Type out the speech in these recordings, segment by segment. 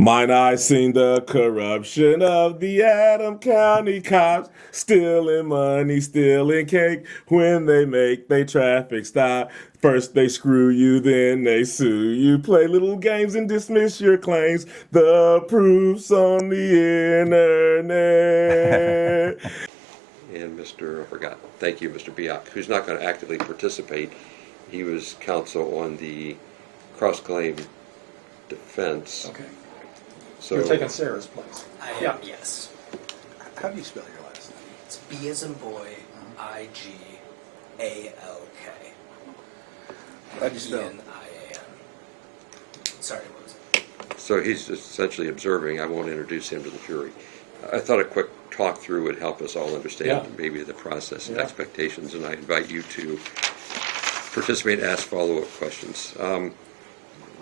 Mine I seen the corruption of the Adam County cops, stealing money, stealing cake. When they make they traffic stop, first they screw you, then they sue you. Play little games and dismiss your claims. The proof's on the internet. And I forgot, thank you, Mr. Biak, who's not going to actively participate. He was counsel on the cross-claim defense. Okay. So You're taking Sarah's place. Yeah. Yes. How do you spell your last name? It's B as in boy, I-G-A-L-K. How'd you spell it? E-N-I-A-N. Sorry, what was it? So he's essentially observing. I won't introduce him to the jury. I thought a quick talk through would help us all understand Yeah. maybe the process and Yeah. expectations, and I invite you to participate and ask follow-up questions.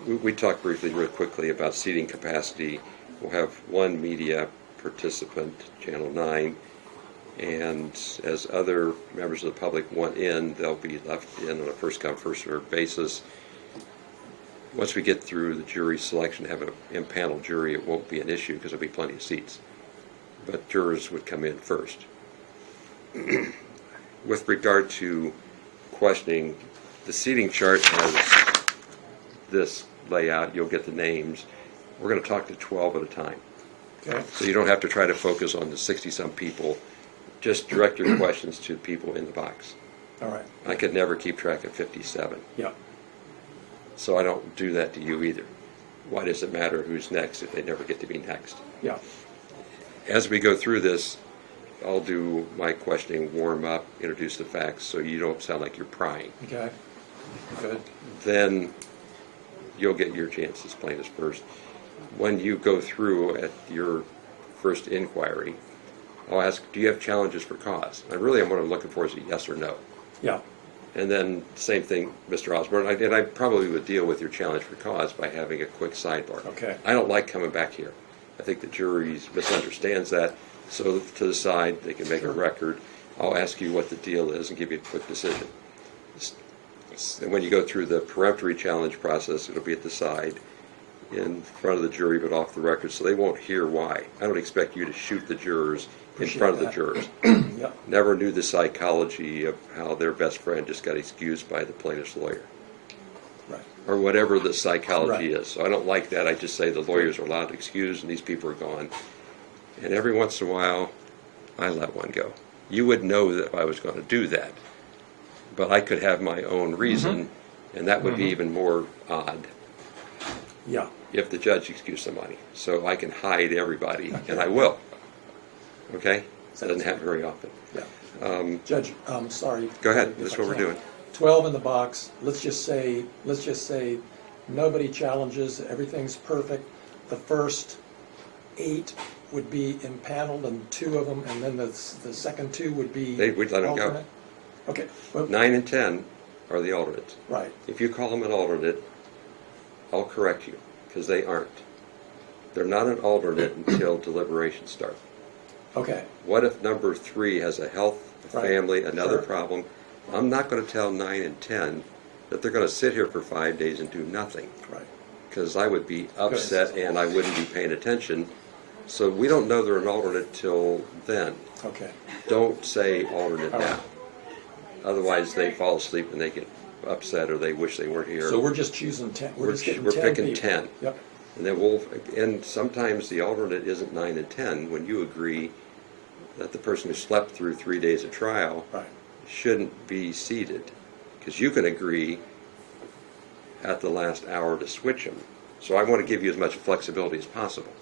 We talked briefly, real quickly, about seating capacity. We'll have one media participant, Channel 9, and as other members of the public want in, they'll be left in on a first-come, first-served basis. Once we get through the jury selection, have an impaneled jury, it won't be an issue because there'll be plenty of seats. But jurors would come in first. With regard to questioning, the seating chart has this layout. You'll get the names. We're going to talk to 12 at a time. Okay. So you don't have to try to focus on the 60-some people. Just direct your questions to people in the box. All right. I could never keep track of 57. Yeah. So I don't do that to you either. Why does it matter who's next if they never get to be next? Yeah. As we go through this, I'll do my questioning, warm up, introduce the facts so you don't sound like you're prying. Okay. Good. Then you'll get your chance as plaintiffs first. When you go through at your first inquiry, I'll ask, do you have challenges for cause? And really what I'm looking for is a yes or no. Yeah. And then same thing, Mr. Osborne, and I probably would deal with your challenge for cause by having a quick sidebar. Okay. I don't like coming back here. I think the jury misunderstands that, so to the side, they can make a record. I'll ask you what the deal is and give you a quick decision. And when you go through the peremptory challenge process, it'll be at the side, in front of the jury, but off the record, so they won't hear why. I don't expect you to shoot the jurors in front of the jurors. Yeah. Never knew the psychology of how their best friend just got excused by the plaintiff's lawyer, Right. or whatever the psychology Right. is. So I don't like that. I just say the lawyers are allowed to excuse and these people are gone. And every once in a while, I let one go. You would know that I was going to do that, but I could have my own reason, and that would be even more odd Yeah. if the judge excused somebody. So I can hide everybody, and I will. Okay? That doesn't happen very often. Yeah. Judge, sorry. Go ahead. if That's I what we're can. doing. 12 in the box. Let's just say nobody challenges. Everything's perfect. The first 8 would be impaneled, and 2 of them, and then the second 2 would be We'd let them go. alternate? Okay. Well, 9 and 10 are the alternates. right. If you call them an alternate, I'll correct you, because they aren't. They're not an alternate until deliberations start. Okay. What if number 3 has a health, a Right. family, another Sure. problem? I'm not going to tell 9 and 10 that they're going to sit here for 5 days and do nothing, Right. because I would be upset and I wouldn't be paying attention. So we don't know they're an alternate till then. Okay. Don't say alternate All right. now. Otherwise, they fall asleep and they get upset or they wish they weren't here. So we're just choosing 10. We're just getting we're 10 picking people. 10. Yep. And then and sometimes the alternate isn't 9 and 10 when you agree that the person who slept through 3 days of trial Right. shouldn't be seated. Because you can agree at the last hour to switch them. So I want to give you as much flexibility as possible.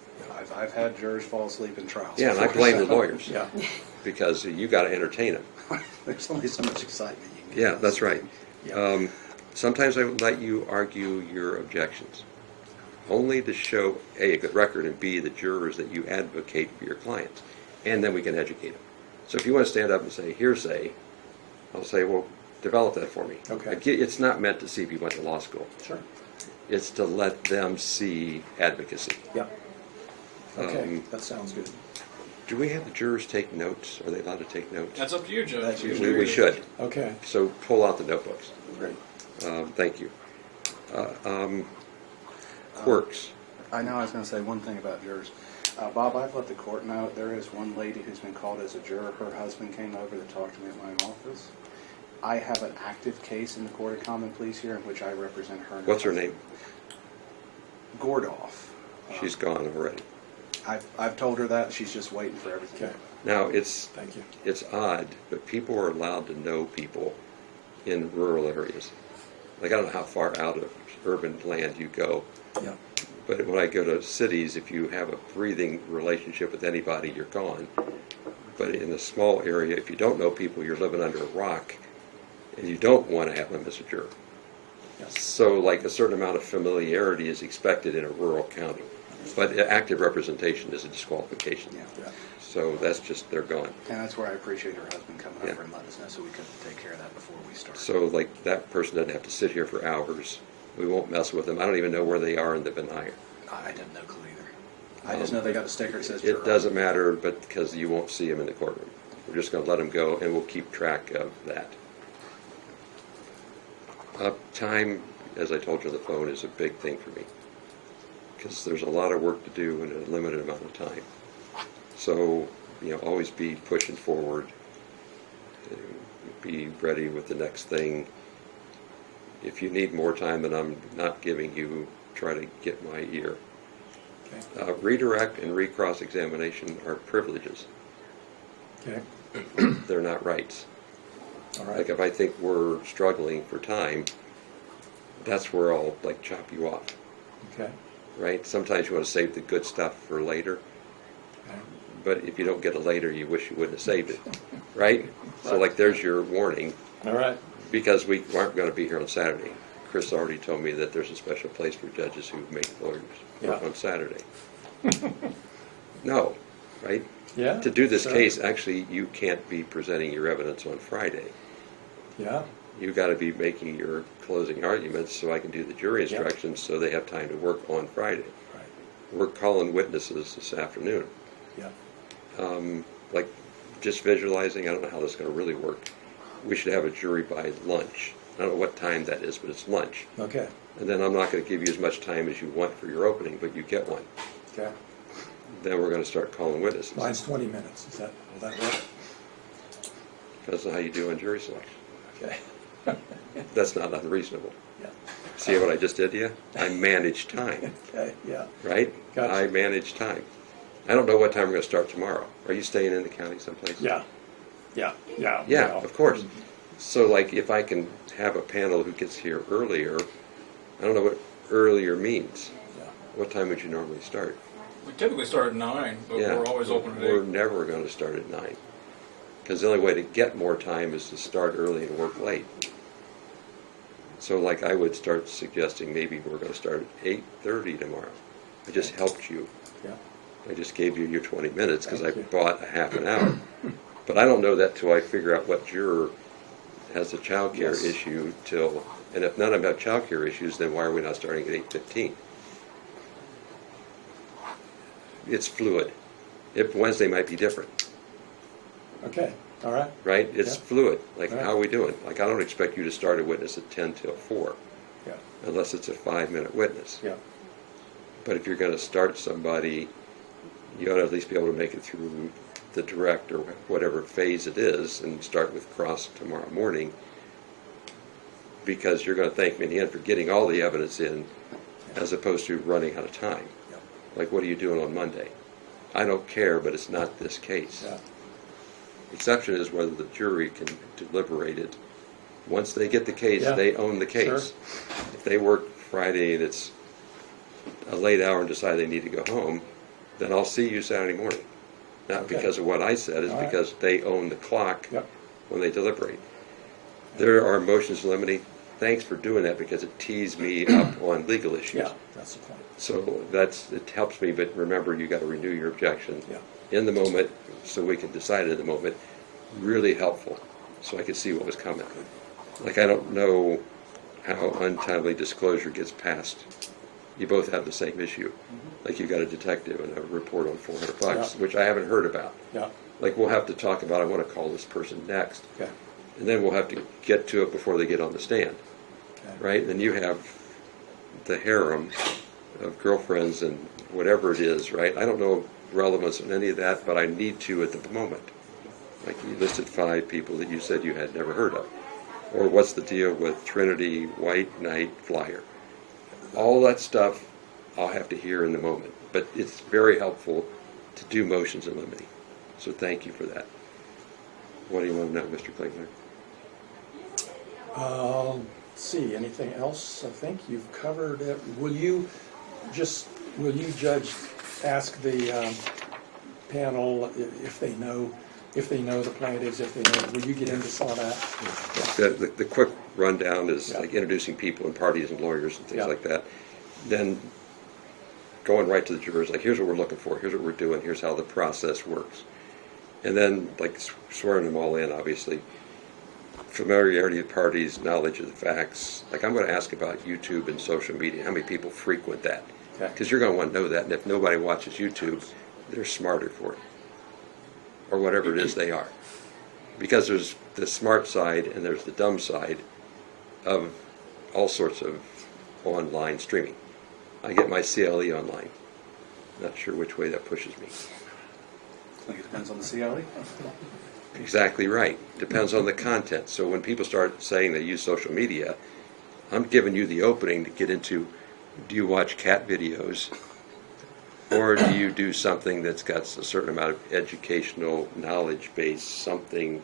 I've had jurors fall asleep in trials. Yeah, and I before, blame the so- lawyers. Yeah. Because you got to entertain them. There's only so much excitement you can Yeah, get. that's right. Yeah. Sometimes I let you argue your objections, only to show A, a good record, and B, the jurors that you advocate for your clients, and then we can educate them. So if you want to stand up and say hearsay, I'll say, well, develop that for me. Okay. It's not meant to see if you went to law school. Sure. It's to let them see advocacy. Yeah. Okay. Um, that sounds good. Do we have the jurors take notes? Are they allowed to take notes? That's up to you, Judge. That's We usually should. Okay. So pull out the notebooks. Great. Thank you. Quirks. I know I was going to say one thing about jurors. Bob, I've let the court know there is one lady who's been called as a juror. Her husband came over to talk to me at my office. I have an active case in the Court of Common Pleas here in which I represent her. and What's her husband. name? Gordoff. She's gone already. I've told her that. She's just waiting for everything. Okay, Now, it's thank you. odd, but people are allowed to know people in rural areas. Like, I don't know how far out of urban land you go, Yeah, but when I go to cities, if you have a breathing relationship with anybody, you're gone. But in a small area, if you don't know people, you're living under a rock, and you don't want to have them as a juror. yes, So, like, a certain amount of familiarity is expected in a rural county. But active representation is a disqualification. Yeah. yeah. So that's just, they're gone. And that's where I appreciate her husband coming Yeah. over and letting us know so we could take care of that before we start. So, like, that person doesn't have to sit here for hours. We won't mess with them. I don't even know where they are in the veneer. I didn't know clue either. I just know they got a sticker that says juror. It doesn't matter, but because you won't see them in the courtroom. We're just going to let them go, and we'll keep track of that. Time, as I told you on the phone, is a big thing for me, because there's a lot of work to do in a limited amount of time. So, always be pushing forward, be ready with the next thing. If you need more time than I'm not giving you, try to get my ear. Okay, Redirect and recross examination are privileges. okay, They're not rights. all Like, right, if I think we're struggling for time, that's where I'll, like, chop you off, okay, right? Sometimes you want to save the good stuff for later, okay. but if you don't get it later, you wish you wouldn't have saved it, right? So, like, there's your warning, All right, because we aren't going to be here on Saturday. Chris already told me that there's a special place for judges who make lawyers work Yeah. on Saturday. No, right? yeah. To do this sure. case, actually, you can't be presenting your evidence on Friday. Yeah, You got to be making your closing arguments so I can do the jury Yeah. instructions so they have time to work on Friday. right, We're calling witnesses this afternoon. yeah, Like, just visualizing, I don't know how this is going to really work. We should have a jury by lunch. I don't know what time that is, but it's lunch. okay, And then I'm not going to give you as much time as you want for your opening, but you get one. okay. Then we're going to start calling witnesses. Mine's 20 minutes, will that work? Depends on how you do on jury selection. Okay, That's not unreasonable. yeah, See what I just did to you? I manage time. okay, yeah. Right? Gotcha. I manage time. I don't know what time we're going to start tomorrow. Are you staying in the county someplace? Yeah, yeah, yeah. Yeah, well, of course. So, like, if I can have a panel who gets here earlier, I don't know what earlier means. Yeah, What time would you normally start? We typically start at 9, but Yeah, we're always open at We're 8. never going to start at 9. Because the only way to get more time is to start early and work late. So, like, I would start suggesting maybe we're going to start at 8:30 tomorrow. I just helped you. yeah, I just gave you your 20 minutes because I Thank you. bought a half an hour. But I don't know that till I figure out what juror has a child care Yes. issue till, and if none of them have child care issues, then why are we not starting at 8:15? It's fluid. Wednesday might be different, okay, all right, right? It's Yeah. fluid. Like, Right. how are we doing? Like, I don't expect you to start a witness at 10 till 4, yeah, unless it's a 5-minute witness. yeah, But if you're going to start somebody, you ought to at least be able to make it through the direct or whatever phase it is and start with cross tomorrow morning, because you're going to thank me in the end for getting all the evidence in as opposed to running out of time. yeah, Like, what are you doing on Monday? I don't care, but it's not this case. yeah, Exception is whether the jury can deliberate it. Once they get the case, Yeah. they own the case. Sure. If they work Friday and it's a late hour and decide they need to go home, then I'll see you Saturday morning. Not Okay. because of what I said, it's All right. because they own the clock Yep. when they deliberate. There are motions to eliminate. Thanks for doing that because it tees me up on legal issues. yeah, that's the point, So it helps me, but remember, you got to renew your objection yeah, in the moment so we can decide in the moment. Really helpful, so I could see what was coming. Like, I don't know how untimely disclosure gets passed. You both have the same issue. Like, you got a detective and a report on $400, Yeah. which I haven't heard about. yeah, Like, we'll have to talk about, I want to call this person next. okay, And then we'll have to get to it before they get on the stand, okay, right? Then you have the harem of girlfriends and whatever it is, right? I don't know relevance in any of that, but I need to at the moment. Like you listed 5 people that you said you had never heard of. Or what's the deal with Trinity White Knight Flyer? All that stuff I'll have to hear in the moment. But it's very helpful to do motions in limine. So thank you for that. What do you want to know, Mr. Klingler? Let's see, anything else? I think you've covered it. Will you, Judge, ask the panel if they know the plaintiffs, if they know, will you get into some of that? The quick rundown is Yeah. like introducing people and parties and lawyers and things Yeah. like that. Then going right to the jurors, like here's what we're looking for, here's what we're doing, here's how the process works. And then like swearing them all in, obviously. Familiarity of parties, knowledge of the facts. Like I'm going to ask about YouTube and social media, how many people frequent that? Okay. Because you're going to want to know that, and if nobody watches YouTube, they're smarter for it. Or whatever it is they are. Because there's the smart side and there's the dumb side of all sorts of online streaming. I get my CLE online. Not sure which way that pushes me. I think it depends on the CLE. Exactly right. Depends on the content. So when people start saying they use social media, I'm giving you the opening to get into, do you watch cat videos? Or do you do something that's got a certain amount of educational knowledge base, something?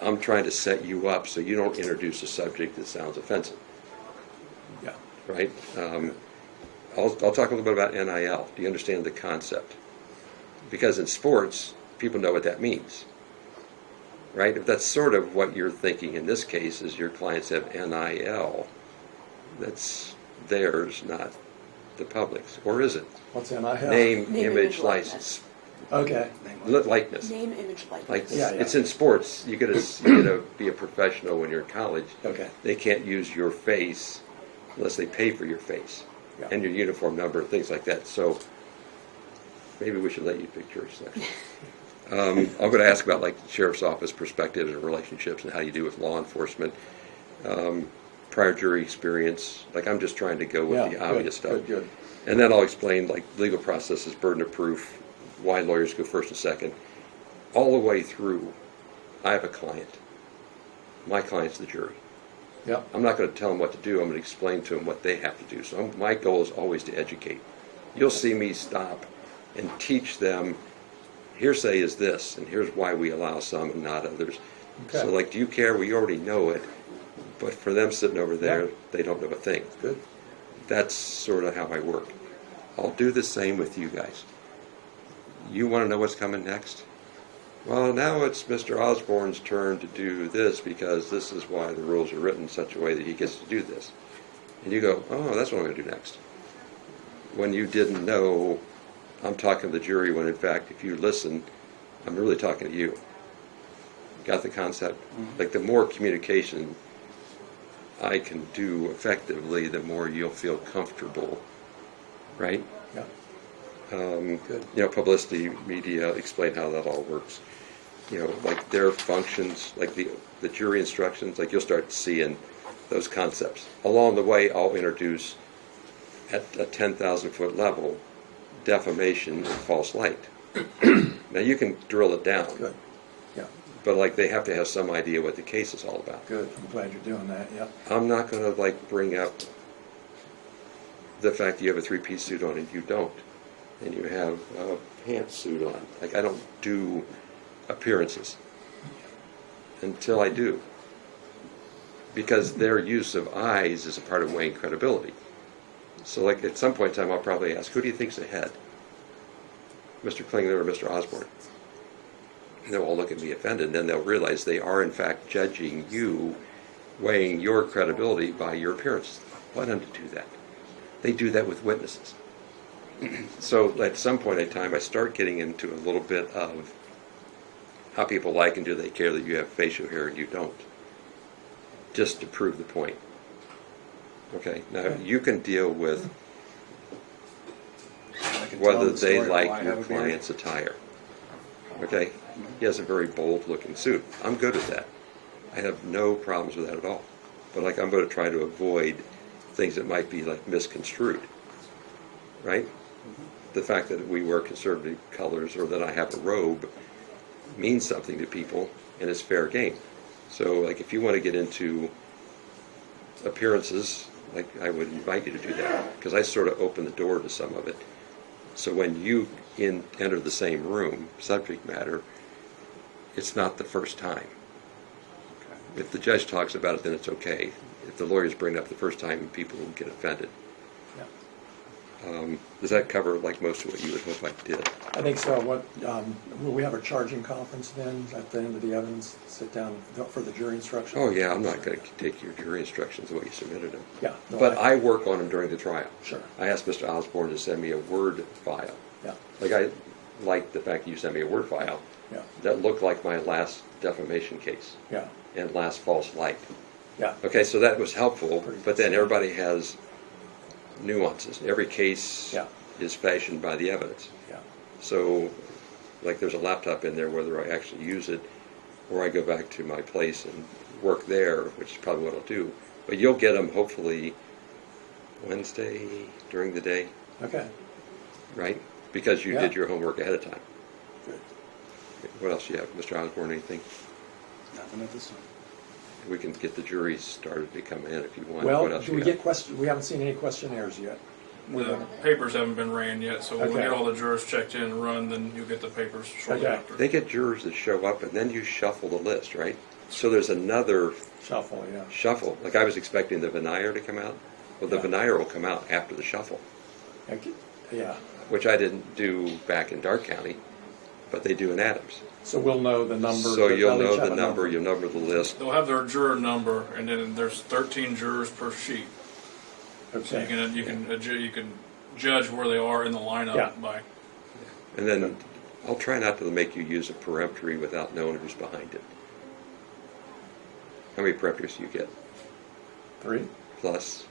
I'm trying to set you up so you don't introduce a subject that sounds offensive, Yeah. right? I'll talk a little bit about NIL. Do you understand the concept? Because in sports, people know what that means, right? If that's sort of what you're thinking in this case is your clients have NIL, that's theirs, not the public's. Or is it? What's NIL? Name, Name, image, image, license. Okay, Likeness. Name, image, likeness. Likeness. Yeah, yeah. It's in sports. You gotta be a professional when you're in college. okay. They can't use your face unless they pay for your face Yeah. and your uniform number and things like that. So maybe we should let you pick yours next. I'm going to ask about like sheriff's office perspectives and relationships and how you do with law enforcement. Prior jury experience. Like I'm just trying to go with Yeah, the good, obvious stuff. Good. And then I'll explain like legal processes, burden of proof, why lawyers go first and second. All the way through, I have a client. My client's the jury. Yeah, I'm not going to tell them what to do. I'm going to explain to them what they have to do. So my goal is always to educate. You'll see me stop and teach them, hearsay is this, and here's why we allow some and not others. Okay. So like, do you care? Well, you already know it. But for them sitting over there, Yeah. they don't know a thing. good. That's sort of how I work. I'll do the same with you guys. You want to know what's coming next? Well, now it's Mr. Osborne's turn to do this because this is why the rules are written in such a way that he gets to do this. And you go, oh, that's what I'm going to do next. When you didn't know, I'm talking to the jury when in fact, if you listen, I'm really talking to you. Got the concept? Like the more communication I can do effectively, the more you'll feel comfortable, right? Yeah, good. You know, publicity, media, explain how that all works. You know, like their functions, like the jury instructions, like you'll start seeing those concepts. Along the way, I'll introduce at a 10,000-foot level defamation and false light. Now you can drill it down, Good. Yeah, but like they have to have some idea what the case is all about. good. I'm glad you're doing that. Yeah. I'm not going to like bring up the fact that you have a three-piece suit on and you don't, and you have a pantsuit on. Like I don't do appearances until I do, because their use of eyes is a part of weighing credibility. So like at some point in time, I'll probably ask, who do you think's ahead, Mr. Klingler or Mr. Osborne? And they'll all look at me offended, and then they'll realize they are in fact judging you, weighing your credibility by your appearances. Let them do that. They do that with witnesses. So at some point in time, I start getting into a little bit of how people like and do they care that you have facial hair and you don't, just to prove the point. Okay, now you can deal with I can tell whether the they story like why I your have a beard. client's attire. Okay, he has a very bold looking suit. I'm good at that. I have no problems with that at all. But like I'm going to try to avoid things that might be like misconstrued. right? The fact that we wear conservative colors or that I have a robe means something to people, and it's fair game. So, like, if you want to get into appearances, like, I would invite you to do that, because I sort of open the door to some of it. So when you enter the same room, subject matter, it's not the first time. If the judge talks about it, then it's okay. If the lawyers bring it up the first time, people will get offended. Does that cover like most of what you would hope I did? I think so. Will we have a charging conference then at the end of the evidence, sit down for the jury instructions? Oh yeah, I'm not going to take your jury instructions the way you submitted them. Yeah. No, But I work on them during the trial. Sure. I asked Mr. Osborne to send me a Word file. Yeah, Like, I like the fact that you sent me a Word file yeah, that looked like my last defamation case yeah, and last false light. yeah. Okay, so that was helpful, Pretty but then good. everybody has nuances. Every case Yeah. is fashioned by the evidence. Yeah. So, like, there's a laptop in there, whether I actually use it or I go back to my place and work there, which is probably what I'll do. But you'll get them hopefully Wednesday during the day, Okay, right? Because you Yeah. did your homework ahead of time. good. What else do you have, Mr. Osborne, anything? Nothing at this time. We can get the jury started to come in if you want. Well, What else do you we have? get questions? We haven't seen any questionnaires yet. The papers haven't been ran yet, so when we Okay. get all the jurors checked in and run, then you'll get the papers shortly Okay. after. They get jurors that show up, and then you shuffle the list, right? So there's another Shuffle, yeah. shuffle. Like, I was expecting the veneer to come out. Well, the Yeah. veneer will come out after the shuffle, Okay. Yeah. which I didn't do back in Dark County, but they do in Adams. So we'll know the number. So they'll you'll each know have the a number, you'll number the list. They'll have their juror number, and then there's 13 jurors per sheet. So Okay. you can judge where they are in the lineup Yeah. by. And then I'll try not to make you use a peremptory without knowing who's behind it. How many peremptories do you get? 3. Plus?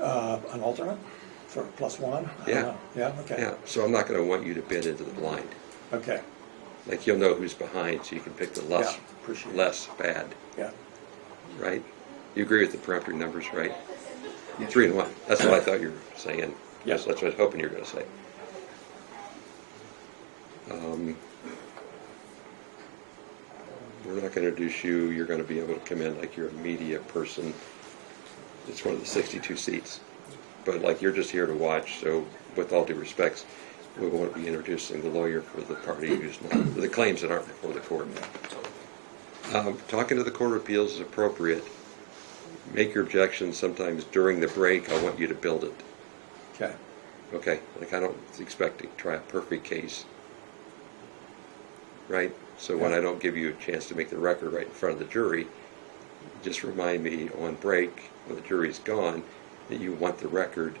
An alternate for +1? I don't Yeah. know. Yeah, okay. Yeah, so I'm not going to want you to bid into the blind. Okay, Like, you'll know who's behind, so you can pick the yeah, less appreciate it. less bad, Yeah, right? You agree with the peremptory numbers, right? 3 and 1. That's what I thought you were saying. Yes. That's what I was hoping you were going to say. We're not going to introduce you. You're going to be able to come in like you're a media person. It's one of the 62 seats. But, like, you're just here to watch, so with all due respects, we won't be introducing the lawyer for the party who's not, the claims that aren't before the court. Talking to the Court of Appeals is appropriate. Make your objections sometimes during the break. I want you to build it. okay, Okay? Like, I don't expect to try a perfect case. Right? So when I don't give you a chance to make the record right in front of the jury, just remind me on break, when the jury's gone, that you want the record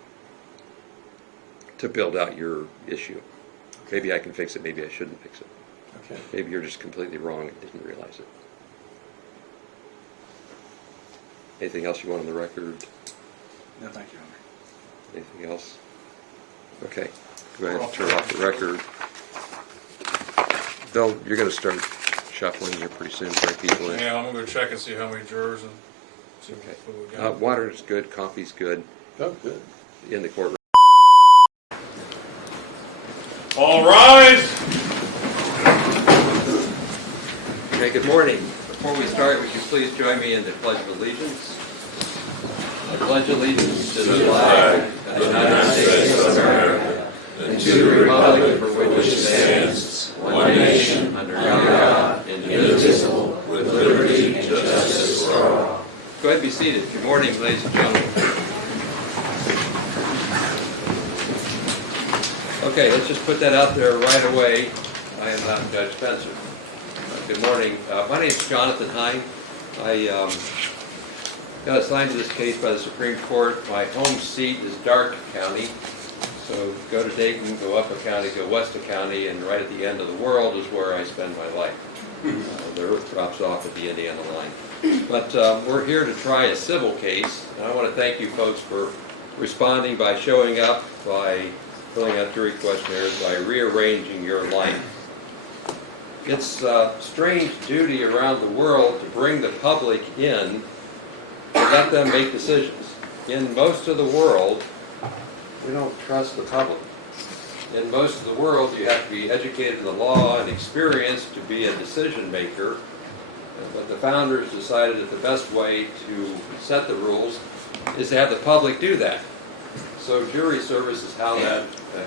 to build out your issue. Maybe I can fix it, maybe I shouldn't fix it. okay. Maybe you're just completely wrong and didn't realize it. Anything else you want on the record? No, thank you, Henry. Anything else? Okay, go ahead and turn off the record. Bill, you're going to start shuffling here pretty soon, bring people in. Yeah, I'm gonna go check and see how many jurors and see Okay. what we got. Water's good, coffee's good Oh, good. in the courtroom. All rise! Okay, good morning. Before we start, would you please join me in the Pledge of Allegiance? I pledge allegiance to the flag of the United States of America and to the republic for which it stands, one nation, under God, indivisible, with liberty and justice for all. Go ahead and be seated. Good morning, ladies and gentlemen. Okay, let's just put that out there right away. I am not Judge Spencer. Good morning. My name is Jonathan Hine. I got assigned to this case by the Supreme Court. My home seat is Darke County. So go to Dayton, go up a county, go west a county, and right at the end of the world is where I spend my life. The earth drops off at the Indiana line. But we're here to try a civil case, and I want to thank you folks for responding by showing up, by filling out jury questionnaires, by rearranging your life. It's a strange duty around the world to bring the public in to let them make decisions. In most of the world, we don't trust the public. In most of the world, you have to be educated in the law and experienced to be a decision maker. But the founders decided that the best way to set the rules is to have the public do that. So jury service is how that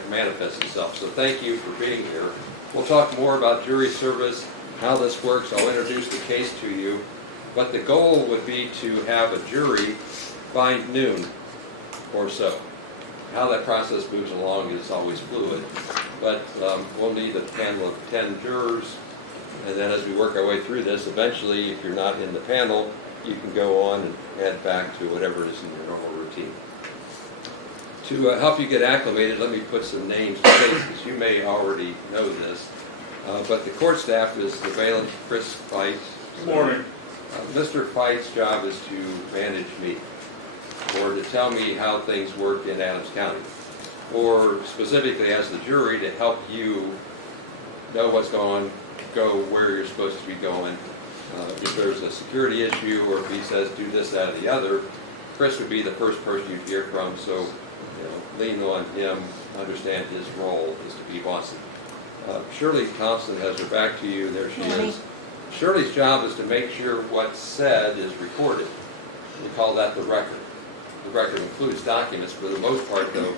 manifests itself. So thank you for being here. We'll talk more about jury service, how this works. I'll introduce the case to you. But the goal would be to have a jury by noon or so. How that process moves along is always fluid. But we'll need a panel of 10 jurors. And then as we work our way through this, eventually, if you're not in the panel, you can go on and add back to whatever it is in your normal routine. To help you get acclimated, let me put some names to faces. You may already know this, but the court staff is the bailiff, Chris Fight. Good morning. Mr. Fight's job is to manage me, or to tell me how things work in Adams County, or specifically as the jury to help you know what's going on, go where you're supposed to be going. If there's a security issue, or if he says do this, that, or the other, Chris would be the first person you'd hear from, so lean on him, understand his role is to be bossy. Shirley Thompson has her back to you. There she is. Shirley's job is to make sure what's said is recorded. We call that the record. The record includes documents. For the most part, though,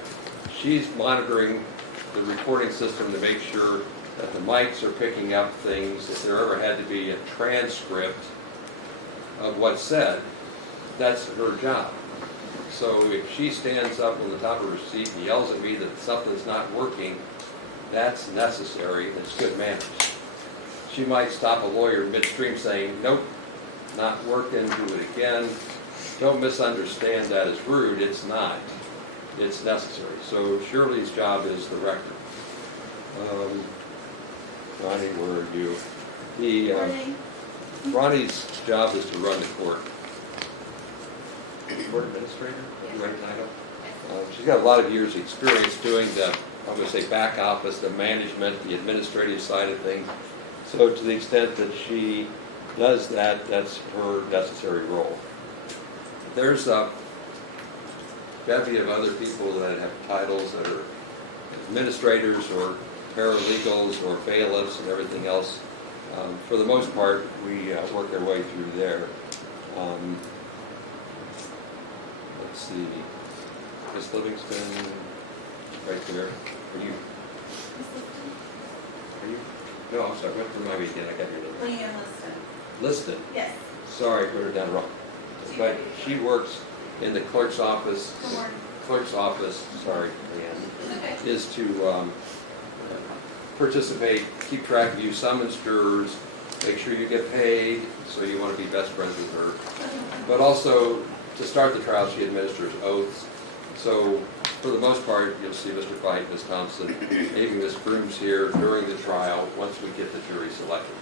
she's monitoring the recording system to make sure that the mics are picking up things. If there ever had to be a transcript of what's said, that's her job. So if she stands up on the top of her seat and yells at me that something's not working, that's necessary. It's good manners. She might stop a lawyer midstream saying, nope, not working, do it again. Don't misunderstand that as rude. It's not. It's necessary. So Shirley's job is the record. Ronnie, where are you? Ronnie's job is to run the court. Court administrator, right title. She's got a lot of years' experience doing the, I'm going to say, back office, the management, the administrative side of things. So to the extent that she does that, that's her necessary role. There's a bevy of other people that have titles that are administrators or paralegals or bailiffs and everything else. For the most part, we work our way through there. Let's see, Miss Livingston, right there. Are you? No, I'm sorry. Remind me again. I got your name. Leanne Liston. Liston. Yes. Sorry, I wrote it down wrong. But she works in the clerk's office. Good morning. Clerk's office. Sorry, Leanne. Okay. Is to participate, keep track of you, summons jurors, make sure you get paid. So you want to be best friends with her. But also, to start the trial, she administers oaths. So, for the most part, you'll see Mr. Fight, Ms. Thompson, maybe Ms. Brooms here during the trial once we get the jury selected.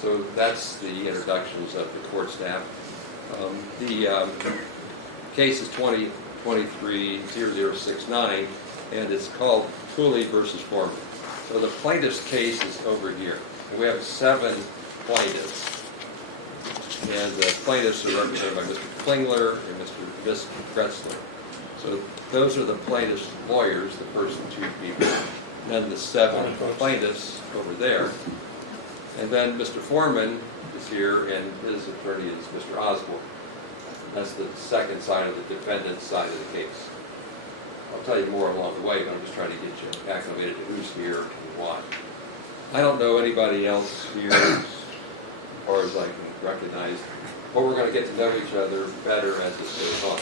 So that's the introductions of the court staff. The case is 2023-0069, and it's called Cooley versus Foreman. So the plaintiff's case is over here. And we have 7 plaintiffs. And the plaintiffs are represented by Mr. Klingler and Ms. Gretzler. So those are the plaintiff's lawyers, the first 2 people. And then the 7 plaintiffs over there. And then Mr. Foreman is here, and his attorney is Mr. Osborne. That's the second side of the defendant's side of the case. I'll tell you more along the way, but I'm just trying to get you acclimated to who's here and why. I don't know anybody else here as far as I can recognize, but we're going to get to know each other better as this goes on.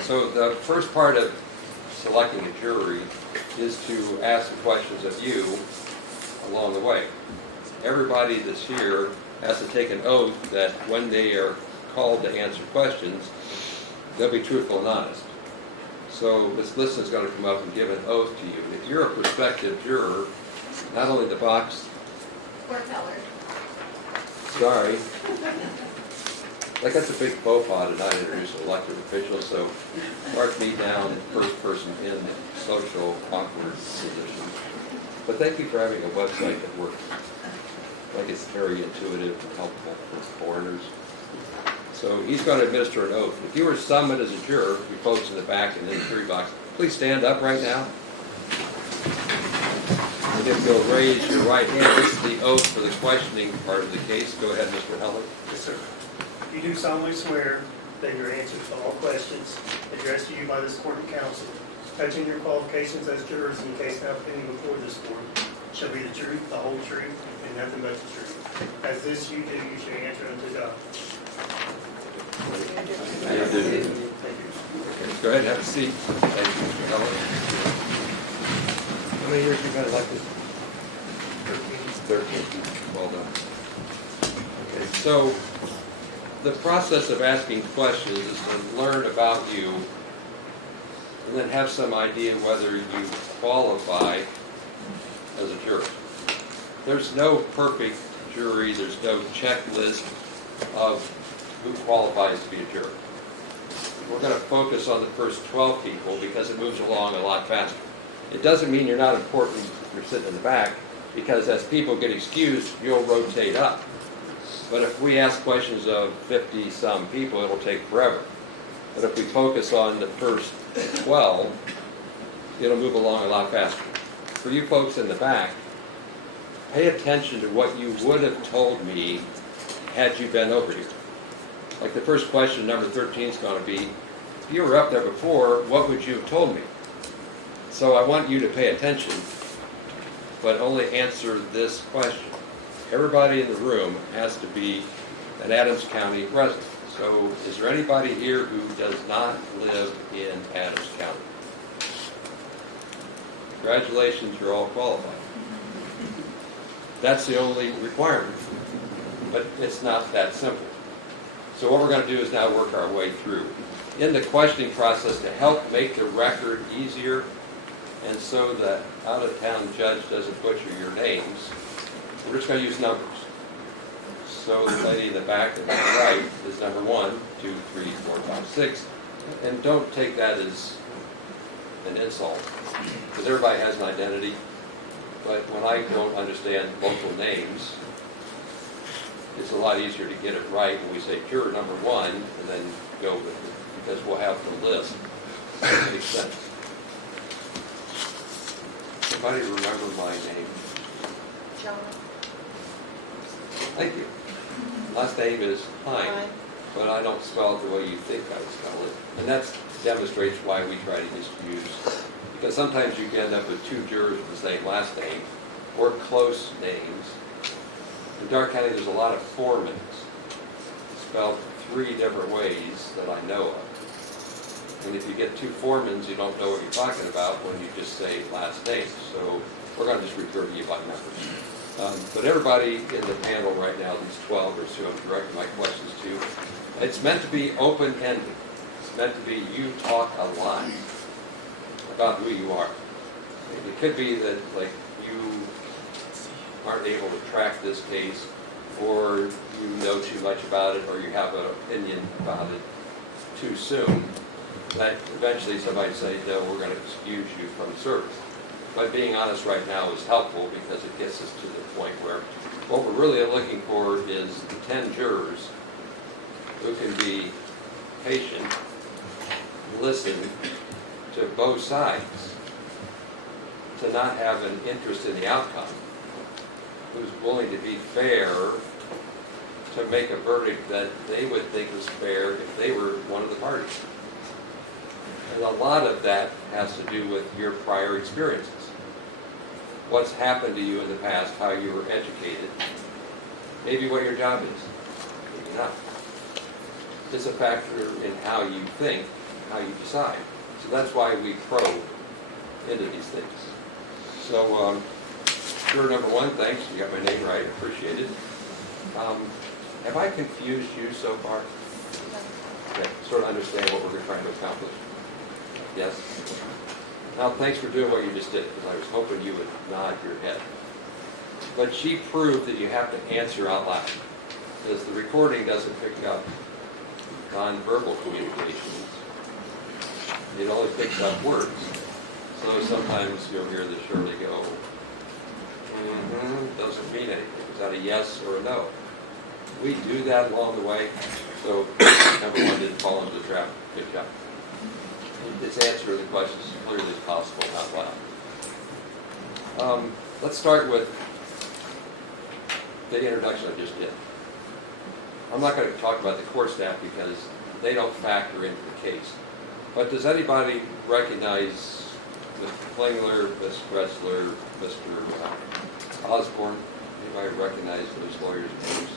So the first part of selecting a jury is to ask the questions of you along the way. Everybody that's here has to take an oath that when they are called to answer questions, they'll be truthful and honest. So Ms. Liston is going to come up and give an oath to you. If you're a prospective juror, not only the box... Court teller. Sorry. Like that's a big faux pas to not introduce an elected official, so mark me down first person in social awkward position. But thank you for having a website that works. Like it's very intuitive and helpful for foreigners. So he's going to administer an oath. If you were summoned as a juror, you folks in the back and in the jury box, please stand up right now. And if you'll raise your right hand, this is the oath for the questioning part of the case. Go ahead, Mr. Heller. Yes, sir. You do solemnly swear that your answers to all questions addressed to you by this court and counsel touching your qualifications as jurors in the case now pending before this court shall be the truth, the whole truth, and nothing but the truth. As this you do, you shall answer unto God. I do. Thank you. Okay, go ahead and have a seat. Thank you, Mr. Heller. How many years you been elected? 13. Well done. Okay, so the process of asking questions is to learn about you and then have some idea whether you qualify as a juror. There's no perfect jury, there's no checklist of who qualifies to be a juror. We're going to focus on the first 12 people because it moves along a lot faster. It doesn't mean you're not important if you're sitting in the back, because as people get excused, you'll rotate up. But if we ask questions of 50-some people, it'll take forever. But if we focus on the first 12, it'll move along a lot faster. For you folks in the back, pay attention to what you would have told me had you been over here. Like the first question, number 13, is going to be, if you were up there before, what would you have told me? So I want you to pay attention, but only answer this question. Everybody in the room has to be an Adams County resident. So is there anybody here who does not live in Adams County? Congratulations, you're all qualified. That's the only requirement, but it's not that simple. So what we're going to do is now work our way through. In the questioning process, to help make the record easier, and so the out-of-town judge doesn't butcher your names, we're just going to use numbers. So the lady in the back at the right is number 1, 2, 3, 4, 5, 6. And don't take that as an insult, because everybody has an identity. But when I don't understand local names, it's a lot easier to get it right when we say juror number 1 and then go with it, because we'll have the list. It makes sense. Somebody remember my name? John. Thank you. Last name is Hine, but I don't spell it the way you think I would spell it. And that demonstrates why we try to just use, because sometimes you can end up with 2 jurors with the same last name or close names. In Dark County, there's a lot of Foremans, spelled 3 different ways that I know of. And if you get 2 Foremans, you don't know what you're talking about when you just say last names. So we're going to just refer to you by numbers. But everybody in the panel right now, these 12 or so I'm directing my questions to, it's meant to be open-ended. It's meant to be you talk a lot about who you are. It could be that, like, you aren't able to track this case, or you know too much about it, or you have an opinion about it too soon, that eventually somebody say, no, we're going to excuse you from service. But being honest right now is helpful, because it gets us to the point where what we're really looking for is 10 jurors who can be patient, listen to both sides, to not have an interest in the outcome, who's willing to be fair, to make a verdict that they would think was fair if they were one of the parties. And a lot of that has to do with your prior experiences. What's happened to you in the past, how you were educated, maybe what your job is, maybe not. It's a factor in how you think, how you decide. So that's why we probe into these things. So, juror number 1, thanks, you got my name right, appreciate it. Have I confused you so far? Okay, sort of understand what we're trying to accomplish. Yes? Now, thanks for doing what you just did, because I was hoping you would nod your head. But she proved that you have to answer out loud, because the recording doesn't pick up nonverbal communications. It only picks up words. So sometimes you'll hear the Shirley go, doesn't mean anything. Is that a yes or a no? We do that along the way, so number one didn't fall into the trap. Good job. It's answer the questions as clearly as possible out loud. Let's start with the introduction I just did. I'm not going to talk about the court staff because they don't factor into the case. But does anybody recognize Mr. Klingler, Ms. Gressler, Mr. Osborne? Anybody recognize those lawyers' names?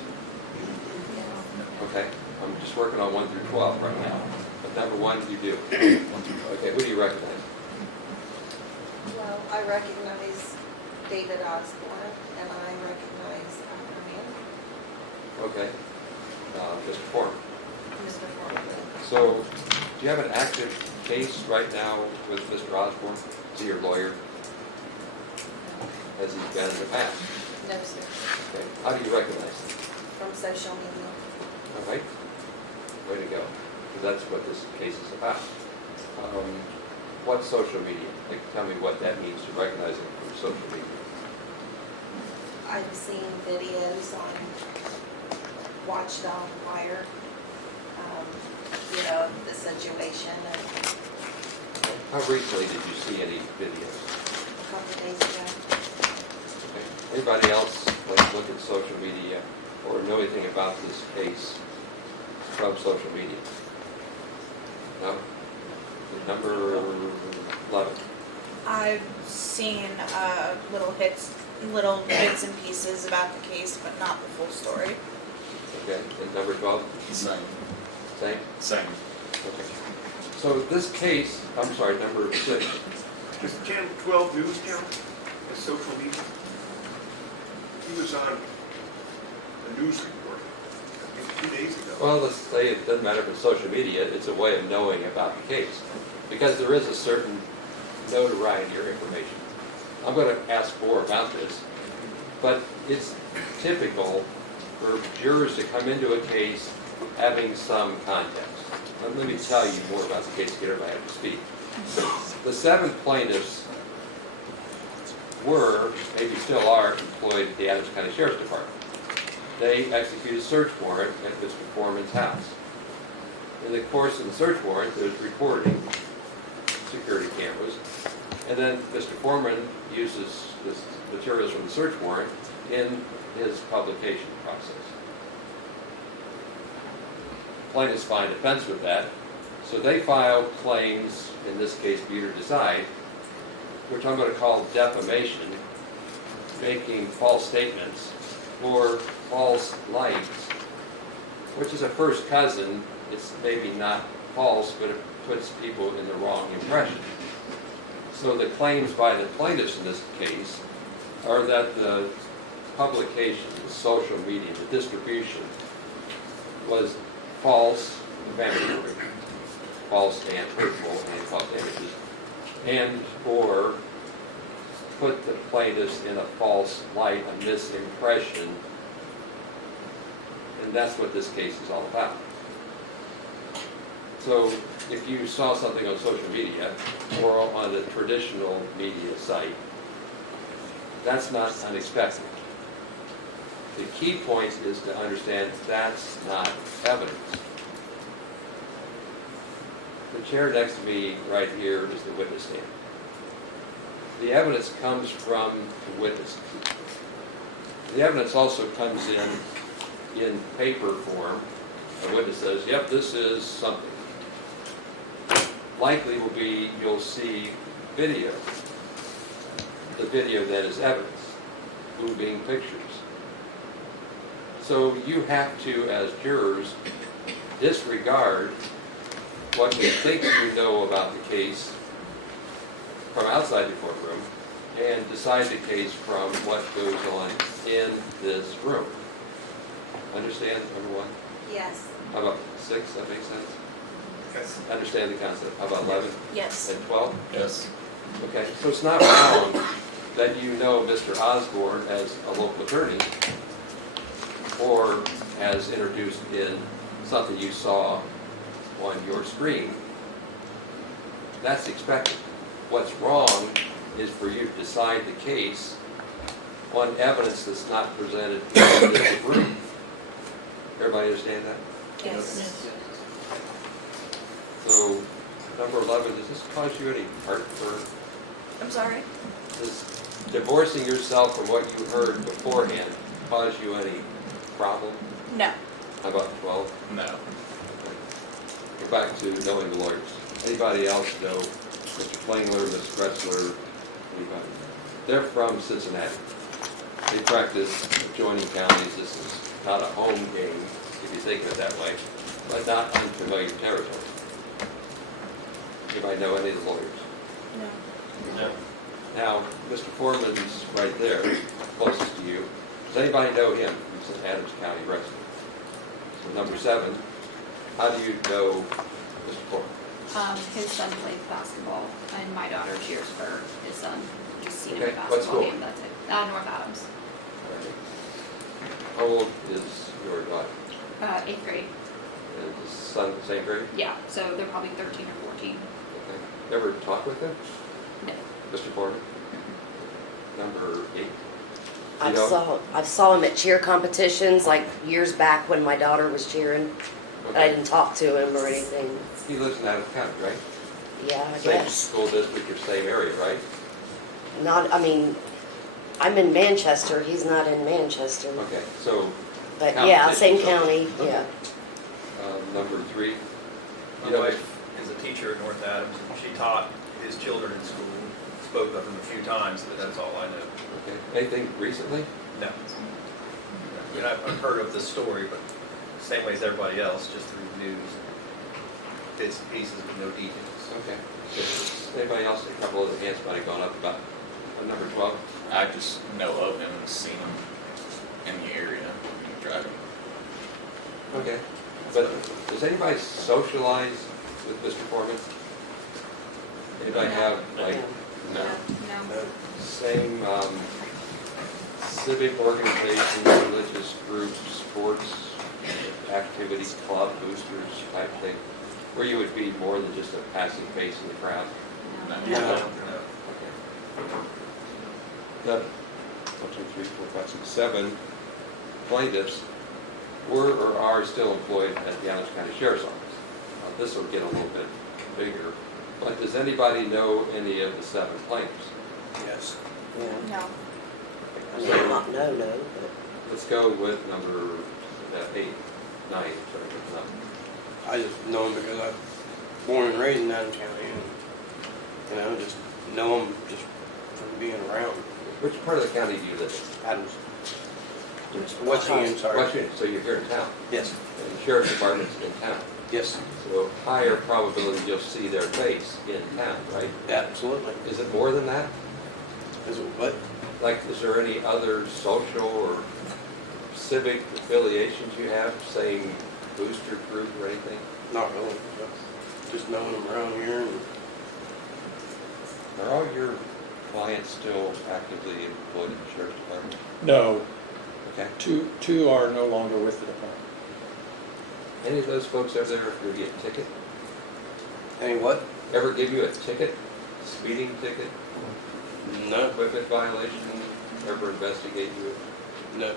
Okay, I'm just working on 1 through 12 right now. But number one, you do. Okay, who do you recognize? Well, I recognize David Osborne, and I recognize Afroman, Okay, Mr. Foreman. Mr. Foreman. So, do you have an active case right now with Mr. Osborne? Is he your lawyer? As he's been in the past? No, sir. Okay, how do you recognize him? From social media. All right, way to go, because that's what this case is about. What's social media? Like, tell me what that means to recognize it from social media. I've seen videos on Watchdog Wire, the situation How recently did you see any videos? a couple of days ago. Okay. Anybody else like to look at social media or know anything about this case from social media? No? Number 11. I've seen little bits and pieces about the case, but not the full story. Okay, and number 12? Same. Same? Same. Okay. So this case, I'm sorry, number 6. Does Channel 12 News count as social media? He was on a news report, I think 2 days ago. Well, let's say it doesn't matter if it's social media, it's a way of knowing about the case. Because there is a certain notoriety or information. I'm going to ask more about this, but it's typical for jurors to come into a case having some context. Let me tell you more about the case to get everybody up to speed. The 7 plaintiffs were, maybe still are, employed at the Adams County Sheriff's Department. They executed a search warrant at Mr. Foreman's house. In the course of the search warrant, there's recording, security cameras, and then Mr. Foreman uses this materials from the search warrant in his publication process. Plaintiffs find offense with that, so they file claims, in this case, be it or decide, which I'm going to call defamation, making false statements or false lights, which is a first cousin. It's maybe not false, but it puts people in the wrong impression. So the claims by the plaintiffs in this case are that the publication, the social media, the distribution was false, defamatory, false and hurtful and false images, and or put the plaintiffs in a false light, a misimpression, and that's what this case is all about. So if you saw something on social media or on a traditional media site, that's not unexpected. The key point is to understand that's not evidence. The chair next to me right here is the witness stand. The evidence comes from the witnesses. The evidence also comes in paper form. A witness says, yep, this is something. Likely will be you'll see video. The video then is evidence, moving pictures. So you have to, as jurors, disregard what you think you know about the case from outside the courtroom and decide the case from what goes on in this room. Understand, number 1? Yes. How about 6? That makes sense? Yes. Understand the concept. How about 11 Yes. and 12? Yes. Okay, so it's not wrong that you know Mr. Osborne as a local attorney or as introduced in something you saw on your screen. That's expected. What's wrong is for you to decide the case on evidence that's not presented in this room. Everybody understand that? Yes. So, number 11, does this cause you any heartburn? I'm sorry? Does divorcing yourself from what you heard beforehand cause you any problem? No. How about 12? No. Go back to knowing the lawyers. Anybody else know Mr. Klingler, Ms. Kretzler, anybody? They're from Cincinnati. They practice adjoining counties. This is not a home game, if you think of it that way, but not unfamiliar territory. Anybody know any of the lawyers? No. No. Now, Mr. Foreman's right there, closest to you. Does anybody know him? He's an Adams County resident. So number 7, how do you know Mr. Foreman? His son plays basketball, and my daughter cheers for his son. Just seen him Okay, at what basketball school? game, that's it. North Adams. How old is your daughter? 8th grade. And his son, same grade? Yeah, so they're probably 13 or 14. Okay. Ever talk with him, No. Mr. Foreman? Number 8? I saw him at cheer competitions like years back when my daughter was cheering, but I didn't talk to him or anything. He lives in Adams County, right? Yeah, I Same guess. school district or same area, right? I'm in Manchester, he's not in Manchester. Okay, so But yeah, same competition, county, yeah. number 3. My wife is a teacher at North Adams, and she taught his children in school, spoke of him a few times, but that's all I know. Okay. Anything recently? No. I mean, I've heard of the story, but same way as everybody else, just through the news, bits and pieces with no details. Okay. Anybody else? A couple of the hands might have gone up about number 12. I just know of him and seen him in the area, driving. Okay. But does anybody socialize with Mr. Foreman? Anybody have, like, No. same civic organizations, religious groups, sports, activities, club, boosters type thing, where you would be more than just a passing face in the crowd? No. No. Okay. Got 1, 2, 3, 4, 5, 6, 7 plaintiffs were or are still employed at the Adams County Sheriff's Office. Now, this will get a little bit bigger, but does anybody know any of the 7 plaintiffs? Yes. Yeah. No. I mean, not no, but Let's go with number 8, 9, sorry, with number. I just know him because I'm born and raised in Adams County, and just know him just from being around. Which part of the county do you live in? Adams. West Union, sorry. West Union, so you're here in town, Yes. and the sheriff's department's in town. Yes. So higher probability you'll see their face in town, right? Absolutely. Is it more than that? Is it what? Like, is there any other social or civic affiliations you have, same booster group or anything? Not really. Just knowing him around here, and Are all your clients still actively employed in the sheriff's department? No, Okay. two are no longer with the department. Any of those folks over there ever give you a ticket? any what? Ever give you a ticket? Speeding ticket? No. Equipment violation? Ever investigate you? No.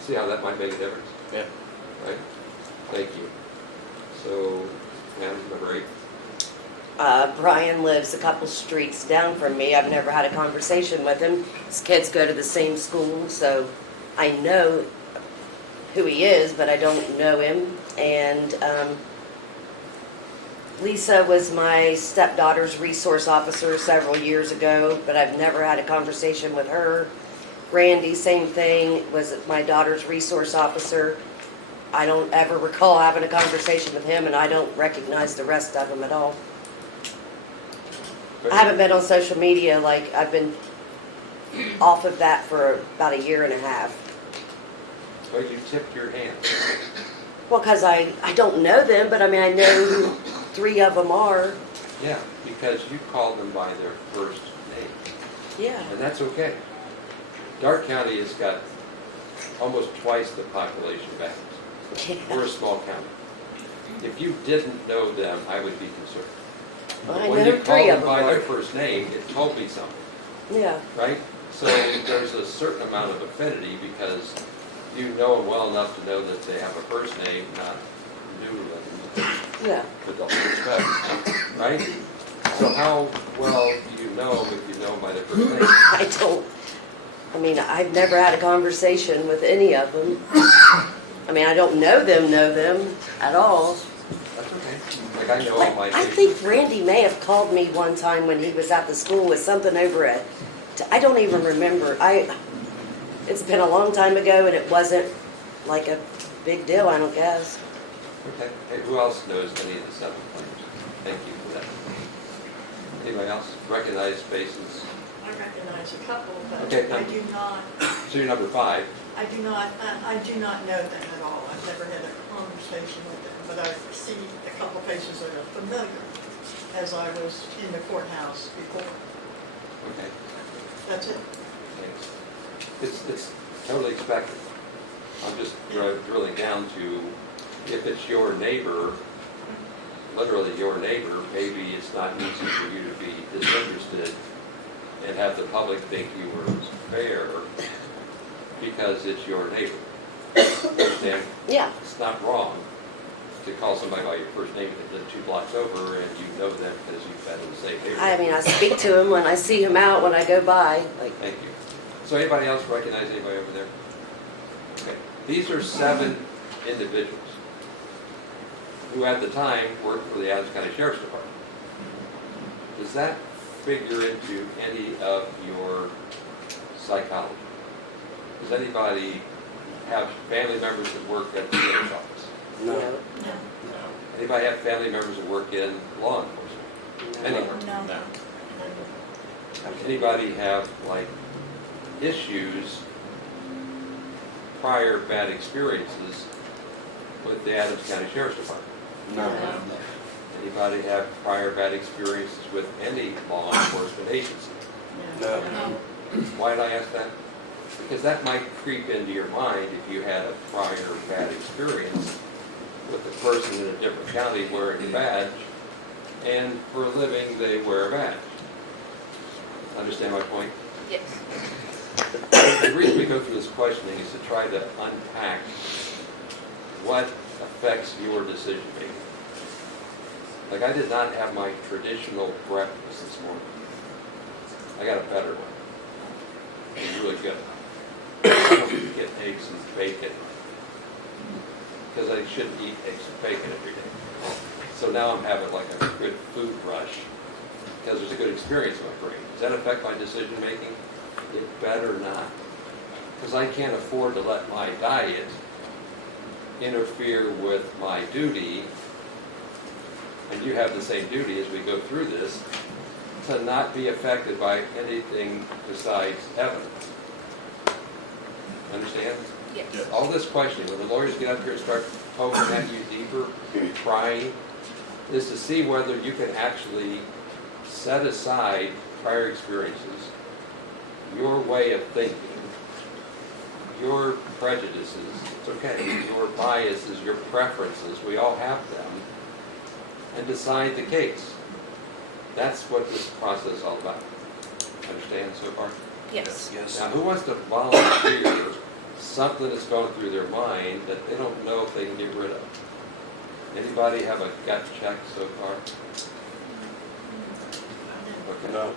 See how that might make a difference, Yeah. right? Thank you. So, ma'am, number 8. Brian lives a couple streets down from me. I've never had a conversation with him. His kids go to the same school, so I know who he is, but I don't know him. And Lisa was my stepdaughter's resource officer several years ago, but I've never had a conversation with her. Randy, same thing, was my daughter's resource officer. I don't ever recall having a conversation with him, and I don't recognize the rest of them at all. I haven't been on social media, like, I've been off of that for about 1.5 years. Why'd you tip your hand? Well, because I don't know them, but I mean, I know who 3 of them are. Yeah, because you called them by their first name, Yeah. and that's okay. Dark County has got almost twice the population of Adams. We're a small county. If you didn't know them, I would be concerned. Well, I When know you 3 called of them them by their are. first name, it told me something, Yeah. right? So there's a certain amount of affinity because you know them well enough to know that they have a first name, not Newland, Yeah. with all due respect, right? So how well do you know if you know them by their first name? I don't, I mean, I've never had a conversation with any of them. I mean, I don't know them at all. That's okay. Like I know all my I think Randy may have called me one time when he was at the school with something over it. I don't even remember. It's been a long time ago and it wasn't like a big deal, I don't guess. Okay. Hey, who else knows any of the 7 players? Thank you for that. Anybody else recognize faces? I recognize a couple, but Okay, I do not, So you're number 5. I do not know them at all. I've never had a conversation with them, but I see a couple faces that are familiar as I was in the courthouse before. Okay. That's it. Thanks. It's totally expected. I'm just drilling down to if it's your neighbor, literally your neighbor, maybe it's not easy for you to be disinterested and have the public think you were fair because it's your neighbor. Understand? Yeah. It's not wrong to call somebody by your first name that live 2 blocks over and you know them because you've been in the same neighborhood. I mean, I speak to him when I see him out, when I go by. Like, Thank you. So anybody else recognize anybody over there? Okay. These are 7 individuals who at the time worked for the Adams County Sheriff's Department. Does that figure into any of your psychology? Does anybody have family members that work at the sheriff's office? no. Anybody have family members that work in law enforcement? Anybody? No. Anybody have like issues, prior bad experiences with the Adams County Sheriff's Department? No. Anybody have prior bad experiences with any law enforcement agency? No. Why did I ask that? Because that might creep into your mind if you had a prior bad experience with a person in a different county wearing a badge, and for a living they wear a badge. Understand my point? Yes. The reason we go through this questioning is to try to unpack what affects your decision making. Like I did not have my traditional breakfast this morning. I got a better one. It was really good. I don't get eggs and bacon because I shouldn't eat eggs and bacon every day. So now I'm having like a good food rush because there's a good experience in my brain. Does that affect my decision making? It better not. Because I can't afford to let my diet interfere with my duty, and you have the same duty as we go through this, to not be affected by anything besides evidence. Understand? Yes. All this questioning, when the lawyers get up here and start poking at you deeper, trying, is to see whether you can actually set aside prior experiences, your way of thinking, your prejudices, it's okay, your biases, your preferences, we all have them, and decide the case. That's what this process is all about. Understand so far? Yes. Yes. Now, who wants to volunteer something that's going through their mind that they don't know if they can get rid of? Anybody have a gut check so far? Okay. No.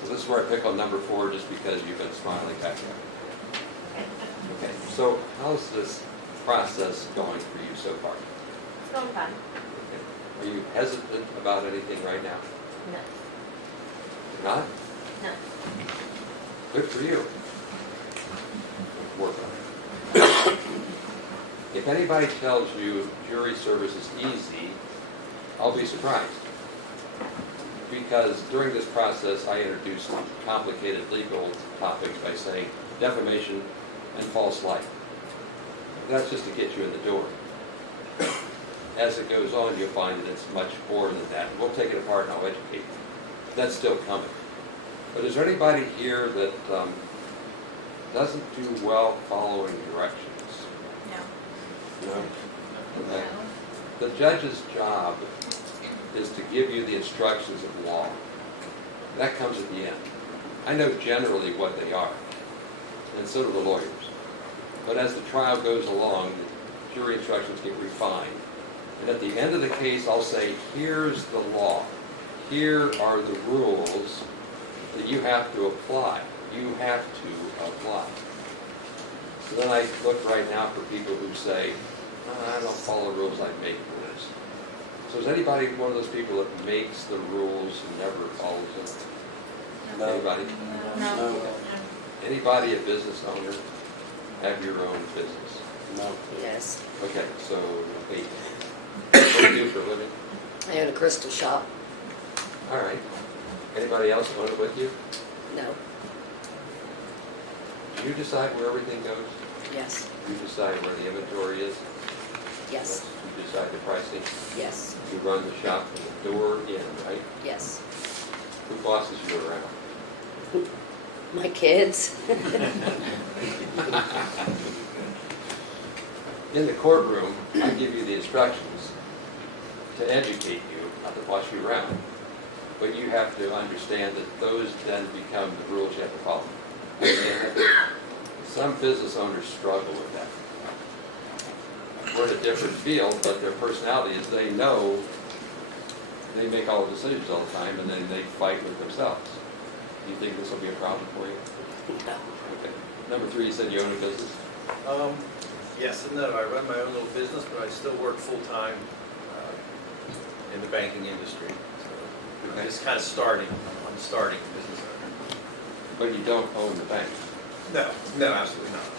So this is where I pick on number 4 just because you've been smiling back there. Okay, so how's this process going for you so far? It's going fine. Okay. Are you hesitant about anything right now? No. You're not? No. Good for you. Work on it. If anybody tells you jury service is easy, I'll be surprised. Because during this process, I introduced complicated legal topics by saying defamation and false light. That's just to get you in the door. As it goes on, you'll find that it's much more than that. We'll take it apart and I'll educate you. That's still coming. But is there anybody here that doesn't do well following directions? No. No. Okay. The judge's job is to give you the instructions of law. That comes at the end. I know generally what they are, and so do the lawyers. But as the trial goes along, the jury instructions get refined. And at the end of the case, I'll say, here's the law. Here are the rules that you have to apply. You have to apply. So then I look right now for people who say, I don't follow the rules, I make rules. So is anybody one of those people that makes the rules and never follows them? No. Anybody? No. Anybody a business owner? Have your own business? No. Yes. Okay, so 8. What do you do for a living? I own a crystal shop. All right. Anybody else own it with you? No. Do you decide where everything goes? Yes. You decide where the inventory is? Yes. You decide the pricing? Yes. You run the shop from the door in, right? Yes. Who bosses you around? My kids. In the courtroom, I give you the instructions to educate you, not to boss you around. But you have to understand that those then become the rules you have to follow. Understand that? Some business owners struggle with that. We're in a different field, but their personality is they know they make all the decisions all the time, and then they fight with themselves. Do you think this will be a problem for you? No. Okay. Number 3, you said you own a business? Yes and no. I run my own little business, but I still work full-time in the banking industry. So I'm Okay. just kind of starting. I'm starting a business owner. But you don't own the bank. No, absolutely not.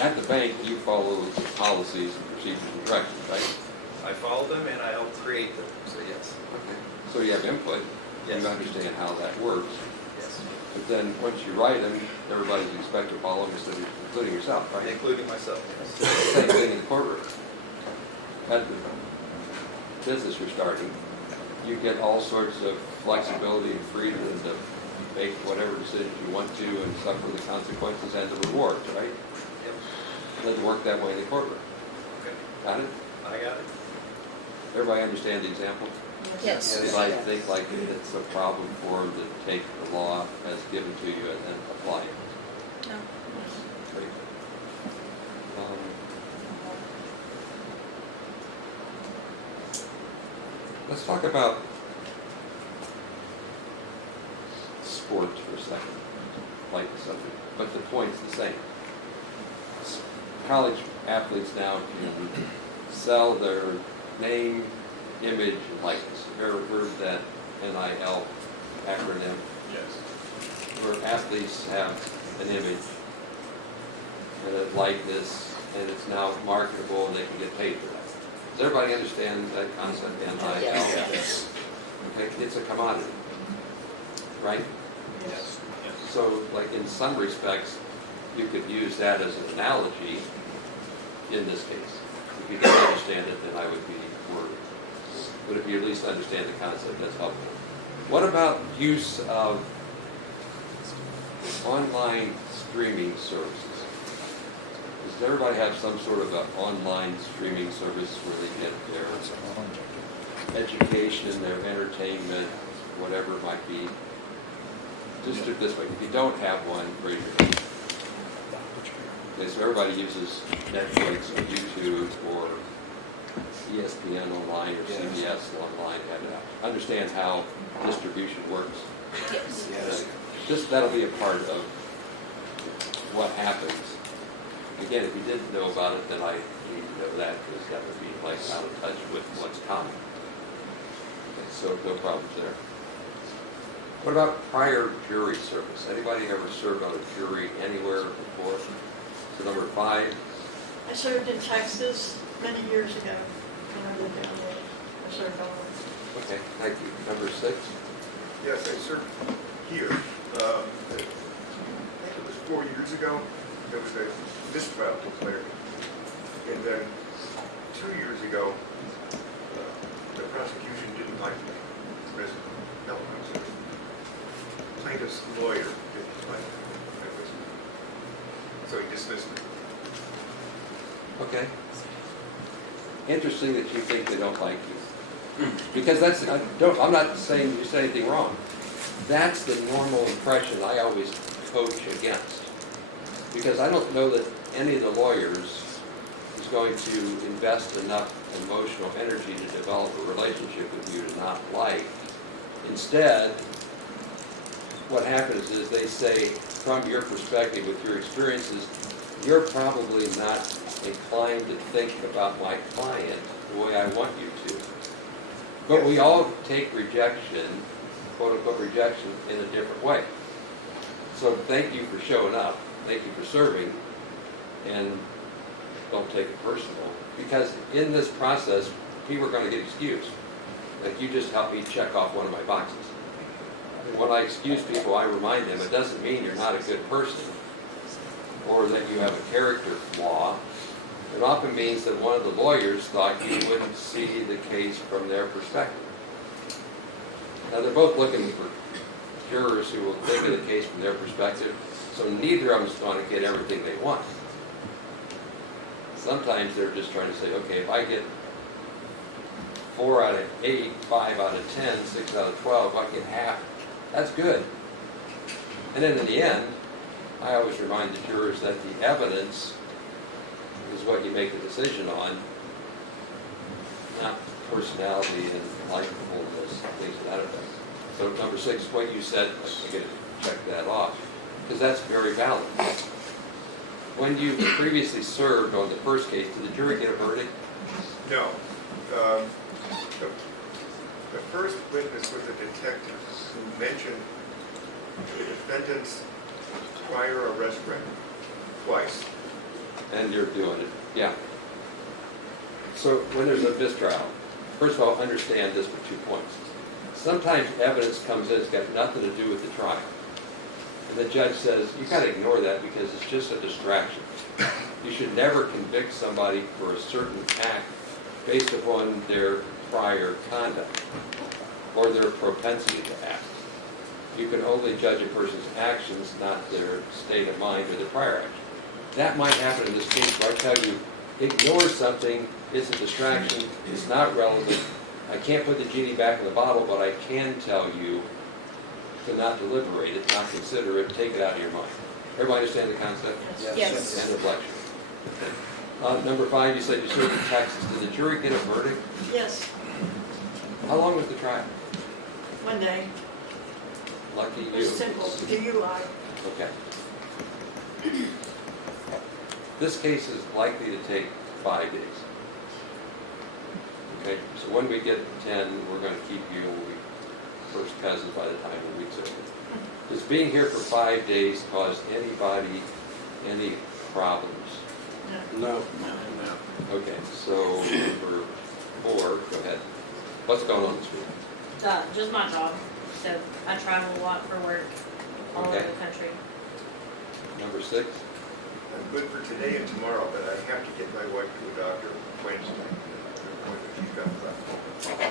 At the bank, you follow the policies and procedures and directions, right? I follow them and I help create them, so yes. Okay. So you have input. Yes. You understand how that works. Yes. But then, once you write them, everybody's expected to follow them, including yourself, right? Including myself, yes. Same thing in the courtroom. At the business you're starting, you get all sorts of flexibility and freedom to make whatever decisions you want to and suffer the consequences and the rewards, right? Yep. It doesn't work that way in the courtroom. Okay. Got it? I got it. Everybody understand the example? Yes. Anybody think like it's a problem for them to take the law as given to you and then apply it? No. Great. Let's talk about sports for a second, like the subject, but the point's the same. College athletes now can sell their name, image, and likeness. Have you ever heard of that NIL acronym? Yes. Where athletes have an image and a likeness, and it's now marketable, and they can get paid for that. Does everybody understand that concept, NIL? Yes. Okay, it's a commodity, right? Yes. So, like in some respects, you could use that as an analogy in this case. If you didn't understand it, then I would be worried. But if you at least understand the concept, that's helpful. What about use of online streaming services? Does everybody have some sort of an online streaming service where they get their education, their entertainment, whatever it might be? Just do it this way. If you don't have one, raise your hand. Okay, so everybody uses Netflix or YouTube or ESPN online or CVH online. Understand how distribution works. Yes. Yes. Just that'll be a part of what happens. Again, if you didn't know about it, then I need to know that because that would be like out of touch with what's common. Okay, so no problems there. What about prior jury service? Anybody ever served on a jury anywhere before? So number 5. I served in Texas many years ago when I lived down there. I served on them. Okay, thank you. Number 6. Yes, I served here. I think it was 4 years ago. There was a mistrial declared. And then 2 years ago, the prosecution didn't like me. No, I'm sorry. Plaintiff's lawyer didn't like me. So he dismissed me. Okay. Interesting that you think they don't like you. Because that's, I'm not saying you said anything wrong. That's the normal impression I always coach against. Because I don't know that any of the lawyers is going to invest enough emotional energy to develop a relationship with you to not like. Instead, what happens is they say, from your perspective, with your experiences, you're probably not inclined to think about my client the way I want you to. But we all take rejection, quote unquote rejection, in a different way. So thank you for showing up, thank you for serving, and don't take it personal. Because in this process, people are going to get excused. Like, you just helped me check off one of my boxes. When I excuse people, I remind them it doesn't mean you're not a good person or that you have a character flaw. It often means that one of the lawyers thought you wouldn't see the case from their perspective. Now, they're both looking for jurors who will think of the case from their perspective, so neither of them's going to get everything they want. Sometimes they're just trying to say, okay, if I get 4 out of 8, 5 out of 10, 6 out of 12, if I get half, that's good. And then in the end, I always remind the jurors that the evidence is what you make a decision on, not personality and likableness, things of that effect. So number 6, what you said, I get to check that off, because that's very valid. When you previously served on the first case, did the jury get a verdict? No. The first witness was a detective who mentioned the defendant's prior arrest record twice. And you're doing it, yeah. So when there's a mistrial, first of all, understand this with 2 points. Sometimes evidence comes in, it's got nothing to do with the trial. And the judge says, you've got to ignore that because it's just a distraction. You should never convict somebody for a certain act based upon their prior conduct or their propensity to act. You can only judge a person's actions, not their state of mind or their prior action. That might happen in this case, where I tell you, ignore something, it's a distraction, it's not relevant. I can't put the genie back in the bottle, but I can tell you to not deliberate it, not consider it, take it out of your mind. Everybody understand the concept? Yes. End of lecture. Number 5, you said you served in Texas. Did the jury get a verdict? Yes, How long was the trial? one day. Lucky It you. was simple, DUI. Okay. This case is likely to take 5 days. Okay, so when we get to 10, we're going to keep you, we'll be first cousins by the time the week's over. Does being here for 5 days cause anybody any problems? No. Okay, so number 4, go ahead. What's going on this week? Just my job. So I travel a lot for work all over Okay. the country. Number 6? I'm good for today and tomorrow, but I have to get my wife to a doctor Wednesday. She's got glaucoma.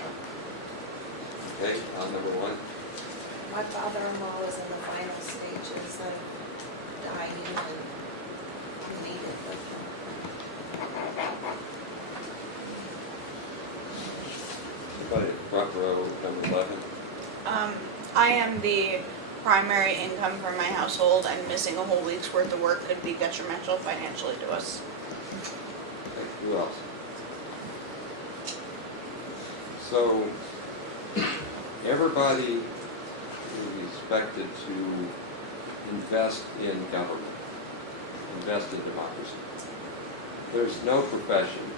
Okay, number 1? My father-in-law is in the final stages of dying and we needed with him. Anybody front row, number 11? I am the primary income for my household, and missing a whole week's worth of work could be detrimental financially to us. Okay, who else? So, everybody is expected to invest in government, invest in democracy. There's no profession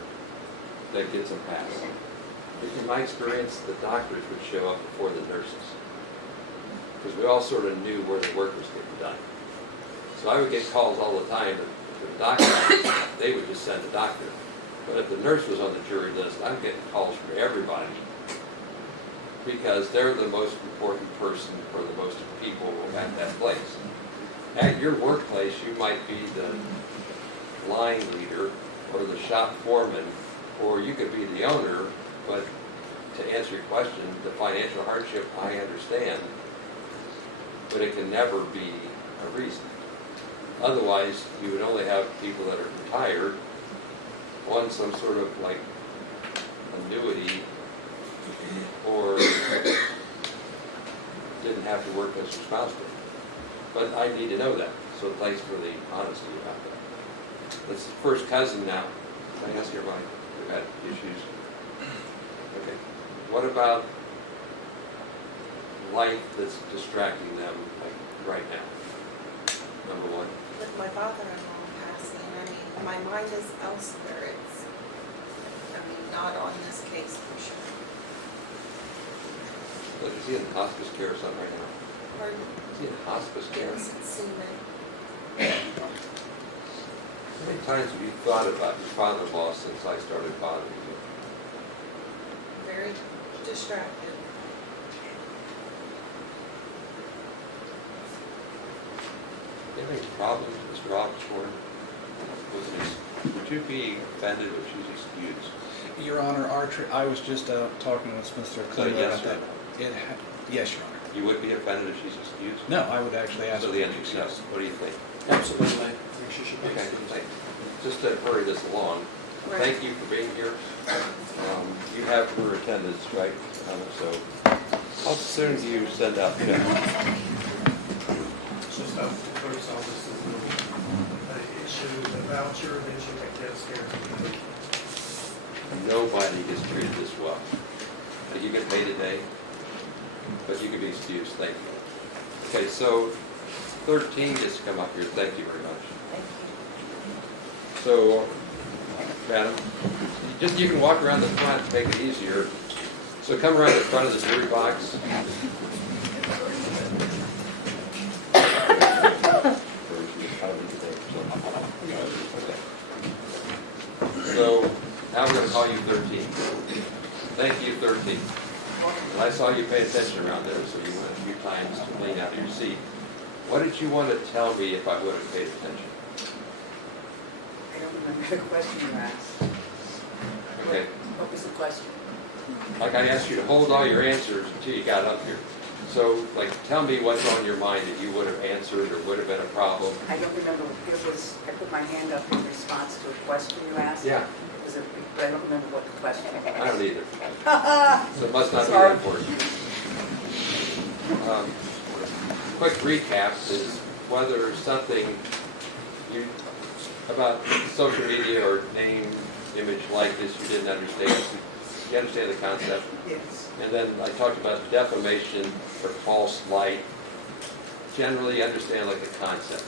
that gets a pass. In my experience, the doctors would show up before the nurses, because we all sort of knew where the work was getting done. So I would get calls all the time that if the doctor, they would just send a doctor. But if the nurse was on the jury list, I'm getting calls from everybody, because they're the most important person for the most people at that place. At your workplace, you might be the line leader or the shop foreman, or you could be the owner, but to answer your question, the financial hardship, I understand, but it can never be a reason. Otherwise, you would only have people that are retired on some sort of like annuity or didn't have to work as a spouse did. But I need to know that. So thanks for the honesty about that. That's the first cousin now. Can I ask everybody who had issues? Okay. What about life that's distracting them, like right now? Number one. With my father-in-law passing, I mean, my mind is elsewhere. It's, I mean, not on this case for sure. But is he in hospice care or something right now? Pardon? Is he in hospice care? Yes, it's Seaman. How many times have you thought about your father-in-law since I started bothering you? Very distracted. Do you have any problems with Mr. Osborne? Would you be offended if she's excused? Your Honor, I was just talking with Mr. Clinton yes about or that. Yes, Your Honor. You would be offended if she's excused? No, I would actually ask. So the answer is yes. What do you think? Absolutely. I think she should be Okay, excused. thank you. Just to hurry this along, Right. thank you for being here. You have her attendance, right? So how soon do you send out checks? Just up to the clerk's office, issue the voucher, then she take that scared. Nobody gets treated this well. You get paid a day, but you can be excused. Thank you. Okay, so 13 gets to come up here. Thank you very much. Thank you. So, madam, you can walk around the front to make it easier. So come around the front of the jury box. So now we're going to call you 13. Thank you, 13. And I saw you pay attention around there, so you went a few times to lean out of your seat. What did you want to tell me if I would have paid attention? I don't remember the question you asked. Okay. What was the question? Like I asked you to hold all your answers until you got up here. So, like, tell me what's on your mind that you would have answered or would have been a problem. I don't remember. It was, I put my hand up in response to a question you asked. Yeah. Was it, but I don't remember what the question was. I don't either. So it must not be Sorry. that important. Quick recap is whether something you about social media or name, image, likeness you didn't understand. You understand the concept? Yes. And then I talked about defamation or false light. Generally understand like the concept.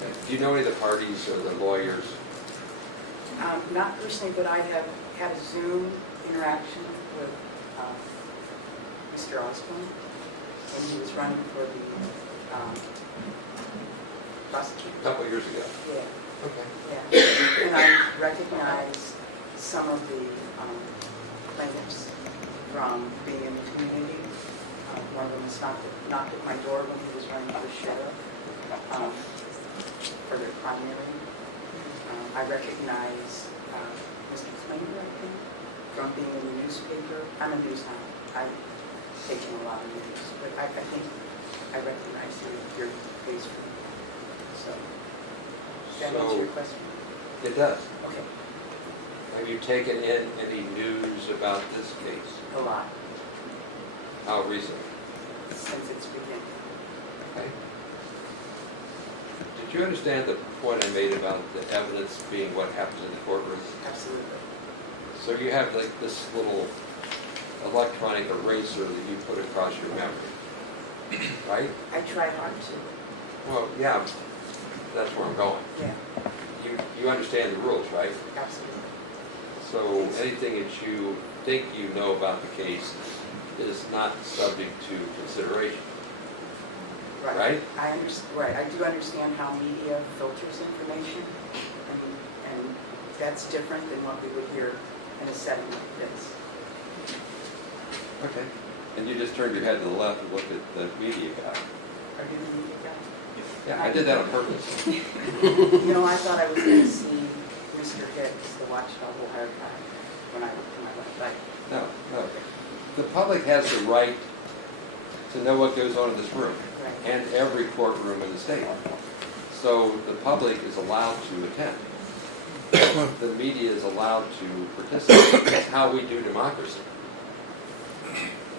Okay. Do you know any of the parties or the lawyers? Not personally, but I have had a Zoom interaction with Mr. Osborne when he was running for the prosecutor. A couple of years ago. Yeah. Okay. Yeah. And I recognize some of the plaintiffs from being in the community. One of them knocked at my door when he was running for sheriff for their primary. I recognize Mr. Klinger, I think, from being in the newspaper. I'm a news hound. I've taken a lot of news, but I think I recognize your face from. So, does that answer your question? It does. Okay. Have you taken in any news about this case? A lot, How recent? since its beginning. Okay. Did you understand the point I made about the evidence being what happens in the courtroom? Absolutely. So you have like this little electronic eraser that you put across your memory, right? I try hard to. Well, yeah, that's where I'm going. Yeah, You understand the rules, right? absolutely. So anything that you think you know about the case is not subject to consideration, right? I understand. Right. I do understand how media filters information, and that's different than what we would hear in a setting like this. Okay. And you just turned your head to the left and looked at the media guy. Are you the media guy? Yeah, I did that on purpose. You know, I thought I was going to see Mr. Hicks, the watchdog hair guy, when I went back. No. The public has the right to know what goes on in this room Right. and every courtroom in the state. So the public is allowed to attend. The media is allowed to participate. That's how we do democracy.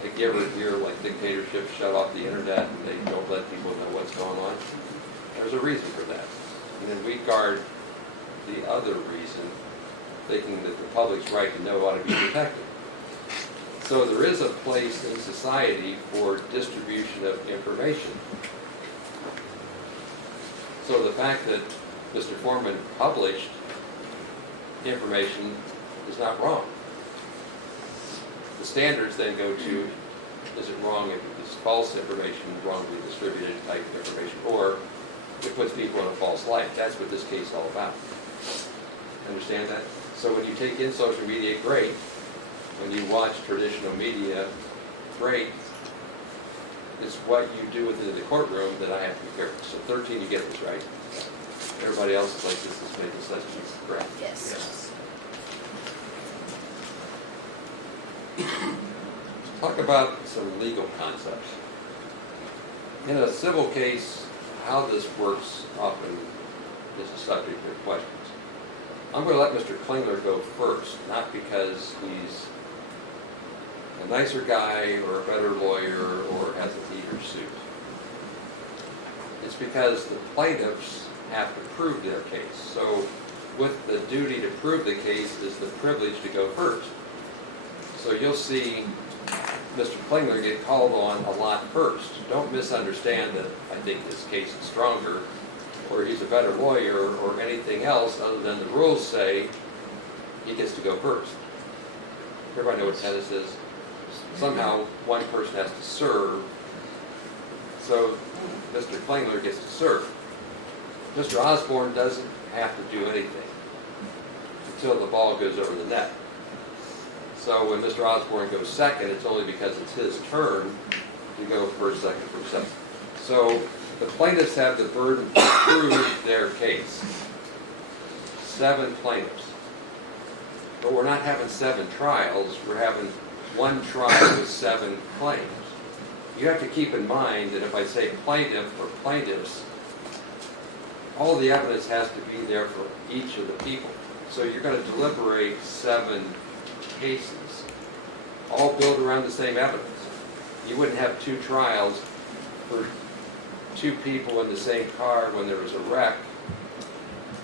Like you ever hear like dictatorships shut off the internet and they don't let people know what's going on? There's a reason for that. And then we guard the other reason, thinking that the public's right to know ought to be protected. So there is a place in society for distribution of information. So the fact that Mr. Foreman published information is not wrong. The standards then go to, is it wrong if it's false information, wrongly distributed type of information, or it puts people in a false light. That's what this case is all about. Understand that? So when you take in social media, great. When you watch traditional media, great. It's what you do within the courtroom that I have to be careful. So 13, you get this right. Everybody else is like, this is making such a correct. Yes. Talk about some legal concepts. In a civil case, how this works often is a subject of questions. I'm going to let Mr. Klingler go first, not because he's a nicer guy or a better lawyer or has a neater suit. It's because the plaintiffs have to prove their case. So with the duty to prove the case is the privilege to go first. So you'll see Mr. Klingler get called on a lot first. Don't misunderstand that I think this case is stronger or he's a better lawyer or anything else other than the rules say he gets to go first. Everybody know what tennis is? Somehow one person has to serve, so Mr. Klingler gets to serve. Mr. Osborne doesn't have to do anything until the ball goes over the net. So when Mr. Osborne goes second, it's only because it's his turn to go first, second. So the plaintiffs have the burden to prove their case. 7 plaintiffs. But we're not having 7 trials, we're having 1 trial with 7 claims. You have to keep in mind that if I say plaintiff or plaintiffs, all the evidence has to be there for each of the people. So you're going to deliberate 7 cases, all built around the same evidence. You wouldn't have 2 trials for 2 people in the same car when there was a wreck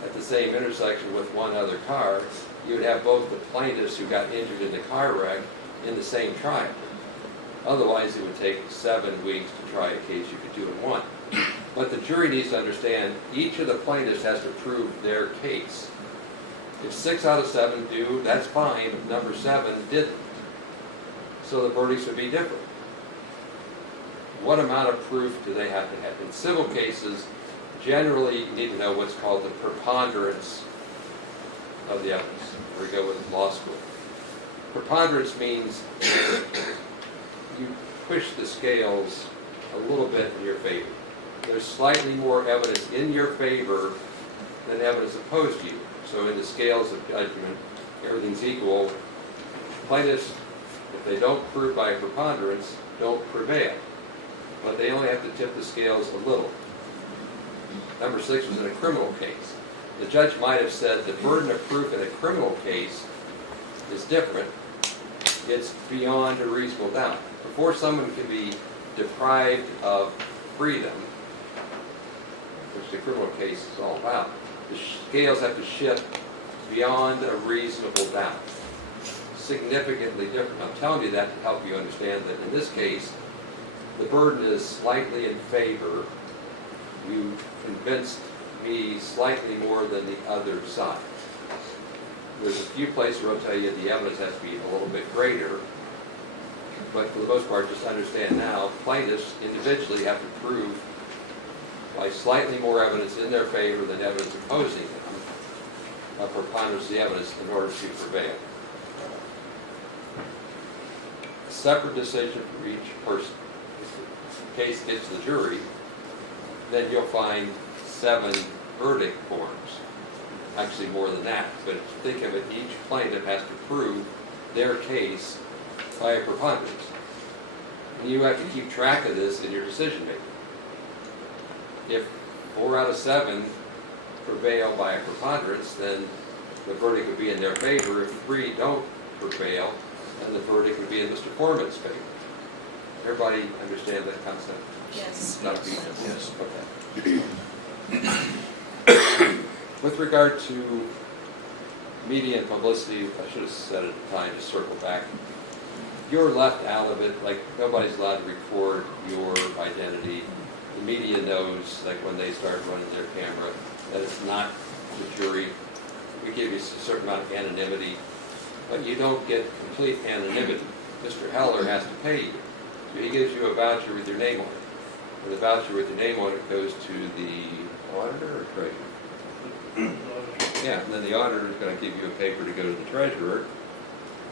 at the same intersection with 1 other car. You would have both the plaintiffs who got injured in the car wreck in the same trial. Otherwise, it would take 7 weeks to try a case you could do in 1. But the jury needs to understand each of the plaintiffs has to prove their case. If 6 out of 7 do, that's fine. If number 7 didn't. So the verdicts would be different. What amount of proof do they have to have? In civil cases, generally you need to know what's called the preponderance of the evidence. We go with law school. Preponderance means you push the scales a little bit in your favor. There's slightly more evidence in your favor than evidence opposed to you. So in the scales of judgment, everything's equal. Plaintiffs, if they don't prove by preponderance, don't prevail. But they only have to tip the scales a little. Number 6 was in a criminal case. The judge might have said the burden of proof in a criminal case is different. It's beyond a reasonable doubt. Before someone can be deprived of freedom, which the criminal case is all about, the scales have to shift beyond a reasonable doubt. Significantly different. I'm telling you that to help you understand that in this case, the burden is slightly in favor. You convinced me slightly more than the other side. There's a few places where I'll tell you the evidence has to be a little bit greater, but for the most part, just understand now, plaintiffs individually have to prove by slightly more evidence in their favor than evidence opposing them, a preponderance of the evidence in order to prevail. A separate decision for each person. If the case gets to the jury, then you'll find 7 verdict forms. Actually more than that, but think of it, each plaintiff has to prove their case by a preponderance. And you have to keep track of this in your decision making. If 4 out of 7 prevail by a preponderance, then the verdict would be in their favor. If 3 don't prevail, then the verdict would be in Mr. Foreman's favor. Everybody understand that concept? Yes. Not be, yes. Okay. with regard to media and publicity, I should have said at the time, to circle back. You're left out of it, like nobody's allowed to record your identity. The media knows, like when they start running their camera, that it's not the jury. We give you a certain amount of anonymity, but you don't get complete anonymity. Mr. Heller has to pay you. So he gives you a voucher with your name on it. And the voucher with your name on it goes to the auditor or treasurer? Yeah, and then the auditor is going to give you a paper to go to the treasurer.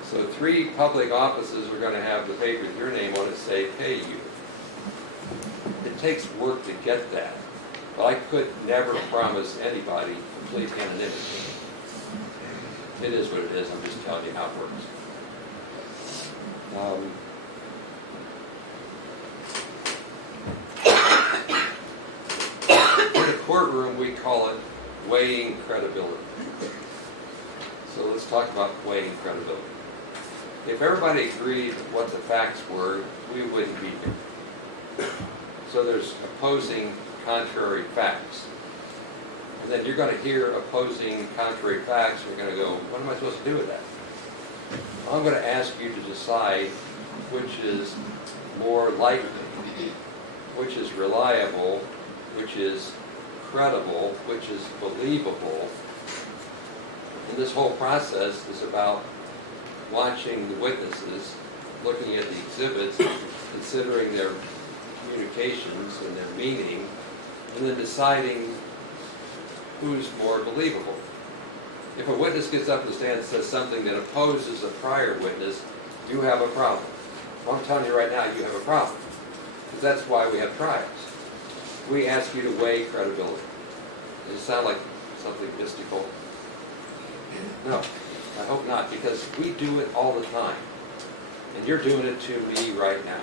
So 3 public offices are going to have the paper with your name on it say, pay you. It takes work to get that, but I could never promise anybody complete anonymity. It is what it is, I'm just telling you how it works. In a courtroom, we call it weighing credibility. So let's talk about weighing credibility. If everybody agreed what the facts were, we wouldn't be here. So there's opposing contrary facts. And then you're going to hear opposing contrary facts, and you're going to go, what am I supposed to do with that? I'm going to ask you to decide which is more likely, which is reliable, which is credible, which is believable. And this whole process is about watching the witnesses, looking at the exhibits, considering their communications and their meaning, and then deciding who's more believable. If a witness gets up in the stand and says something that opposes a prior witness, you have a problem. Well, I'm telling you right now, you have a problem. Because that's why we have trials. We ask you to weigh credibility. Does it sound like something mystical? No, I hope not, because we do it all the time. And you're doing it to me right now.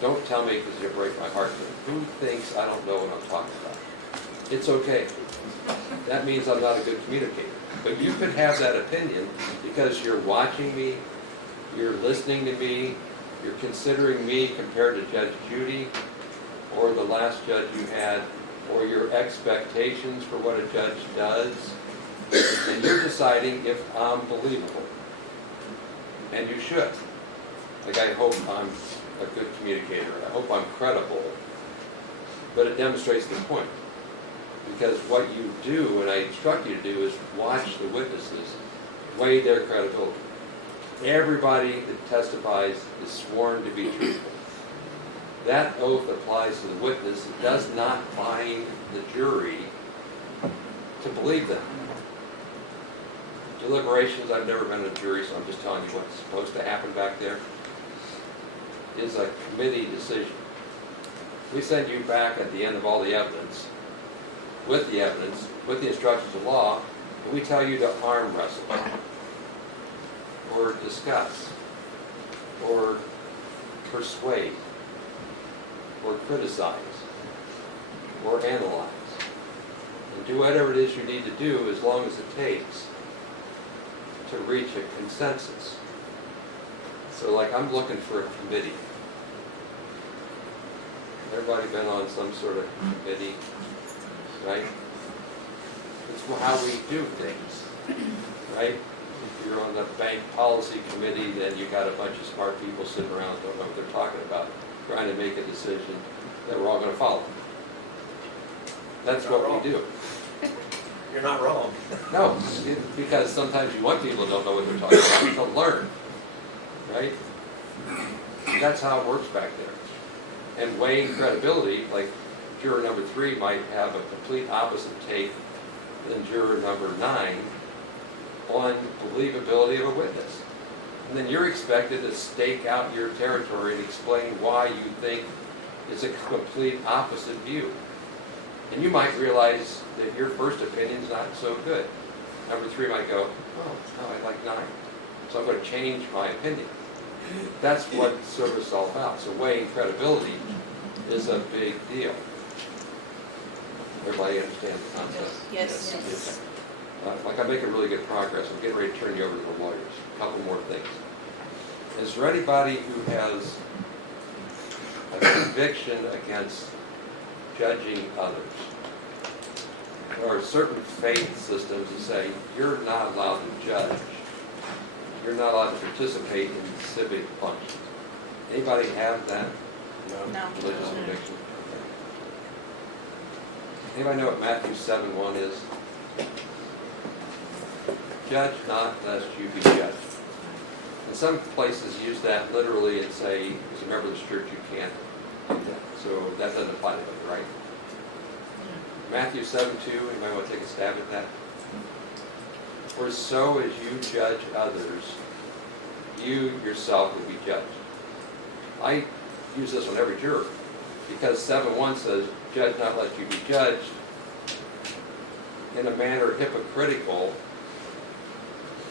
Don't tell me because you'll break my heart. Who thinks I don't know what I'm talking about? It's okay. That means I'm not a good communicator. But you could have that opinion because you're watching me, you're listening to me, you're considering me compared to Judge Judy or the last judge you had, or your expectations for what a judge does, and you're deciding if I'm believable. And you should. Like, I hope I'm a good communicator. I hope I'm credible. But it demonstrates the point. Because what you do, and I instruct you to do, is watch the witnesses, weigh their credibility. Everybody that testifies is sworn to be truthful. That oath applies to the witness. It does not bind the jury to believe them. Deliberations, I've never been in a jury, so I'm just telling you what's supposed to happen back there, is a committee decision. We send you back at the end of all the evidence, with the instructions of law, and we tell you to arm wrestle, or discuss, or persuade, or criticize, or analyze, and do whatever it is you need to do as long as it takes to reach a consensus. So, like, I'm looking for a committee. Everybody been on some sort of committee, right? It's how we do things, right? If you're on the bank policy committee, then you got a bunch of smart people sitting around don't know what they're talking about, trying to make a decision that we're all going to follow. That's what we do. You're not wrong. No, because sometimes you want people who don't know what they're talking about to learn, right? That's how it works back there. And weighing credibility, like juror number 3 might have a complete opposite take than juror number 9 on believability of a witness. And then you're expected to stake out your territory and explain why you think it's a complete opposite view. And you might realize that your first opinion's not so good. Number 3 might go, oh, no, I like 9. So I'm going to change my opinion. That's what service is all about. So weighing credibility is a big deal. Everybody understand the concept? Yes. Yes. Like, I'm making really good progress. I'm getting ready to turn you over to the lawyers. A couple more things. Is there anybody who has a conviction against judging others? there are certain faith systems that say you're not allowed to judge. You're not allowed to participate in civic functions. Anybody have that No. religious conviction? Anybody know what Matthew 7:1 is? Judge not lest you be judged. And some places use that literally and say, as a member of this church, you can't do that. So that doesn't apply to them, right? Matthew 7:2, anybody want to take a stab at that? For so as you judge others, you yourself will be judged. I use this on every juror because 7:1 says, judge not lest you be judged in a manner hypocritical,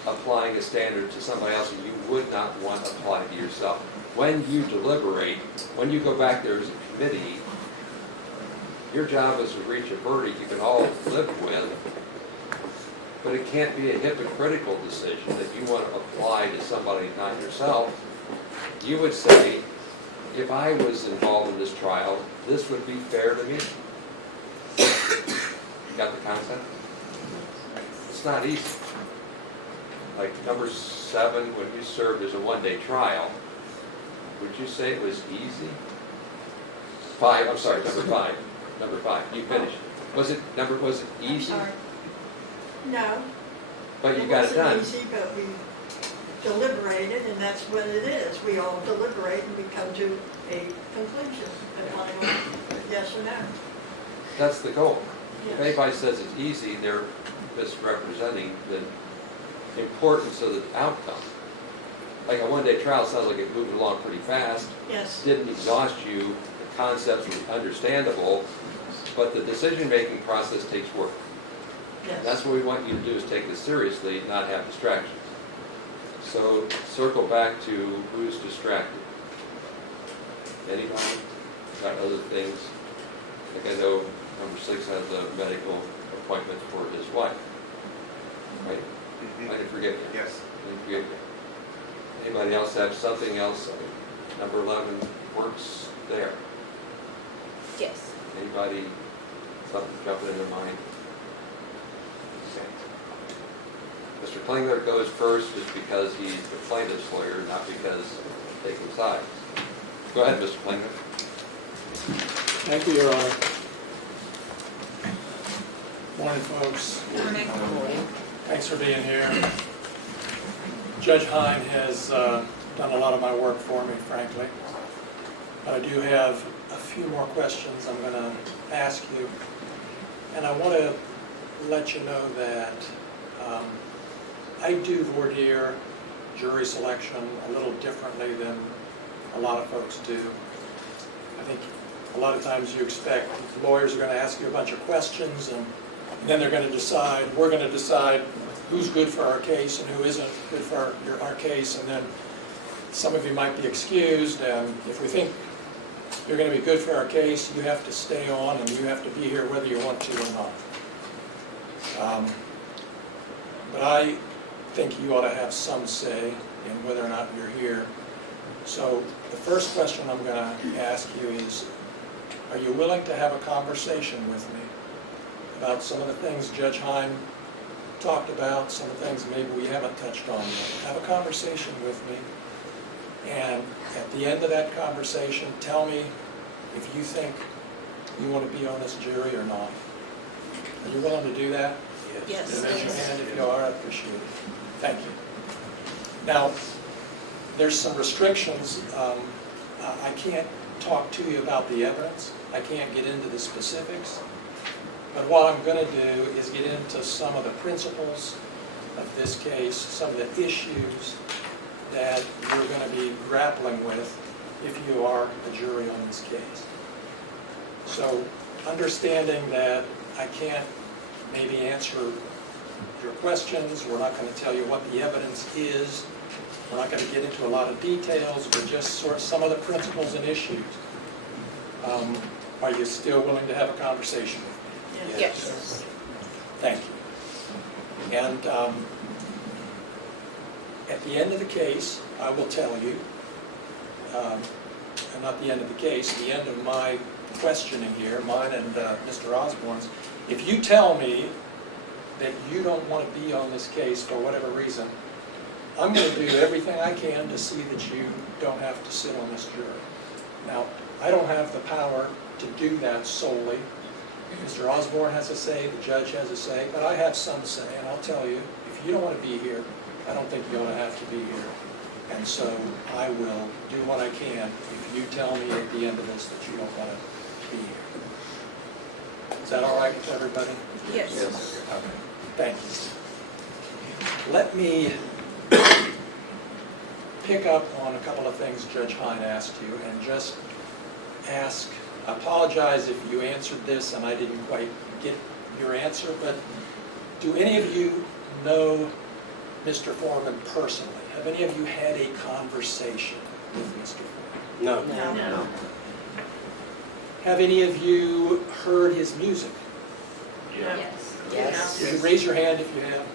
applying a standard to somebody else that you would not want applied to yourself. When you deliberate, when you go back there as a committee, your job is to reach a verdict you can all live with, but it can't be a hypocritical decision that you want to apply to somebody, not yourself. You would say, if I was involved in this trial, this would be fair to me. Got the concept? It's not easy. Like number 7, when you served as a one-day trial, would you say it was easy? 5, I'm sorry, number 5. Number 5, you finished. Was it easy? No. But you got it done. It wasn't easy, but we deliberated, and that's what it is. We all deliberate and we come to a conclusion, a final yes or no. That's the goal. If Yes. anybody says it's easy, they're misrepresenting the importance of the outcome. Like a one-day trial sounds like it moved along pretty fast. Yes. Didn't exhaust you. The concepts were understandable, but the decision-making process takes work. Yes. That's what we want you to do, is take this seriously, not have distractions. So circle back to who's distracted. Anybody? Got other things? Like I know number 6 has a medical appointment for his wife. Right? I didn't forget you. Yes. I didn't forget you. Anybody else have something else? Number 11 works there. Yes. Anybody, something jumping in their mind? Okay. Mr. Klingler goes first just because he's the plaintiff's lawyer, not because they taking sides. Go ahead, Mr. Klingler. Thank you, Your Honor. Morning, folks. Morning. Thanks for being here. Judge Hine has done a lot of my work for me, frankly. But I do have a few more questions I'm going to ask you. And I want to let you know that I do voir dire jury selection a little differently than a lot of folks do. I think a lot of times you expect lawyers are going to ask you a bunch of questions and then they're going to decide, we're going to decide who's good for our case and who isn't good for our case, and then some of you might be excused, and if we think you're going to be good for our case, you have to stay on and you have to be here whether you want to or not. But I think you ought to have some say in whether or not you're here. So the first question I'm going to ask you is, are you willing to have a conversation with me about some of the things Judge Hine talked about, some of the things maybe we haven't touched on yet? Have a conversation with me, and at the end of that conversation, tell me if you think you want to be on this jury or not. Are you willing to do that? Yes. Raise your hand if you are. I appreciate it. Thank you. Now, there's some restrictions. I can't talk to you about the evidence. I can't get into the specifics. But what I'm going to do is get into some of the principles of this case, some of the issues that you're going to be grappling with if you are a jury on this case. So, understanding that I can't maybe answer your questions, we're not going to tell you what the evidence is, we're not going to get into a lot of details, but just sort of some of the principles and issues. Are you still willing to have a conversation with me? Yes. Thank you. And at the end of the case, I will tell you, and not the end of the case, the end of my questioning here, mine and Mr. Osborne's. If you tell me that you don't want to be on this case for whatever reason, I'm going to do everything I can to see that you don't have to sit on this jury. Now, I don't have the power to do that solely. Mr. Osborne has a say, the judge has a say, but I have some say, and I'll tell you, if you don't want to be here, I don't think you ought to have to be here. And so I will do what I can if you tell me at the end of this that you don't want to be here. Is that all right with everybody? Yes. Okay, thank you. Let me pick up on a couple of things Judge Hine asked you and just ask, I apologize if you answered this and I didn't quite get your answer, but do any of you know Mr. Foreman personally? Have any of you had a conversation with Mr. Foreman? No. No. Have any of you heard his music? Yes. Yes. Would you raise your hand if you have?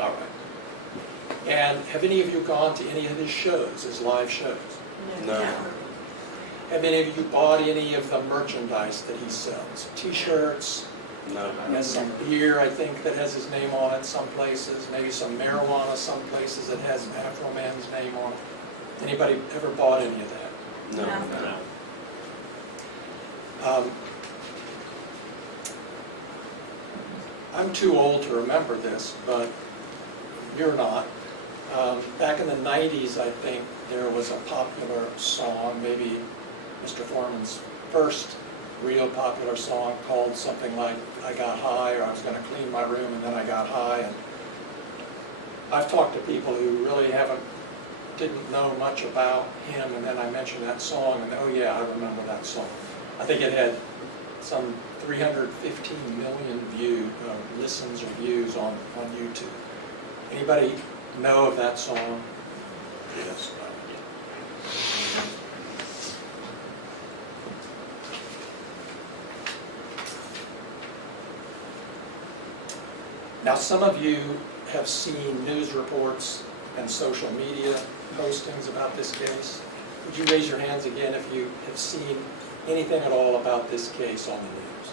All right. And have any of you gone to any of his shows, his live shows? No. Have any of you bought any of the merchandise that he sells? T-shirts, No. he has some beer, I think, that has his name on it some places, maybe some marijuana some places that has Afroman's name on it. Anybody ever bought any of that? No. I'm too old to remember this, but you're not. Back in the 90s, I think, there was a popular song, maybe Mr. Foreman's first real popular song, called something like I Got High, or I was going to clean my room and then I got high. And I've talked to people who really didn't know much about him, and then I mentioned that song, and oh yeah, I remember that song. I think it had some 315 million listens or views on YouTube. Anybody know of that song? Yes. Now, some of you have seen news reports and social media postings about this case. Would you raise your hands again if you have seen anything at all about this case on the news?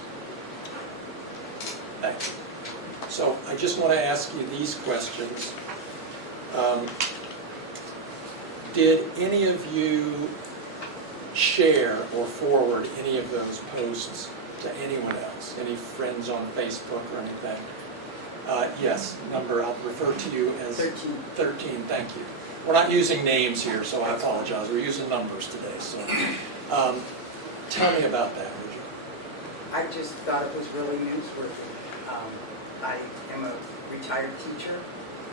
Thank you. So I just want to ask you these questions. Did any of you share or forward any of those posts to anyone else? Any friends on Facebook or anything? Yes, number, I'll refer to you as 13, thank you. We're not using names here, so I apologize. We're using numbers today. So tell me about that, would you? I just thought it was really newsworthy. I am a retired teacher.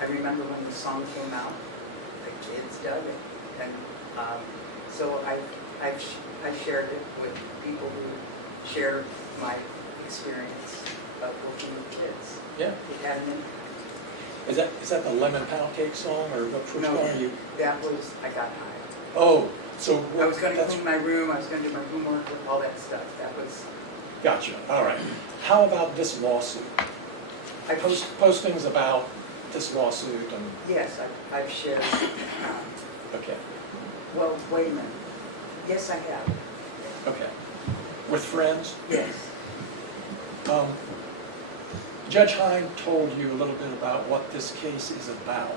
I remember when the song came out, the kids dug it. And so I shared it with people who share my experience of working with kids. Yeah. It had an impact. Is that the lemon pound cake song, or which one are you? That was, I got high. Oh, so I was going to that's- clean my room, I was going to do my homework, all that stuff. That was, Gotcha. All right. How about this lawsuit? I Postings about this lawsuit and yes, I've shared. okay, Well, wait a minute. Yes, I have. okay. With friends? Yes. Judge Hine told you a little bit about what this case is about.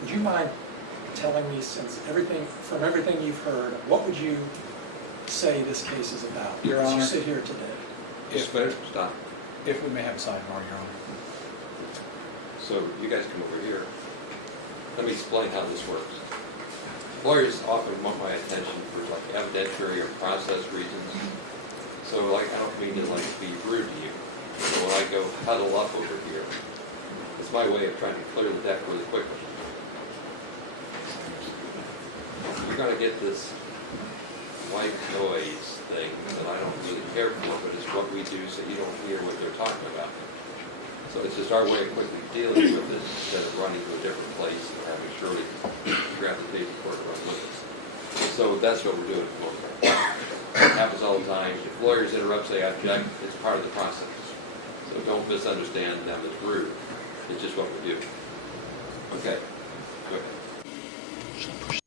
Would you mind telling me, from everything you've heard, what would you say this case is about? Your as you Honor. sit here today? Stop. If we may have a sidebar, Your Honor. So you guys come over here. Let me explain how this works. Lawyers often want my attention for like evidentiary or process reasons. So like I don't mean to like be rude to you. So when I go huddle up over here, it's my way of trying to clear the deck really quickly. You're gonna get this white noise thing that I don't really care for, but it's what we do so you don't hear what they're talking about. So it's just our way of quickly dealing with it instead of running to a different place and having Shirley grab the paperwork and run with us. So that's what we're doing at the moment. It happens all the time. If lawyers interrupt, say object, it's part of the process. So don't misunderstand them as rude. It's just what we do. Okay. Go ahead.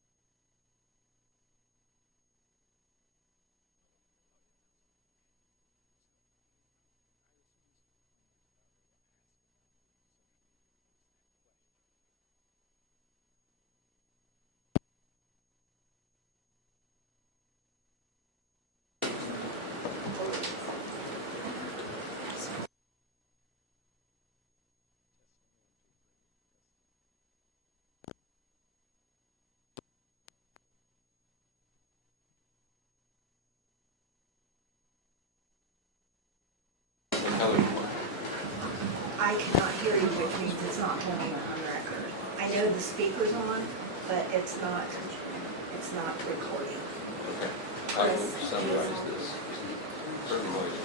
I cannot hear you, which means it's not going on record. I know the speaker's on, but it's not recording. I will summarize this. Very noisy.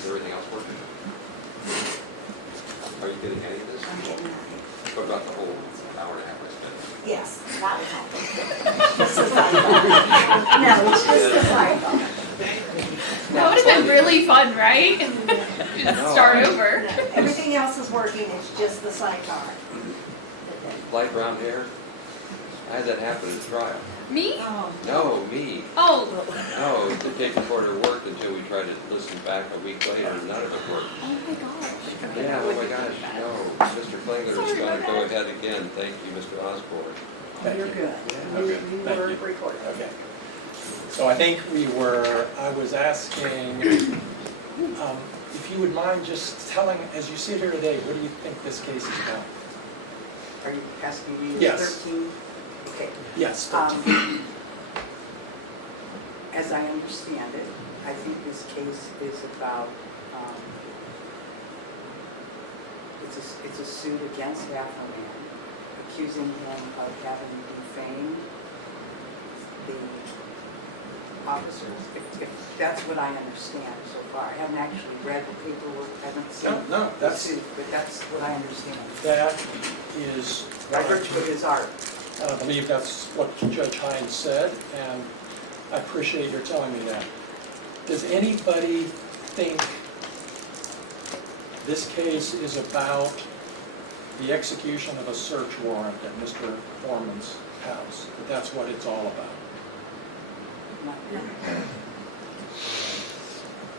Is everything else working? Are you getting any of this? What about the whole hour and a half I spent? Yes, that was all. Just the sidebar. No, it's just the sidebar. That would have been really fun, right? Start over. No, everything else is working, it's just the sidebar. Light brown hair? I had that happen in the trial. Me? Oh. No, me. Oh. No, the tape recorder worked until we tried to listen back a week later, and none of it worked. Oh my gosh. Yeah, oh my gosh, no. Mr. Klingler is Sorry going to about go that. ahead again. Thank you, Mr. Osborne. You're good. Okay, You thank were you. recorded. Okay. So I think I was asking, if you would mind just telling, as you sit here today, what do you think this case is about? Are you asking me? Yes. 13? Okay. Yes, 13. As I understand it, I think this case is about, it's a suit against Afroman, accusing him of having defamed the officers, if that's what I understand so far. I haven't actually read the paperwork, I haven't seen No, the suit, but that's what I understand. That is, By virtue of his art. I believe that's what Judge Hines said, and I appreciate your telling me that. Does anybody think this case is about the execution of a search warrant at Mr. Foreman's house? That that's what it's all about?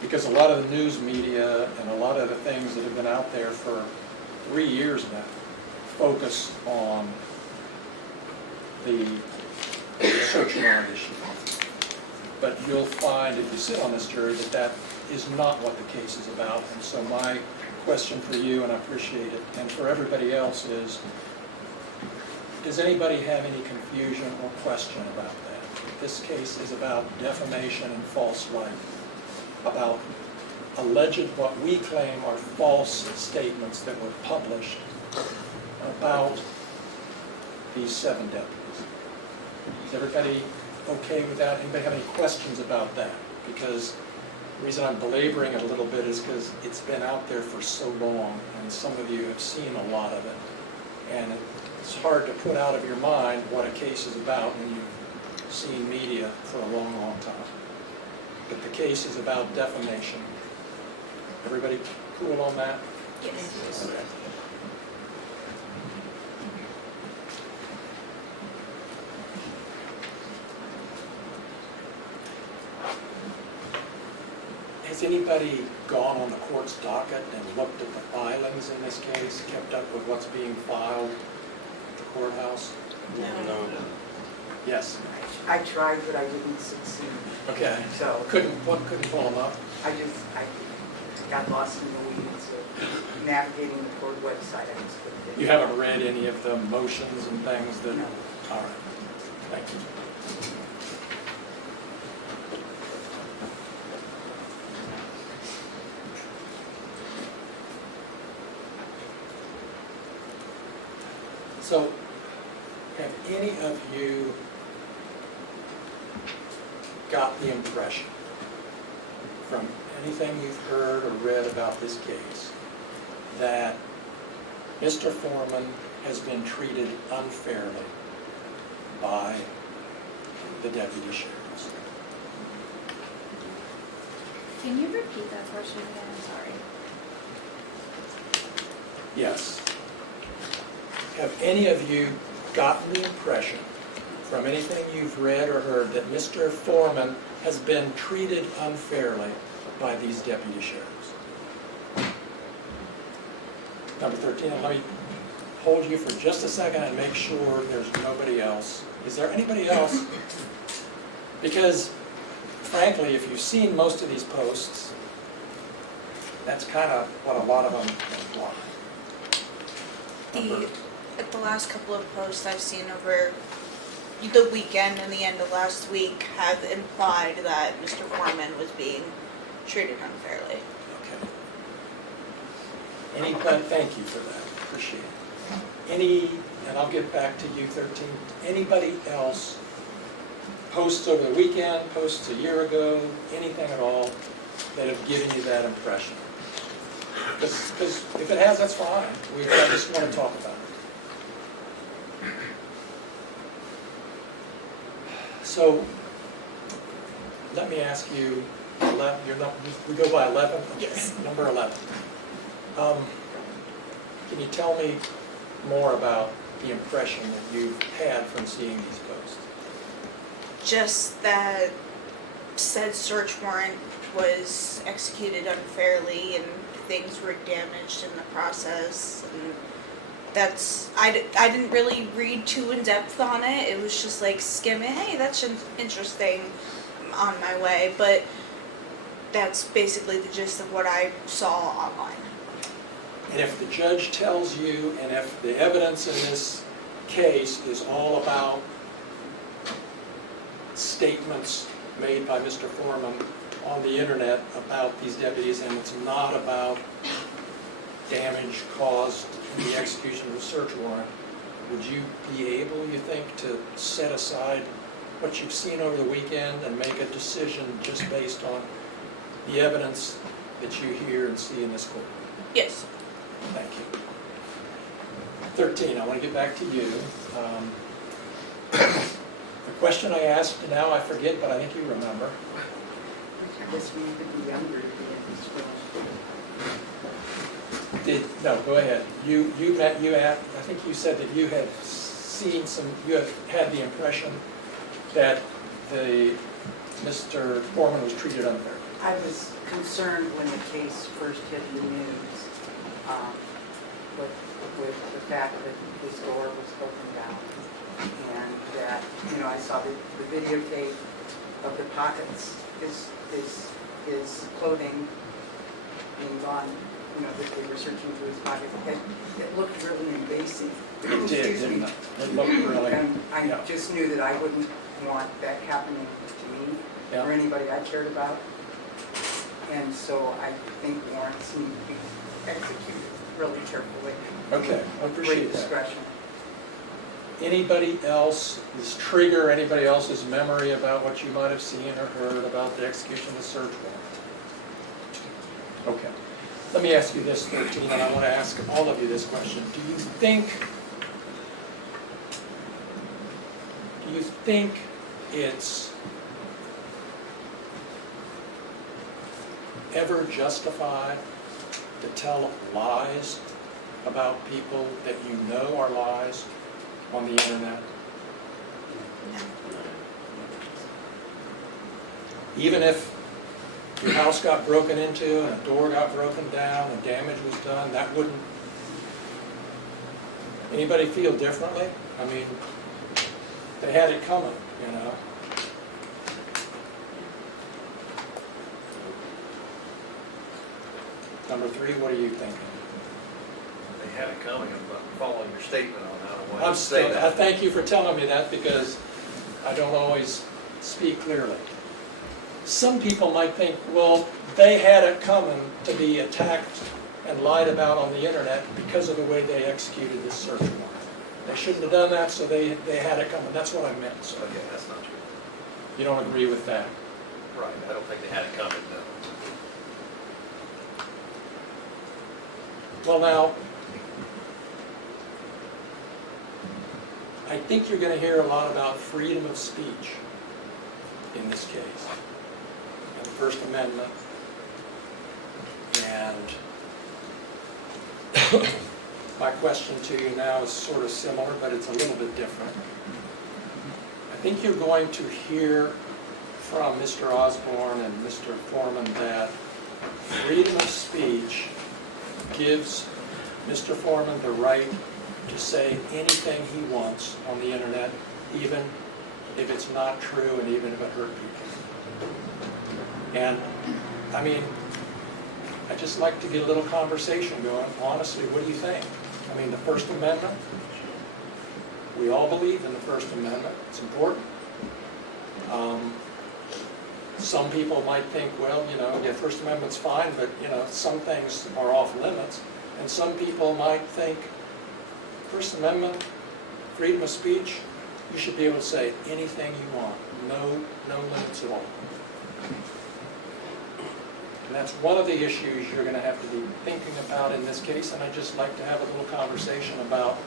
Because a lot of the news media and a lot of the things that have been out there for 3 years now focus on the search warrant issue. But you'll find, if you sit on this jury, that that is not what the case is about. And so my question for you, and I appreciate it, and for everybody else is, does anybody have any confusion or question about that? This case is about defamation and false light, about alleged, what we claim are false statements that were published about these 7 deputies. Is everybody okay with that? Anybody have any questions about that? Because the reason I'm belaboring it a little bit is because it's been out there for so long, and some of you have seen a lot of it. And it's hard to put out of your mind what a case is about when you've seen media for a long, long time. But the case is about defamation. Everybody cool on that? Yes. Okay. Has anybody gone on the court's docket and looked at the filings in this case, kept up with what's being filed at the courthouse? No. Yes. I tried, but I didn't succeed. Okay. So Couldn't pull them up? I got lost in the weeds of navigating the court website. I just couldn't get it. You haven't read any of the motions and things that? No. All right. Thank you. So, have any of you got the impression from anything you've heard or read about this case that Mr. Foreman has been treated unfairly by the deputy sheriffs? Can you repeat that question again? I'm sorry. Yes. Have any of you gotten the impression from anything you've read or heard that Mr. Foreman has been treated unfairly by these deputy sheriffs? Number 13, let me hold you for just a second and make sure there's nobody else. Is there anybody else? Because frankly, if you've seen most of these posts, that's kind of what a lot of them imply. The last couple of posts I've seen over the weekend and the end of last week have implied that Mr. Foreman was being treated unfairly. Okay. Thank you for that, appreciate it. And I'll get back to you, 13, anybody else, posts over the weekend, posts a year ago, anything at all, that have given you that impression? Because if it has, that's fine. I just want to talk about it. So, let me ask you, we go by 11? Yes. Number 11. Can you tell me more about the impression that you've had from seeing these posts? Just that said search warrant was executed unfairly and things were damaged in the process. And I didn't really read too in depth on it. It was just like skimming, hey, that's interesting, on my way. But that's basically the gist of what I saw online. And if the judge tells you, and if the evidence in this case is all about statements made by Mr. Foreman on the internet about these deputies, and it's not about damage caused in the execution of the search warrant, would you be able, you think, to set aside what you've seen over the weekend and make a decision just based on the evidence that you hear and see in this court? Yes. Thank you. 13, I want to get back to you. The question I asked, now I forget, but I think you remember. I guess we need to be younger to be in this world. No, go ahead. You had, I think you said that you had seen you had had the impression that Mr. Foreman was treated unfairly. I was concerned when the case first hit the news with the fact that his door was broken down, and that, I saw the videotape of the pockets, his clothing being gone, that they were searching through his pockets. It looked really invasive. It did, didn't it? It looked really. And I just knew that I wouldn't want that happening to me or anybody I cared about. And so I think warrants need to be executed really carefully. Okay, I appreciate Great that. discretion. Anybody else, this trigger anybody else's memory about what you might have seen or heard about the execution of the search warrant? Okay. Let me ask you this, 13, and I want to ask all of you this question. Do you think it's ever justified to tell lies about people that you know are lies on the internet? Even if your house got broken into and a door got broken down and damage was done, that wouldn't... Anybody feel differently? I mean, they had it coming, Number 3, what are you thinking? They had it coming. I'm following your statement on how I I want to say that. thank you for telling me that, because I don't always speak clearly. Some people might think, well, they had it coming to be attacked and lied about on the internet because of the way they executed this search warrant. They shouldn't have done that, so they had it coming. That's what I meant. So Okay, that's not true. you don't agree with that? Right, I don't think they had it coming, no. Well, now, I think you're going to hear a lot about freedom of speech in this case, and the First Amendment, And my question to you now is sort of similar, but it's a little bit different. I think you're going to hear from Mr. Osborne and Mr. Foreman that freedom of speech gives Mr. Foreman the right to say anything he wants on the internet, even if it's not true and even if it hurt people. And, I mean, I'd just like to get a little conversation going. Honestly, what do you think? I mean, the First Amendment, we all believe in the First Amendment. It's important. Some people might think, well, you know, yeah, First Amendment's fine, but, you know, some things are off limits. And some people might think, First Amendment, freedom of speech, you should be able to say anything you want. No limits at all. And that's one of the issues you're going to have to be thinking about in this case, and I'd just like to have a little conversation about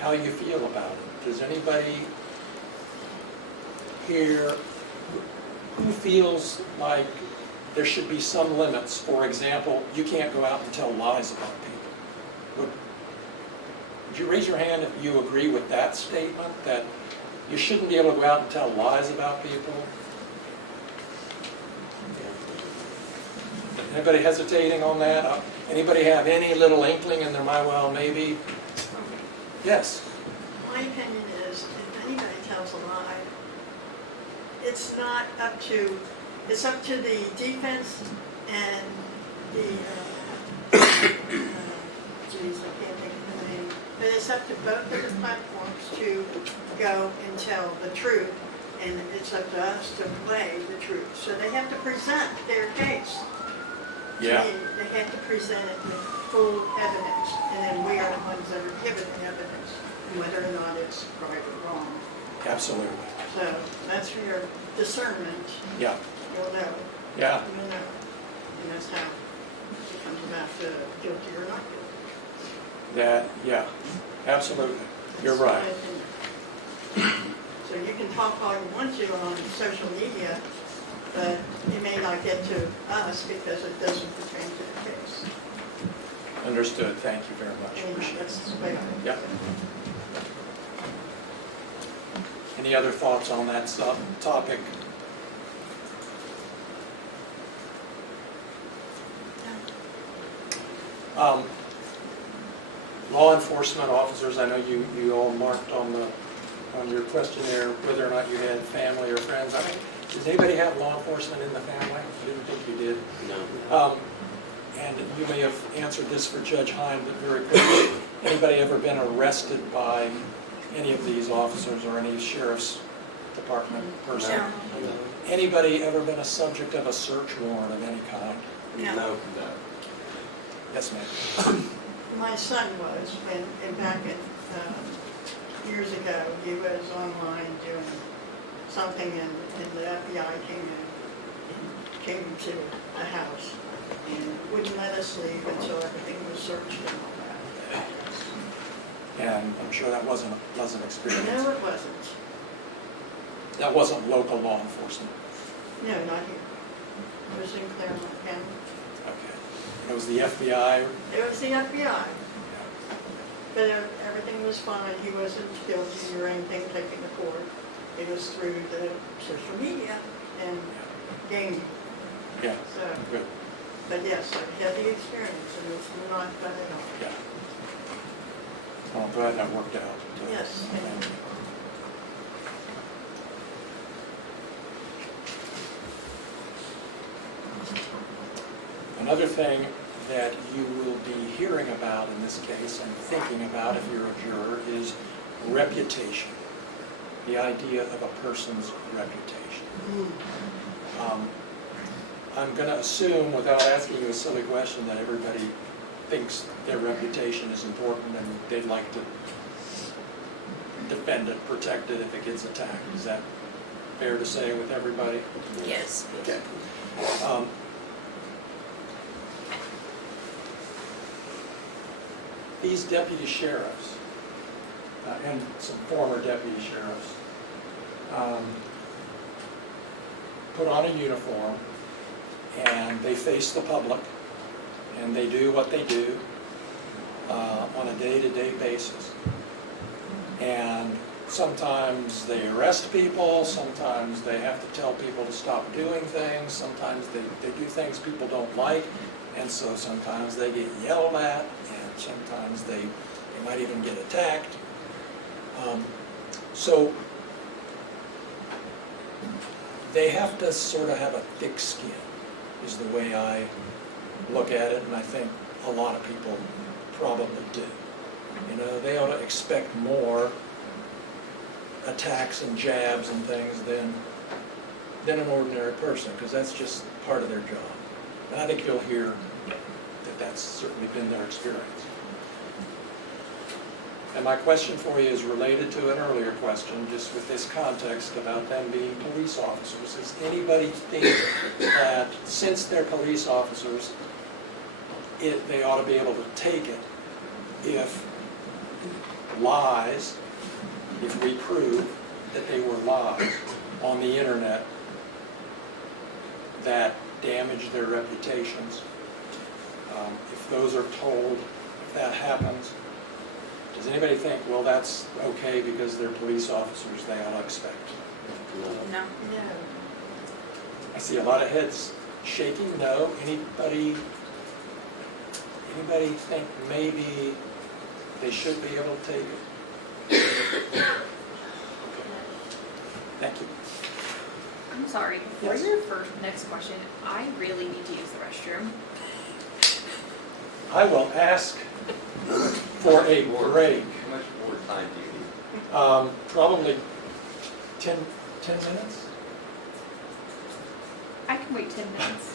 how you feel about it. Does anybody here who feels like there should be some limits? For example, you can't go out and tell lies about people. Would you raise your hand if you agree with that statement, that you shouldn't be able to go out and tell lies about people? Anybody hesitating on that? Anybody have any little inkling in their mind, well, maybe? Yes? My opinion is, if anybody tells a lie, it's not up to, it's up to the defense and the, geez, I can't think of the name, but it's up to both of the platforms to go and tell the truth, and it's up to us to weigh the truth. So they have to present their case. Yeah. They have to present it with full evidence, and then we are the ones that are given the evidence, whether or not it's right or wrong. Absolutely. So that's for your discernment. Yeah. You'll know. Yeah. You'll know. And that's how it comes about guilty or not guilty. That, yeah, absolutely. You're right. So you can talk all you want to on social media, but it may not get to us because it doesn't pertain to the case. Understood. Thank you very much. And that's the way I Yeah. Any other thoughts on that topic? Law enforcement officers, I know you all marked on your questionnaire whether or not you had family or friends. I mean, does anybody have law enforcement in the family? I didn't think you did. No. And you may have answered this for Judge Hine, but very quickly, anybody ever been arrested by any of these officers or any sheriff's department person? No. Anybody ever been a subject of a search warrant of any kind? No. Yes, ma'am. My son was, and back years ago, he was online doing something, and the FBI came to the house and wouldn't let us leave until everything was searched and all that. And I'm sure that wasn't a pleasant experience. No, it wasn't. That wasn't local law enforcement. No, not here. It was in Claremont County. Okay. It was the FBI. It was the FBI. But everything was fine. He wasn't guilty or anything taken to court. It was through the social media and gaming. Yeah. So, Good. but yes, I had the experience, and it's not fun at all. Yeah. Well, I'm glad that worked out. Yes. Another thing that you will be hearing about in this case and thinking about if you're a juror is reputation, the idea of a person's reputation. I'm going to assume, without asking you a silly question, that everybody thinks their reputation is important and they'd like to defend it, protect it if it gets attacked. Is that fair to say with everybody? Yes. Okay. These deputy sheriffs and some former deputy sheriffs put on a uniform and they face the public and they do what they do on a day-to-day basis. And sometimes they arrest people, sometimes they have to tell people to stop doing things, sometimes they do things people don't like, and so sometimes they get yelled at, and sometimes they might even get attacked. So they have to sort of have a thick skin, is the way I look at it, and I think a lot of people probably do. You know, they ought to expect more attacks and jabs and things than an ordinary person, because that's just part of their job. And I think you'll hear that that's certainly been their experience. And my question for you is related to an earlier question, just with this context about them being police officers. Does anybody think that since they're police officers, they ought to be able to take it if lies, if we prove that they were lies on the internet that damage their reputations? If those are told, if that happens, does anybody think, well, that's okay because they're police officers, they ought to expect? No. I see a lot of heads shaking. No. Anybody think maybe they should be able to take it? Okay. Thank you. I'm sorry, before Yes. your next question, I really need to use the restroom. I will ask for a break. How much more time do you need? Probably 10 minutes? I can wait 10 minutes.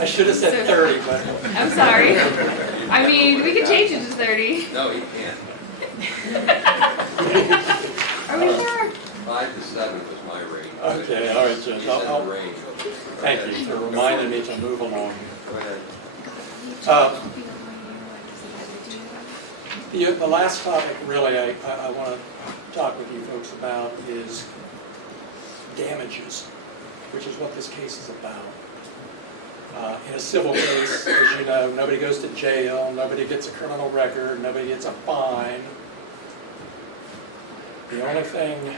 I should have said 30, but... I'm sorry. I mean, we can change it to 30. No, you can't. Are we sure? 5 to 7 was my range. Okay, all right, Judge. You said I'll- the range. Thank you for reminding me to move along. Go ahead. The last topic, really, I want to talk with you folks about is damages, which is what this case is about. In a civil case, as you know, nobody goes to jail, nobody gets a criminal record, nobody gets a fine. The only thing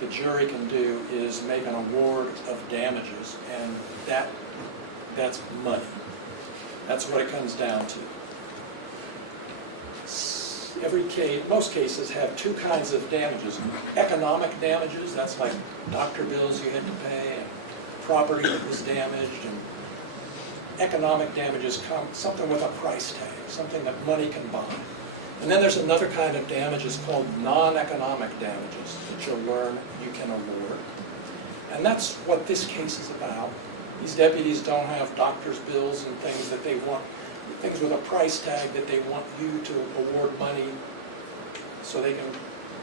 the jury can do is make an award of damages, and that's money. That's what it comes down to. Most cases have two kinds of damages. Economic damages, that's like doctor bills you had to pay, and property that was damaged, and economic damages come something with a price tag, something that money can buy. And then there's another kind of damages called non-economic damages that you'll learn you can award. And that's what this case is about. These deputies don't have doctor's bills and things that they want, things with a price tag that they want you to award money so they can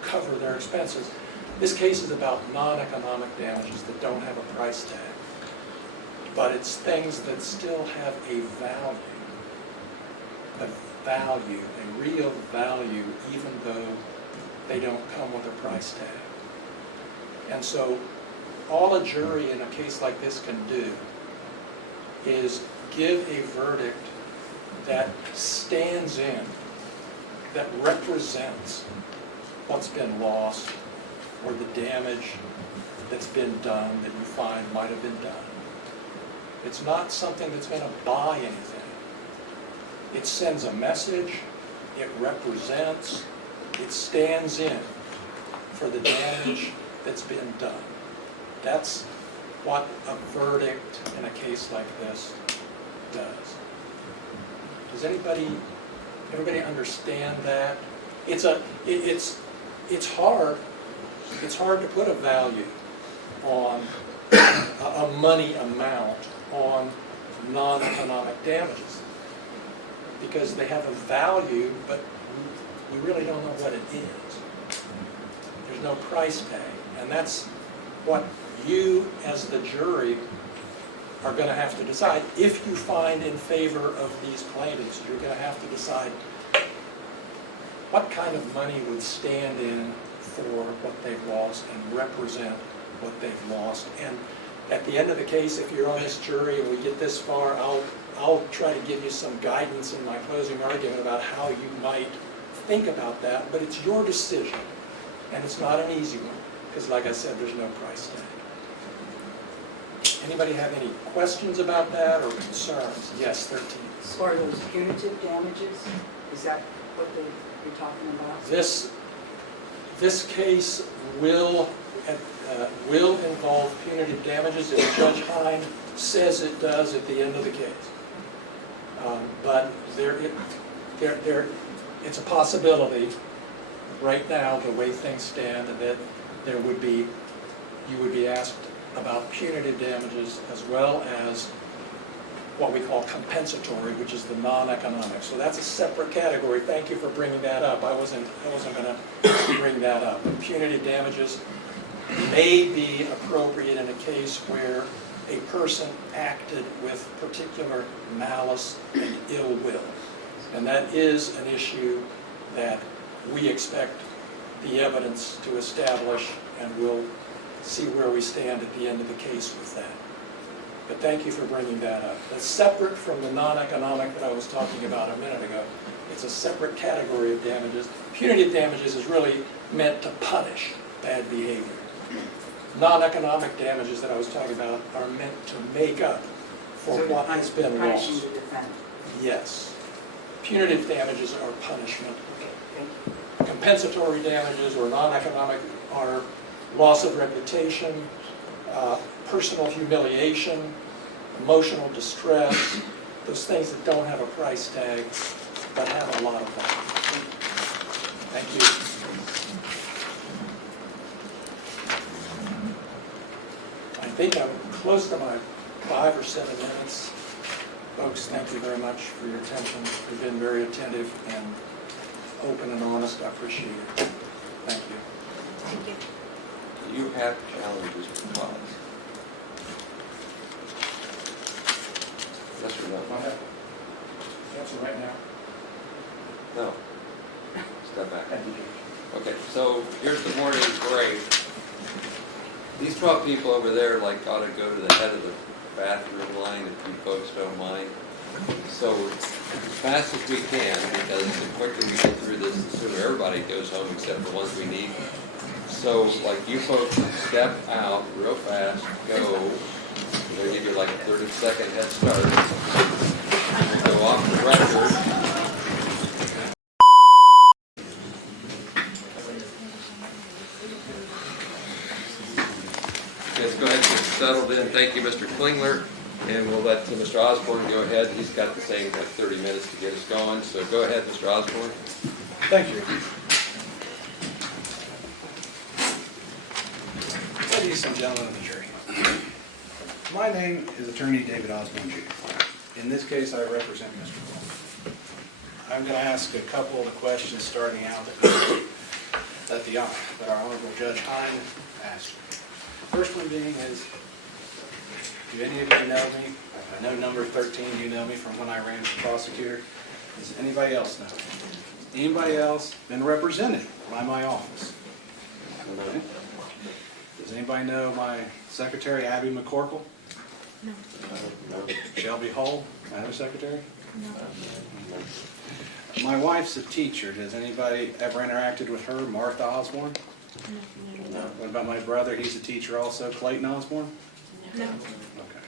cover their expenses. This case is about non-economic damages that don't have a price tag. But it's things that still have a real value, even though they don't come with a price tag. And so all a jury in a case like this can do is give a verdict that stands in, that represents what's been lost or the damage that's been done that you find might have been done. It's not something that's going to buy anything. It sends a message, it represents, it stands in for the damage that's been done. That's what a verdict in a case like this does. Does everybody understand that? It's hard to put a value on a money amount on non-economic damages because they have a value, but we really don't know what it is. There's no price tag, and that's what you as the jury are going to have to decide. If you find in favor of these plaintiffs, you're going to have to decide what kind of money would stand in for what they've lost and represent what they've lost. And At the end of the case, if you're on this jury and we get this far, I'll try to give you some guidance in my closing argument about how you might think about that, but it's your decision, and it's not an easy one, because like I said, there's no price tag. Anybody have any questions about that or concerns? Yes, 13. As far as those punitive damages, is that what you're talking about? This case will involve punitive damages if Judge Hine says it does at the end of the case. But it's a possibility right now, the way things stand, that you would be asked about punitive damages as well as what we call compensatory, which is the non-economic. So that's a separate category. Thank you for bringing that up. I wasn't going to bring that up. But punitive damages may be appropriate in a case where a person acted with particular malice and ill will. And that is an issue that we expect the evidence to establish, and we'll see where we stand at the end of the case with that. But thank you for bringing that up. That's separate from the non-economic that I was talking about a minute ago. It's a separate category of damages. Punitive damages is really meant to punish bad behavior. Non-economic damages that I was talking about are meant to make up for what has been Punishing lost. the defendant. Yes. Punitive damages are punishment. Compensatory damages or non-economic are loss of reputation, personal humiliation, emotional distress, those things that don't have a price tag but have a lot of value. Thank you. I think I'm close to my 5 or 7 minutes. Folks, thank you very much for your attention. You've been very attentive and open and honest. I appreciate it. Thank you. Thank you. You have challenges to cause. Yes or no? Answer right now. No. Step back. Thank you. Okay, so here's the morning break. These 12 people over there ought to go to the head of the bathroom line if you folks don't mind. So as fast as we can, because the quicker we get through this, the sooner everybody goes home except the ones we need. So you folks step out real fast, go. They'll give you a 30-second head start. We'll go off the record. Let's go ahead and get settled in. Thank you, Mr. Klingler. And we'll let Mr. Osborne go ahead. He's got the same 30 minutes to get us going. So go ahead, Mr. Osborne. Thank you. Ladies and gentlemen of the jury, my name is Attorney David Osborne Jr. In this case, I represent Mr. Cole. I'm going to ask a couple of the questions starting out that our Honorable Judge Hine asked. First one being is, do any of you know me? I know number 13, you know me from when I ran for prosecutor. Does anybody else know me? Anybody else been represented by my office? Okay. Does anybody know my secretary, Abby McCorkle? No. Shelby Hull, my other secretary? No. My wife's a teacher. Does anybody ever interacted with her, Martha Osborne? No. What about my brother? He's a teacher also, Clayton Osborne? No. Okay.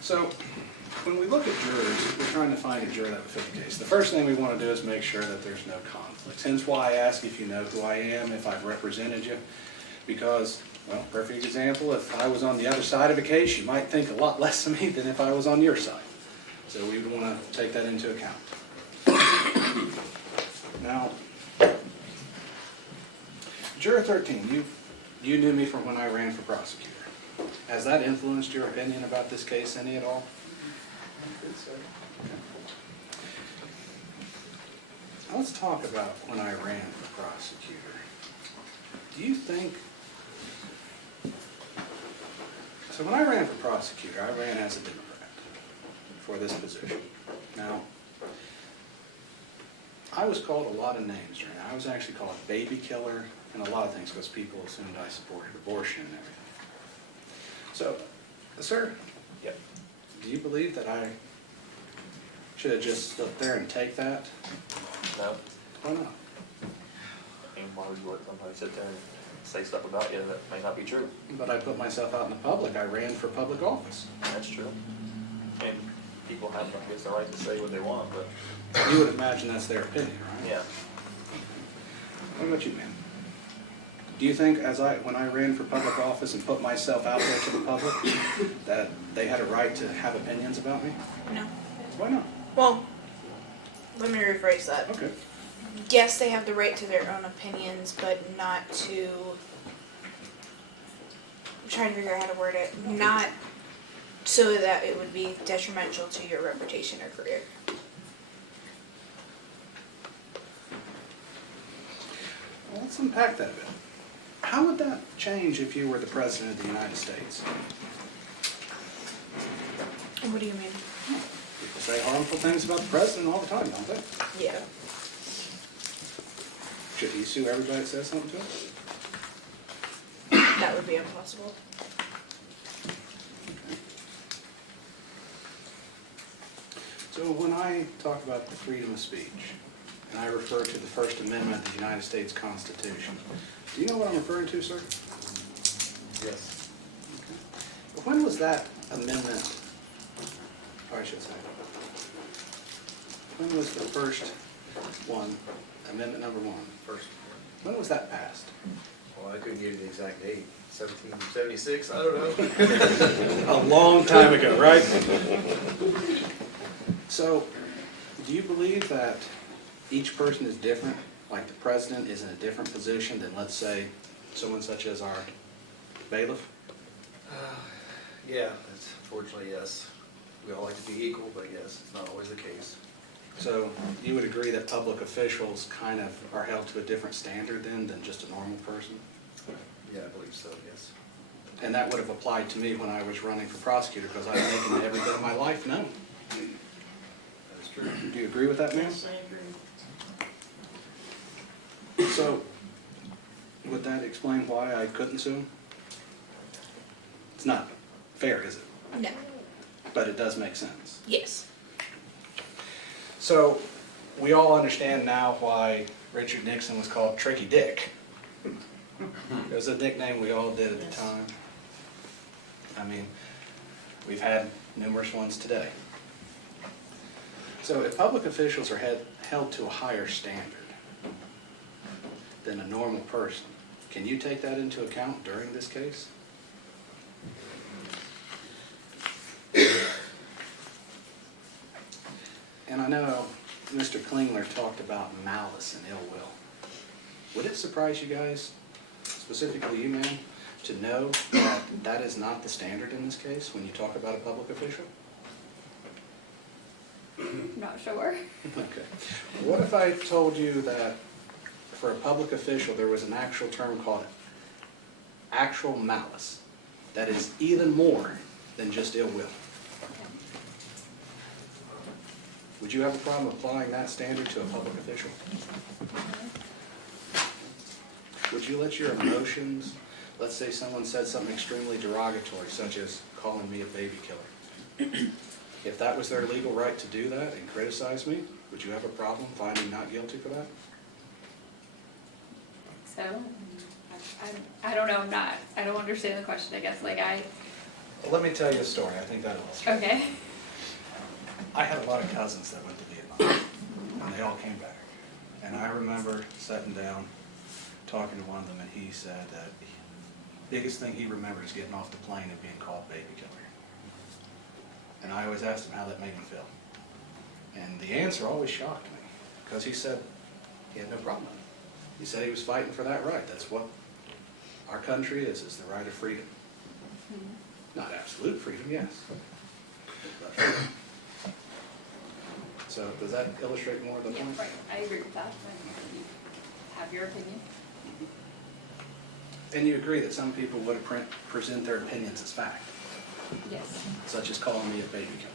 So, when we look at jurors, we're trying to find a juror that would fit the case. The first thing we want to do is make sure that there's no conflicts. Hence why I ask if you know who I am, if I've represented you. Because, well, perfect example, if I was on the other side of a case, you might think a lot less of me than if I was on your side. So we would want to take that into account. Now, Juror 13, you knew me from when I ran for prosecutor. Has that influenced your opinion about this case any at all? Now let's talk about when I ran for prosecutor. Do you think... So when I ran for prosecutor, I ran as a Democrat for this position. Now, I was called a lot of names during that. I was actually called baby killer and a lot of things because people assumed I supported abortion and everything. So, sir? Yep. Do you believe that I should have just stood there and take that? No. Why not? And why would you let somebody sit there and say stuff about you that may not be true? But I put myself out in the public. I ran for public office. That's true. And people have, I guess, the right to say what they want, but You would imagine that's their opinion, right? yeah. What about you, man? Do you think when I ran for public office and put myself out there to the public, that they had a right to have opinions about me? No. Why not? Well, let me rephrase that. Okay. Yes, they have the right to their own opinions, but not to, I'm trying to figure out how to word it, not so that it would be detrimental to your reputation or career. Well, let's unpack that a bit. How would that change if you were the President of the United States? What do you mean? People say harmful things about the President all the time, don't they? Yeah. Should he sue everybody that says something to him? That would be impossible. So when I talk about the freedom of speech, and I refer to the First Amendment of the United States Constitution, do you know what I'm referring to, sir? Yes. Okay. When was that amendment, or I should say, when was the first one, amendment number 1? First. When was that passed? Well, I couldn't give you the exact date. 1776, I don't know. A long time ago, right? So, do you believe that each person is different? Like the president is in a different position than, let's say, someone such as our bailiff? Yeah, that's unfortunately, yes. We all like to be equal, but yes, it's not always the case. So, you would agree that public officials kind of are held to a different standard then than just a normal person? Yeah, I believe so, yes. And that would have applied to me when I was running for prosecutor because I was making every bit of my life known. That is true. Do you agree with that, ma'am? Yes, I agree. So, would that explain why I couldn't sue him? It's not fair, is it? No. But it does make sense. Yes. So, we all understand now why Richard Nixon was called Tricky Dick. It was a nickname we all did at the time. I mean, we've had numerous ones today. So if public officials are held to a higher standard than a normal person, can you take that into account during this case? And I know Mr. Klingler talked about malice and ill will. Would it surprise you guys, specifically you, ma'am, to know that that is not the standard in this case when you talk about a public official? Not sure. Okay. What if I told you that for a public official there was an actual term called actual malice that is even more than just ill will? Would you have a problem applying that standard to a public official? Would you let your emotions, let's say someone said something extremely derogatory, such as calling me a baby killer. If that was their legal right to do that and criticize me, would you have a problem finding not guilty for that? So, I don't know, I don't understand the question, I guess, Let me tell you a story, I think that'll illustrate. okay. I had a lot of cousins that went to Vietnam, and they all came back. And I remember sitting down, talking to one of them, and he said that the biggest thing he remembered is getting off the plane and being called baby killer. And I always asked him how that made him feel. And the answer always shocked me, because he said he had no problem with it. He said he was fighting for that right. That's what our country is the right of freedom. Not absolute freedom, yes. But freedom. So does that illustrate more of the Yeah, point? right, I agree with that, you have your opinion. And you agree that some people would present their opinions as fact, Yes. such as calling me a baby killer.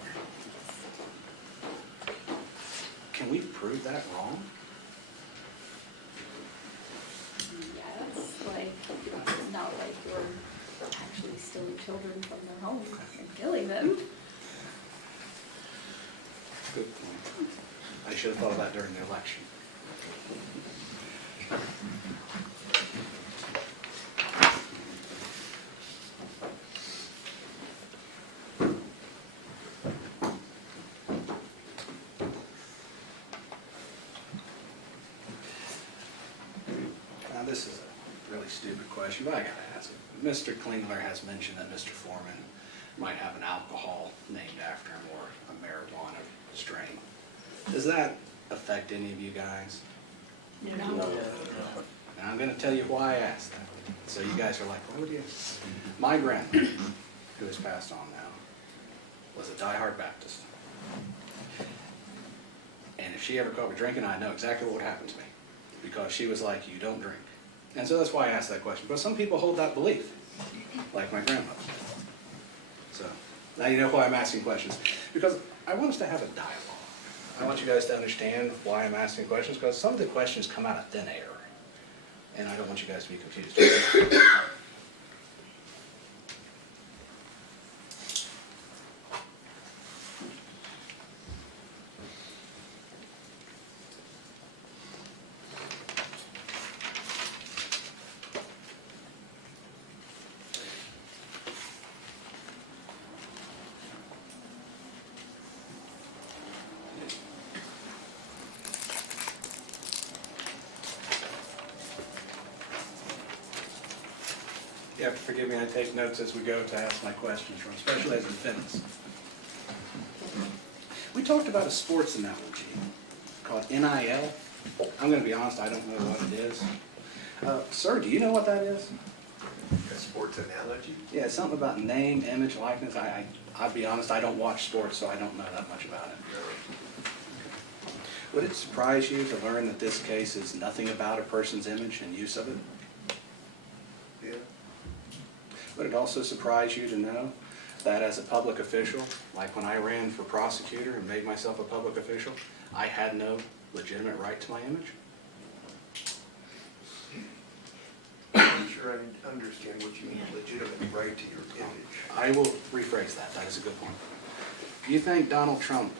Can we prove that wrong? Yeah, that's not like you're actually still children from their homes and killing them. Good point. I should have thought of that during the election. Now, this is a really stupid question, but I gotta ask it. Mr. Klingler has mentioned that Mr. Foreman might have an alcohol named after him or a marijuana strain. Does that affect any of you guys? No. And I'm gonna tell you why I asked that. So you guys are like, oh dear. My grandma, who has passed on now, was a diehard Baptist. And if she ever caught me drinking, I know exactly what would happen to me. Because she was like, you don't drink. And so that's why I asked that question. But some people hold that belief, like my grandmother. So now you know why I'm asking questions. Because I want us to have a dialogue. I want you guys to understand why I'm asking questions, because some of the questions come out of thin air. And I don't want you guys to be confused. You have to forgive me, I take notes as we go to ask my questions from, especially as defendants. We talked about a sports analogy called NIL. I'm going to be honest, I don't know what it is. Sir, do you know what that is? A sports analogy? Yeah, it's something about name, image, likeness. I'll be honest, I don't watch sports, so I don't know that much about it. Would it surprise you to learn that this case is nothing about a person's image and use of it? Yeah. Would it also surprise you to know that as a public official, like when I ran for prosecutor and made myself a public official, I had no legitimate right to my image? I'm sure I understand what you mean, legitimate right to your image. I will rephrase that. That is a good point. Do you think Donald Trump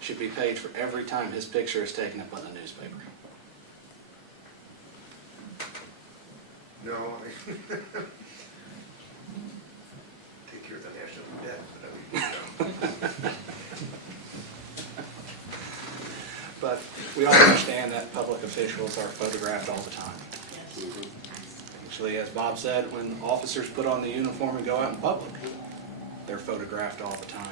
should be paid for every time his picture is taken up on the newspaper? No, I take care of the national debt, but I mean, no. But we all understand that public officials are photographed all the time. Actually, as Bob said, when officers put on the uniform and go out in public, they're photographed all the time.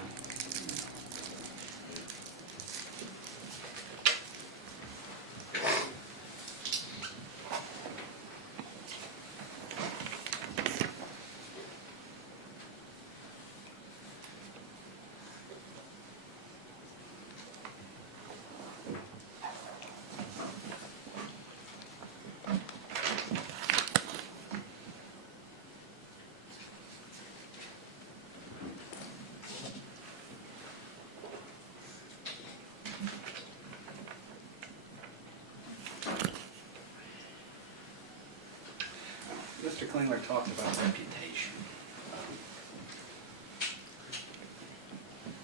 Mr. Klingler talked about reputation.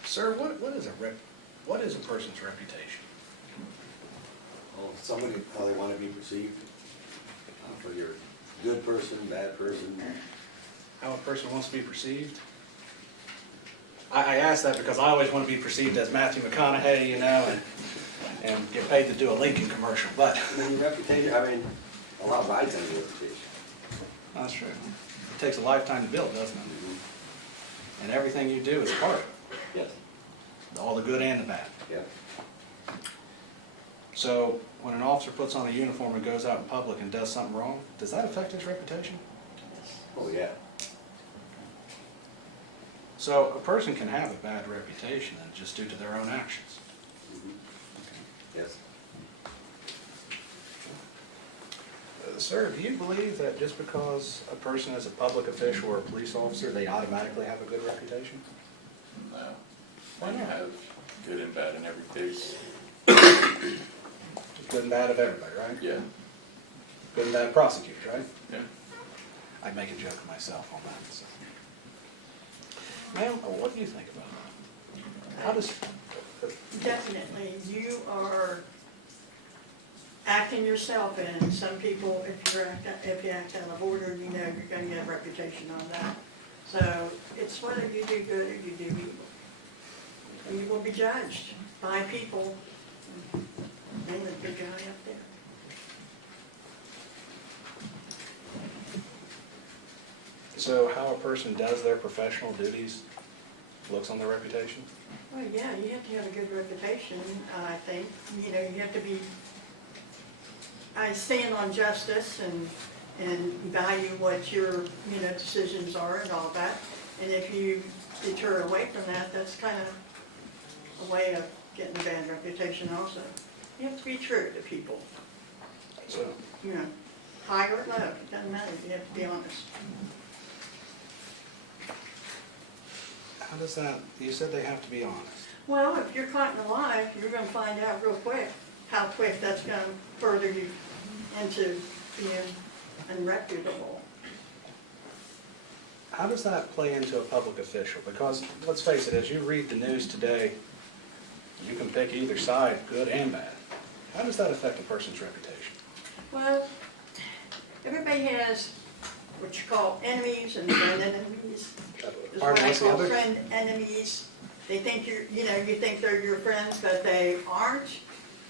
Sir, what is a person's reputation? Well, somebody, how they want to be perceived, for your good person, bad person. How a person wants to be perceived? I ask that because I always want to be perceived as Matthew McConaughey, you know, and get paid to do a Lincoln commercial, but. I mean, your reputation, I mean, a lot rides on your reputation. That's true. It takes a lifetime to build, doesn't it? Mm-hmm. And everything you do is a part of it. Yes. All the good and the bad. Yeah. So when an officer puts on a uniform and goes out in public and does something wrong, does that affect his reputation? Oh, yeah. So a person can have a bad reputation and just due to their own actions. Mm-hmm. Yes. Sir, do you believe that just because a person is a public official or a police officer, they automatically have a good reputation? No. Why You not? have good and bad in every case. Good and bad of everybody, right? Yeah. Good and bad prosecutors, right? Yeah. I make a joke of myself on that. So. Ma'am, what do you think about that? How does, Definitely, you are acting yourself in. Some people, if you act out of order, you know you're gonna get a reputation on that. So it's whether you do good or you do evil. And you will be judged by people, and the big guy up there. so how a person does their professional duties looks on their reputation? Well, yeah, you have to have a good reputation, I think. You know, you have to be, I stand on justice and value what your, you know, decisions are and all that. And if you deter away from that, that's kind of a way of getting a bad reputation also. You have to be true to people. So, You know, high or low, it doesn't matter, you have to be honest. how does that, you said they have to be honest. Well, if you're caught in a lie, you're gonna find out real quick how quick that's gonna further you into being unreputable. How does that play into a public official? Because, let's face it, as you read the news today, you can pick either side, good and bad. How does that affect a person's reputation? Well, everybody has what you call enemies and friend enemies. There's what I call friend enemies. They think you're, you know, you think they're your friends, but they aren't.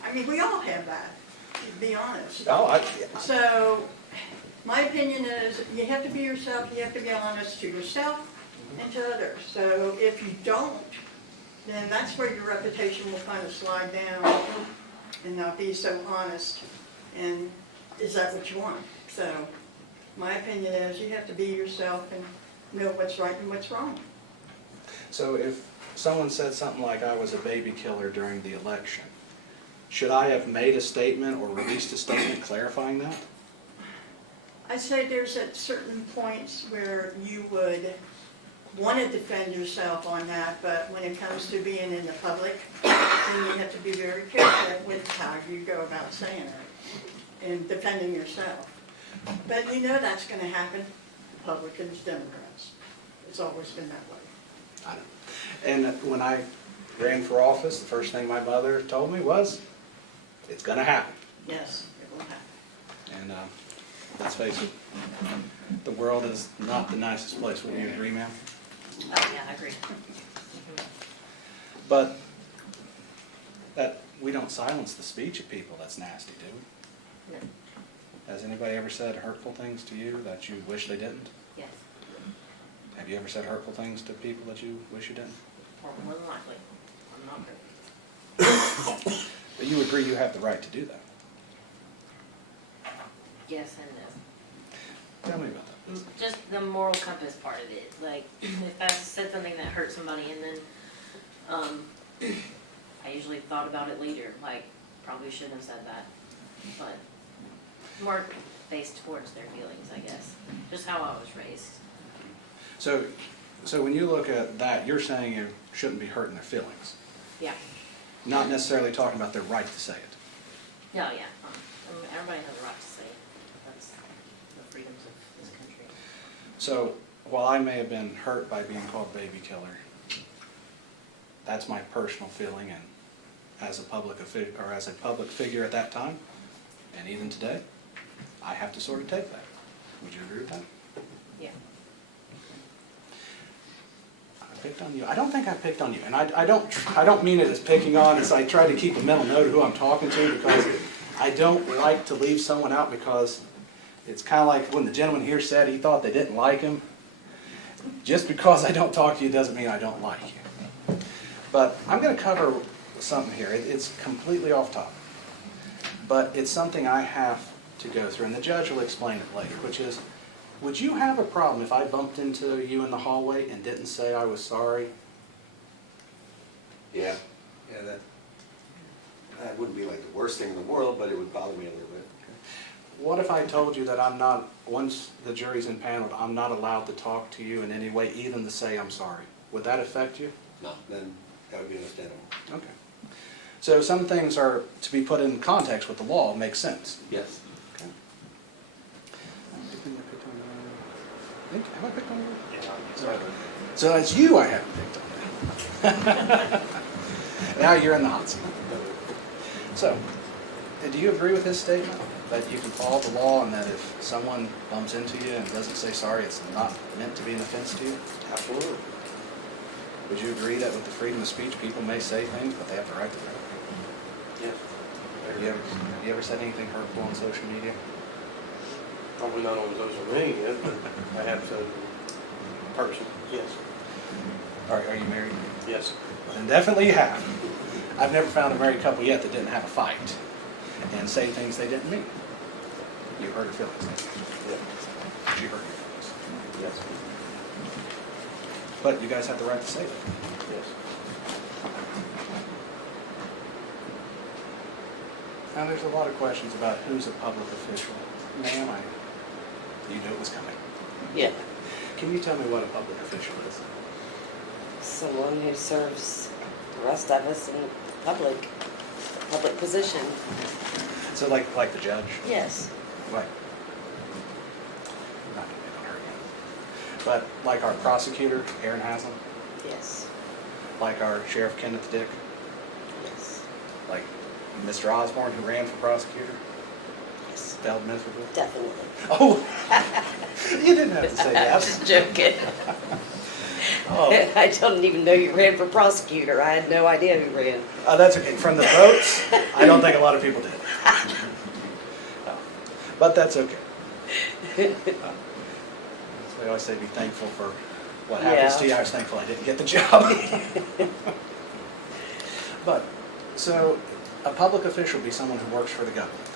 I mean, we all have that, to be honest. So, my opinion is, you have to be yourself, you have to be honest to yourself and to others. So if you don't, then that's where your reputation will kind of slide down and not be so honest. And is that what you want? So my opinion is, you have to be yourself and know what's right and what's wrong. So if someone said something like I was a baby killer during the election, should I have made a statement or released a statement clarifying that? I'd say there's at certain points where you would want to defend yourself on that, but when it comes to being in the public, then you have to be very careful with how you go about saying it and defending yourself. But you know that's going to happen, Republicans, Democrats. It's always been that way. I know. And when I ran for office, the first thing my mother told me was, it's going to happen. Yes, it will happen. And let's face it, the world is not the nicest place. Would you agree, ma'am? Oh, yeah, I agree. But that we don't silence the speech of people that's nasty, do we? No. Has anybody ever said hurtful things to you that you wish they didn't? Yes. Have you ever said hurtful things to people that you wish you didn't? Or more than likely. I'm not perfect. But you agree you have the right to do that? Yes and no. Tell me about that. Just the moral compass part of it. Like, if I said something that hurt somebody and then I usually thought about it later, like, probably shouldn't have said that. But more based towards their feelings, I guess. Just how I was raised. So when you look at that, you're saying you shouldn't be hurting their feelings, Yeah. not necessarily talking about their right to say it. Yeah, yeah. I mean, everybody has a right to say it. That's the freedoms of this country. So while I may have been hurt by being called baby killer, that's my personal feeling, and as a public figure at that time, and even today, I have to sort of take that. Would you agree with that? Yeah. I picked on you. I don't think I picked on you, and I don't mean it as picking on. As I try to keep a mental note of who I'm talking to, because I don't like to leave someone out, because it's kind of like when the gentleman here said he thought they didn't like him. Just because I don't talk to you doesn't mean I don't like you. But I'm going to cover something here. It's completely off topic, but it's something I have to go through, and the judge will explain it later, which is, would you have a problem if I bumped into you in the hallway and didn't say I was sorry? Yeah, that wouldn't be like the worst thing in the world, but it would bother me a little bit. What if I told you that I'm not, once the jury's impaneled, I'm not allowed to talk to you in any way, even to say I'm sorry? Would that affect you? No, then that would be understandable. Okay. So some things are to be put in context with the law, makes sense. Yes. Okay. Have I picked on you? Yeah. Sorry. So it's you I haven't picked on. Now you're in the hot seat. So, do you agree with his statement that you can follow the law and that if someone bumps into you and doesn't say sorry, it's not meant to be an offense to you? Absolutely. Would you agree that with the freedom of speech, people may say things, but they have the right to correct Yes. people? Have you ever said anything hurtful on social media? Probably not on social media, but I have said in person, yes. Are you married? Yes. Then definitely you have. I've never found a married couple yet that didn't have a fight and say things they didn't mean. You hurt her feelings. Yeah. She hurt your feelings. Yes. But you guys have the right to say that. Yes. Now, there's a lot of questions about who's a public official. Ma'am, you knew it was coming. Yeah. Can you tell me what a public official is? Someone who serves the rest of us in public position. So like the judge? Yes. Like, I'm not gonna pick on her again. But like our prosecutor, Aaron Haslam? Yes. Like our Sheriff Kenneth Dick? Yes. Like Mr. Osborne, who ran for prosecutor? Yes. Failed miserably? Definitely. Oh! You didn't have to say that. I'm just joking. Oh. I didn't even know you ran for prosecutor. I had no idea who ran. That's okay. From the votes, I don't think a lot of people did. But that's okay. We always say be thankful for what happens to you. I was thankful I didn't get the job. But, so, a public official would be someone who works for the government.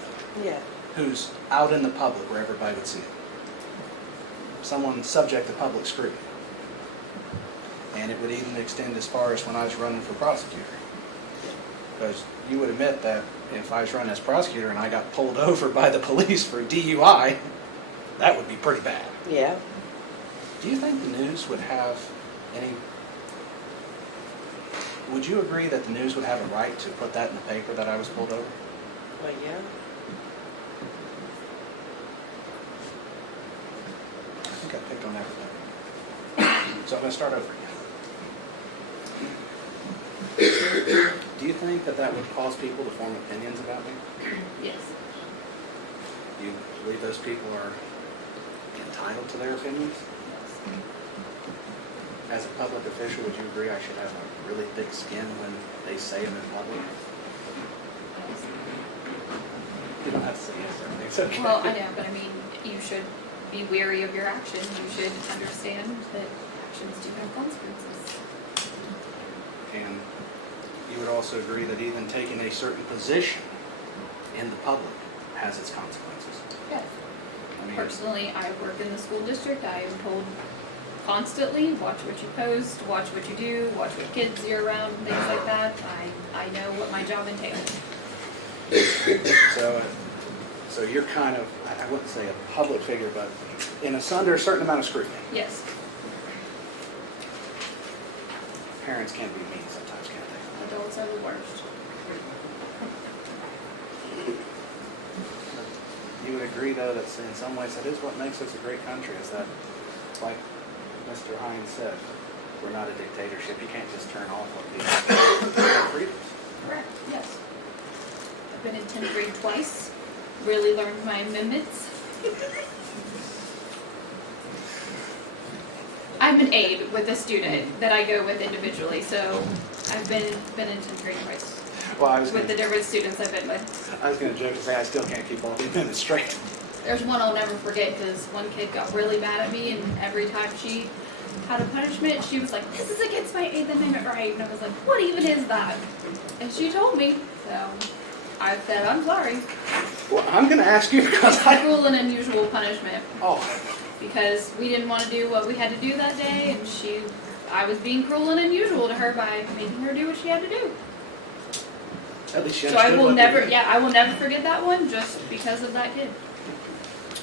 Yeah. Who's out in the public where everybody would see it. Someone subject to public scrutiny. And it would even extend as far as when I was running for prosecutor. Because you would admit that if I was running as prosecutor and I got pulled over by the police for DUI, that would be pretty bad. Yeah. Do you think the news would have any... Would you agree that the news would have a right to put that in the paper that I was pulled over? Well, yeah. I think I picked on everything. So I'm going to start over again. Do you think that that would cause people to form opinions about me? Yes. Do you believe those people are entitled to their opinions? As a public official, would you agree I should have a really thick skin when they say them in public? You don't have to say yes or anything. It's okay. Well, I know, but I mean, you should be wary of your actions. You should understand that actions do have consequences. And you would also agree that even taking a certain position in the public has its consequences. Yes. I mean, Personally, I work in the school district. I am told constantly, watch what you post, watch what you do, watch what kids you're around, things like that. I know what my job entails. So you're kind of, I wouldn't say a public figure, but under a certain amount of scrutiny. Yes. Parents can be mean sometimes, can't they? Adults are the worst. You would agree, though, that in some ways that is what makes us a great country, is that, like Mr. Hines said, we're not a dictatorship. You can't just turn off what people have freedoms. Correct, yes. I've been in 10th grade twice, really learned my amendments. I'm an aide with a student that I go with individually, so I've been in 10th grade twice. Well, with the different students I've been with. I was going to joke and say I still can't keep all the amendments straight. There's one I'll never forget because one kid got really mad at me, and every time she had a punishment, she was like, "This is against my 8th Amendment right." And I was like, "What even is that?" And she told me, so I said, "I'm sorry." Well, I'm going to ask you because It's a cruel and unusual punishment. Oh. Because we didn't want to do what we had to do that day, and I was being cruel and unusual to her by making her do what she had to do. At least she So I understood will what never, they did. I will never forget that one just because of that kid.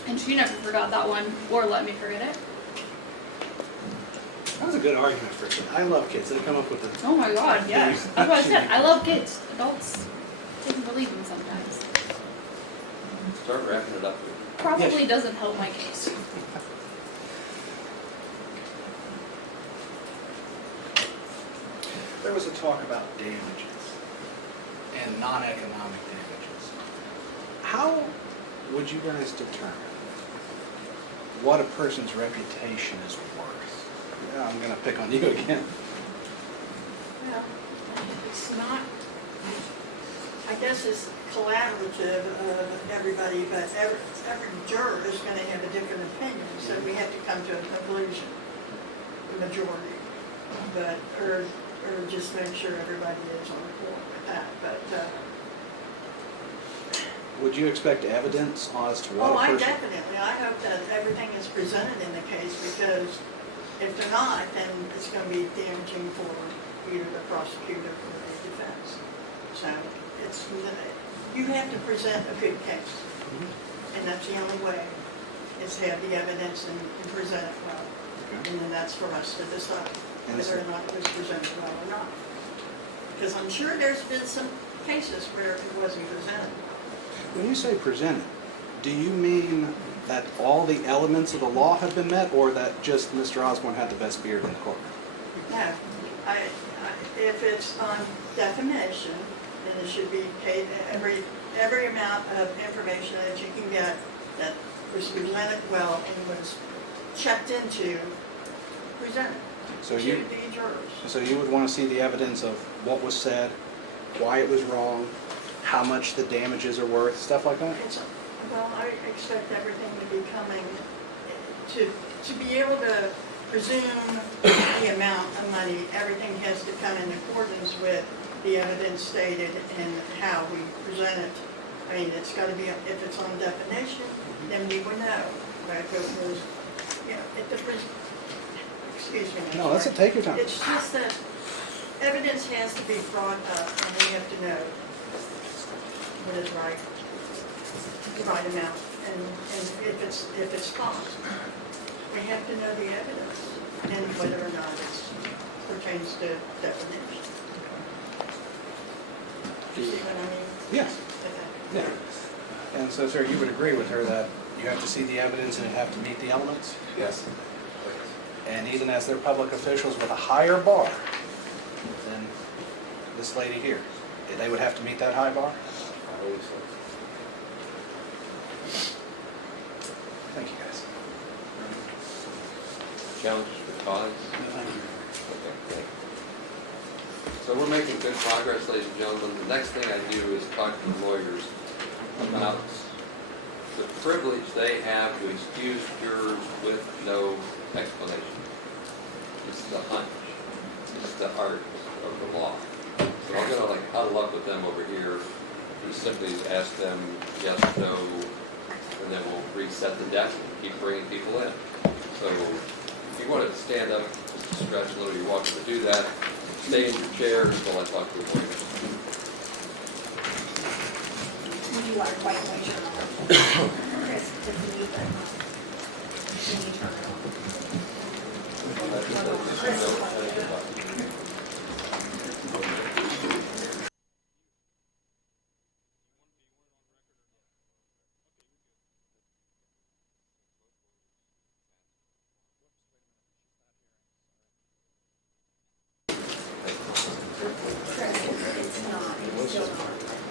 And she never forgot that one or let me forget it. That was a good argument for kids. I love kids. They come up with the... Oh my God, yes. That's what I said. I love kids. Adults didn't believe them sometimes. Start wrapping it up. Probably doesn't help my case. there was a talk about damages and non-economic damages. How would you guys determine what a person's reputation is worth? Yeah, I'm gonna pick on you again. Well, it's not, I guess it's collaborative of everybody, but every juror is going to have a different opinion, so we have to come to a conclusion, the majority. But, or just make sure everybody is on board with that, but, Would you expect evidence as to what oh, a I person... definitely, I hope that everything is presented in the case, because if they're not, then it's going to be damaging for either the prosecutor or the defense. So it's, you have to present a good case, and that's the only way, is have the evidence and present it well. And then that's for us to decide whether or not it was presented well or not. Because I'm sure there's been some cases where it wasn't presented well. When you say presented, do you mean that all the elements of the law have been met, or that just Mr. Osborne had the best beard in the courtroom? No, if it's on defamation, then it should be paid every amount of information that you can get that was presented well and was checked into, presented So to you, the jurors. so you would want to see the evidence of what was said, why it was wrong, how much the damages are worth, stuff like that? Well, I expect everything to be coming, to be able to presume the amount of money, everything has to come in accordance with the evidence stated and how we present it. I mean, it's got to be, if it's on defamation, then we would know. But if it was, you know, excuse me. I'm No, that's sorry. it. Take your time. It's just that evidence has to be brought up, and we have to know what is right, the right amount, and if it's false, we have to know the evidence and whether or not it pertains to defamation. You see what I mean? Yes. Okay. Yeah. And so, sir, you would agree with her that you have to see the evidence and it have to meet the elements? Yes. And even as they're public officials with a higher bar than this lady here, they would have to meet that high bar? I believe so. Thank you, guys. Challenges for colleagues? Okay, thank you. So we're making good progress, ladies and gentlemen. The next thing I do is talk to the lawyers about the privilege they have to excuse jurors with no explanation. It's the hunch. It's the art of the law. So I'm gonna huddle up with them over here and simply ask them yes, no, and then we'll reset the deck and keep bringing people in. So if you wanted to stand up, just stretch a little, you're welcome to do that. Stay in your chair until I talk to the lawyers. You are quite emotional. Chris, if you need that, can you turn it on? It's not, it's still not.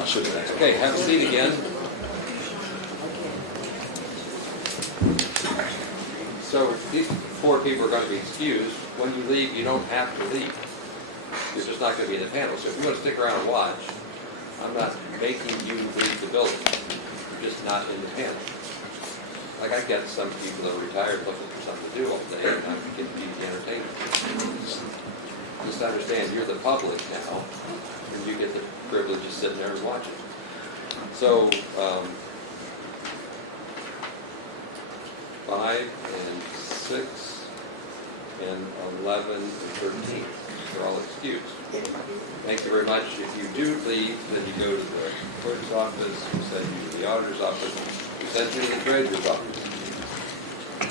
Okay, have a seat again. So these 4 people are going to be excused. When you leave, you don't have to leave. You're just not going to be in the panel. So if you want to stick around and watch, I'm not making you leave the building. You're just not in the panel. Like I get some people that are retired looking for something to do all day, and I get to be the entertainment. Just understand, you're the public now, and you get the privilege of sitting there and watching. So, 5 and 6 and 11 and 13. They're all excused. Thank you very much. If you do leave, then you go to the clerk's office, we send you to the auditor's office, we send you to the treasurer's office.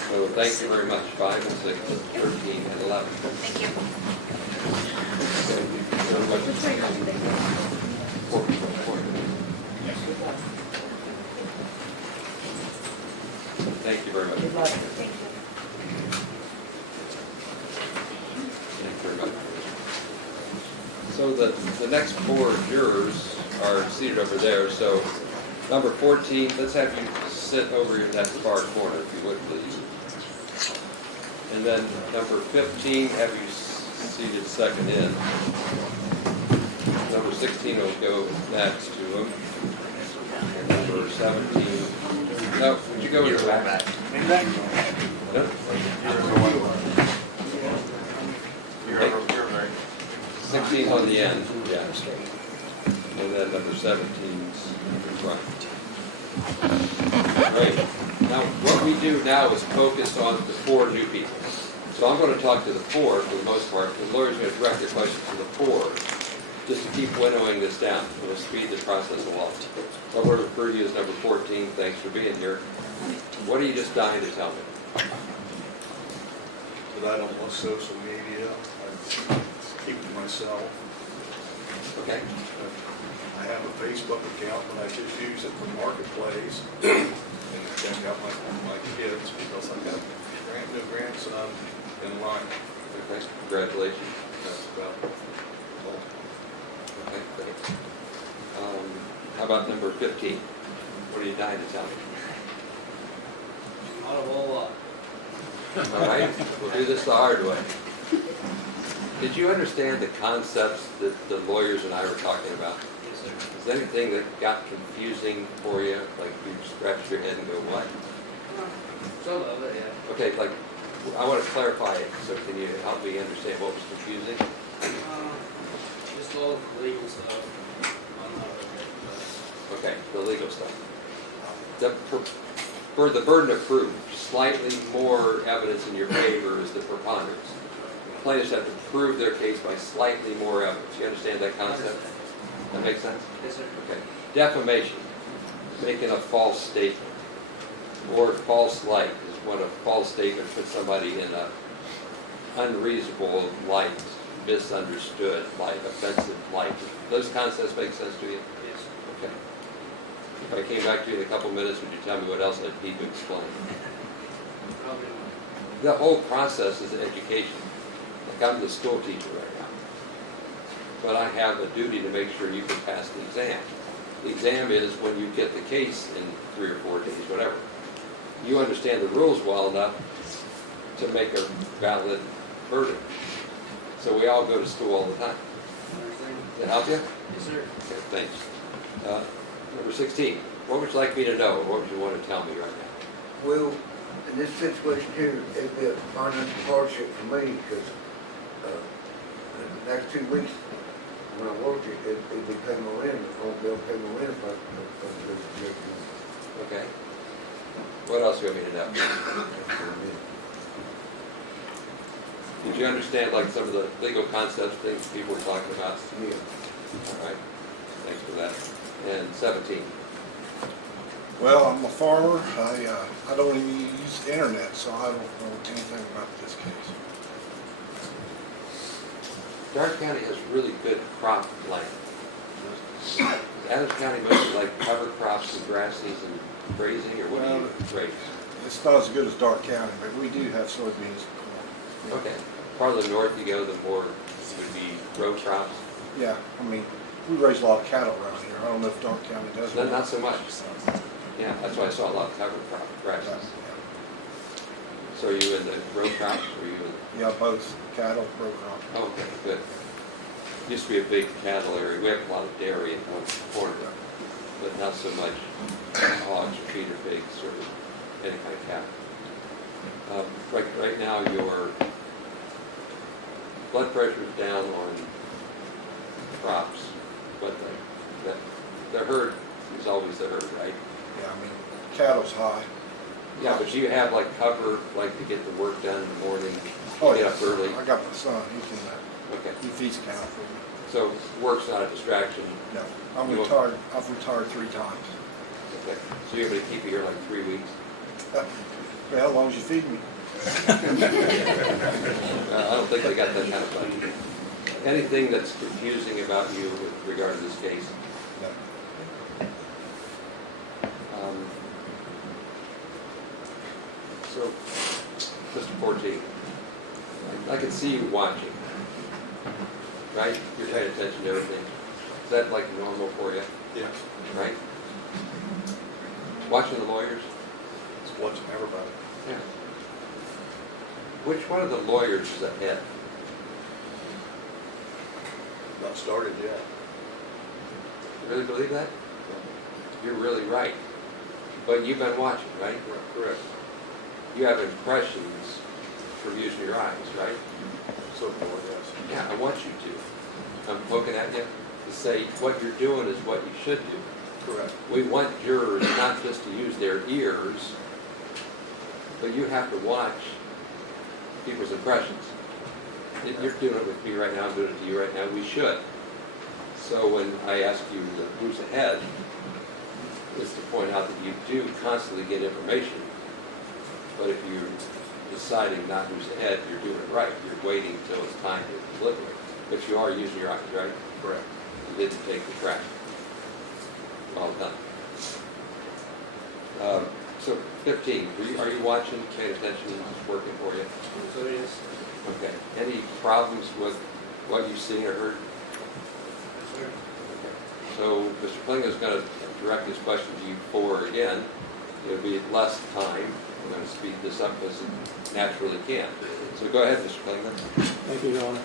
So thank you very much. 5 and 6, 13 and 11. Thank you. Thank you very much. Good luck. Thank you. Thank you very much. So the next 4 jurors are seated over there. So number 14, let's have you sit over in that far corner, if you would, please. And then number 15, have you seated second in. Number 16 will go next to him. And number 17, no, would you go in the back? No? 16 on the end, yeah. And then number 17's in front. Great. Now, what we do now is focus on the 4 new people. So I'm going to talk to the 4 for the most part. The lawyer's going to direct your questions to the 4, just to keep winnowing this down. We'll speed the process along. What we're referring to as number 14. Thanks for being here. What are you just dying to tell me? That I don't want social media. I keep it to myself. Okay. I have a Facebook account, but I just use it for marketplace and check out my kids because I've got a new grandson in line. Okay. Congratulations. That's about all. Okay, thanks. How about number 15? What are you dying to tell me? Not a whole lot. All right, we'll do this the hard way. Did you understand the concepts that the lawyers and I were talking about? Yes, sir. Is there anything that got confusing for you? Like you scratched your head and go, what? Some of it, yeah. Okay, like, I want to clarify it, so can you help me understand what was confusing? Just all the legal stuff. I'm not okay, Okay, the legal stuff. For the burden of proof, slightly more evidence in your favor is the preponderance. Plaintiffs have to prove their case by slightly more evidence. You understand that concept? That makes sense? Yes, sir. Okay. Defamation, making a false statement, or false light is when a false statement puts somebody in an unreasonable light, misunderstood light, offensive light. Those concepts make sense to you? Yes. Okay. If I came back to you in a couple minutes, would you tell me what else I'd need to explain? Probably not. The whole process is education. Like I'm the school teacher right now. But I have a duty to make sure you can pass the exam. The exam is when you get the case in 3 or 4 days, whatever. You understand the rules well enough to make a valid verdict. So we all go to school all the time. Does that help you? Yes, sir. Okay, thanks. Number 16, what would you like me to know? What would you want to tell me right now? Well, in this situation here, it'd be a financial hardship for me because the next 2 weeks when I work it, it'd be paying my rent. I won't be able to pay my rent if I lose the money. Okay. What else do you want me to know? Did you understand like some of the legal concepts, things people were talking about? Yeah. All right. Thanks for that. And 17. Well, I'm a farmer. I don't even use the internet, so I don't know anything about this case. Dark County has really good crop land. Adams County mostly like cover crops and grass season grazing, or what do you graze? It's not as good as Dark County, but we do have soybeans. Okay. Farther north you go, the more would be row crops. Yeah, I mean, we raise a lot of cattle around here. I don't know if Dark County does. Not so much. Yeah, that's why I saw a lot of cover crops. So are you in the row crops, or are you in? Yeah, both cattle, row crop. Oh, okay, good. Used to be a big cattle area. We have a lot of dairy in one corner, but not so much hogs or feeder pigs or any kind of cattle. Right now, your blood pressure is down on crops, but the herd is always the herd, right? Yeah, I mean, cattle's high. Yeah, but you have like cover, like to get the work done in the morning, Oh, get yeah. up early. I got my son, he's in that. Okay. He feeds cattle for me. So work's not a distraction. No, I'm You want- retired, I've retired 3 times. Okay. So you're able to keep it here like 3 weeks? Well, as long as you feed me. I don't think they got that kind of budget. Anything that's confusing about you with regard to this case? No. So, Mr. Forte, I can see you watching, right? You're paying attention to everything. Is that like normal for you, Yes. right? Watching the lawyers? It's watching everybody. Yeah. Which one of the lawyers is ahead? Not started yet. You really believe that? You're really right. But you've been watching, right? Correct. You have impressions from using your eyes, right? So far, yes. Yeah, I want you to. I'm poking at you to say what you're doing is what you should do. Correct. We want jurors not just to use their ears, but you have to watch people's impressions. You're doing it with me right now, I'm doing it to you right now, we should. So when I ask you who's ahead, is to point out that you do constantly get information, but if you're deciding not who's ahead, you're doing it right. You're waiting until it's time to deliberate. But you are using your eyes, right? Correct. You didn't take the track. Well done. So 15, are you watching, paying attention, it's working for you? So yes. Okay. Any problems with what you've seen or heard? Yes, sir. So Mr. Kling is going to direct his question to you forward again. It'll be less time. I'm going to speed this up as it naturally can. So go ahead, Mr. Klingman. Thank you, Your Honor.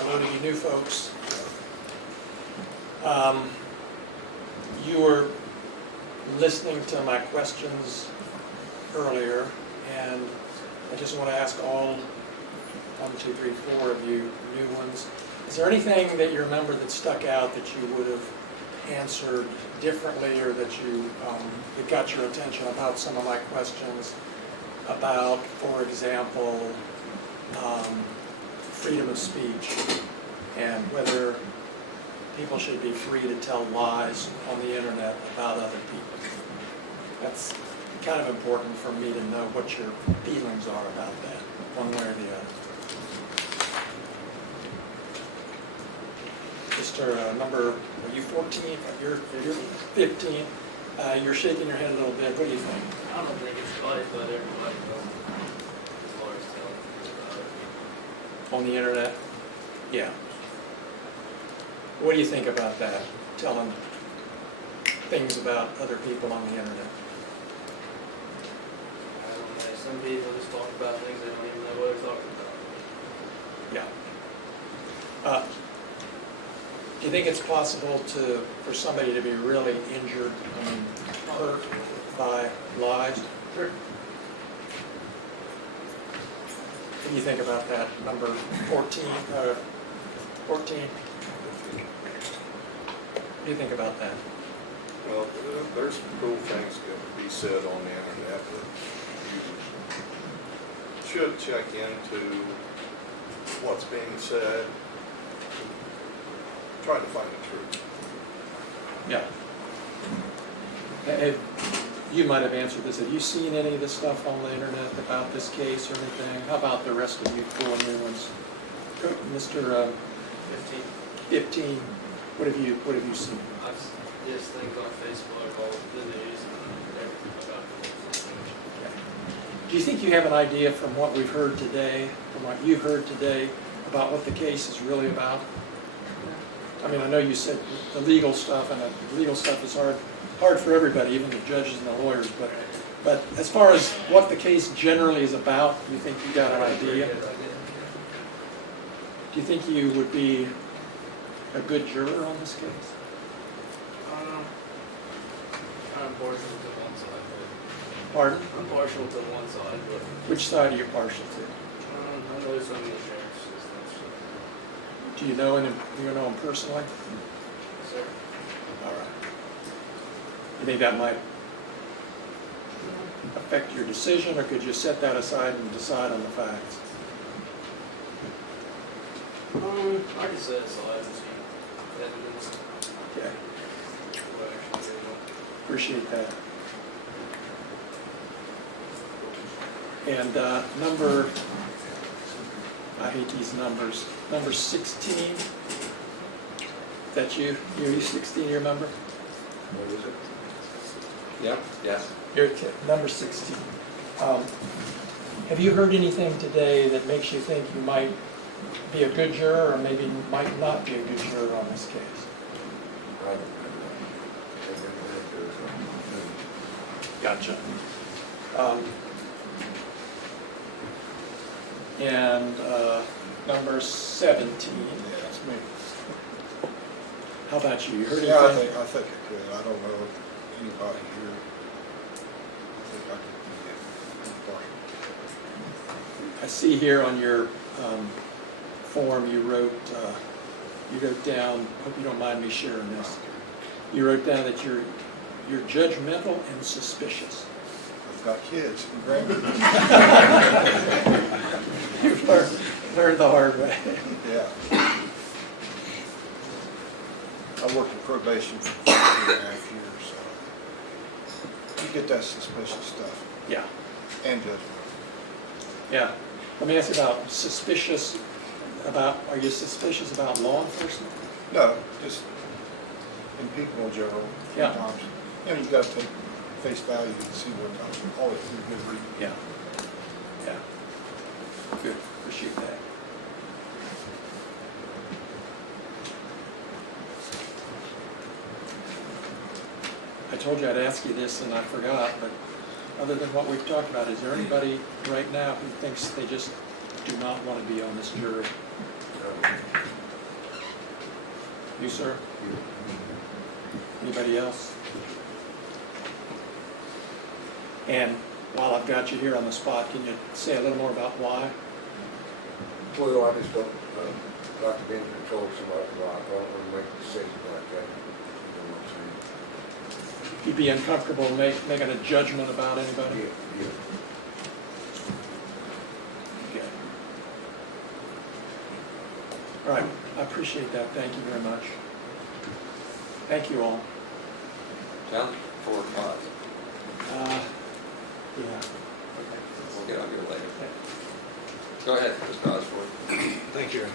Hello to you new folks. You were listening to my questions earlier, and I just want to ask all 1, 2, 3, 4 of you new ones. Is there anything that you remember that stuck out that you would have answered differently, or that you that got your attention about some of my questions about, for example, freedom of speech and whether people should be free to tell lies on the internet about other people? That's kind of important for me to know what your feelings are about that, one way or the other. Mr. Number, are you 14? You're 15. You're shaking your head a little bit. What do you think? I don't think it's right, but everybody knows as far as telling things about other people. On the internet? Yeah. What do you think about that, telling things about other people on the internet? I don't know, some people just talk about things they don't even know what they're talking about. Yeah. Do you think it's possible for somebody to be really injured, hurt by lies? Sure. What do you think about that, number 14? 14? What do you think about that? Well, there's some cool things to be said on the internet, but you should check into what's being said, trying to find the truth. Yeah. You might have answered this. Have you seen any of this stuff on the internet about this case or anything? How about the rest of you 4 new ones? Mr. 15. 15, what have you seen? I've just things on Facebook, all the news, and everything about the situation. Do you think you have an idea from what we've heard today, from what you heard today, about what the case is really about? I mean, I know you said the legal stuff, and the legal stuff is hard for everybody, even the judges and the lawyers, but as far as what the case generally is about, you think you got an idea? Do you think you would be a good juror on this case? I'm partial to one side, Pardon? but I'm partial to one side, but Which side are you partial to? I know some of the sheriff's systems. Do you know him personally? Sir, All right. You think that might affect your decision, or could you set that aside and decide on the facts? I can set aside and see evidence. Okay, What actually goes on. appreciate that. And number, I hate these numbers, number 16, is that you? You're 16, you remember? What is it? Yep, yes. You're number 16. Have you heard anything today that makes you think you might be a good juror, or maybe might not be a good juror on this case? I don't know. Gotcha. And number 17. Yeah, that's me. How about you? You heard Yeah, I anything? think I could. I don't know anybody here. I think I could be impartial. I see here on your form you wrote down, hope you don't mind me sharing this. You wrote down that you're judgmental and suspicious. I've got kids and grandkids. You've learned the hard way. Yeah. I worked in probation for 2.5 years, so you get that suspicious stuff. Yeah. And judgmental. Yeah. Let me ask you about are you suspicious about law enforcement? No, just in people in general. Yeah. Sometimes, you got to take face value and see what always do good reading. Yeah. Yeah. Good. Appreciate that. I told you I'd ask you this and I forgot, but other than what we've talked about, is there anybody right now who thinks they just do not want to be on this jury? You, sir? Anybody else? And while I've got you here on the spot, can you say a little more about why? Well, I just don't like to be in control of somebody's life. I don't want to make decisions like that. You know what I'm saying? You'd be uncomfortable making a judgment about anybody? Yeah. Okay. All right, I appreciate that. Thank you very much. Thank you all. John, 4 or 5. Yeah. We'll get on here later. Go ahead, Mr. Osborne. Thank you.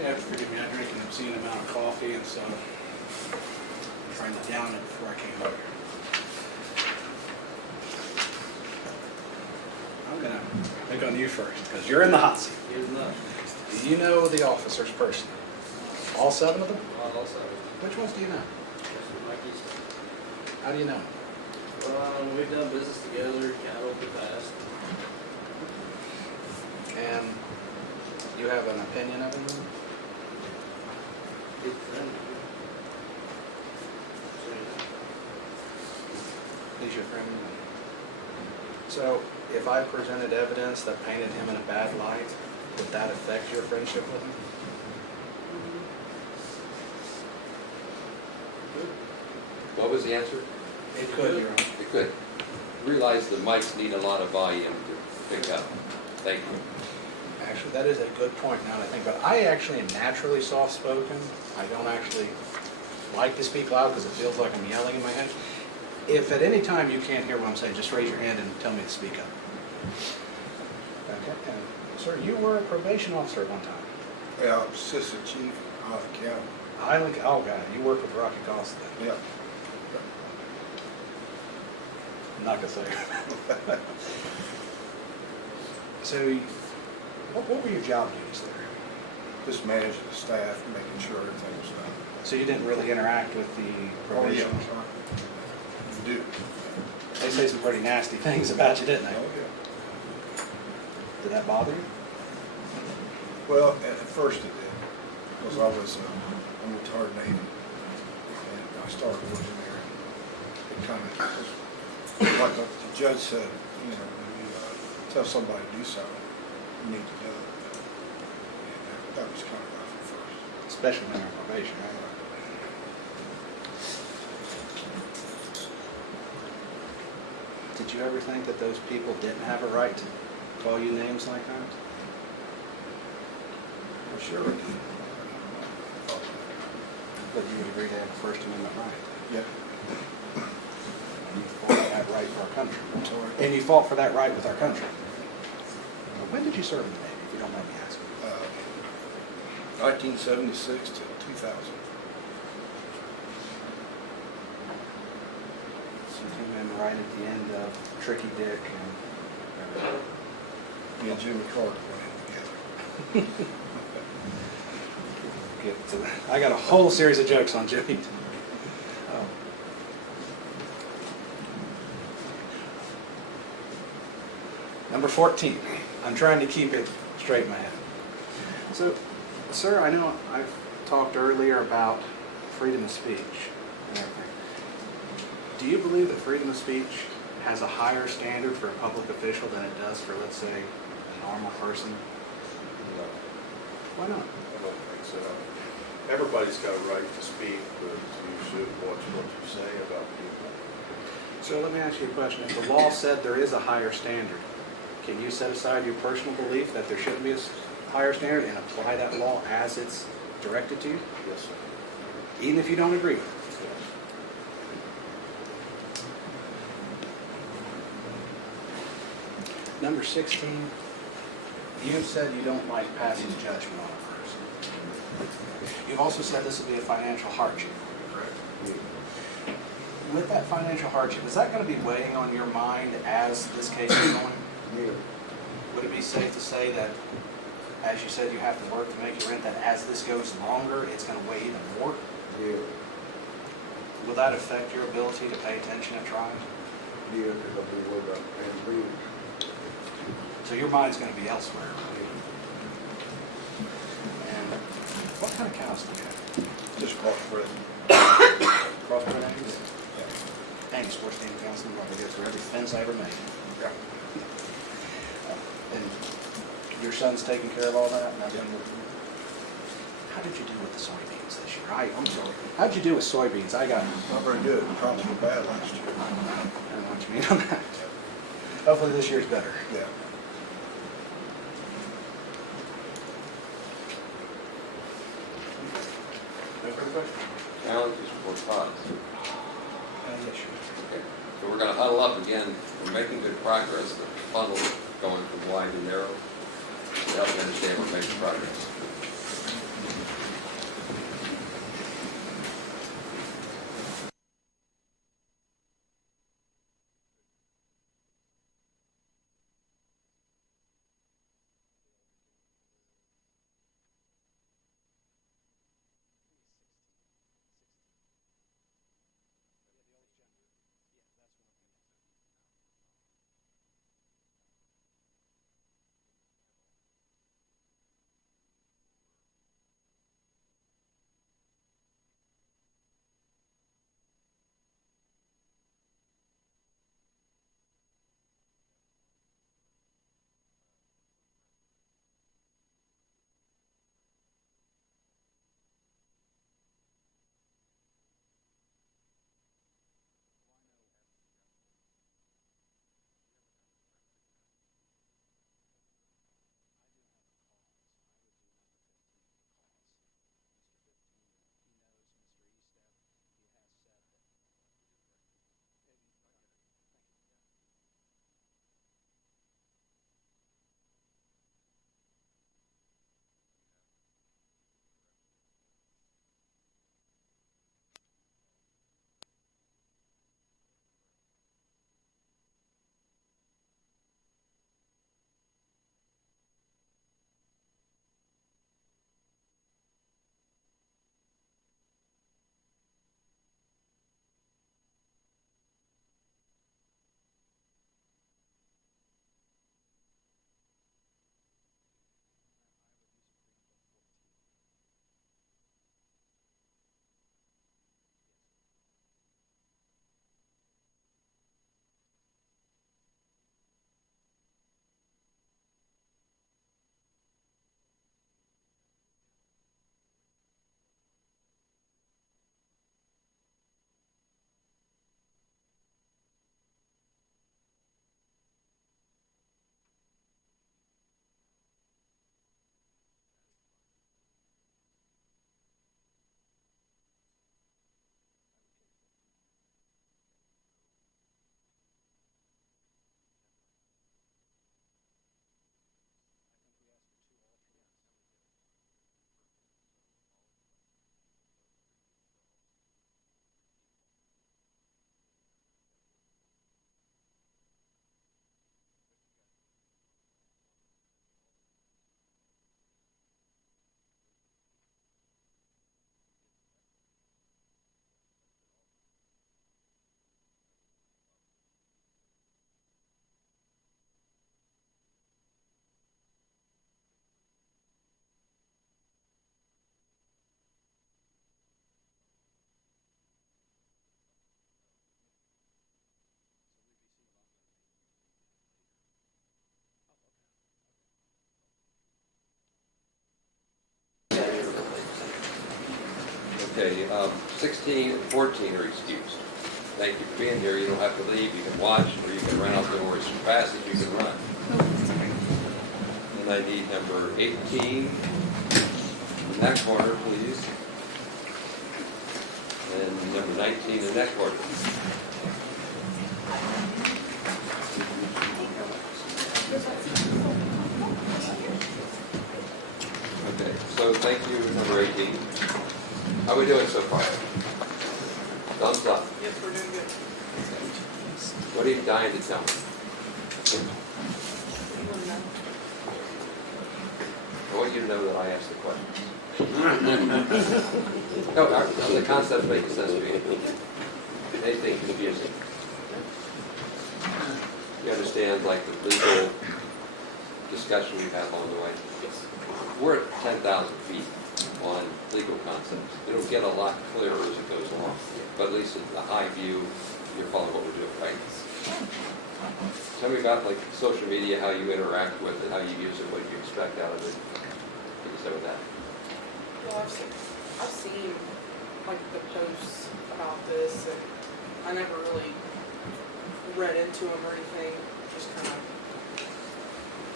Yeah, forgive me, I drank an obscene amount of coffee, and so I'm trying to down it before I came over here. I'm gonna pick on you first, because you're in the hot seat. Here's none. Do you know the officers personally? All 7 of them? Not all sides. Which ones do you know? That's what Mike used to. How do you know? We've done business together, cattle in the past. And you have an opinion of them? Good friend. He's your friend? So, if I presented evidence that painted him in a bad light, would that affect your friendship with him? What was the answer? It could, Your Honor. It could. Realize the mics need a lot of volume to pick up. Thank you. Actually, that is a good point now that I think about it. I actually am naturally soft-spoken. I don't actually like to speak loud because it feels like I'm yelling in my head. If at any time you can't hear what I'm saying, just raise your hand and tell me to speak up. Okay. And, sir, you were a probation officer at one time. Yeah, I'm assistant chief out of county. Oh, God, you worked with Rocky Costa then. Yeah. I'm not gonna say. So, what were your job duties there? Just managing the staff, making sure everything was done. So you didn't really interact with the Oh, yeah. probation? You do. They say some pretty nasty things about you, didn't they? Oh, yeah. Did that bother you? Well, at first it did, because I was, I'm retired Navy, and I started working there. It kind of, like the judge said, you know, when you tell somebody to do something, you need to do it. And that was kind of rough at first. Especially when you're on probation, right? Did you ever think that those people didn't have a right to call you names like that? Well, sure it did. But you would agree they have a First Amendment right? Yeah. And you fought for that right for our country. I'm sorry. And you fought for that right with our country. Now, when did you serve in the Navy, if you don't mind me asking? 1976 to 2000. So you came in right at the end of Tricky Dick and Me and Jimmy Carter went in together. get to that. I got a whole series of jokes on Jimmy. Number 14. I'm trying to keep it straight in my head. So, sir, I know I've talked earlier about freedom of speech and everything. Do you believe that freedom of speech has a higher standard for a public official than it does for, let's say, a normal person? No, Why not? I don't think so. Everybody's got a right to speak, but you should watch what you say about people. So let me ask you a question. If the law said there is a higher standard, can you set aside your personal belief that there shouldn't be a higher standard and apply that law as it's directed to you? Yes, sir. Even if you don't agree with it? Number 16, you have said you don't like passing judgment on a person. You've also said this would be a financial hardship, correct? With that financial hardship, is that going to be weighing on your mind as this case is going? Yeah. Would it be safe to say that, as you said, you have to work to make your rent, that as this goes longer, it's going to weigh even more? Yeah. Will that affect your ability to pay attention at trials? Yeah, because I'll be worried about paying bills. So your mind's going to be elsewhere. And what kind of cows do you have? Just crossbred. Crossbred Angus? Yeah. Angus, sports team counseling, where they go through every fence I ever made. Yeah. And your son's taking care of all that? Now, how did you do with the soybeans this year? I'm sorry. How did you do with soybeans? I got... Not very good. Crops were bad last year. I don't know what you mean on that. Hopefully this year's better. Yeah. No further questions? Challenges for pods. Yes, sure. Okay. So we're going to huddle up again. We're making good progress. The funnel's going from wide to narrow. To help you understand we're making progress. Okay, 16 and 14 are excused. Thank you for being here. You don't have to leave. You can watch, or you can run out the door as fast as you can run. And I need number 18 in that corner, please. And number 19 in that corner. Okay, so thank you, number 18. How are we doing so far? Thumbs up. Yes, we're doing good. What are you dying to tell me? I want you to know that I asked the questions. No, the concept makes sense to me. Anything confusing? You understand, like, the legal discussion we've had along the way? We're at 10,000 feet on legal concepts. It'll get a lot clearer as it goes along, but at least at the high view, you're following what we're doing, right? Tell me about, like, social media, how you interact with it, how you use it, what you expect out of it. What do you say with that? Well, I've seen like the posts about this, and I never really read into them or anything. Just kind of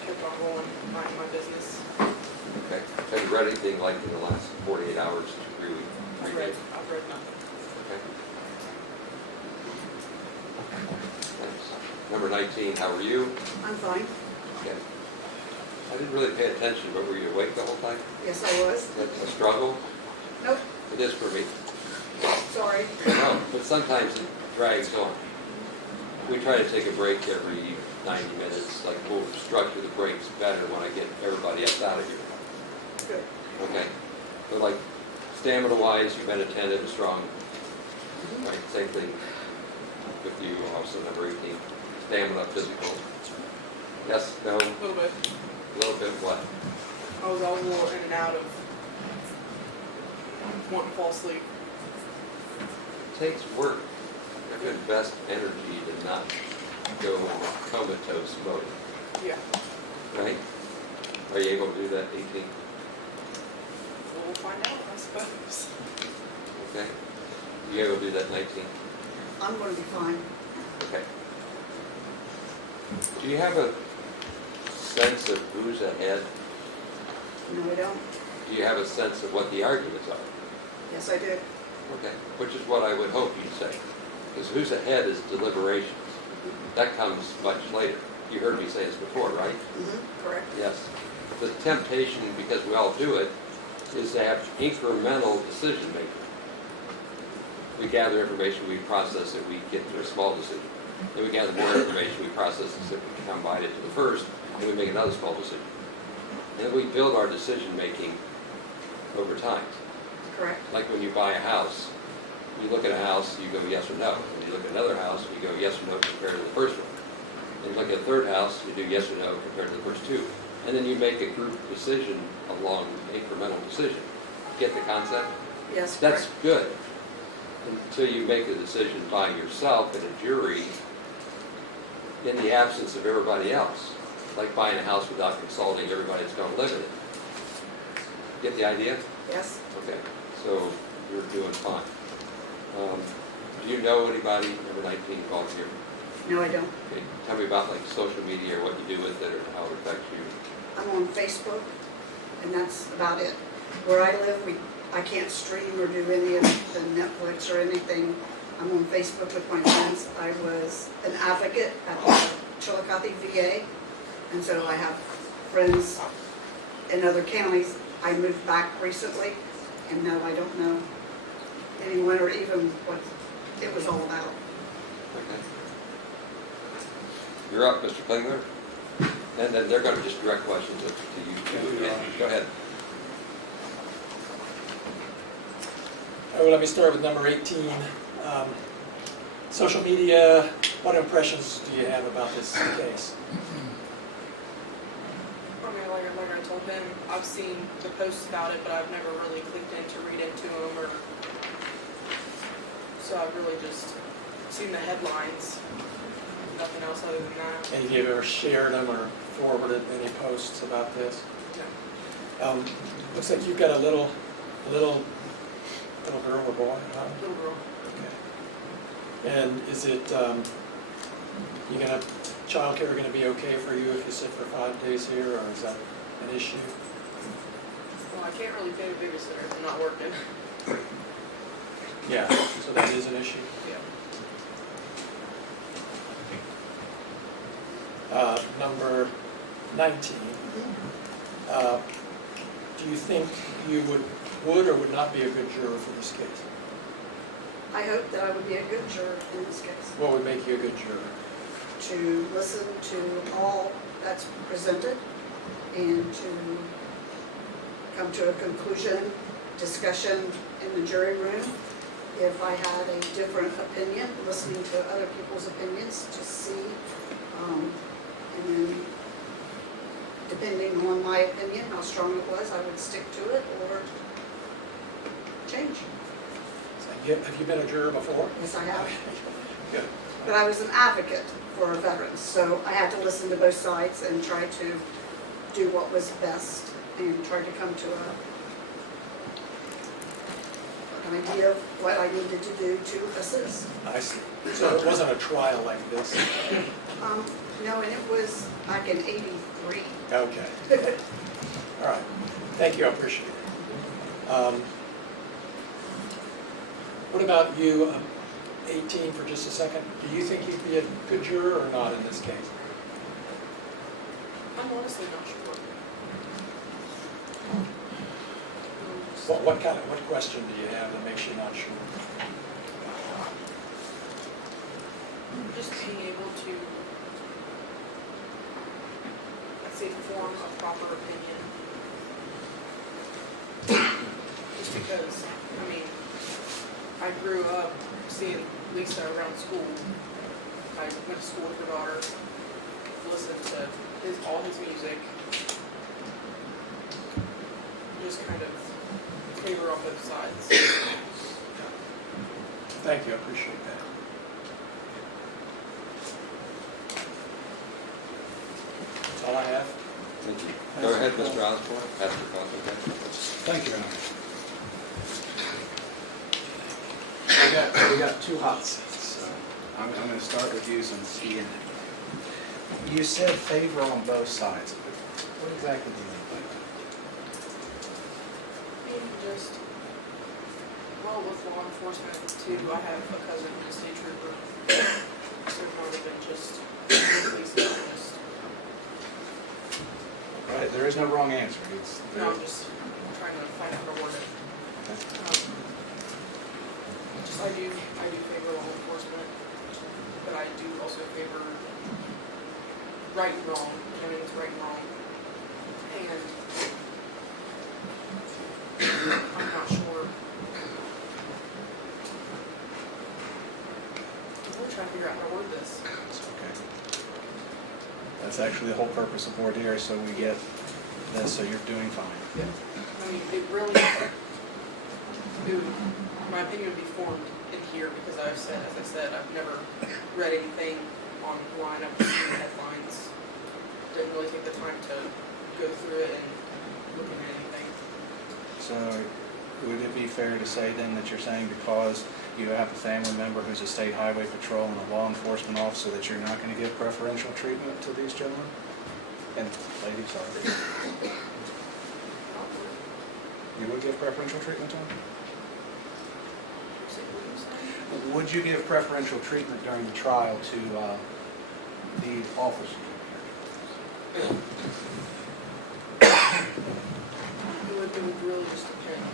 kept on going, minding my business. Okay. Have you read anything like in the last 48 hours that you really I've read nothing. Okay. Thanks. Number 19, how are you? I'm fine. Okay. I didn't really pay attention, but were you awake the whole time? Yes, I was. That's a struggle? Nope, It is for me. sorry. No, but sometimes it drags on. We try to take a break every 90 minutes, like we'll structure the breaks better when I get everybody else out of here. Good. Okay? But like stamina-wise, you've been attentive and strong. Right, same thing with you, also number 18. Stamina, physical. Yes, no? A little bit. A little bit what? I was all a little in and out of wanting to fall asleep. It takes work. You have to invest energy to not go into comatose mode. Yeah. Right? Are you able to do that, 18? We'll find out, I suppose. Okay. You able to do that, 19? I'm going to be fine. Okay. Do you have a sense of who's ahead? No, I don't. Do you have a sense of what the arguments are? Yes, I do. Okay. Which is what I would hope you'd say. Because who's ahead is deliberations. That comes much later. You heard me say this before, right? Mm-hmm. Correct. Yes. The temptation, because we all do it, is to have incremental decision making. We gather information, we process it, we get to a small decision. Then we gather more information, we process it, we combine it to the first, and we make another small decision. And then we build our decision making over time. Correct. Like when you buy a house, you look at a house, you go yes or no. When you look at another house, you go yes or no compared to the first one. And you look at a third house, you do yes or no compared to the first two. And then you make a group decision along incremental decision. Get the concept? Yes, That's correct. good. Until you make a decision by yourself in a jury in the absence of everybody else. Like buying a house without consulting everybody that's going to live in it. Get the idea? Yes. Okay, so you're doing fine. Do you know anybody, number 19, involved here? No, I don't. Okay, tell me about like social media or what you do with it or how it affects you. I'm on Facebook, and that's about it. Where I live, I can't stream or do any of the Netflix or anything. I'm on Facebook with my friends. I was an advocate at the Chillicothe VA, and so I have friends in other counties. I moved back recently, and no, I don't know anyone or even what it was all about. Okay. You're up, Mr. Klingler. And then they're going to just direct questions to you too. Yeah, go ahead. All right, let me start with number 18. Social media, what impressions do you have about this case? I mean, like I told him, I've seen the posts about it, but I've never really clicked in to read into them, or so I've really just seen the headlines. Nothing else other than that. And you ever shared them or forwarded any posts about this? Looks like you've got a little Little girl or boy? Little girl. Okay. And is it, childcare gonna be okay for you if you sit for 5 days here, or is that an issue? Well, I can't really pay a babysitter if I'm not working. Yeah, so that is an issue? Yeah. Number 19. Do you think you would or would not be a good juror for this case? I hope that I would be a good juror in this case, What would make you a good juror? to listen to all that's presented and to come to a conclusion, discussion in the jury room. If I had a different opinion, listening to other people's opinions to see, and then depending on my opinion, how strong it was, I would stick to it or change. Have you been a juror before? Yes, I have. Good. But I was an advocate for veterans, so I had to listen to both sides and try to do what was best and try to come to an idea of what I needed to do to assist. I see. So it wasn't a trial like this? No, and it was back in '83. Okay. All right. Thank you, I appreciate it. What about you, 18 for just a second? Do you think you'd be a good juror or not in this case? I'm honestly not sure. What question do you have that makes you not sure? Just being able to, let's say, form a proper opinion. Just because, I mean, I grew up seeing Lisa around school. I went to school with her daughter, listened to all his music, just kind of favor on both sides. Thank you, I appreciate that. That's all I have. Thank you. Go ahead, Mr. Osborne. Pastor Osborne. Thank you, Your Honor. We got two hot seats, so I'm going to start with you since Ian. You said favor on both sides. What exactly do you mean by that? And just, well, with law enforcement too, I have a cousin who's a state trooper. So more than just police just. Right, there is no wrong answer. No, I'm just trying to find out how to word it. I do favor law enforcement, but I do also favor right and wrong. I mean, it's right and wrong. And I'm not sure. I'm really trying to figure out how to word this. It's okay. That's actually the whole purpose of board here, so we get this, so you're doing fine. Yeah. I mean, it really, my opinion would be formed in here because as I said, I've never read anything online. I've just seen headlines. Didn't really take the time to go through it and look at anything. So would it be fair to say then that you're saying because you have a family member who's a state highway patrol and a law enforcement officer that you're not going to give preferential treatment to these gentlemen? And ladies, sorry. You would give preferential treatment to them? Would you give preferential treatment during the trial to the officers? It would really just depend.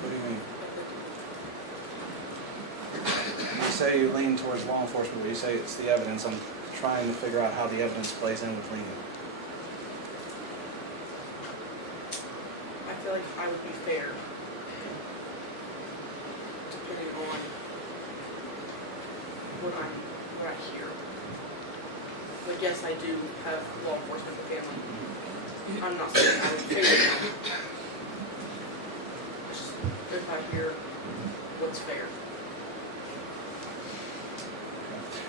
What do you mean? You say you lean towards law enforcement, but you say it's the evidence. I'm trying to figure out how the evidence plays in with leaning. I feel like I would be fair, depending on what I hear. But yes, I do have law enforcement in the family. I'm not saying I would favor them. Just if I hear what's fair.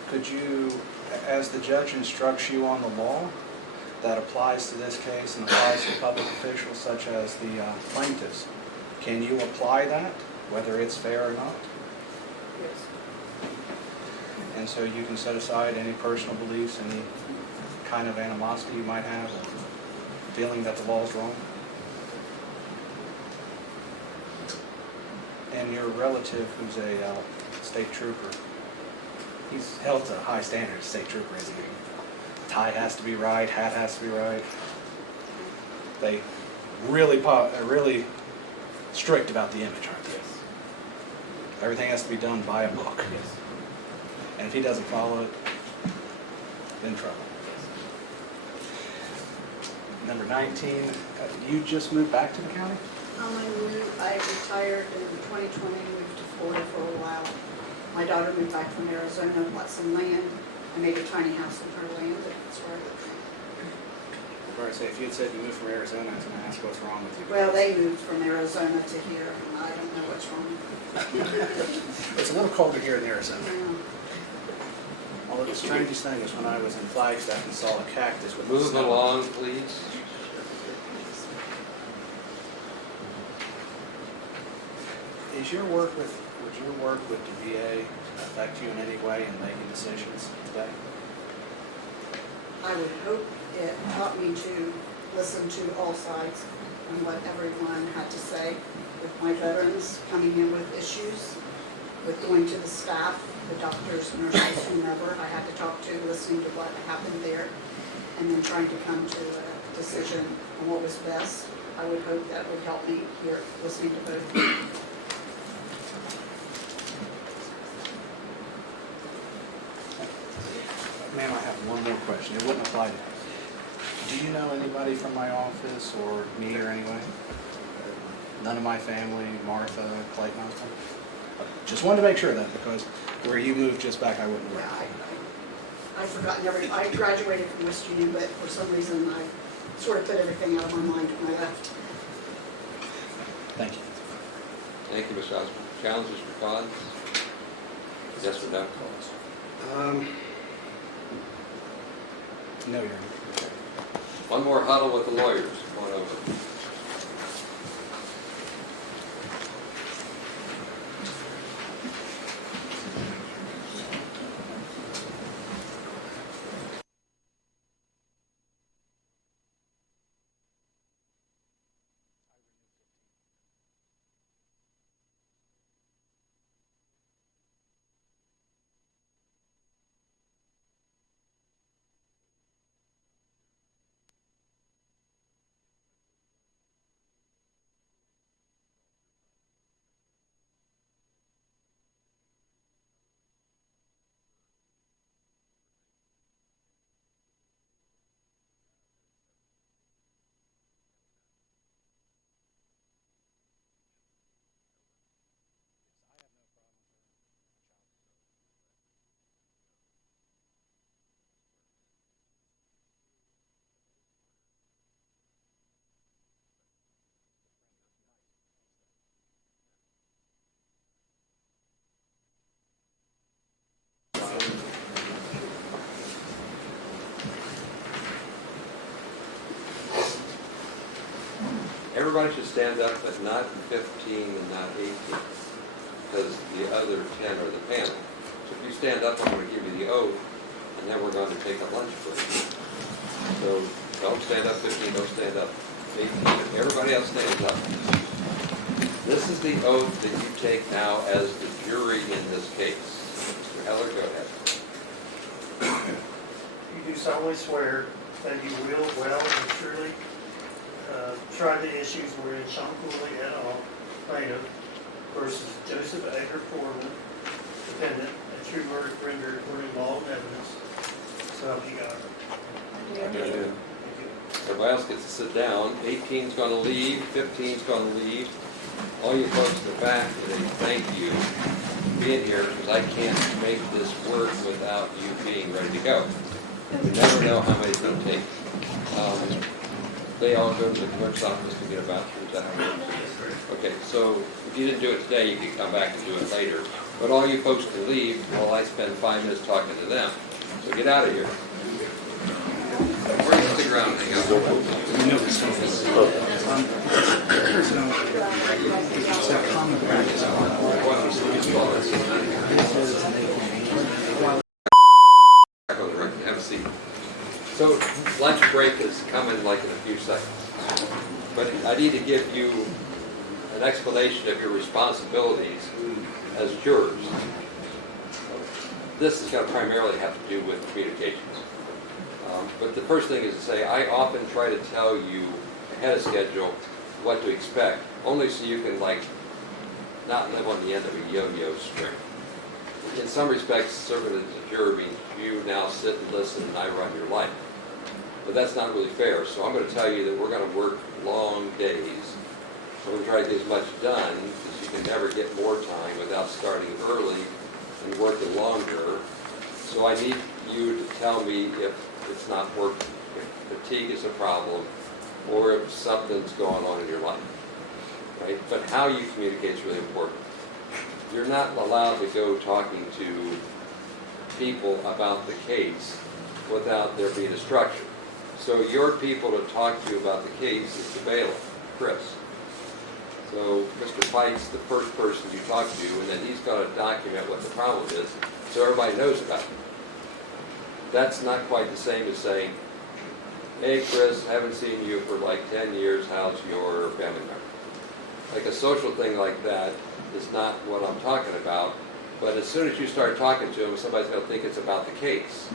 Could you, as the judge instructs you on the law, that applies to this case and applies to public officials such as the plaintiffs. Can you apply that, whether it's fair or not? Yes. And so you can set aside any personal beliefs, any kind of animosity you might have, or feeling that the law is wrong? And your relative, who's a state trooper, he's held to a high standard as state trooper, isn't he? Tie has to be right, hat has to be right. They really really strict about the image, aren't they? Yes. Everything has to be done by a book. Yes. And if he doesn't follow it, in trouble. Number 19, you just moved back to the county? I retired in 2020, moved to Florida for a while. My daughter moved back from Arizona, bought some land. I made a tiny house on her land, and that's where I live. Or I say, if you had said you moved from Arizona, I was going to ask what's wrong with you. Well, they moved from Arizona to here, and I don't know what's wrong. It's a little colder here in Arizona. Yeah. Although the strangest thing is when I was in Flagstaff and saw a cactus with Move snow. along, please. Would your work with the VA affect you in any way in making decisions today? I would hope it taught me to listen to all sides and what everyone had to say. With my veterans coming in with issues, with going to the staff, the doctors, nurses, whomever I had to talk to, listening to what happened there, and then trying to come to a decision on what was best. I would hope that would help me here, listening to both. Ma'am, I have one more question. It wouldn't apply to you. Do you know anybody from my office or me or anyway? None of my family, Martha, Clayton Osborne? Just wanted to make sure of that because where you moved just back, I wouldn't Yeah, work. I've forgotten everything. I graduated from West Union, but for some reason I sort of put everything out of my mind when I left. Thank you. Thank you, Ms. Osborne. Challenges for cause? Yes or no? No, Your Honor. One more huddle with the lawyers. Come on over. Everybody should stand up, but not 15 and not 18, because the other 10 are the panel. So if you stand up, I'm going to give you the oath, and then we're going to take a lunch break. So don't stand up 15, don't stand up 18. Everybody else stands up. This is the oath that you take now as the jury in this case. Mr. Heller, go ahead. You do solemnly swear that you will well and truly try the issues wherein Sean Cooley et al. Plaintiff versus Joseph Edgar Foreman, defendant, a true verdict rendered according to law and evidence. So help you God. Everybody else gets to sit down. 18's going to leave, 15's going to leave. All you folks in the back, today, thank you for being here, because I can't make this work without you being ready to go. You never know how many it's going to take. They all go to the clerk's office to get a voucher. Is that how it works? Okay, so if you didn't do it today, you can come back and do it later. But all you folks can leave while I spend 5 minutes talking to them. So get out of here. We're going to stick around. It's a common practice. Have a seat. So lunch break is coming like in a few seconds. But I need to give you an explanation of your responsibilities as jurors. This is going to primarily have to do with communications. But the first thing is to say, I often try to tell you ahead of schedule what to expect, only so you can not live on the end of a yo-yo string. In some respects, serving as a juror means you now sit and listen and I run your life. But that's not really fair, so I'm going to tell you that we're going to work long days. We're going to try to get as much done, because you can never get more time without starting early and working longer. So I need you to tell me if it's not working, if fatigue is a problem, or if something's going on in your life, right? But how you communicate is really important. You're not allowed to go talking to people about the case without there being a structure. So your people to talk to you about the case is the bailiff, Chris. So Mr. Pike's the first person you talk to, and then he's got to document what the problem is so everybody knows about it. That's not quite the same as saying, hey Chris, haven't seen you for like 10 years, how's your family member? Like a social thing like that is not what I'm talking about, but as soon as you start talking to them, somebody's going to think it's about the case.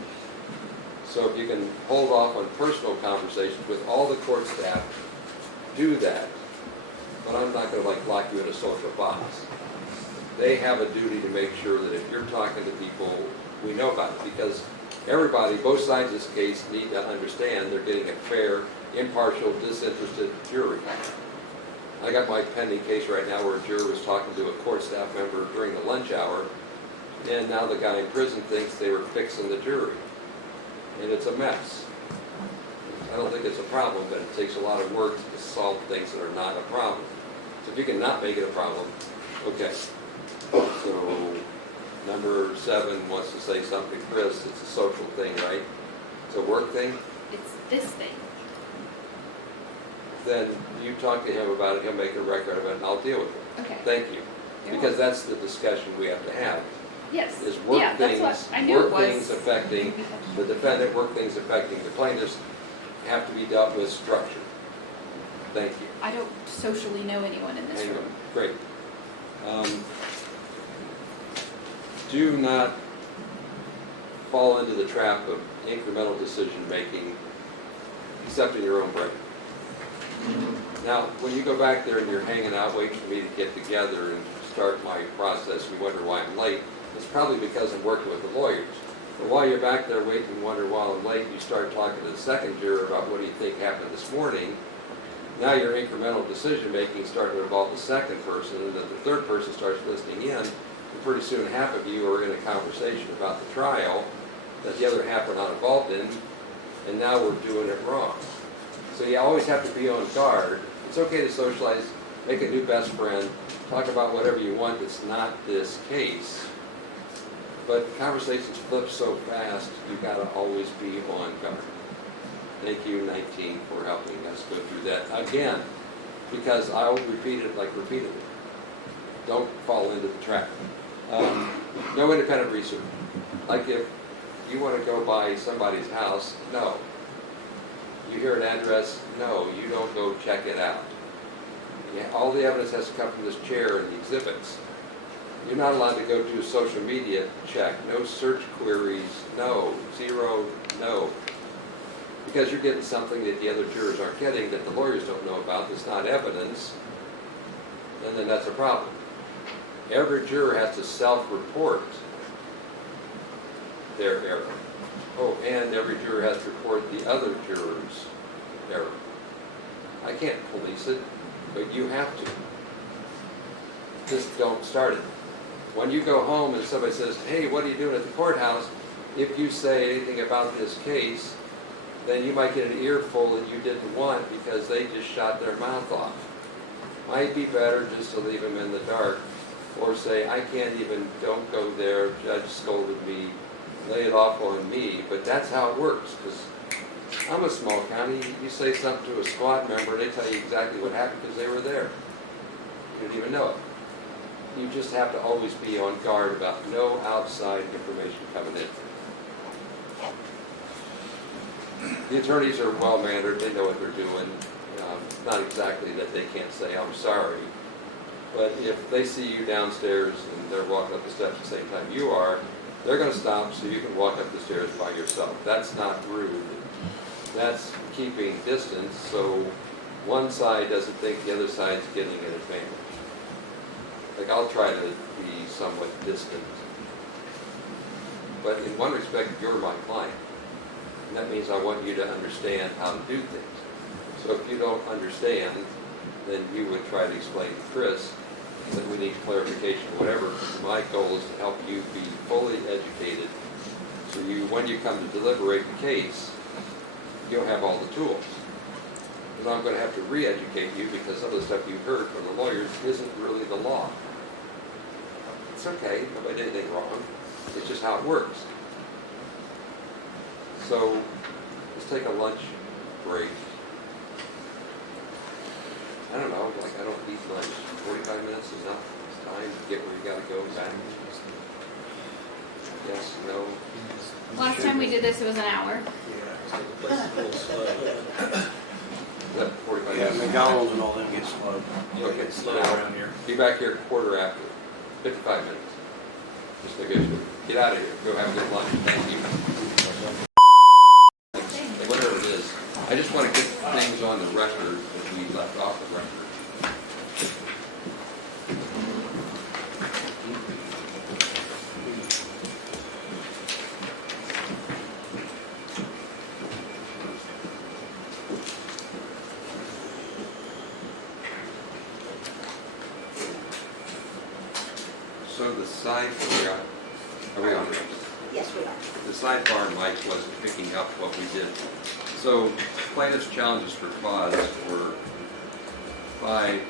So if you can hold off on personal conversations with all the court staff, do that. But I'm not going to lock you in a social box. They have a duty to make sure that if you're talking to people, we know about it, because everybody, both sides of this case, need to understand they're getting a fair, impartial, disinterested jury. I got my pending case right now where a juror was talking to a court staff member during the lunch hour, and now the guy in prison thinks they were fixing the jury. And it's a mess. I don't think it's a problem, but it takes a lot of work to solve things that are not a problem. So if you can not make it a problem, okay. So number 7 wants to say something. Chris, it's a social thing, right? It's a work thing? It's this thing. Then you talk to him about it, he'll make a record of it, and I'll deal with it. Okay. Thank you. Because that's the discussion we have to have. Yes. Is work Yeah, things, that's what I knew it work things was. affecting the defendant, work things affecting the plaintiffs have to be dealt with structure. Thank you. I don't socially know anyone in this Hang room. on. Great. Do not fall into the trap of incremental decision making, except in your own brain. Now, when you go back there and you're hanging out waiting for me to get together and start my process, you wonder why I'm late, it's probably because I'm working with the lawyers. But while you're back there waiting and wonder why I'm late, you start talking to the second juror about what do you think happened this morning. Now your incremental decision making starting to involve the second person, and then the third person starts listening in, and pretty soon half of you are in a conversation about the trial that the other half are not involved in, and now we're doing it wrong. So you always have to be on guard. It's okay to socialize, make a new best friend, talk about whatever you want that's not this case. But conversations flip so fast, you've got to always be on guard. Thank you, 19, for helping us go through that again, because I'll repeat it repeatedly. Don't fall into the trap. No independent research. Like if you want to go by somebody's house, no. You hear an address, no, you don't go check it out. Yeah, all the evidence has to come from this chair and the exhibits. You're not allowed to go do a social media check. No search queries, no. 0, no. Because you're getting something that the other jurors aren't getting, that the lawyers don't know about, that's not evidence, and then that's a problem. Every juror has to self-report their error. Oh, and every juror has to report the other juror's error. I can't police it, but you have to. Just don't start it. When you go home and somebody says, hey, what are you doing at the courthouse? If you say anything about this case, then you might get an earful that you didn't want because they just shot their mouth off. Might be better just to leave them in the dark, or say, I can't even, don't go there, judge scolded me, lay it off on me. But that's how it works, because I'm a small county, you say something to a squad member, they tell you exactly what happened because they were there. You didn't even know it. You just have to always be on guard about no outside information coming in. The attorneys are well-mannered, they know what they're doing. Not exactly that they can't say, I'm sorry, but if they see you downstairs and they're walking up the steps at the same time you are, they're going to stop so you can walk up the stairs by yourself. That's not rude. That's keeping distance so one side doesn't think the other side's getting an advantage. Like, I'll try to be somewhat distant. But in one respect, you're my client. And that means I want you to understand how to do things. So if you don't understand, then you would try to explain to Chris that we need clarification or whatever. My goal is to help you be fully educated so you, when you come to deliberate the case, you'll have all the tools. Because I'm going to have to re-educate you because some of the stuff you heard from the lawyers isn't really the law. It's okay, nobody did anything wrong. It's just how it works. So let's take a lunch break. I don't know, like I don't eat lunch. 45 minutes is enough. It's time to get where you got to go back. Yes, no. Last time we did this, it was an hour. Is that 45 Yeah, minutes? McDonald's and all them get slow. Okay, slow now, around here. Be back here quarter after. 55 minutes. Just negotiate. Get out of here. Go have a good lunch. Thank you. Whatever it is. I just want to get things on the record that we left off the record. So the sidebar, are we on this? Yes, we are. The sidebar mic wasn't picking up what we did. So plaintiff's challenges for cause were 5,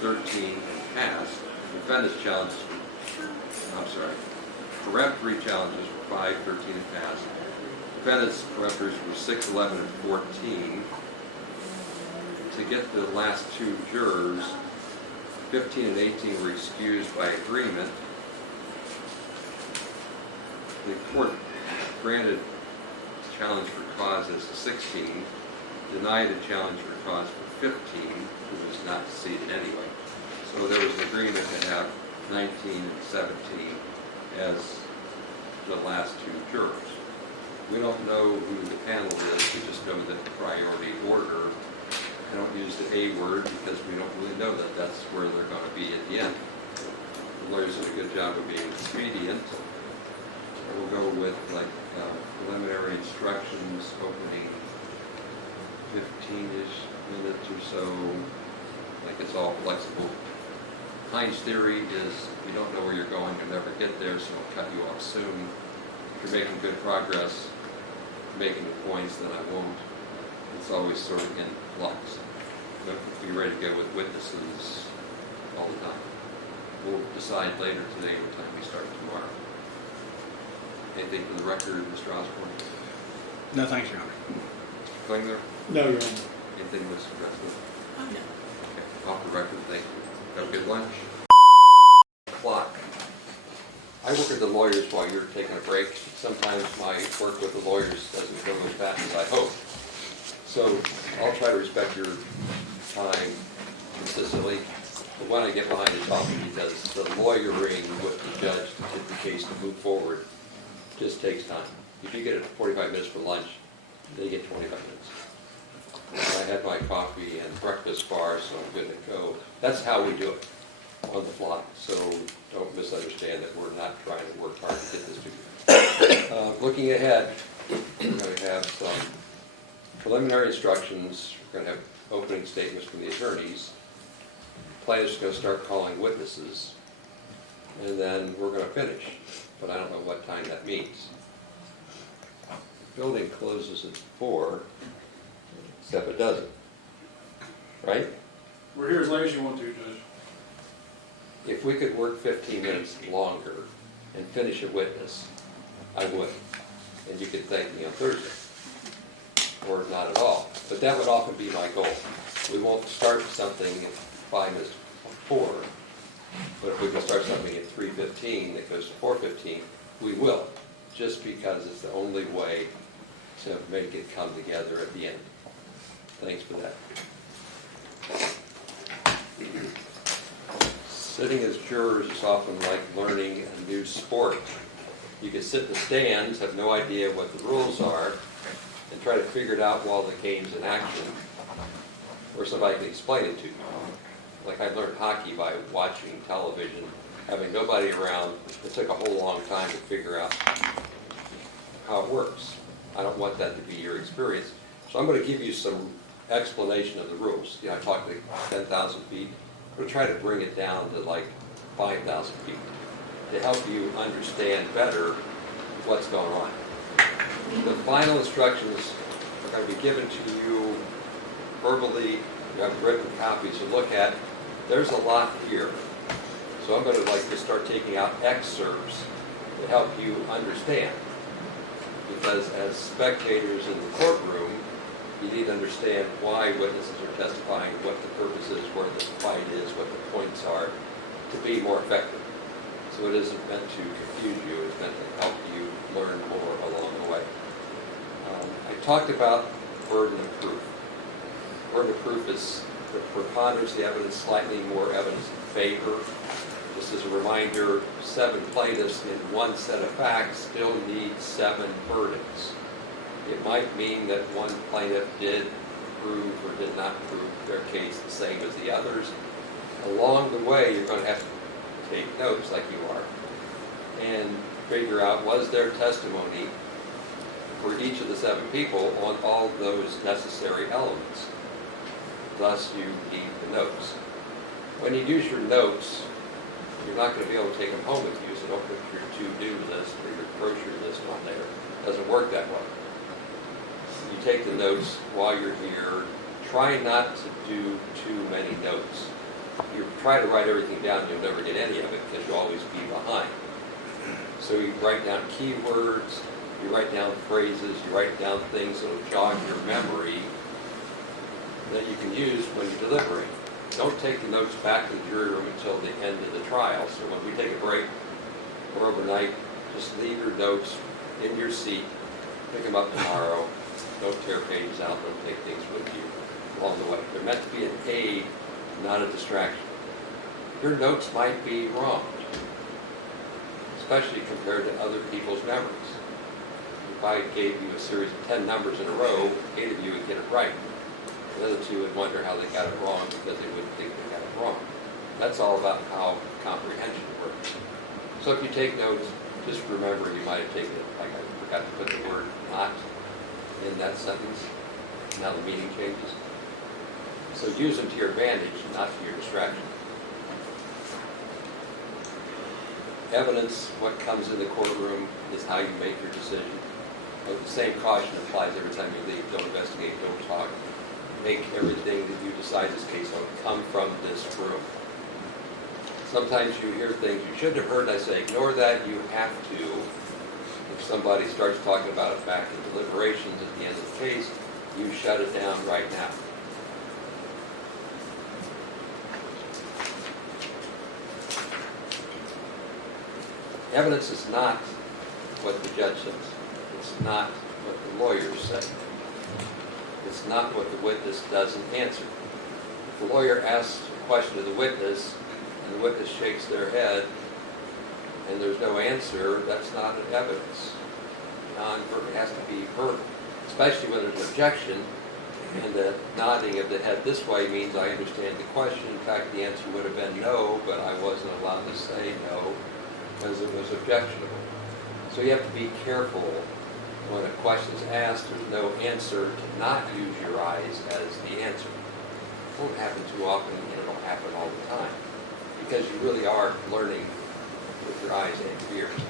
13, and passed. Defendant's challenges, peremptory challenges were 5, 13, and passed. Defendant's peremptories were 6, 11, and 14. To get the last two jurors, 15 and 18 were excused by agreement. The court granted challenge for cause as to 16, denied a challenge for cause for 15, who was not seated anyway. So there was an agreement to have 19 and 17 as the last two jurors. We don't know who the panel is, we just know that the priority order. I don't use the A word because we don't really know that that's where they're going to be at the end. The lawyers did a good job of being expedient. We'll go with like preliminary instructions opening 15-ish minutes or so. Like it's all flexible. Heinz theory is you don't know where you're going, you'll never get there, so I'll cut you off soon. If you're making good progress, making the points, then I won't. It's always sort of in flux. But be ready to go with witnesses all the time. We'll decide later today what time we start tomorrow. Anything for the record, Mr. Osborne? No, thanks, Your Honor. Klingler? No, Your Honor. Anything, Mr. Breslin? Oh, no. Okay, off the record, thank you. Have a good lunch. Clock. I work with the lawyers while you're taking a break. Sometimes my work with the lawyers doesn't go as fast as I hope. So I'll try to respect your time consistently. But when I get behind the talking, because the lawyering with the judge to get the case to move forward just takes time. If you get it 45 minutes for lunch, they get 25 minutes. I had my coffee and breakfast bar, so I'm good to go. That's how we do it on the fly. So don't misunderstand that we're not trying to work hard to get this to you. Looking ahead, we're going to have some preliminary instructions. We're going to have opening statements from the attorneys. Plaintiff's going to start calling witnesses, and then we're going to finish. But I don't know what time that means. The building closes at 4, except it doesn't. Right? We're here as late as you want to, Judge. If we could work 15 minutes longer and finish a witness, I would. And you could thank me on Thursday. or not at all. But that would often be my goal. We won't start something at 5 minutes before, but if we can start something at 3:15 that goes to 4:15, we will, just because it's the only way to make it come together at the end. Thanks for that. Sitting as jurors is often like learning a new sport. You can sit in the stands, have no idea what the rules are, and try to figure it out while the game's in action, or somebody can explain it to you. Like I learned hockey by watching television, having nobody around. It took a whole long time to figure out how it works. I don't want that to be your experience. So I'm going to give you some explanation of the rules. You know, I talked to 10,000 feet. I'm going to try to bring it down to like 5,000 feet to help you understand better what's going on. The final instructions are going to be given to you verbally. You have written copies to look at. There's a lot here. So I'm going to like to start taking out excerpts to help you understand. Because as spectators in the courtroom, you need to understand why witnesses are testifying, what the purpose is, where the fight is, what the points are, to be more effective. So it isn't meant to confuse you, it's meant to help you learn more along the way. I talked about burden of proof. Burden of proof is the preponderance of the evidence, slightly more evidence in favor. Just as a reminder, 7 plaintiffs in one set of facts still need 7 verdicts. It might mean that one plaintiff did prove or did not prove their case the same as the others. Along the way, you're going to have to take notes like you are and figure out, was there testimony for each of the 7 people on all those necessary elements. Thus, you need the notes. When you use your notes, you're not going to be able to take them home with you, so don't put your to-do list or your grocery list on there. It doesn't work that way. You take the notes while you're here. Try not to do too many notes. You try to write everything down, you'll never get any of it because you'll always be behind. So you write down keywords, you write down phrases, you write down things that will jog your memory that you can use when you deliberate. Don't take the notes back to the jury room until the end of the trial. So when we take a break or overnight, just leave your notes in your seat, pick them up tomorrow. Don't tear pages out, don't take things with you along the way. They're meant to be an aid, not a distraction. Your notes might be wrong, especially compared to other people's memories. If I gave you a series of 10 numbers in a row, 8 of you would get it right. The other 2 would wonder how they got it wrong because they wouldn't think they got it wrong. That's all about how comprehension works. So if you take notes, just remember you might have taken it, like I forgot to put the word not in that sentence. Now the meaning changes. So use them to your advantage, not to your distraction. Evidence, what comes in the courtroom, is how you make your decision. But the same caution applies every time you leave. Don't investigate, don't talk. Make everything that you decide this case on come from this room. Sometimes you hear things you shouldn't have heard, I say, ignore that, you have to. If somebody starts talking about it back in deliberations at the end of the case, you shut it down right now. Evidence is not what the judge says. It's not what the lawyers say. It's not what the witness doesn't answer. If the lawyer asks a question to the witness, and the witness shakes their head, and there's no answer, that's not an evidence. It has to be verbal, especially when there's an objection, and the nodding of the head this way means I understand the question. In fact, the answer would have been no, but I wasn't allowed to say no because it was objectionable. So you have to be careful when a question's asked, there's no answer, to not use your eyes as the answer. It won't happen too often, and it'll happen all the time, because you really are learning with your eyes and your ears.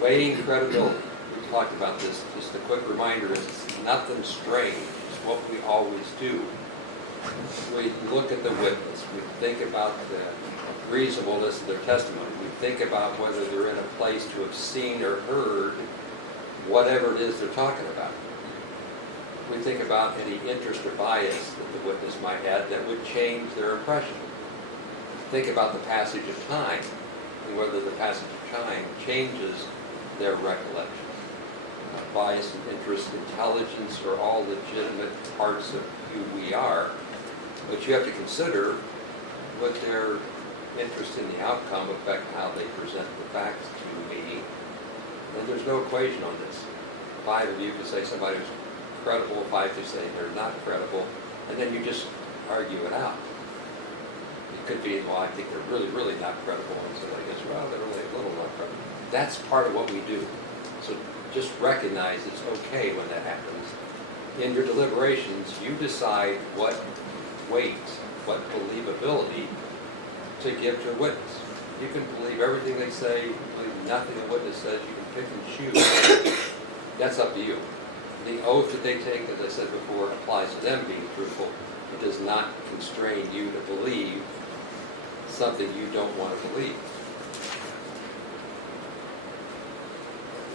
Weighing credibility. We talked about this. Just a quick reminder is it's nothing strange. It's what we always do. We look at the witness. We think about the reasonableness of their testimony. We think about whether they're in a place to have seen or heard whatever it is they're talking about. We think about any interest or bias that the witness might have that would change their impression. Think about the passage of time and whether the passage of time changes their recollection. Bias and interest, intelligence are all legitimate parts of who we are, but you have to consider would their interest in the outcome affect how they present the facts to me. And there's no equation on this. 5 of you could say somebody's credible, 5 could say they're not credible, and then you just argue it out. It could be, well, I think they're really, really not credible, and somebody goes, well, they're really a little not credible. That's part of what we do. So just recognize it's okay when that happens. In your deliberations, you decide what weight, what believability to give to a witness. You can believe everything they say, you can believe nothing a witness says, you can pick and choose. That's up to you. The oath that they take, as I said before, applies to them being truthful. It does not constrain you to believe something you don't want to believe.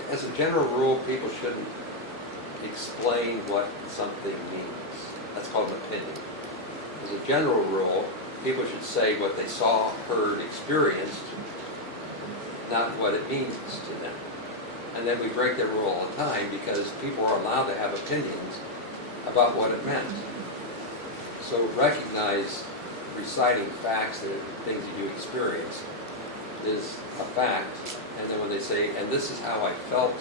As a general rule, people shouldn't explain what something means. That's called an opinion. As a general rule, people should say what they saw, heard, experienced, not what it means to them. And then we break that rule all the time because people are allowed to have opinions about what it meant. So recognize reciting facts that are things that you experience is a fact. And then when they say, and this is how I felt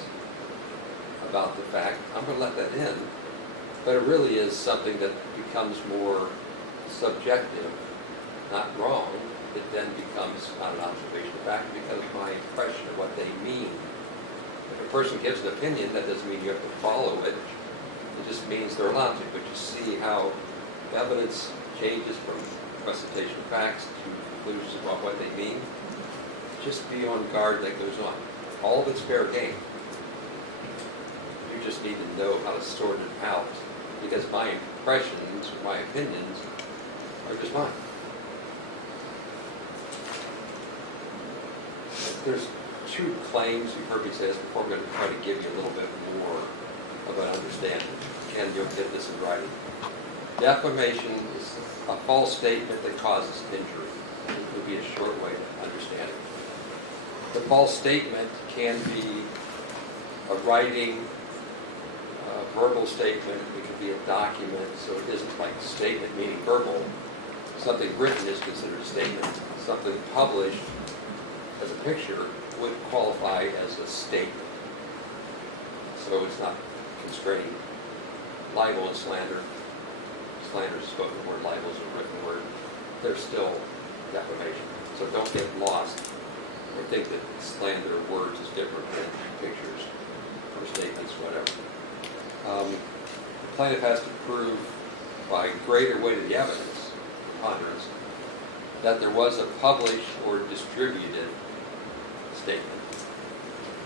about the fact, I'm going to let that in. But it really is something that becomes more subjective, not wrong. It then becomes not an observation of fact, it becomes my impression of what they mean. If a person gives an opinion, that doesn't mean you have to follow it. It just means they're allowed to. But you see how evidence changes from recitation of facts to conclusions about what they mean. Just be on guard that goes on. All of it's fair game. You just need to know how to sort it out, because my impressions, my opinions, are just mine. There's 2 claims, you've heard me say this before, I'm going to try to give you a little bit more of an understanding. Ken, you'll get this in writing. Defamation is a false statement that causes injury. It would be a short way to understand it. The false statement can be a writing, a verbal statement, it could be a document, so it isn't like statement meaning verbal. Something written is considered a statement. Something published as a picture would qualify as a statement. So it's not constraining. Libel and slander. Slander is a spoken word, libel is a written word. They're still defamation. So don't get lost or think that slander of words is different than pictures or statements, whatever. The plaintiff has to prove by greater weight of the evidence, preponderance, that there was a published or distributed statement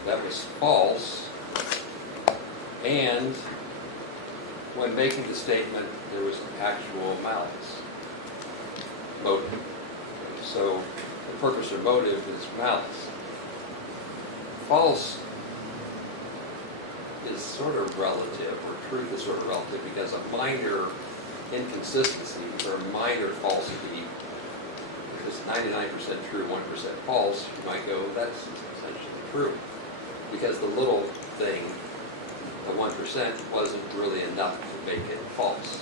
that was false, and when making the statement there was an actual malice, motive. So the purpose or motive is malice. False is sort of relative, or truth is sort of relative, because a minor inconsistency or a minor falsity, if it's 99% true, 1% false, you might go, that's essentially true. Because the little thing, the 1%, wasn't really enough to make it false.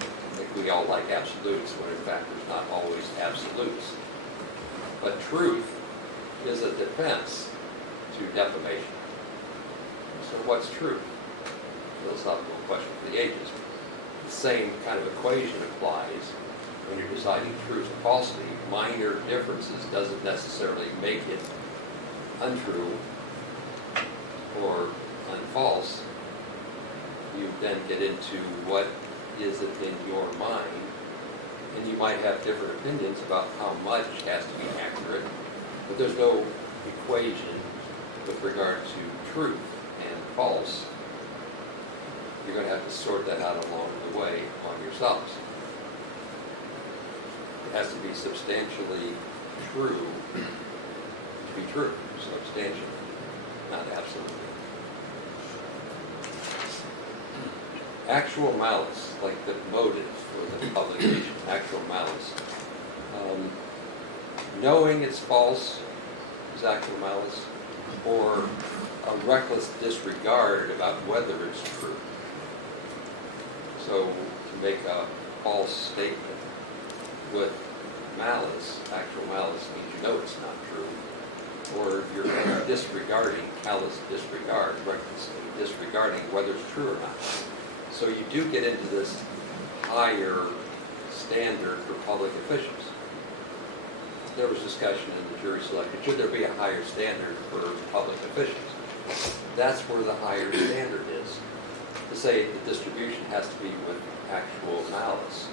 I think we all like absolutes, when in fact there's not always absolutes. But truth is a defense to defamation. So what's truth? Philosophical question for the ages. The same kind of equation applies when you're deciding truth and falsity. Minor differences doesn't necessarily make it untrue or unfalse. You then get into what is it in your mind, and you might have different opinions about how much has to be accurate, but there's no equation with regard to truth and false. You're going to have to sort that out along the way on yourselves. It has to be substantially true to be true, substantially, not absolutely. actual malice, like the motive for the publication, actual malice. Knowing it's false is actual malice, or a reckless disregard about whether it's true. So to make a false statement with malice, actual malice, means you know it's not true, or you're disregarding, callous disregard, recklessly disregarding whether it's true or not. So you do get into this higher standard for public officials. There was discussion in the jury selection, should there be a higher standard for public officials? That's where the higher standard is. To say the distribution has to be with actual malice.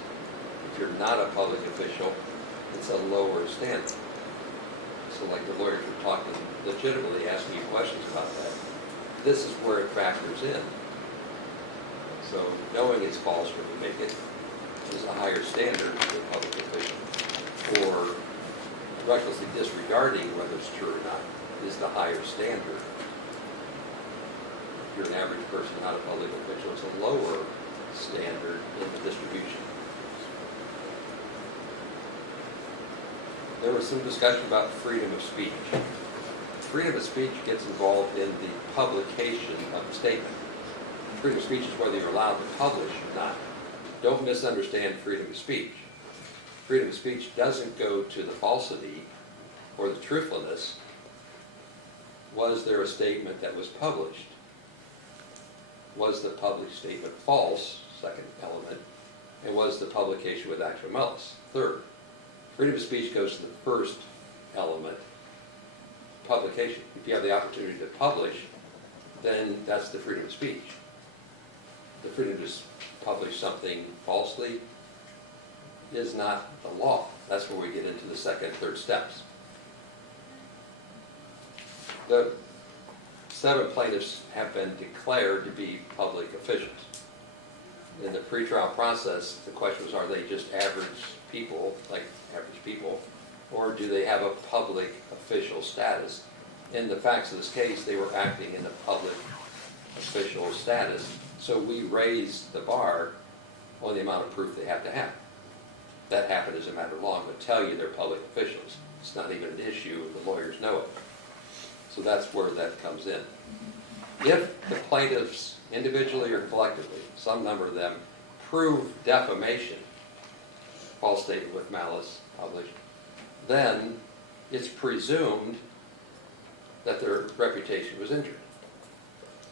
If you're not a public official, it's a lower standard. So like the lawyers were talking, legitimately asking you questions about that. This is where it factors in. So knowing it's false when you make it is a higher standard for the public official. Or recklessly disregarding whether it's true or not is the higher standard. If you're an average person, not a public official, it's a lower standard in the distribution. There was some discussion about freedom of speech. Freedom of speech gets involved in the publication of the statement. Freedom of speech is whether you're allowed to publish or not. Don't misunderstand freedom of speech. Freedom of speech doesn't go to the falsity or the truthfulness. Was there a statement that was published? Was the published statement false? Second element. And was the publication with actual malice? Third. Freedom of speech goes to the first element, publication. If you have the opportunity to publish, then that's the freedom of speech. The freedom to publish something falsely is not the law. That's where we get into the second, third steps. The 7 plaintiffs have been declared to be public officials. In the pretrial process, the question was, are they just average people, like average people, or do they have a public official status? In the facts of this case, they were acting in a public official status, so we raised the bar on the amount of proof they have to have. That happened as a matter of law, but tell you they're public officials. It's not even an issue, the lawyers know it. So that's where that comes in. If the plaintiffs, individually or collectively, some number of them, prove defamation, false statement with malice published, then it's presumed that their reputation was injured.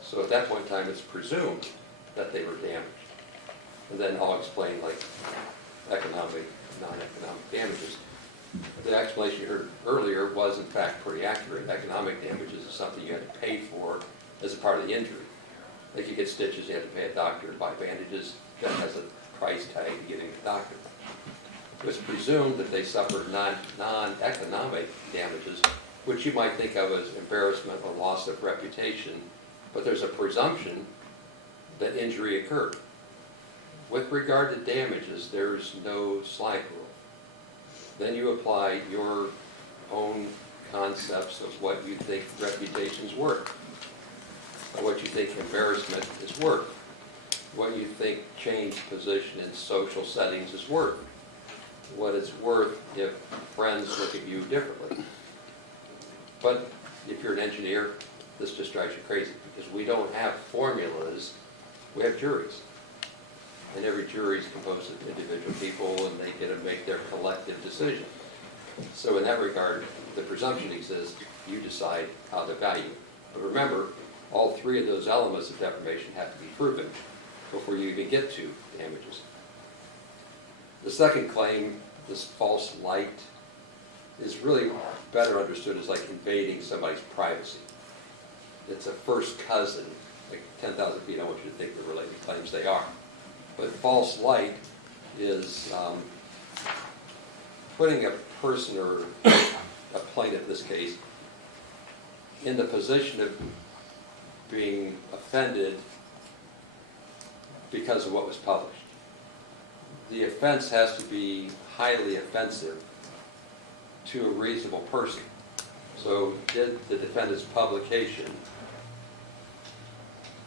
So at that point in time, it's presumed that they were damaged. And then I'll explain like economic, non-economic damages. The explanation you heard earlier was in fact pretty accurate. Economic damages is something you had to pay for as a part of the injury. Like you get stitches, you have to pay a doctor to buy bandages. That has a price tag to getting the doctor. It was presumed that they suffered non-economic damages, which you might think of as embarrassment or loss of reputation, but there's a presumption that injury occurred. With regard to damages, there's no slide rule. Then you apply your own concepts of what you think reputation's worth, what you think embarrassment is worth, what you think changed position in social settings is worth, what it's worth if friends look at you differently. But if you're an engineer, this just drives you crazy because we don't have formulas, we have juries. And every jury is composed of individual people and they get to make their collective decision. So in that regard, the presumption exists, you decide how to value it. But remember, all 3 of those elements of defamation have to be proven before you even get to damages. The second claim, this false light, is really better understood as like invading somebody's privacy. It's a first cousin, like 10,000 feet, I want you to think the related claims they are. But false light is putting a person or a plaintiff in this case in the position of being offended because of what was published. The offense has to be highly offensive to a reasonable person. So did the defendant's publication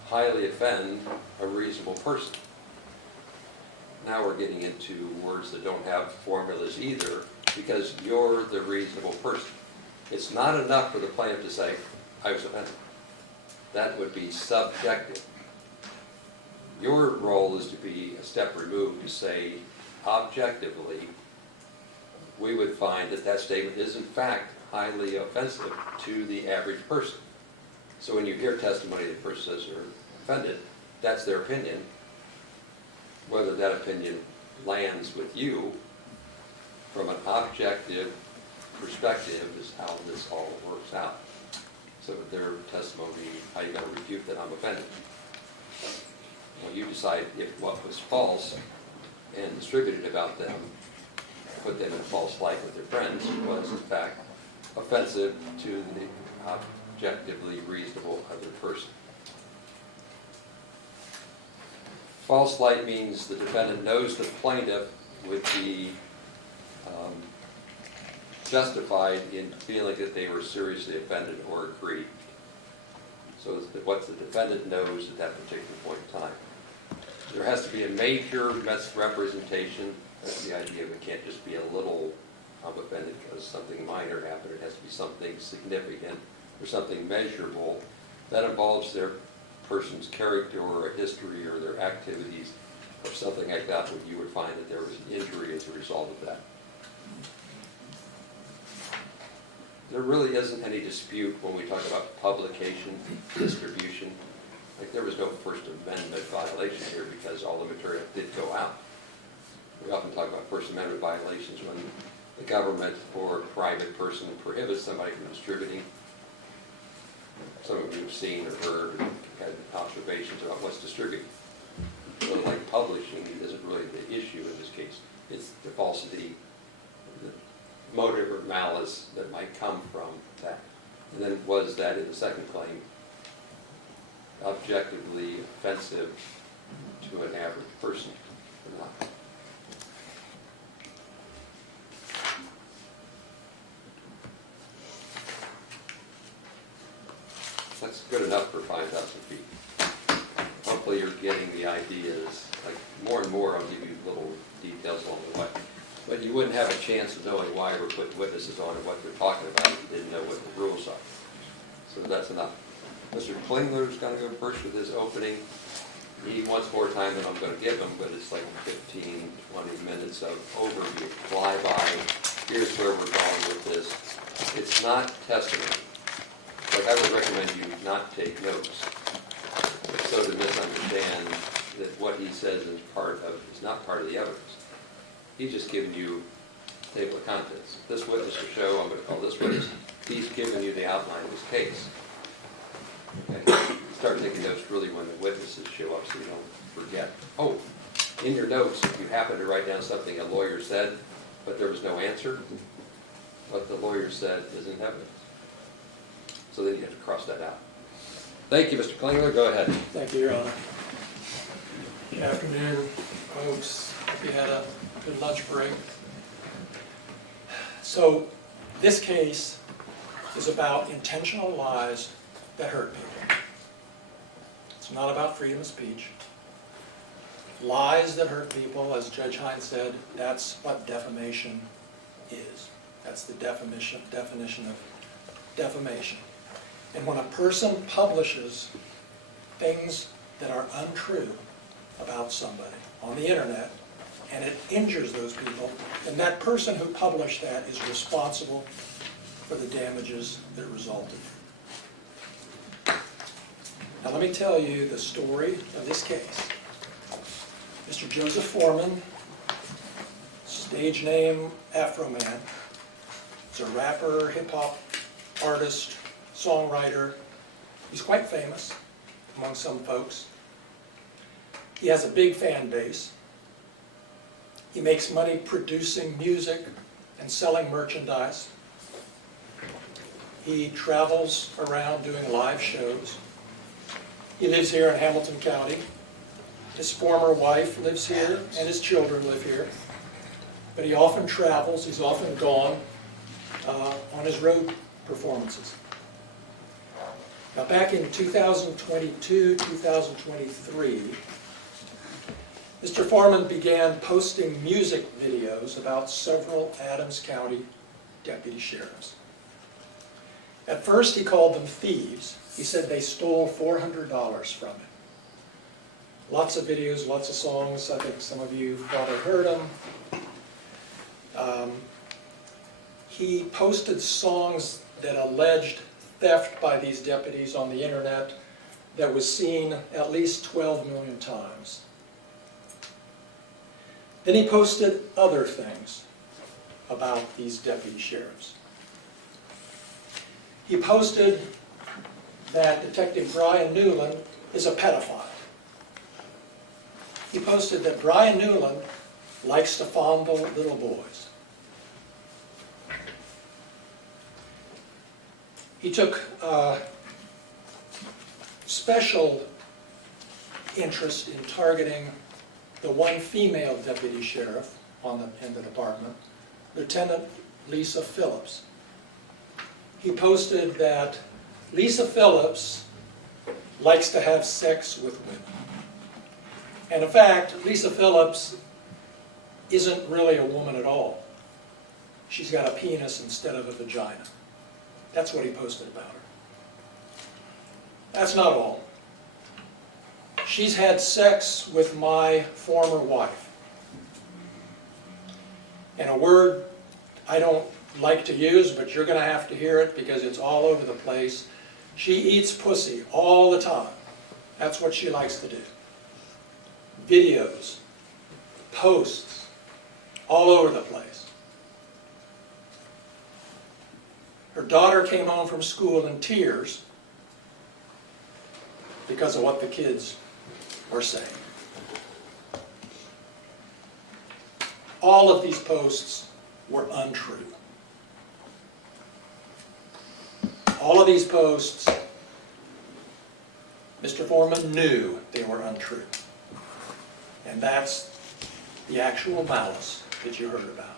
highly offend a reasonable person? now we're getting into words that don't have formulas either, because you're the reasonable person. It's not enough for the plaintiff to say, I was offended. That would be subjective. Your role is to be a step removed to say, objectively, we would find that that statement is in fact highly offensive to the average person. So when you hear testimony that the person says they're offended, that's their opinion. Whether that opinion lands with you from an objective perspective is how this all works out. So with their testimony, how you going to refute that I'm offended? Well, you decide if what was false and distributed about them, put them in a false light with their friends, was in fact offensive to the objectively reasonable other person. False light means the defendant knows the plaintiff would be justified in feeling that they were seriously offended or aggrieved. So it's what the defendant knows at that particular point in time. There has to be a major misrepresentation. That's the idea. It can't just be a little, I'm offended because something minor happened. It has to be something significant or something measurable that involves their person's character or a history or their activities or something like that, where you would find that there was an injury as a result of that. There really isn't any dispute when we talk about publication, distribution. Like, there was no First Amendment violation here because all the material did go out. We often talk about First Amendment violations when the government or a private person prohibits somebody from distributing. Some of you have seen or heard and had observations about what's distributed. So like publishing isn't really the issue in this case. It's the falsity, the motive or malice that might come from that. And then was that in the second claim objectively offensive to an average person or not? That's good enough for 5,000 feet. Hopefully you're getting the ideas. Like, more and more I'll give you little details along the way. But you wouldn't have a chance of knowing why we're putting witnesses on and what they're talking about if you didn't know what the rules are. So that's enough. Mr. Klingler's going to go first with his opening. He wants more time than I'm going to give him, but it's like 15, 20 minutes of overview, flyby. Here's where we're going with this. It's not testimony. But I would recommend you not take notes, so to misunderstand that what he says is not part of the evidence. He's just giving you a table of contents. This witness will show, I'm going to call this witness. He's giving you the outline of his case. Okay? Start taking notes really when the witnesses show up so you don't forget. Oh, in your notes, if you happen to write down something a lawyer said, but there was no answer, what the lawyer said isn't evidence. So then you have to cross that out. Thank you, Mr. Klingler. Go ahead. Thank you, Your Honor. Good afternoon, folks. Hope you had a good lunch break. So this case is about intentional lies that hurt people. It's not about freedom of speech. Lies that hurt people, as Judge Hines said, that's what defamation is. That's the definition of defamation. And when a person publishes things that are untrue about somebody on the internet, and it injures those people, then that person who published that is responsible for the damages that resulted. Now let me tell you the story of this case. Mr. Joseph Foreman, stage name Afroman, is a rapper, hip-hop artist, songwriter. He's quite famous among some folks. He has a big fan base. He makes money producing music and selling merchandise. He travels around doing live shows. He lives here in Hamilton County. His former wife lives here and his children live here. But he often travels, he's often gone on his road performances. Now back in 2022, 2023, Mr. Foreman began posting music videos about several Adams County deputy sheriffs. At first he called them thieves. He said they stole $400 from him. Lots of videos, lots of songs. I think some of you probably heard them. He posted songs that alleged theft by these deputies on the internet that was seen at least 12 million times. Then he posted other things about these deputy sheriffs. He posted that Detective Brian Newland is a pedophile. He posted that Brian Newland likes to fondle little boys. He took special interest in targeting the one female deputy sheriff in the department, Lieutenant Lisa Phillips. He posted that Lisa Phillips likes to have sex with women. And in fact, Lisa Phillips isn't really a woman at all. She's got a penis instead of a vagina. That's what he posted about her. That's not all. She's had sex with my former wife. And a word I don't like to use, but you're going to have to hear it because it's all over the place. She eats pussy all the time. That's what she likes to do. Videos, posts, all over the place. Her daughter came home from school in tears because of what the kids were saying. All of these posts were untrue. All of these posts, Mr. Foreman knew they were untrue. And that's the actual malice that you heard about.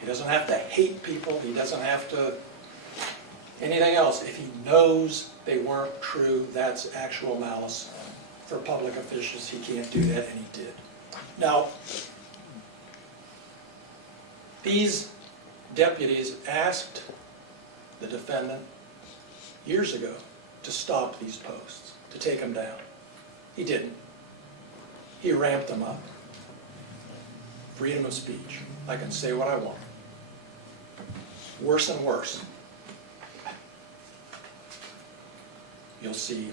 He doesn't have to hate people. He doesn't have to anything else. If he knows they weren't true, that's actual malice. For public officials, he can't do that, and he did. Now, these deputies asked the defendant years ago to stop these posts, to take them down. He didn't. He ramped them up. Freedom of speech. I can say what I want. Worse and worse. You'll see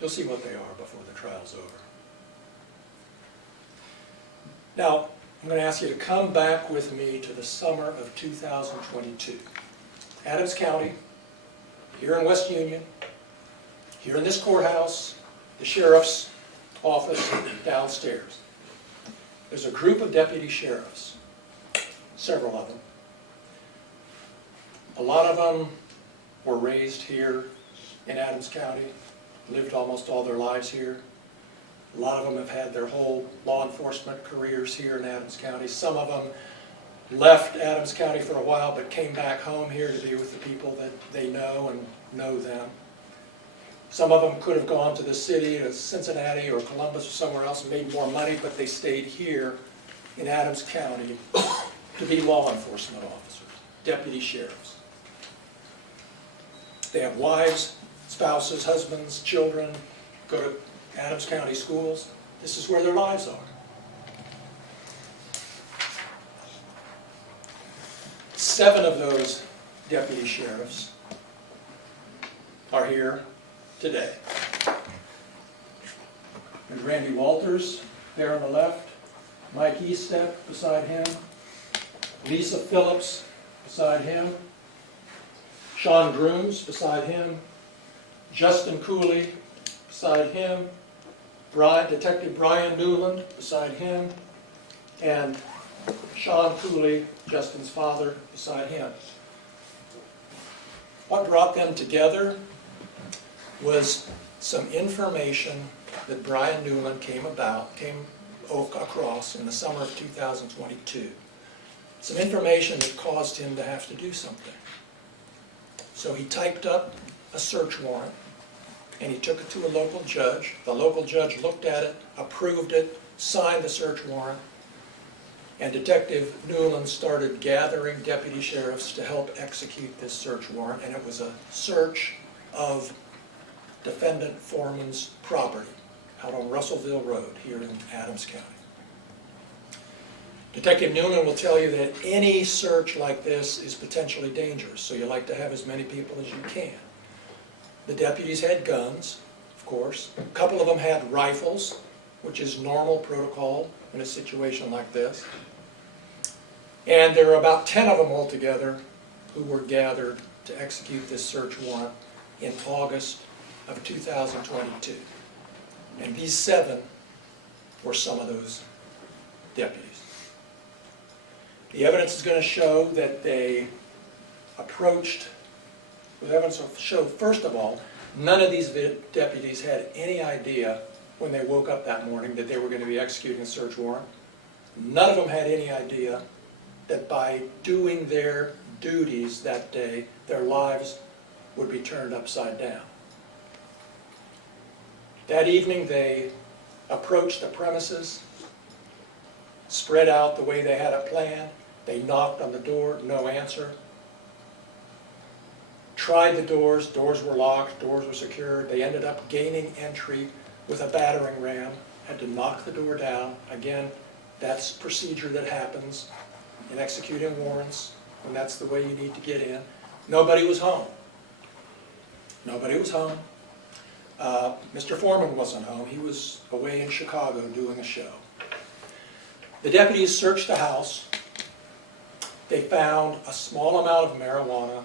what they are before the trial's over. Now, I'm going to ask you to come back with me to the summer of 2022. Adams County, here in West Union, here in this courthouse, the sheriff's office downstairs. There's a group of deputy sheriffs, several of them. A lot of them were raised here in Adams County, lived almost all their lives here. A lot of them have had their whole law enforcement careers here in Adams County. Some of them left Adams County for a while but came back home here to be with the people that they know and know them. Some of them could have gone to the city, to Cincinnati or Columbus or somewhere else and made more money, but they stayed here in Adams County to be law enforcement officers, deputy sheriffs. They have wives, spouses, husbands, children, go to Adams County schools. This is where their lives are. 7 of those deputy sheriffs are here today. There's Randy Walters there on the left, Mike Estep beside him, Lisa Phillips beside him, Sean Grooms beside him, Justin Cooley beside him, Detective Brian Newland beside him, and Sean Cooley, Justin's father, beside him. What brought them together was some information that Brian Newland came across in the summer of 2022. Some information that caused him to have to do something. So he typed up a search warrant and he took it to a local judge. The local judge looked at it, approved it, signed the search warrant, and Detective Newland started gathering deputy sheriffs to help execute this search warrant, and it was a search of defendant Foreman's property out on Russellville Road here in Adams County. Detective Newland will tell you that any search like this is potentially dangerous, so you like to have as many people as you can. The deputies had guns, of course. A couple of them had rifles, which is normal protocol in a situation like this. And there were about 10 of them altogether who were gathered to execute this search warrant in August of 2022. And these 7 were some of those deputies. The evidence is going to show that they approached, the evidence will show, first of all, none of these deputies had any idea when they woke up that morning that they were going to be executing a search warrant. None of them had any idea that by doing their duties that day, their lives would be turned upside down. That evening, they approached the premises, spread out the way they had a plan. They knocked on the door, no answer. Tried the doors, doors were locked, doors were secured. They ended up gaining entry with a battering ram, had to knock the door down. Again, that's procedure that happens in executing warrants, and that's the way you need to get in. Nobody was home. Nobody was home. Mr. Foreman wasn't home. He was away in Chicago doing a show. The deputies searched the house. They found a small amount of marijuana.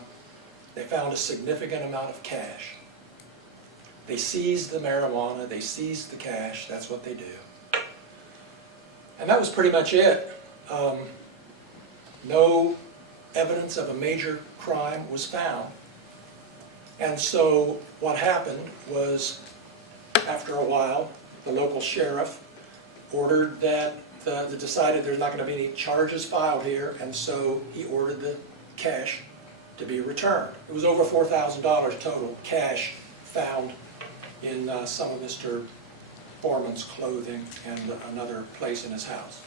They found a significant amount of cash. They seized the marijuana. They seized the cash. That's what they do. And that was pretty much it. No evidence of a major crime was found. And so what happened was, after a while, the local sheriff ordered that, decided there's not going to be any charges filed here, and so he ordered the cash to be returned. It was over $4,000 total cash found in some of Mr. Foreman's clothing and another place in his house.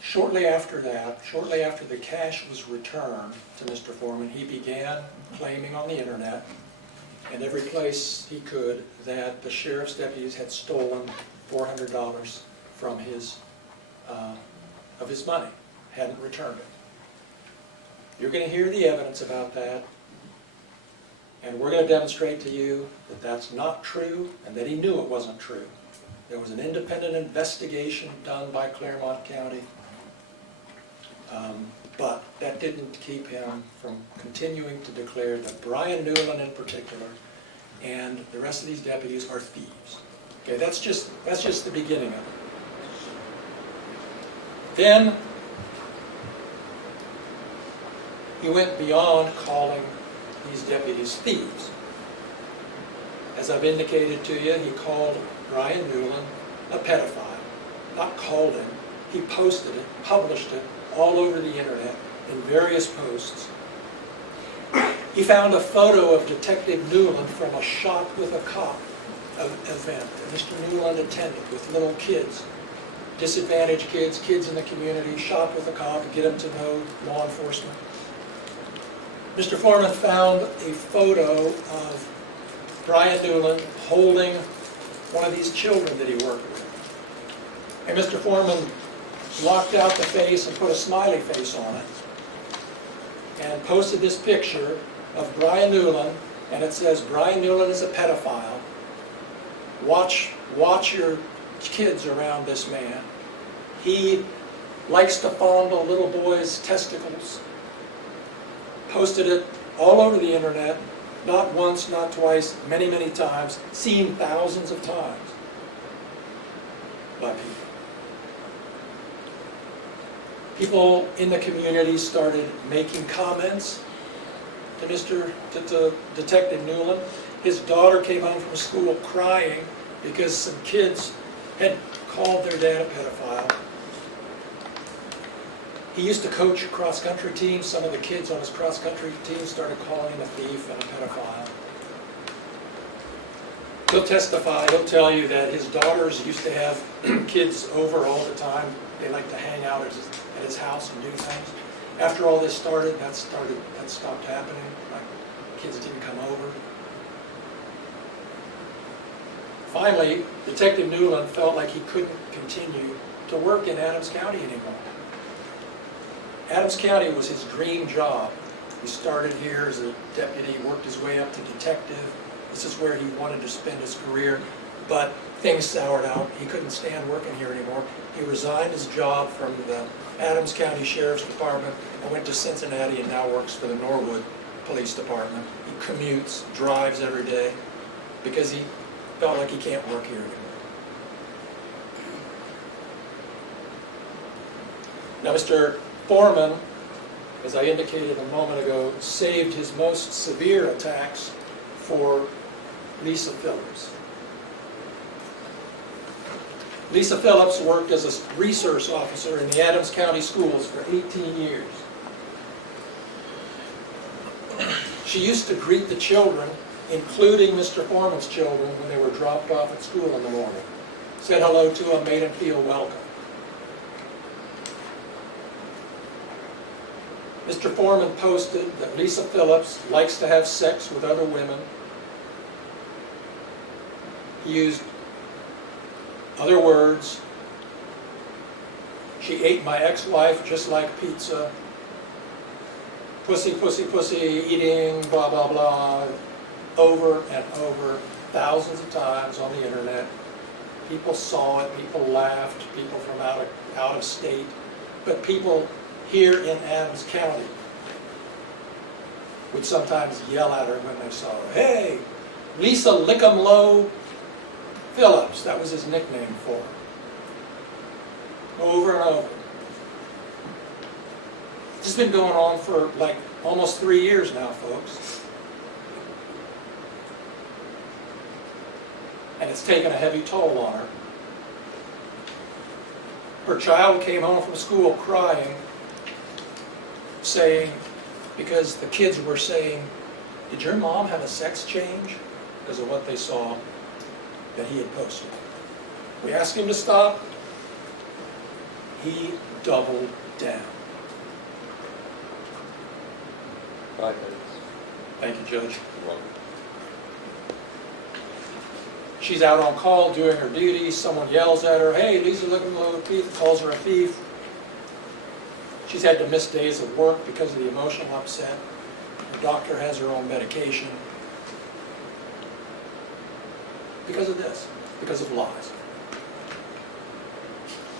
Shortly after that, shortly after the cash was returned to Mr. Foreman, he began claiming on the internet and every place he could that the sheriff's deputies had stolen $400 from his money, hadn't returned it. You're going to hear the evidence about that, and we're going to demonstrate to you that that's not true and that he knew it wasn't true. There was an independent investigation done by Claremont County. But that didn't keep him from continuing to declare that Brian Newland in particular and the rest of these deputies are thieves. Okay, that's just the beginning of it. Then he went beyond calling these deputies thieves. As I've indicated to you, he called Brian Newland a pedophile. Not called him, he posted it, published it, all over the internet in various posts. He found a photo of Detective Newland from a Shop with a Cop event that Mr. Newland attended with little kids, disadvantaged kids, kids in the community, Shop with a Cop, get them to know law enforcement. Mr. Foreman found a photo of Brian Newland holding one of these children that he worked with. And Mr. Foreman blocked out the face and put a smiley face on it and posted this picture of Brian Newland, and it says, Brian Newland is a pedophile. Watch your kids around this man. He likes to fondle little boys' testicles. Posted it all over the internet, not once, not twice, many, many times, seen thousands of times by people. People in the community started making comments to Detective Newland. His daughter came home from school crying because some kids had called their dad a pedophile. He used to coach cross-country teams. Some of the kids on his cross-country team started calling him a thief and a pedophile. He'll testify, he'll tell you that his daughters used to have kids over all the time. They like to hang out at his house and do things. After all this started, that stopped happening. Like, kids didn't come over. Finally, Detective Newland felt like he couldn't continue to work in Adams County anymore. Adams County was his dream job. He started here as a deputy, worked his way up to detective. This is where he wanted to spend his career, but things soured out. He couldn't stand working here anymore. He resigned his job from the Adams County Sheriff's Department and went to Cincinnati and now works for the Norwood Police Department. He commutes, drives every day because he felt like he can't work here anymore. Now, Mr. Foreman, as I indicated a moment ago, saved his most severe attacks for Lisa Phillips. Lisa Phillips worked as a resource officer in the Adams County schools for 18 years. She used to greet the children, including Mr. Foreman's children, when they were dropped off at school in the morning. Said hello to them, made them feel welcome. Mr. Foreman posted that Lisa Phillips likes to have sex with other women. He used other words. She ate my ex-wife just like pizza. Pussy, pussy, pussy, eating, blah, blah, blah. Over and over, thousands of times on the internet. People saw it, people laughed, people from out of state. But people here in Adams County would sometimes yell at her when they saw her. Hey, Lisa Lickum-Low Phillips, that was his nickname for her. Over and over. This has been going on for like almost 3 years now, folks. And it's taken a heavy toll on her. Her child came home from school crying, saying, because the kids were saying, did your mom have a sex change? Because of what they saw that he had posted. We asked him to stop. He doubled down. 5 minutes. Thank you, Judge. You're welcome. She's out on call doing her duty. Someone yells at her, hey, Lisa Lickum-Low thief, calls her a thief. She's had to miss days of work because of the emotional upset. Her doctor has her own medication. Because of this, because of lies.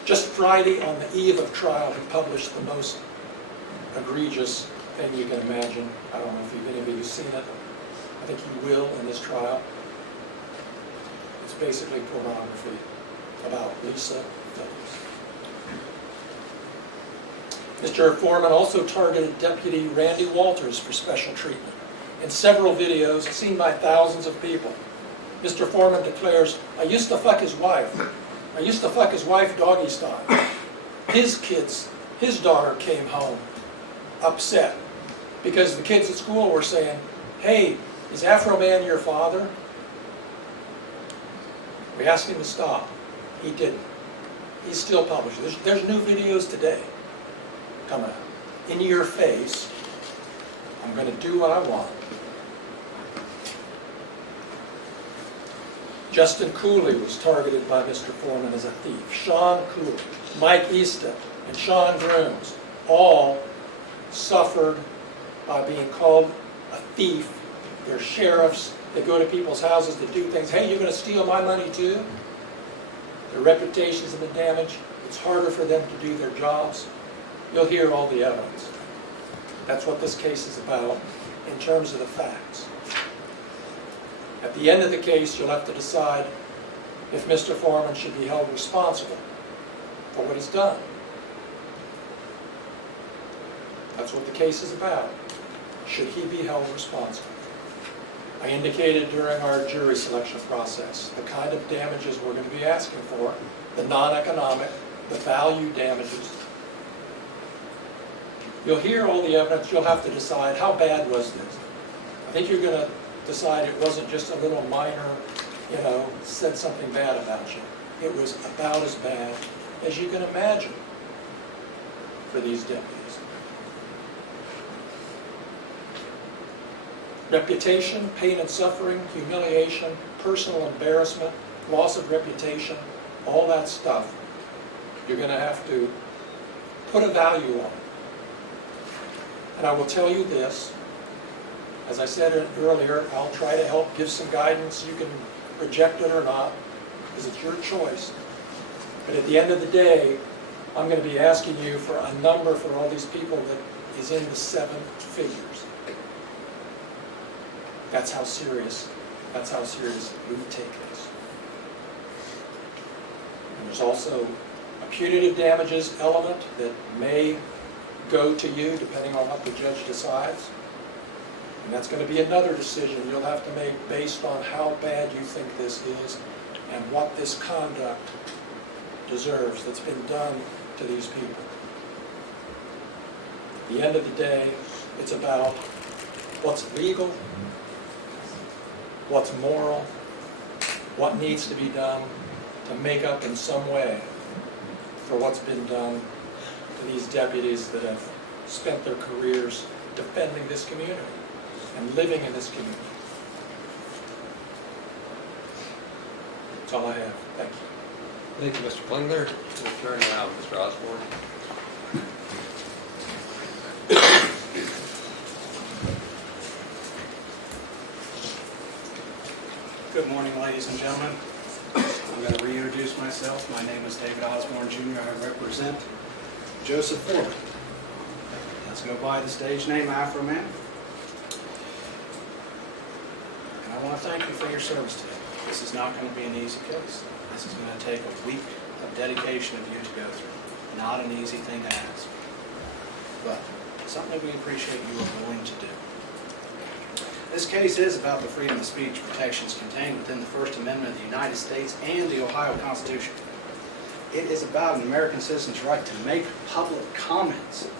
Just Friday, on the eve of trial, he published the most egregious thing you can imagine. I don't know if any of you have seen it. I think you will in this trial. It's basically pornography about Lisa Phillips. Mr. Foreman also targeted Deputy Randy Walters for special treatment. In several videos seen by thousands of people, Mr. Foreman declares, I used to fuck his wife. I used to fuck his wife doggy style. His kids, his daughter came home upset because the kids at school were saying, hey, is Afroman your father? We asked him to stop. He didn't. He's still published. There's new videos today coming out. In your face, I'm going to do what I want. Justin Cooley was targeted by Mr. Foreman as a thief. Sean Cooley, Mike Easton, and Sean Grooms all suffered by being called a thief. They're sheriffs. They go to people's houses to do things. Hey, you're going to steal my money too? Their reputations have been damaged. It's harder for them to do their jobs. You'll hear all the evidence. That's what this case is about in terms of the facts. At the end of the case, you'll have to decide if Mr. Foreman should be held responsible for what he's done. That's what the case is about. Should he be held responsible? I indicated during our jury selection process the kind of damages we're going to be asking for, the non-economic, the value damages. You'll hear all the evidence, you'll have to decide how bad was this. I think you're gonna decide it wasn't just a little minor, said something bad about you. It was about as bad as you can imagine for these deputies. Reputation, pain and suffering, humiliation, personal embarrassment, loss of reputation, all that stuff, you're going to have to put a value on it. And I will tell you this, as I said earlier, I'll try to help give some guidance. You can reject it or not, because it's your choice. But at the end of the day, I'm going to be asking you for a number for all these people that is in the 7 figures. That's how serious we take this. And there's also a punitive damages element that may go to you depending on what the judge decides. And that's going to be another decision you'll have to make based on how bad you think this is and what this conduct deserves that's been done to these people. At the end of the day, it's about what's legal, what's moral, what needs to be done to make up in some way for what's been done to these deputies that have spent their careers defending this community and living in this community. That's all I have. Thank you. Thank you, Mr. Klingler. We'll turn now to Mr. Osborne. Good morning, ladies and gentlemen. I'm going to reintroduce myself. My name is David Osborne, Jr. I represent Joseph Foreman. Let's go by the stage name Afroman. And I want to thank you for your service today. This is not going to be an easy case. This is going to take a week of dedication of you to go through. Not an easy thing to ask, but something we appreciate you are willing to do. This case is about the freedom of speech protections contained within the First Amendment of the United States and the Ohio Constitution. It is about an American citizen's right to make public comments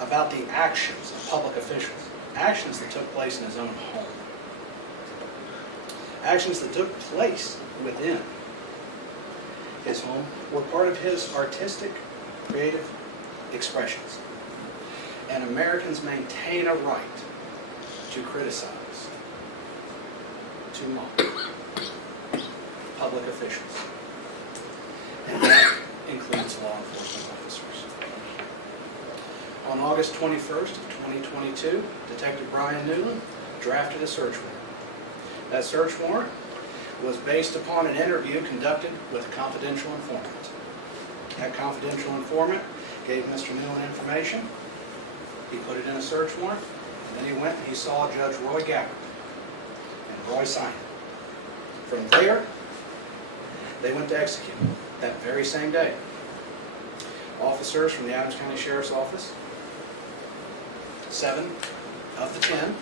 about the actions of public officials, actions that took place in his own home, actions that took place within his home were part of his artistic, creative expressions. And Americans maintain a right to criticize, to mock public officials. And that includes law enforcement officers. On August 21st of 2022, Detective Brian Newland drafted a search warrant. That search warrant was based upon an interview conducted with a confidential informant. That confidential informant gave Mr. Newland information. He put it in a search warrant. And then he went and he saw Judge Roy Gabbard, and Roy signed it. From there, they went to execute that very same day. Officers from the Adams County Sheriff's Office, 7 of the 10,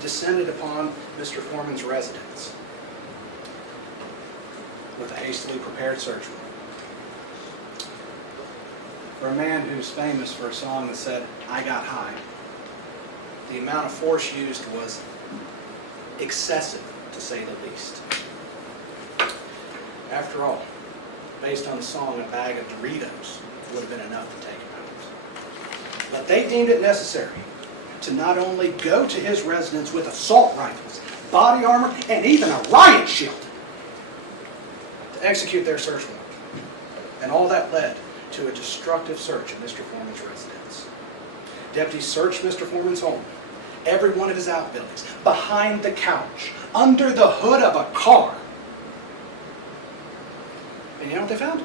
descended upon Mr. Foreman's residence with a hastily prepared search warrant. For a man who's famous for a song that said, "I got high," the amount of force used was excessive, to say the least. After all, based on the song, a bag of Doritos would have been enough to take him out. But they deemed it necessary to not only go to his residence with assault rifles, body armor, and even a riot shield to execute their search warrant. And all that led to a destructive search of Mr. Foreman's residence. Deputies searched Mr. Foreman's home, every one of his outbuildings, behind the couch, under the hood of a car. And you know what they found?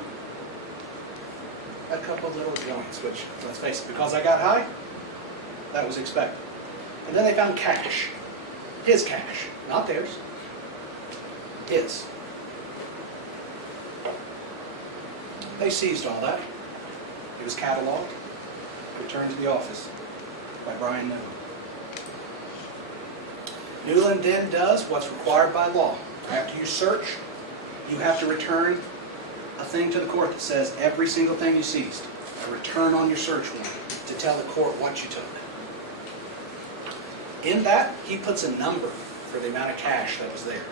A couple of little joints, which, let's face it, because I got high, that was expected. And then they found cash. His cash, not theirs. His. They seized all that. It was cataloged, returned to the office by Brian Newland. Newland then does what's required by law. After you search, you have to return a thing to the court that says every single thing you seized. A return on your search warrant to tell the court what you took. In that, he puts a number for the amount of cash that was there.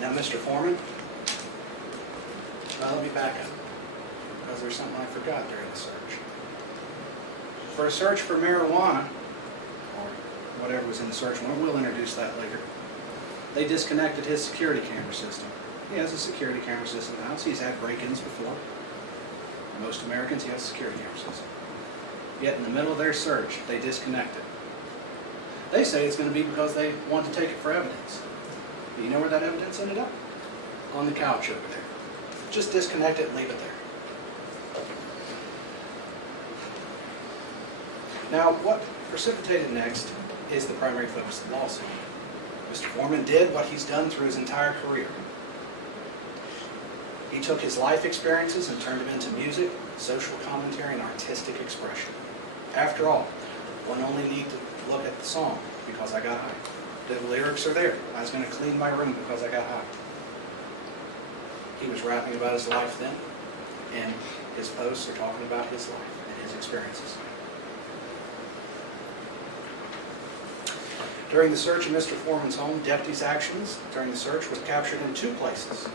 Now, Mr. Foreman, well, let me back up, because there's something I forgot during the search. For a search for marijuana, or whatever was in the search warrant, we'll introduce that later, they disconnected his security camera system. He has a security camera system in the house. He's had break-ins before. Most Americans, he has a security camera system. Yet in the middle of their search, they disconnect it. They say it's going to be because they want to take it for evidence. But you know where that evidence ended up? On the couch over there. Just disconnect it and leave it there. Now, what precipitated next is the primary focus of the lawsuit. Mr. Foreman did what he's done through his entire career. He took his life experiences and turned them into music, social commentary, and artistic expression. After all, one only needs to look at the song, Because I Got High. The lyrics are there. I was going to clean my room because I got high. He was rapping about his life then, and his posts are talking about his life and his experiences. During the search of Mr. Foreman's home, deputies' actions during the search was captured in two places.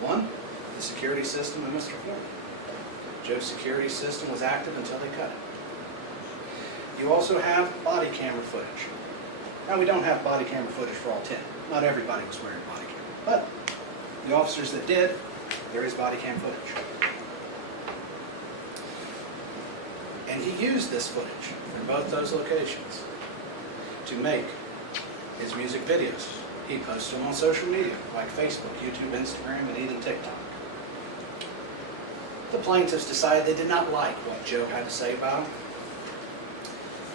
One, the security system of Mr. Foreman. Joe's security system was active until they cut it. You also have body camera footage. Now, we don't have body camera footage for all 10. Not everybody was wearing body camera. But the officers that did, there is body cam footage. And he used this footage in both those locations to make his music videos. He posts them on social media, like Facebook, YouTube, Instagram, and even TikTok. The plaintiffs decided they did not like what Joe had to say about him,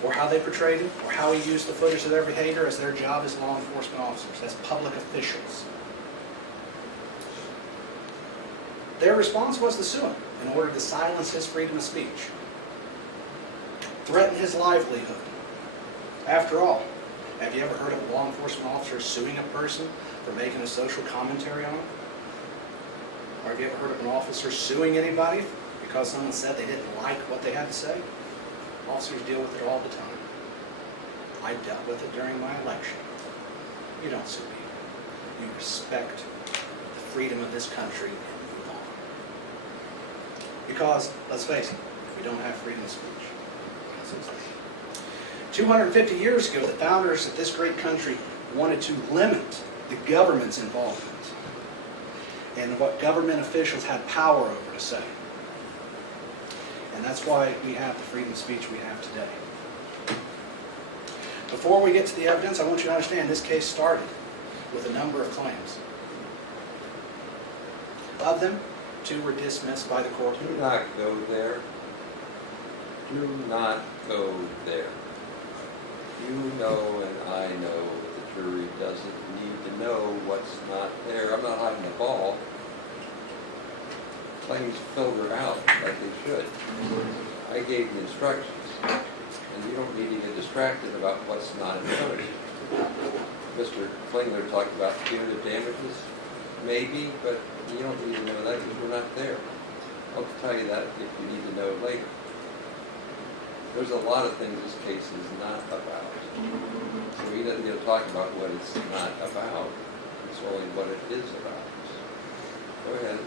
or how they portrayed him, or how he used the footage of their behavior as their job as law enforcement officers, as public officials. Their response was to sue him in order to silence his freedom of speech, threaten his livelihood. After all, have you ever heard of a law enforcement officer suing a person for making a social commentary on them? Or have you ever heard of an officer suing anybody because someone said they didn't like what they had to say? Officers deal with it all the time. I dealt with it during my election. You don't sue people. You respect the freedom of this country and move on. Because, let's face it, we don't have freedom of speech. That's exactly. 250 years ago, the founders of this great country wanted to limit the government's involvement and what government officials had power over to say. And that's why we have the freedom of speech we have today. Before we get to the evidence, I want you to understand this case started with a number of claims. Of them, 2 were dismissed by the court. Do not go there. Do not go there. You know and I know that the jury doesn't need to know what's not there. I'm not hiding the ball. Claims filter out like they should. I gave the instructions, and you don't need to get distracted about what's not in front of you. Mr. Klingler talked about punitive damages, maybe, but you don't need to know that because we're not there. I'll tell you that if you need to know later. There's a lot of things this case is not about. So he doesn't need to talk about what it's not about. It's only what it is about. Go ahead.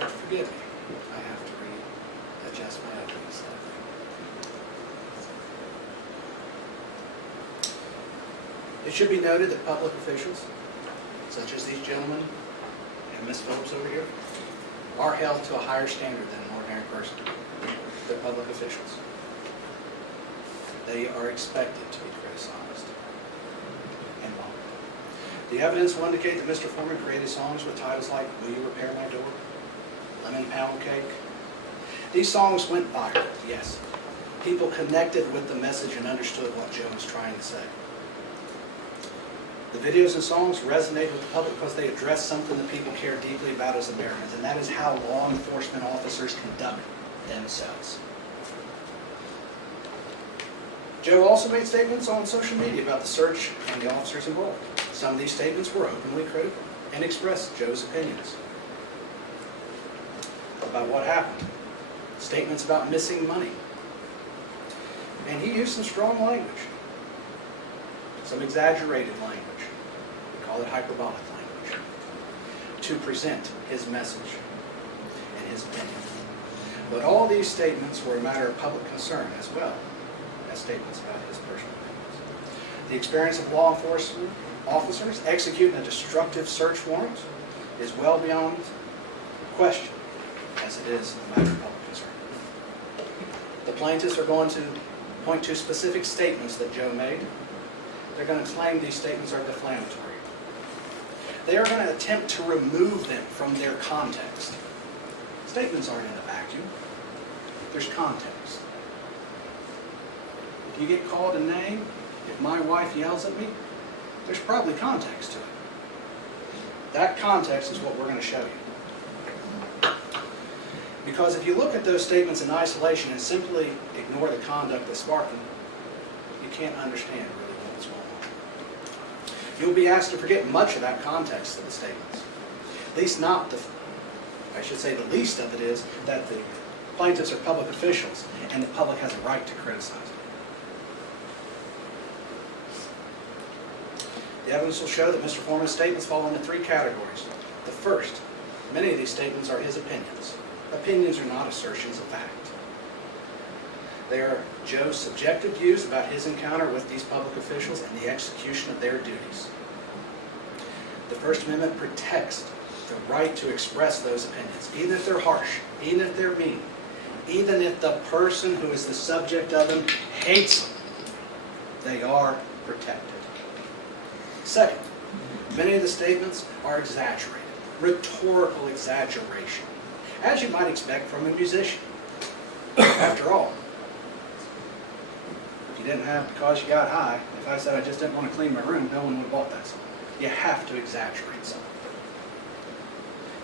Forgive me. I have to readjust my evidence. It should be noted that public officials, such as these gentlemen and Ms. Phillips over here, are held to a higher standard than an ordinary person. They're public officials. They are expected to be criticized and monitored. The evidence will indicate that Mr. Foreman created songs with titles like Will You Repair My Door? Lemon Pound Cake. These songs went viral, yes. People connected with the message and understood what Joe was trying to say. The videos and songs resonated with the public because they addressed something that people care deeply about as Americans, and that is how law enforcement officers conduct themselves. Joe also made statements on social media about the search and the officers involved. Some of these statements were openly critical and expressed Joe's opinions about what happened. Statements about missing money. And he used some strong language, some exaggerated language. We call it hyperbolic language, to present his message and his opinion. But all these statements were a matter of public concern as well as statements about his personal opinions. The experience of law enforcement officers executing a destructive search warrant is well beyond question, as it is a matter of public concern. The plaintiffs are going to point to specific statements that Joe made. They're going to claim these statements are defamatory. They are going to attempt to remove them from their context. Statements aren't in a vacuum. There's context. If you get called a name, if my wife yells at me, there's probably context to it. That context is what we're going to show you. Because if you look at those statements in isolation and simply ignore the conduct that sparked them, you can't understand really what's going on. You'll be asked to forget much of that context of the statements. At least not the, I should say the least of it is that the plaintiffs are public officials and the public has a right to criticize them. The evidence will show that Mr. Foreman's statements fall into three categories. The first, many of these statements are his opinions. Opinions are not assertions of fact. They are Joe's subjective views about his encounter with these public officials and the execution of their duties. The First Amendment protects the right to express those opinions, even if they're harsh, even if they're mean, even if the person who is the subject of them hates them. They are protected. Second, many of the statements are exaggerated, rhetorical exaggeration, as you might expect from a musician. After all, if you didn't have Because You Got High, if I said I just didn't want to clean my room, no one would have bought that song. You have to exaggerate something.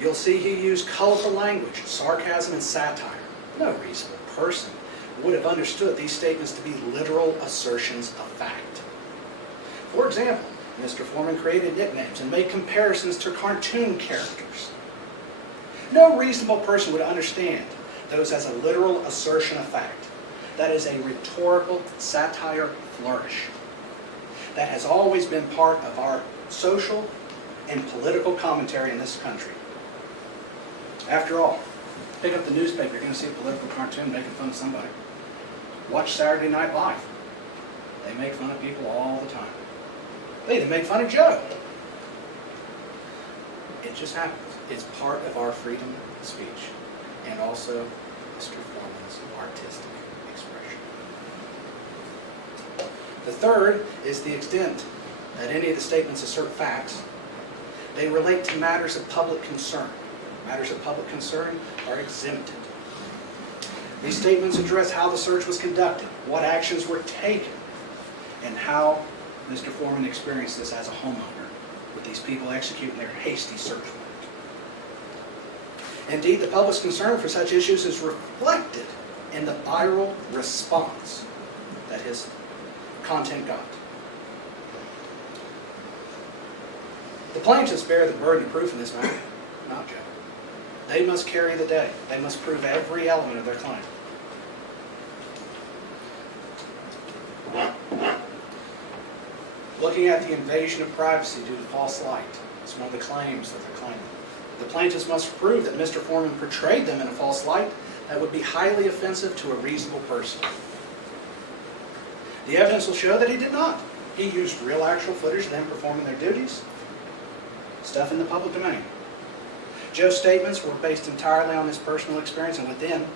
You'll see he used colorful language, sarcasm, and satire. No reasonable person would have understood these statements to be literal assertions of fact. For example, Mr. Foreman created nicknames and made comparisons to cartoon characters. No reasonable person would understand those as a literal assertion of fact. That is a rhetorical satire flourish that has always been part of our social and political commentary in this country. After all, pick up the newspaper, you're going to see a political cartoon making fun of somebody. Watch Saturday Night Live. They make fun of people all the time. They even make fun of Joe. It just happens. It's part of our freedom of speech and also Mr. Foreman's artistic expression. The third is the extent that any of the statements assert facts. They relate to matters of public concern. Matters of public concern are exempted. These statements address how the search was conducted, what actions were taken, and how Mr. Foreman experienced this as a homeowner with these people executing their hasty search warrant. Indeed, the public's concern for such issues is reflected in the viral response that his content got. The plaintiffs bear the burden of proof in this matter, not Joe. They must carry the day. They must prove every element of their claim. Looking at the invasion of privacy due to false light is one of the claims that they're claiming. The plaintiffs must prove that Mr. Foreman portrayed them in a false light that would be highly offensive to a reasonable person. The evidence will show that he did not. He used real actual footage of them performing their duties, stuff in the public domain. Joe's statements were based entirely on his personal experience and within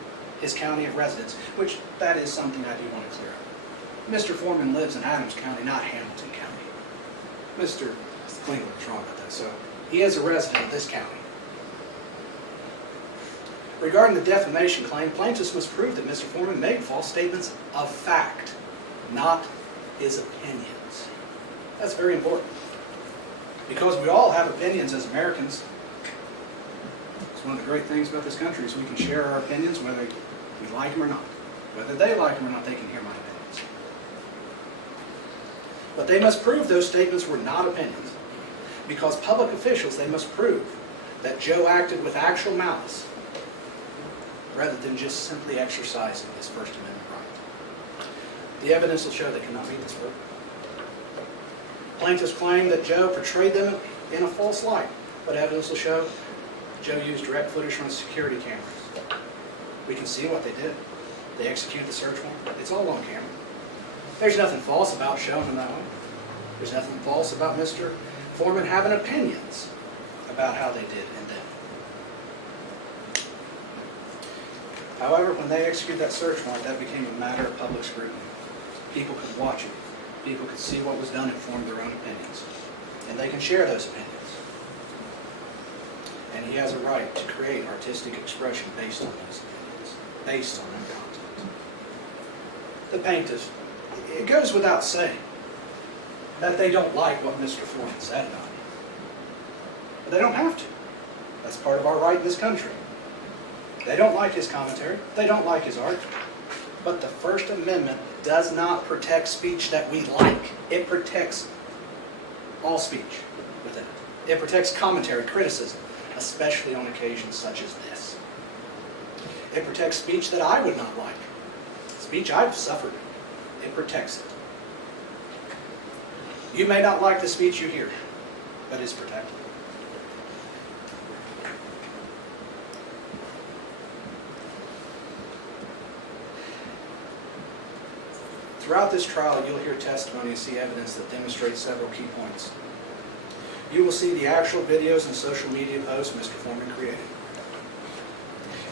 his county of residence, which that is something I do want to clear up. Mr. Foreman lives in Adams County, not Hamilton County. Mr. Klingler was wrong about that, so he is a resident of this county. Regarding the defamation claim, plaintiffs must prove that Mr. Foreman made false statements of fact, not his opinions. That's very important. Because we all have opinions as Americans. It's one of the great things about this country is we can share our opinions whether we like them or not. Whether they like them or not, they can hear my opinions. But they must prove those statements were not opinions. Because public officials, they must prove that Joe acted with actual malice rather than just simply exercising his First Amendment right. The evidence will show they cannot meet this burden. Plaintiffs claim that Joe portrayed them in a false light, but evidence will show Joe used direct footage from the security cameras. We can see what they did. They executed the search warrant. It's all on camera. There's nothing false about showing them that way. There's nothing false about Mr. Foreman having opinions about how they did and didn't. However, when they executed that search warrant, that became a matter of public scrutiny. People could watch it. People could see what was done and form their own opinions. And they can share those opinions. And he has a right to create artistic expression based on those opinions, based on that content. The plaintiffs, it goes without saying that they don't like what Mr. Foreman said about him. But they don't have to. That's part of our right in this country. They don't like his commentary. They don't like his art. But the First Amendment does not protect speech that we like. It protects all speech within it. It protects commentary, criticism, especially on occasions such as this. It protects speech that I would not like. Speech I've suffered. It protects it. You may not like the speech you hear, but it's protected. Throughout this trial, you'll hear testimony and see evidence that demonstrates several key points. You will see the actual videos and social media posts Mr. Foreman created.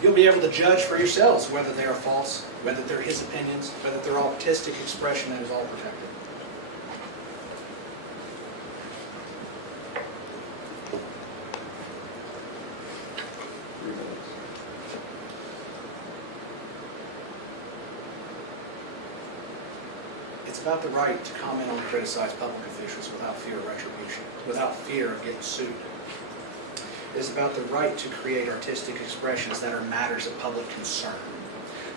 You'll be able to judge for yourselves whether they are false, whether they're his opinions, whether they're artistic expression that is all protected. It's about the right to comment on and criticize public officials without fear of retribution, without fear of getting sued. It's about the right to create artistic expressions that are matters of public concern.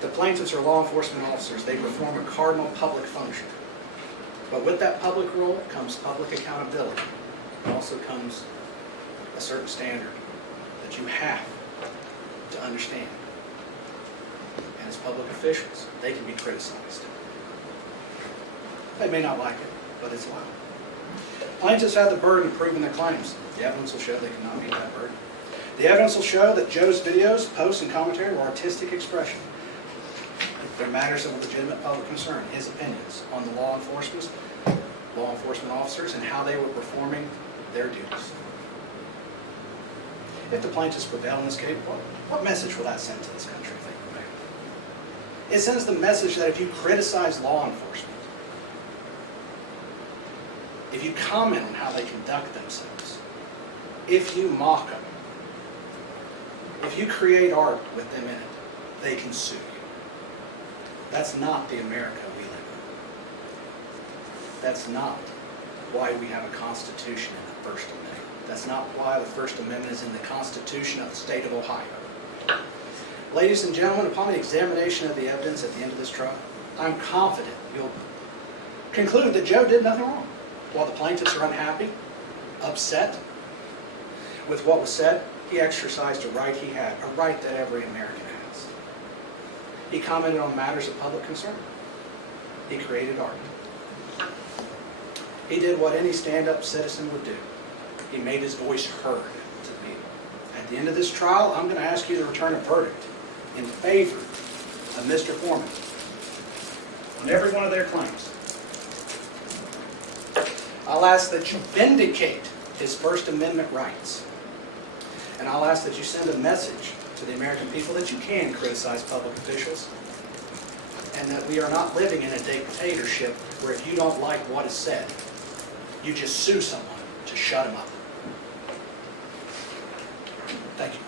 The plaintiffs are law enforcement officers. They perform a cardinal public function. But with that public role comes public accountability. It also comes a certain standard that you have to understand. And as public officials, they can be criticized. They may not like it, but it's allowed. Plaintiffs have the burden of proving their claims. The evidence will show they cannot meet that burden. The evidence will show that Joe's videos, posts, and commentary were artistic expression. They're matters of legitimate public concern, his opinions on the law enforcement officers, and how they were performing their duties. If the plaintiffs prevail in this case, what message will that send to this country, think you may? It sends the message that if you criticize law enforcement, if you comment on how they conduct themselves, if you mock them, if you create art with them in it, they can sue you. That's not the America we live in. That's not why we have a Constitution and the First Amendment. That's not why the First Amendment is in the Constitution of the state of Ohio. Ladies and gentlemen, upon the examination of the evidence at the end of this trial, I'm confident you'll conclude that Joe did nothing wrong. While the plaintiffs are unhappy, upset with what was said, he exercised a right he had, a right that every American has. He commented on matters of public concern. He created art. He did what any stand-up citizen would do. He made his voice heard to the people. At the end of this trial, I'm going to ask you to return a verdict in favor of Mr. Foreman on every one of their claims. I'll ask that you vindicate his First Amendment rights. And I'll ask that you send a message to the American people that you can criticize public officials and that we are not living in a dictatorship where if you don't like what is said, you just sue someone to shut him up. Thank you.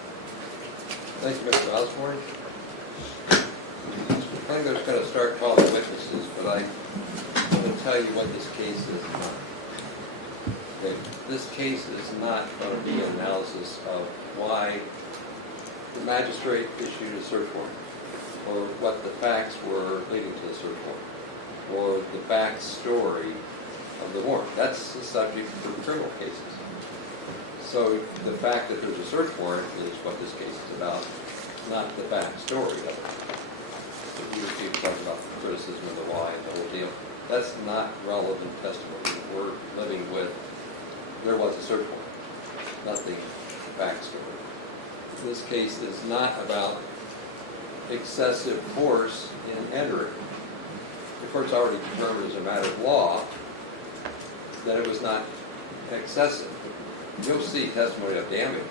Thank you, Mr. Osborne. I'm just going to start calling witnesses, but I'm going to tell you what this case is not. Okay. This case is not going to be an analysis of why the magistrate issued a search warrant, or what the facts were leading to the search warrant, or the backstory of the warrant. That's the subject for criminal cases. So the fact that there's a search warrant is what this case is about, not the backstory of it. If you keep talking about the criticism of the why and the whole deal, that's not relevant testimony. We're living with, there was a search warrant, nothing backstory. This case is not about excessive force in entering. The court's already determined as a matter of law that it was not excessive. You'll see testimony of damage,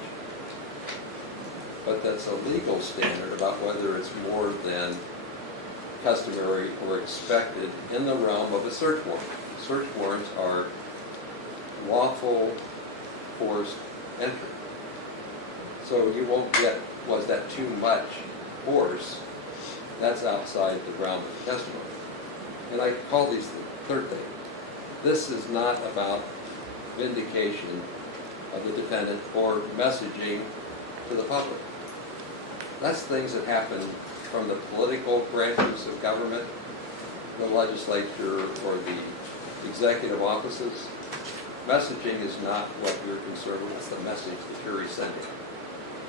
but that's a legal standard about whether it's more than customary or expected in the realm of a search warrant. Search warrants are lawful forced entry. So you won't get, was that too much force? That's outside the realm of testimony. And I call these the third thing. This is not about vindication of the defendant or messaging to the public. That's things that happen from the political branches of government, the legislature, or the executive offices. Messaging is not what you're concerned with. It's the message the jury's sending.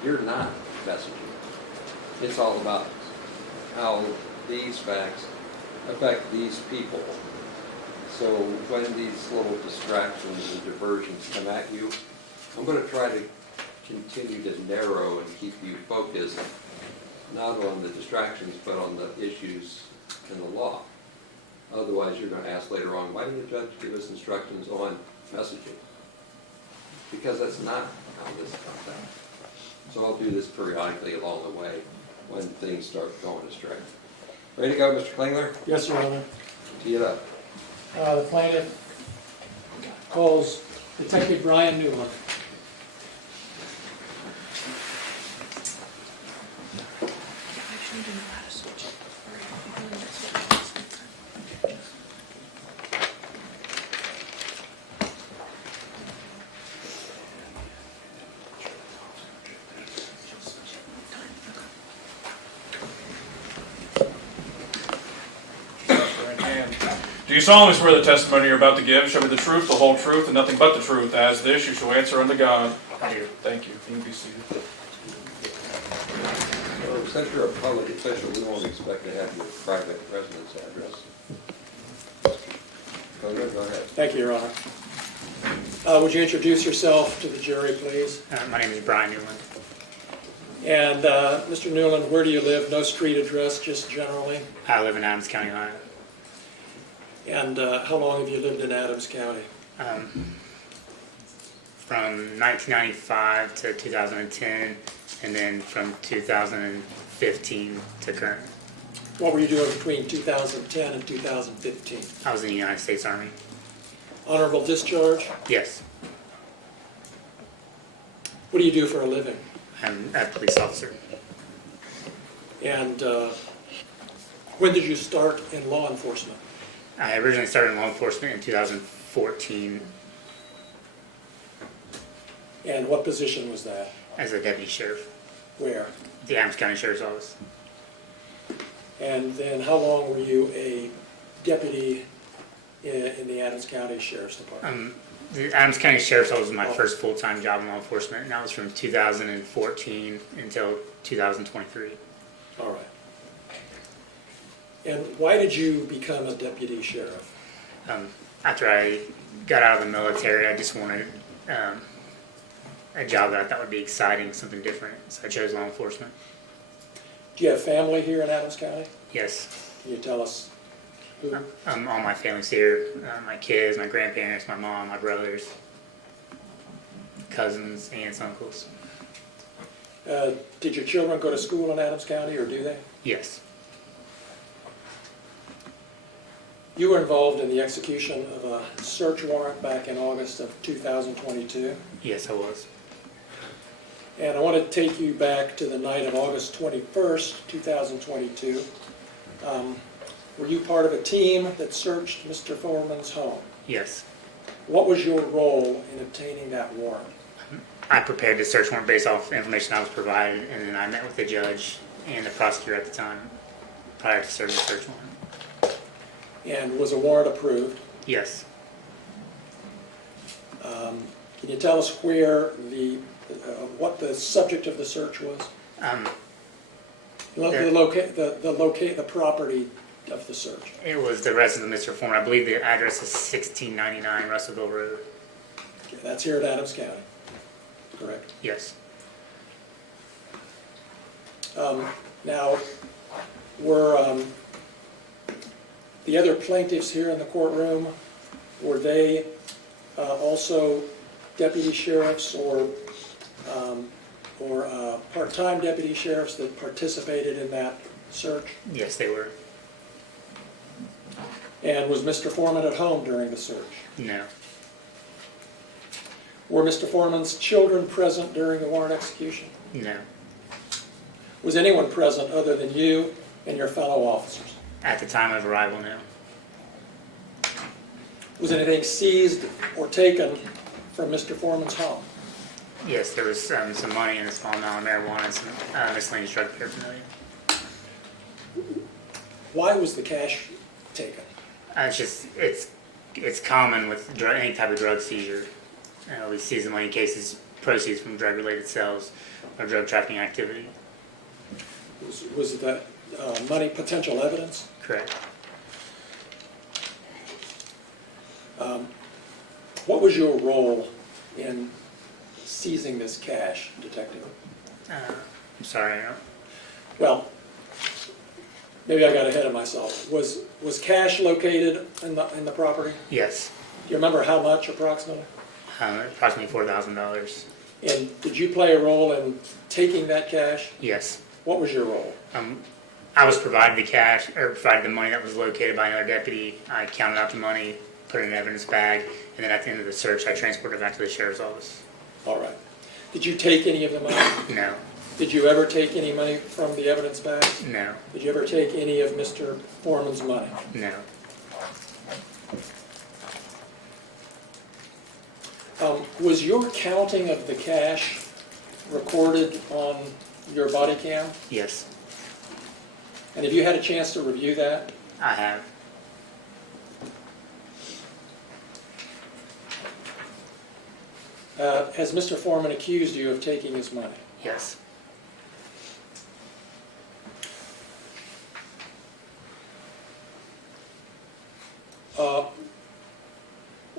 You're not messaging. It's all about how these facts affect these people. So when these little distractions and diversions come at you, I'm going to try to continue to narrow and keep you focused not on the distractions but on the issues in the law. Otherwise you're going to ask later on, why didn't the judge give us instructions on messaging? Because that's not how this comes out. So I'll do this periodically along the way when things start going astray. Ready to go, Mr. Klingler? Yes, Your Honor. Tee it up. The plaintiff calls Detective Brian Newland. Do you solemnly swear the testimony you're about to give shall be the truth, the whole truth, and nothing but the truth? As this, you shall answer unto God. I do. Thank you. You can be seated. So since you're a public official, we won't expect to have your private residence address. Go ahead. Thank you, Your Honor. Would you introduce yourself to the jury, please? My name is Brian Newland. And Mr. Newland, where do you live? No street address, just generally? I live in Adams County, Ohio. And how long have you lived in Adams County? From 1995 to 2010, and then from 2015 to current. What were you doing between 2010 and 2015? I was in the United States Army. Honorable discharge? Yes. What do you do for a living? I'm a police officer. And when did you start in law enforcement? I originally started in law enforcement in 2014. And what position was that? As a deputy sheriff. Where? The Adams County Sheriff's Office. And then how long were you a deputy in the Adams County Sheriff's Department? The Adams County Sheriff's Office was my first full-time job in law enforcement, and that was from 2014 until 2023. All right. And why did you become a deputy sheriff? After I got out of the military, I just wanted a job that I thought would be exciting, something different, so I chose law enforcement. Do you have family here in Adams County? Yes. Can you tell us who? All my family's here, my kids, my grandparents, my mom, my brothers, cousins, aunts, uncles. Did your children go to school in Adams County, or do they? Yes. You were involved in the execution of a search warrant back in August of 2022. Yes, I was. And I want to take you back to the night of August 21st, 2022. Were you part of a team that searched Mr. Foreman's home? Yes. What was your role in obtaining that warrant? I prepared the search warrant based off information I was provided, and then I met with the judge and the prosecutor at the time prior to serving the search warrant. And was a warrant approved? Yes. Can you tell us where what the subject of the search was? The property of the search. It was the residence of Mr. Foreman. I believe the address is 1699 Russellville Road. Okay, that's here at Adams County, correct? Yes. Now, were the other plaintiffs here in the courtroom, were they also deputy sheriffs or part-time deputy sheriffs that participated in that search? Yes, they were. And was Mr. Foreman at home during the search? No. Were Mr. Foreman's children present during the warrant execution? No. Was anyone present other than you and your fellow officers? At the time of arrival, no. Was anything seized or taken from Mr. Foreman's home? Yes, there was some money and a small amount of marijuana and some miscellaneous drug paraphernalia. Why was the cash taken? It's common with any type of drug seizure. We seize the money in cases proceeds from drug-related sales or drug trafficking activity. Was that money potential evidence? Correct. What was your role in seizing this cash, Detective? I'm sorry. Well, maybe I got ahead of myself. Was cash located in the property? Yes. Do you remember how much approximately? Approximately $4,000. And did you play a role in taking that cash? Yes. What was your role? I was provided the cash, or provided the money that was located by another deputy. I counted out the money, put it in an evidence bag, and then at the end of the search, I transported it back to the sheriff's office. All right. Did you take any of the money? No. Did you ever take any money from the evidence bag? No. Did you ever take any of Mr. Foreman's money? No. Was your counting of the cash recorded on your body cam? Yes. And have you had a chance to review that? I have. Has Mr. Foreman accused you of taking his money? Yes.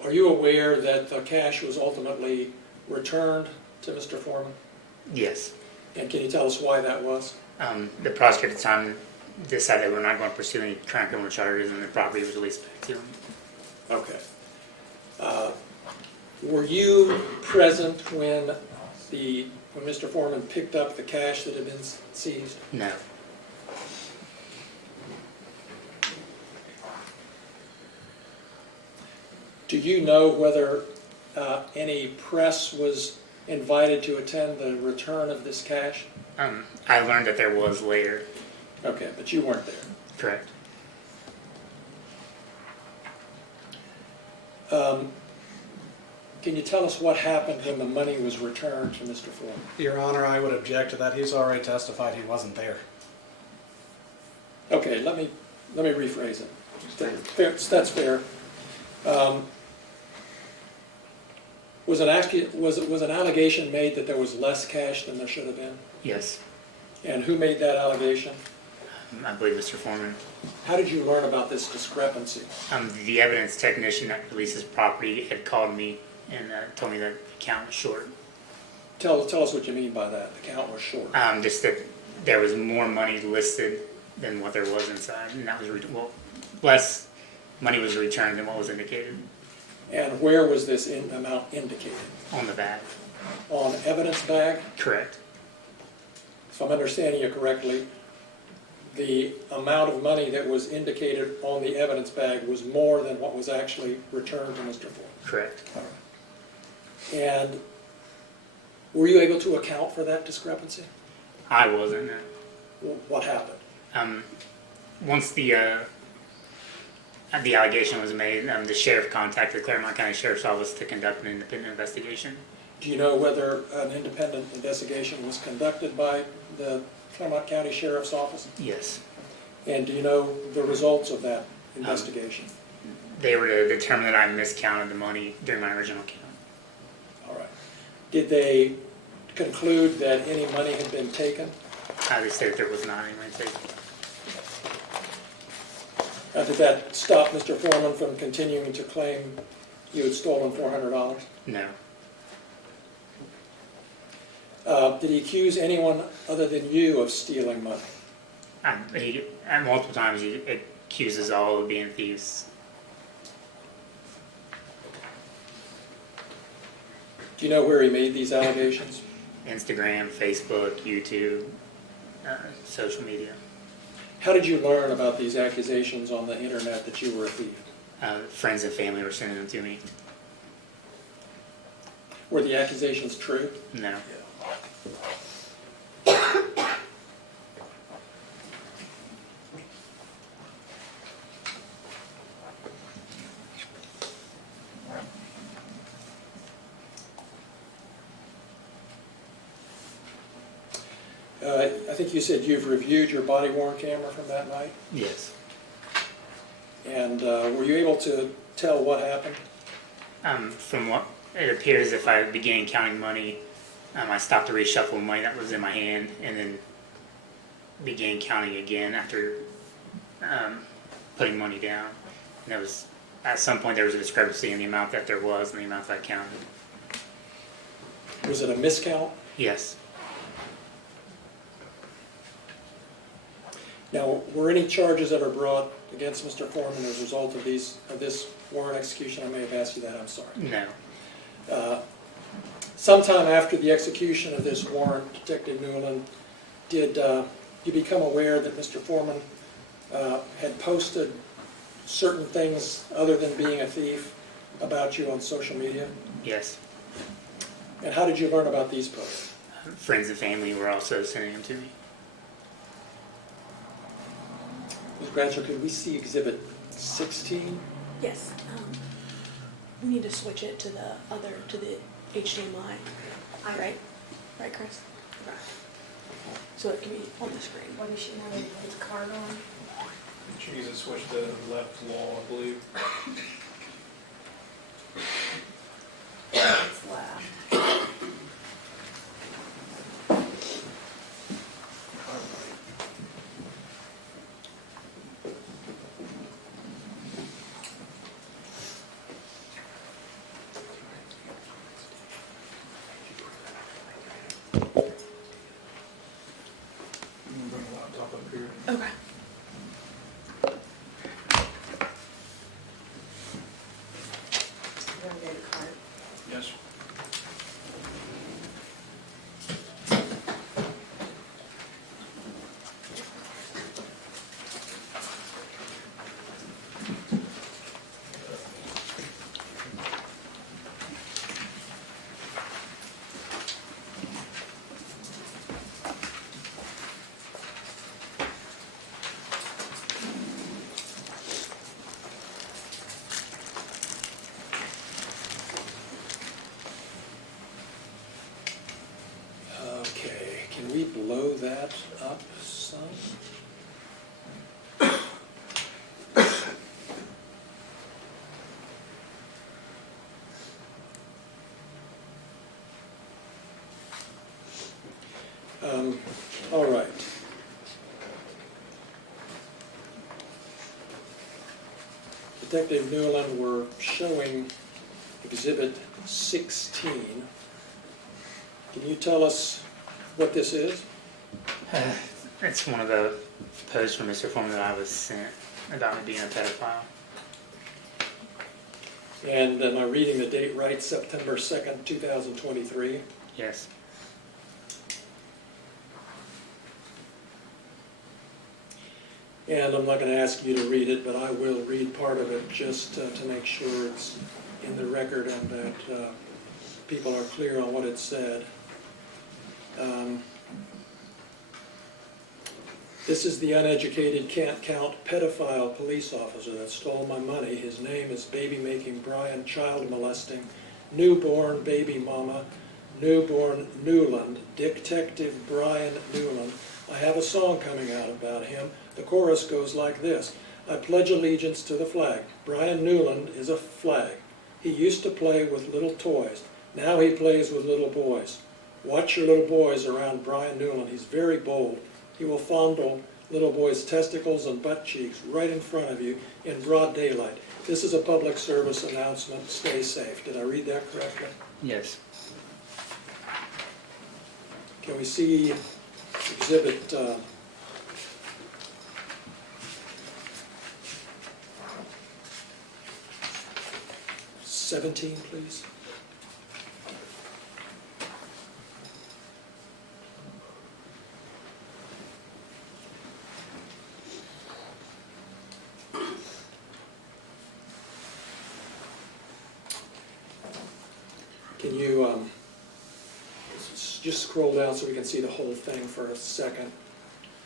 Are you aware that the cash was ultimately returned to Mr. Foreman? Yes. And can you tell us why that was? The prosecutor at the time decided that we're not going to pursue any current criminal charges, and the property was released back to him. Okay. Were you present when Mr. Foreman picked up the cash that had been seized? No. Do you know whether any press was invited to attend the return of this cash? I learned that there was later. Okay, but you weren't there. Correct. Can you tell us what happened when the money was returned to Mr. Foreman? Your Honor, I would object to that. He's already testified he wasn't there. Okay, let me rephrase it. That's fair. Was an allegation made that there was less cash than there should have been? Yes. And who made that allegation? I believe Mr. Foreman. How did you learn about this discrepancy? The evidence technician that releases property had called me and told me that the count was short. Tell us what you mean by that. The count was short. Just that there was more money listed than what there was inside, and that was less money was returned than what was indicated. And where was this amount indicated? On the bag. On evidence bag? Correct. If I'm understanding you correctly, the amount of money that was indicated on the evidence bag was more than what was actually returned to Mr. Foreman. Correct. All right. And were you able to account for that discrepancy? I wasn't. What happened? Once the allegation was made, the sheriff contacted the Claremont County Sheriff's Office to conduct an independent investigation. Do you know whether an independent investigation was conducted by the Claremont County Sheriff's Office? Yes. And do you know the results of that investigation? They were to determine that I miscounted the money during my original count. Did they conclude that any money had been taken? They said there was not any money taken. Did that stop Mr. Foreman from continuing to claim you had stolen $400? No. Did he accuse anyone other than you of stealing money? Multiple times he accuses all of being thieves. Do you know where he made these allegations? Instagram, Facebook, YouTube, social media. How did you learn about these accusations on the internet that you were a thief? Friends and family were sending them to me. Were the accusations true? No. I think you said you've reviewed your body-worn camera from that night? Yes. And were you able to tell what happened? From what it appears, if I began counting money, I stopped to reshuffle money that was in my hand, and then began counting again after putting money down. And there was, at some point, there was a discrepancy in the amount that there was and the amount that I counted. Was it a miscount? Yes. Now, were any charges ever brought against Mr. Foreman as a result of this warrant execution? I may have asked you that, I'm sorry. No. Sometime after the execution of this warrant, Detective Newland, did you become aware that Mr. Foreman had posted certain things other than being a thief about you on social media? Yes. And how did you learn about these posts? Friends and family were also sending them to me. Ms. Gratcher, could we see Exhibit 16? Yes. We need to switch it to the HDMI. Right? Right, Chris? Right. So it can be on the screen. What does she want to put the card on? She needs to switch to left law, I believe. It's left. Okay. You want to get a card? Yes. Okay, can we blow that up some? All right. Detective Newland, we're showing Exhibit 16. Can you tell us what this is? It's one of the posts from Mr. Foreman that I was sent about me being a pedophile. And am I reading the date right, September 2nd, 2023? Yes. And I'm not going to ask you to read it, but I will read part of it just to make sure it's in the record and that people are clear on what it said. This is the uneducated, can't count pedophile police officer that stole my money. His name is baby-making Brian, child molesting, newborn baby mama, newborn Newland, Detective Brian Newland. I have a song coming out about him. The chorus goes like this. I pledge allegiance to the flag. Brian Newland is a flag. He used to play with little toys. Now he plays with little boys. Watch your little boys around Brian Newland. He's very bold. He will fondle little boys' testicles and butt cheeks right in front of you in broad daylight. This is a public service announcement. Stay safe. Did I read that correctly? Yes. Can we see exhibit 17, please? Can you just scroll down so we can see the whole thing for a second?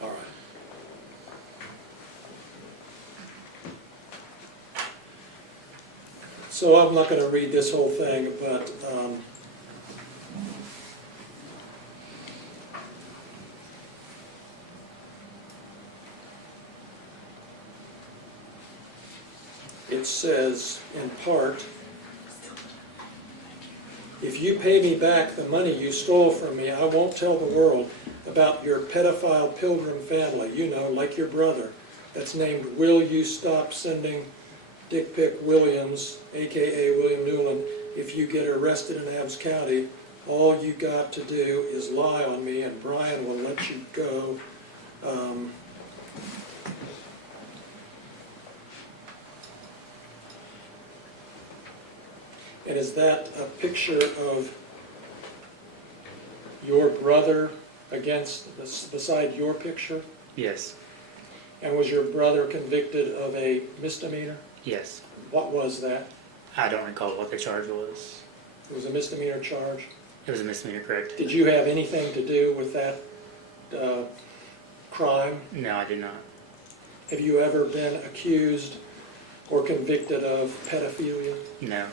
All right. So I'm not going to read this whole thing, but it says, in part, if you pay me back the money you stole from me, I won't tell the world about your pedophile pilgrim family, you know, like your brother, that's named Will You Stop Sending Dick Pic Williams, a.k.a. William Newland. If you get arrested in Adams County, all you got to do is lie on me and Brian will let you go. And is that a picture of your brother beside your picture? Yes. And was your brother convicted of a misdemeanor? Yes. What was that? I don't recall what the charge was. It was a misdemeanor charge? It was a misdemeanor, correct? Did you have anything to do with that crime? No, I did not. Have you ever been accused or convicted of pedophilia? No.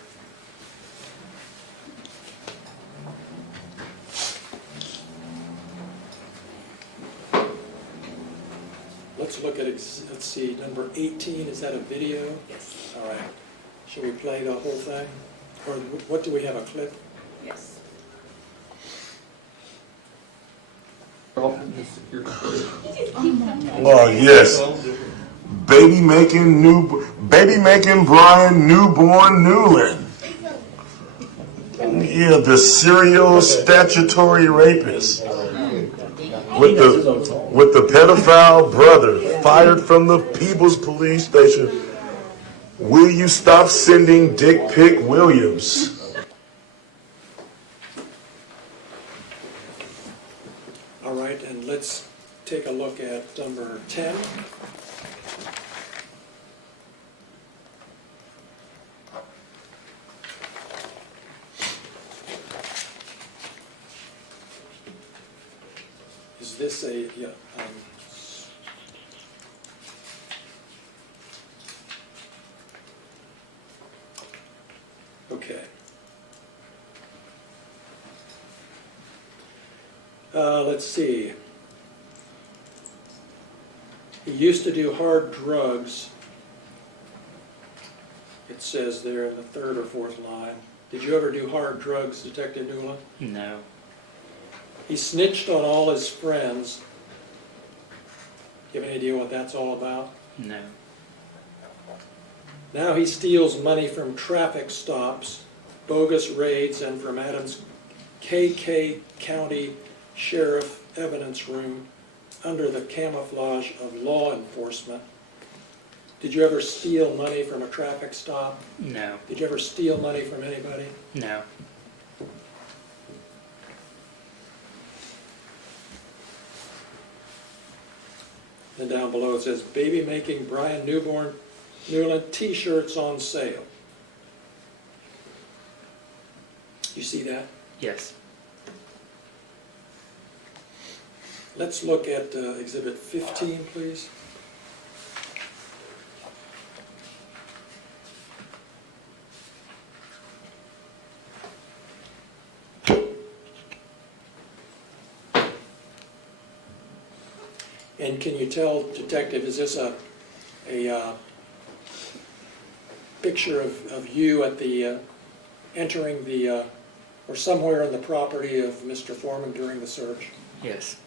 Let's look at, let's see, number 18, is that a video? Yes. All right. Should we play the whole thing? Or what, do we have, a clip? Yes. Oh yes, baby making Brian Newborn Newland. Yeah, the serial statutory rapist with the pedophile brother fired from the People's Police Station. Will you stop sending Dick Pic Williams? All right, and let's take a look at number 10. Is this a, yeah, okay. Let's see. He used to do hard drugs. It says there in the third or fourth line. Did you ever do hard drugs, Detective Newland? No. He snitched on all his friends. You have any idea what that's all about? No. Now he steals money from traffic stops, bogus raids, and from Adams KK County Sheriff Evidence Room under the camouflage of law enforcement. Did you ever steal money from a traffic stop? No. Did you ever steal money from anybody? No. And down below it says, baby making Brian Newborn Newland t-shirts on sale. You see that? Yes. Let's look at Exhibit 15, please. And can you tell, Detective, is this a picture of you at the entering the or somewhere in the property of Mr. Foreman during the search? Yes.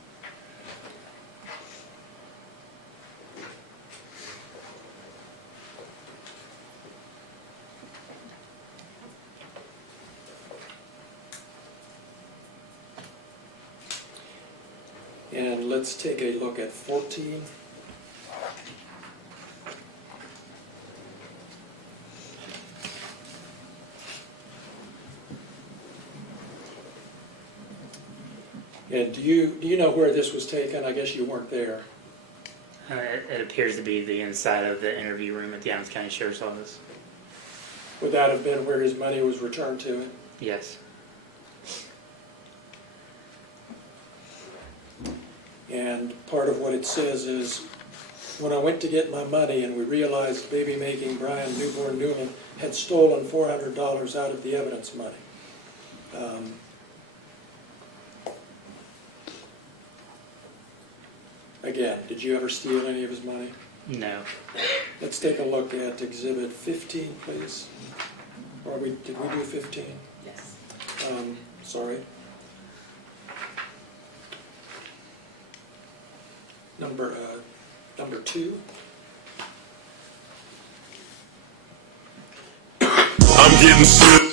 And let's take a look at 14. And do you know where this was taken? I guess you weren't there. It appears to be the inside of the interview room at the Adams County Sheriff's Office. Would that have been where his money was returned to him? Yes. And part of what it says is, when I went to get my money and we realized baby-making Brian Newborn Newland had stolen $400 out of the evidence money. Again, did you ever steal any of his money? No. Let's take a look at Exhibit 15, please. Or did we do 15? Yes. Sorry. Number 2. I'm getting sued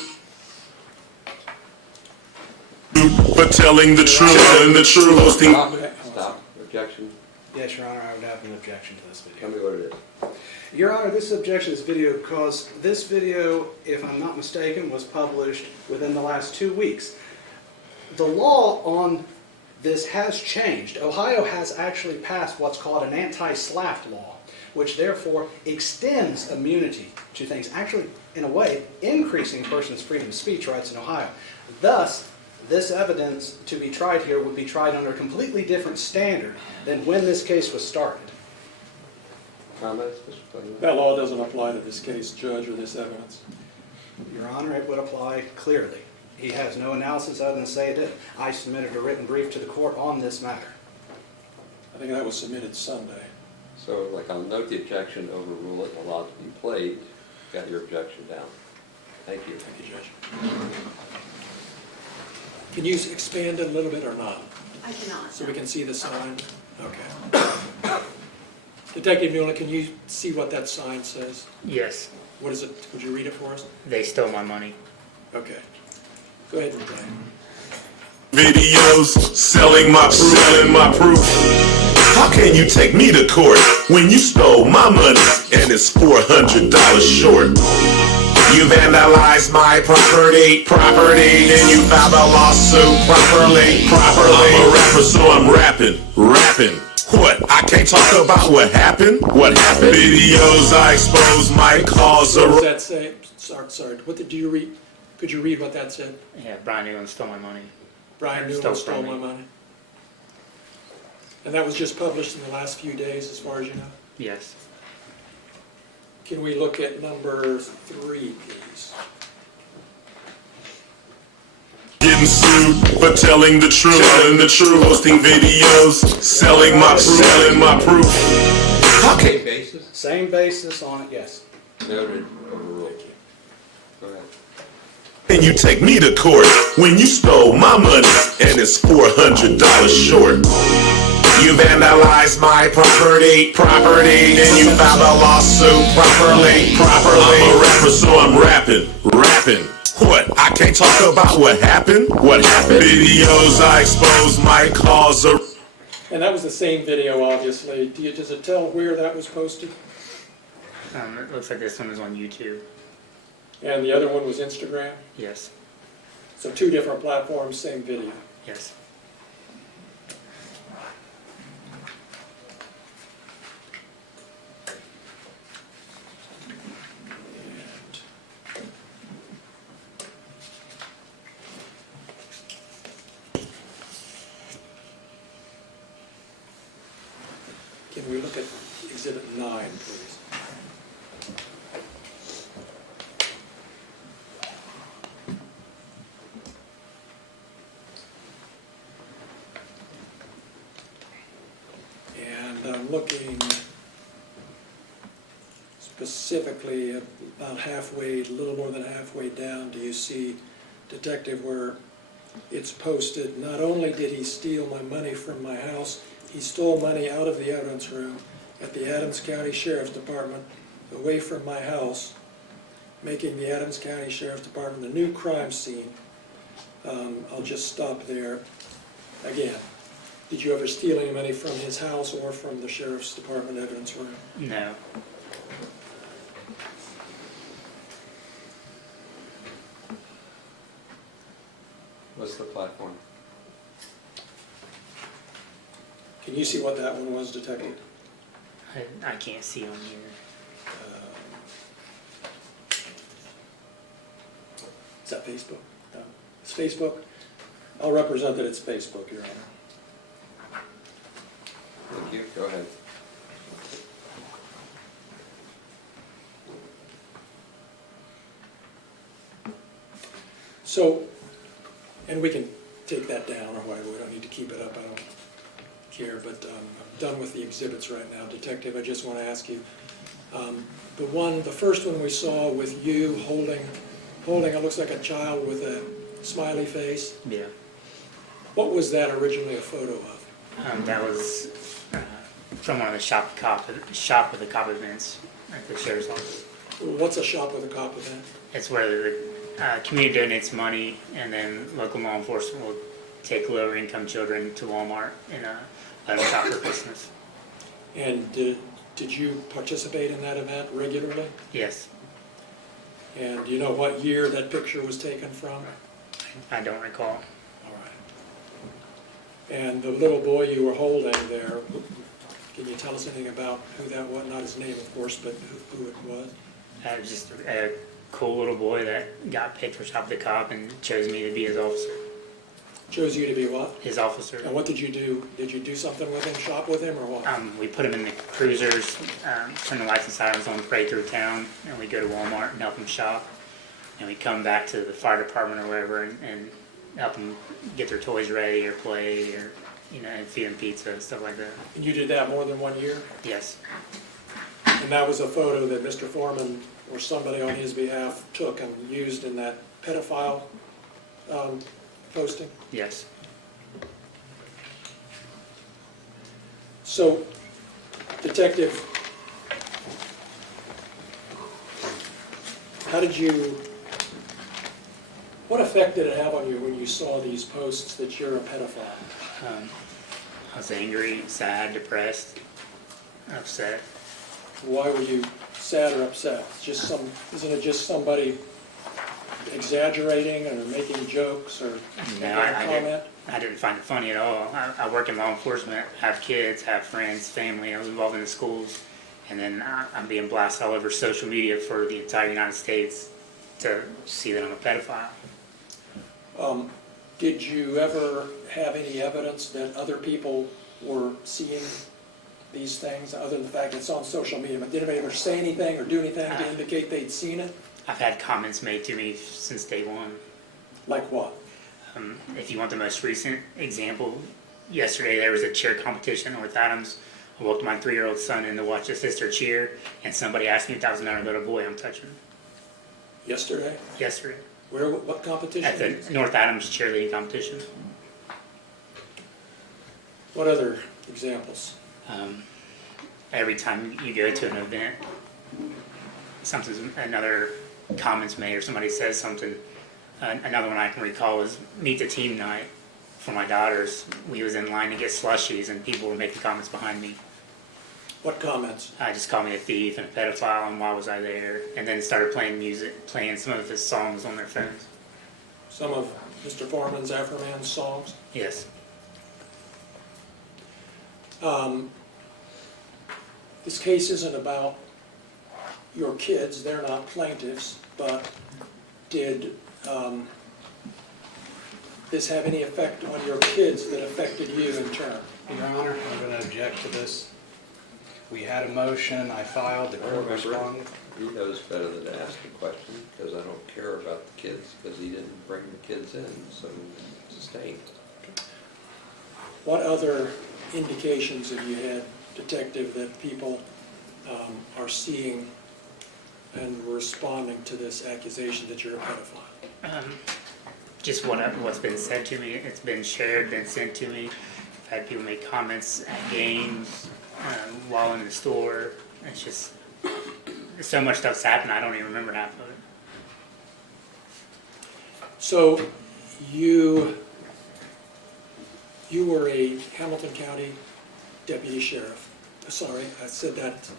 for telling the truth, Hosting. Stop. Objection. Yes, Your Honor, I would have an objection to this video. Tell me what it is. Your Honor, this objection to this video because this video, if I'm not mistaken, was published within the last 2 weeks. The law on this has changed. Ohio has actually passed what's called an anti-SLAPP law, which therefore extends immunity to things, actually, in a way, increasing a person's freedom of speech rights in Ohio. Thus, this evidence to be tried here would be tried under a completely different standard than when this case was started. Comments, Mr. President? That law doesn't apply to this case, Judge, or this evidence. Your Honor, it would apply clearly. He has no analysis other than to say it did. I submitted a written brief to the court on this matter. I think that was submitted Sunday. So, like, I'll note the objection, overrule it, and allow it to be played. Got your objection down. Thank you. Thank you, Judge. Can you expand a little bit or not? I cannot. So we can see the sign? Okay. Detective Newland, can you see what that sign says? Yes. What is it? Would you read it for us? They stole my money. Okay. Go ahead and play. Videos selling my proof. How can you take me to court when you stole my money and it's $400 short? You vandalized my property, and you filed a lawsuit properly. I'm a rapper, so I'm rapping. What? I can't talk about what happened? Videos I expose might cause a... What does that say? Sorry. What did you read? Could you read what that said? Yeah, Brian Newland stole my money. Brian Newland stole my money. And that was just published in the last few days, as far as you know? Yes. Can we look at number 3, please? Getting sued for telling the truth, Posting videos, selling my proof. Same basis? Same basis on it, yes. Noted, overruled. Go ahead. And you take me to court when you stole my money and it's $400 short. You vandalized my property, and you filed a lawsuit properly. I'm a rapper, so I'm rapping. What? I can't talk about what happened? Videos I expose might cause a... And that was the same video, obviously. Does it tell where that was posted? It looks like this one is on YouTube. And the other one was Instagram? Yes. So 2 different platforms, same video. Yes. Can we look at Exhibit 9, please? And I'm looking specifically about halfway, a little more than halfway down. Do you see Detective, where it's posted, not only did he steal my money from my house, he stole money out of the evidence room at the Adams County Sheriff's Department, away from my house, making the Adams County Sheriff's Department the new crime scene. I'll just stop there. Again, did you ever steal any money from his house or from the Sheriff's Department evidence room? No. What's the platform? Can you see what that one was, Detective? I can't see on here. Is that Facebook? No. It's Facebook? I'll represent that it's Facebook, Your Honor. Thank you. Go ahead. So, and we can take that down or whatever, we don't need to keep it up, I don't care, but I'm done with the exhibits right now. Detective, I just want to ask you, the first one we saw with you holding, it looks like a child with a smiley face. Yeah. What was that originally a photo of? That was from one of the shop with the cop events at the sheriff's office. What's a shop with a cop event? It's where the community donates money, and then local law enforcement will take lower income children to Walmart and let them shop for Christmas. And did you participate in that event regularly? Yes. And do you know what year that picture was taken from? I don't recall. All right. And the little boy you were holding there, can you tell us anything about who that was? Not his name, of course, but who it was? It was just a cool little boy that got picked for Shop the Cop and chose me to be his officer. Chose you to be what? His officer. And what did you do? Did you do something with him, shop with him, or what? We put him in the cruisers, turn the lights and sirens on, parade through town, and we go to Walmart and help him shop. And we come back to the fire department or wherever and help them get their toys ready or play or, and feed them pizza, stuff like that. And you did that more than 1 year? Yes. And that was a photo that Mr. Foreman or somebody on his behalf took and used in that pedophile posting? Yes. So, Detective, what effect did it have on you when you saw these posts that you're a pedophile? I was angry, sad, depressed, upset. Why were you sad or upset? Isn't it just somebody exaggerating or making jokes or making a comment? I didn't find it funny at all. I work in law enforcement, have kids, have friends, family. I was involved in the schools, and then I'm being blasted all over social media for the entire United States to see that I'm a pedophile. Did you ever have any evidence that other people were seeing these things, other than the fact that it's on social media? But did anybody ever say anything or do anything to indicate they'd seen it? I've had comments made to me since day one. Like what? If you want the most recent example, yesterday there was a cheer competition in North Adams. I walked my 3-year-old son in to watch his sister cheer, and somebody asked me if that was another little boy I'm touching. Yesterday? Yesterday. Where? What competition? At the North Adams cheerleading competition. What other examples? Every time you go to an event, another comment's made or somebody says something. Another one I can recall was Meet the Team night for my daughters. We was in line to get slushies and people were making comments behind me. What comments? Just called me a thief and a pedophile and why was I there? And then started playing music, playing some of his songs on their phones. Some of Mr. Foreman's Afroman songs? Yes. This case isn't about your kids, they're not plaintiffs, but did this have any effect on your kids that affected you in turn? Your Honor, I'm going to object to this. We had a motion, I filed, the court responded. He knows better than to ask a question, because I don't care about the kids, because he didn't bring the kids in, so sustained. What other indications have you had, Detective, that people are seeing and responding to this accusation that you're a pedophile? just what's been said to me. It's been shared, been sent to me. I've had people make comments at games, while in the store. It's just so much stuff's happened. I don't even remember half of it. So you were a Hamilton County deputy sheriff. Sorry, I said that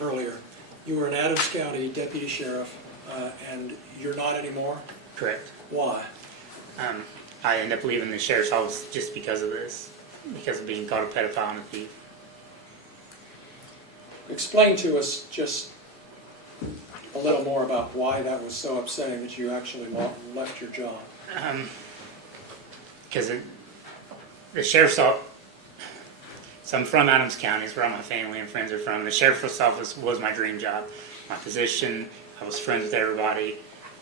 earlier. You were an Adams County deputy sheriff, and you're not anymore? Correct. Why? I ended up leaving the sheriff's office just because of this, because of being called a pedophile and a thief. Explain to us just a little more about why that was so upsetting that you actually left your job. Because the sheriff's office, so I'm from Adams County, it's where all my family and friends are from. The sheriff's office was my dream job, my position. I was friends with everybody,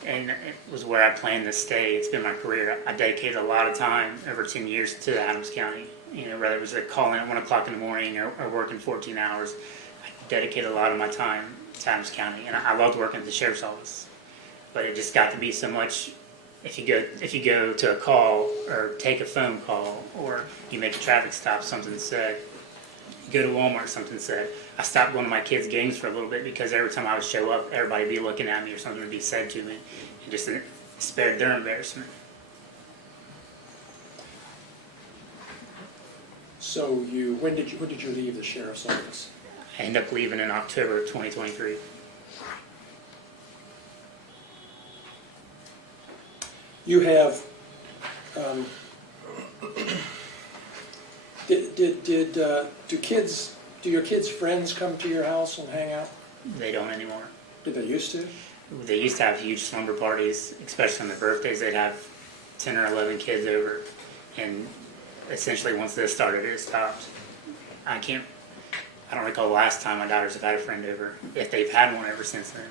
and it was where I planned to stay. It's been my career. I dedicated a lot of time, over 10 years, to Adams County. You know, whether it was a call in at 1 o'clock in the morning or working 14 hours, I dedicated a lot of my time to Adams County, and I loved working at the sheriff's office. But it just got to be so much. If you go to a call or take a phone call or you make a traffic stop, something said. Go to Walmart, something said. I stopped going to my kids' games for a little bit because every time I would show up, everybody would be looking at me or something would be said to me. It just spared their embarrassment. So when did you leave the sheriff's office? I ended up leaving in October of 2023. You have, do your kids' friends come to your house and hang out? They don't anymore. Did they used to? They used to have huge slumber parties, especially on their birthdays. They'd have 10 or 11 kids over, and essentially once this started, it stopped. I don't recall the last time my daughters have had a friend over, if they've had one ever since then.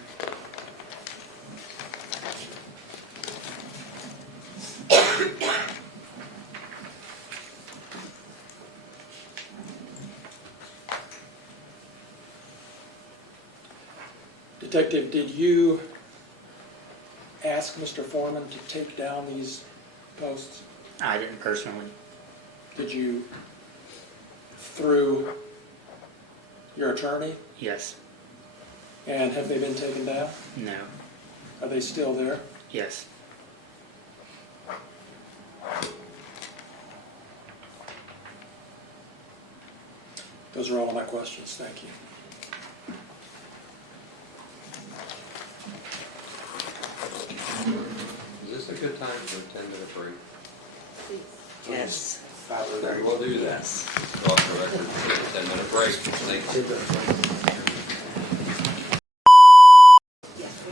Detective, did you ask Mr. Foreman to take down these posts? I didn't personally. Did you, through your attorney? Yes. And have they been taken down? No. Are they still there? Yes. Those are all of my questions. Thank you. Is this a good time for a 10-minute break? Yes. Then we'll do that. Go off the record, 10-minute break. Thank you.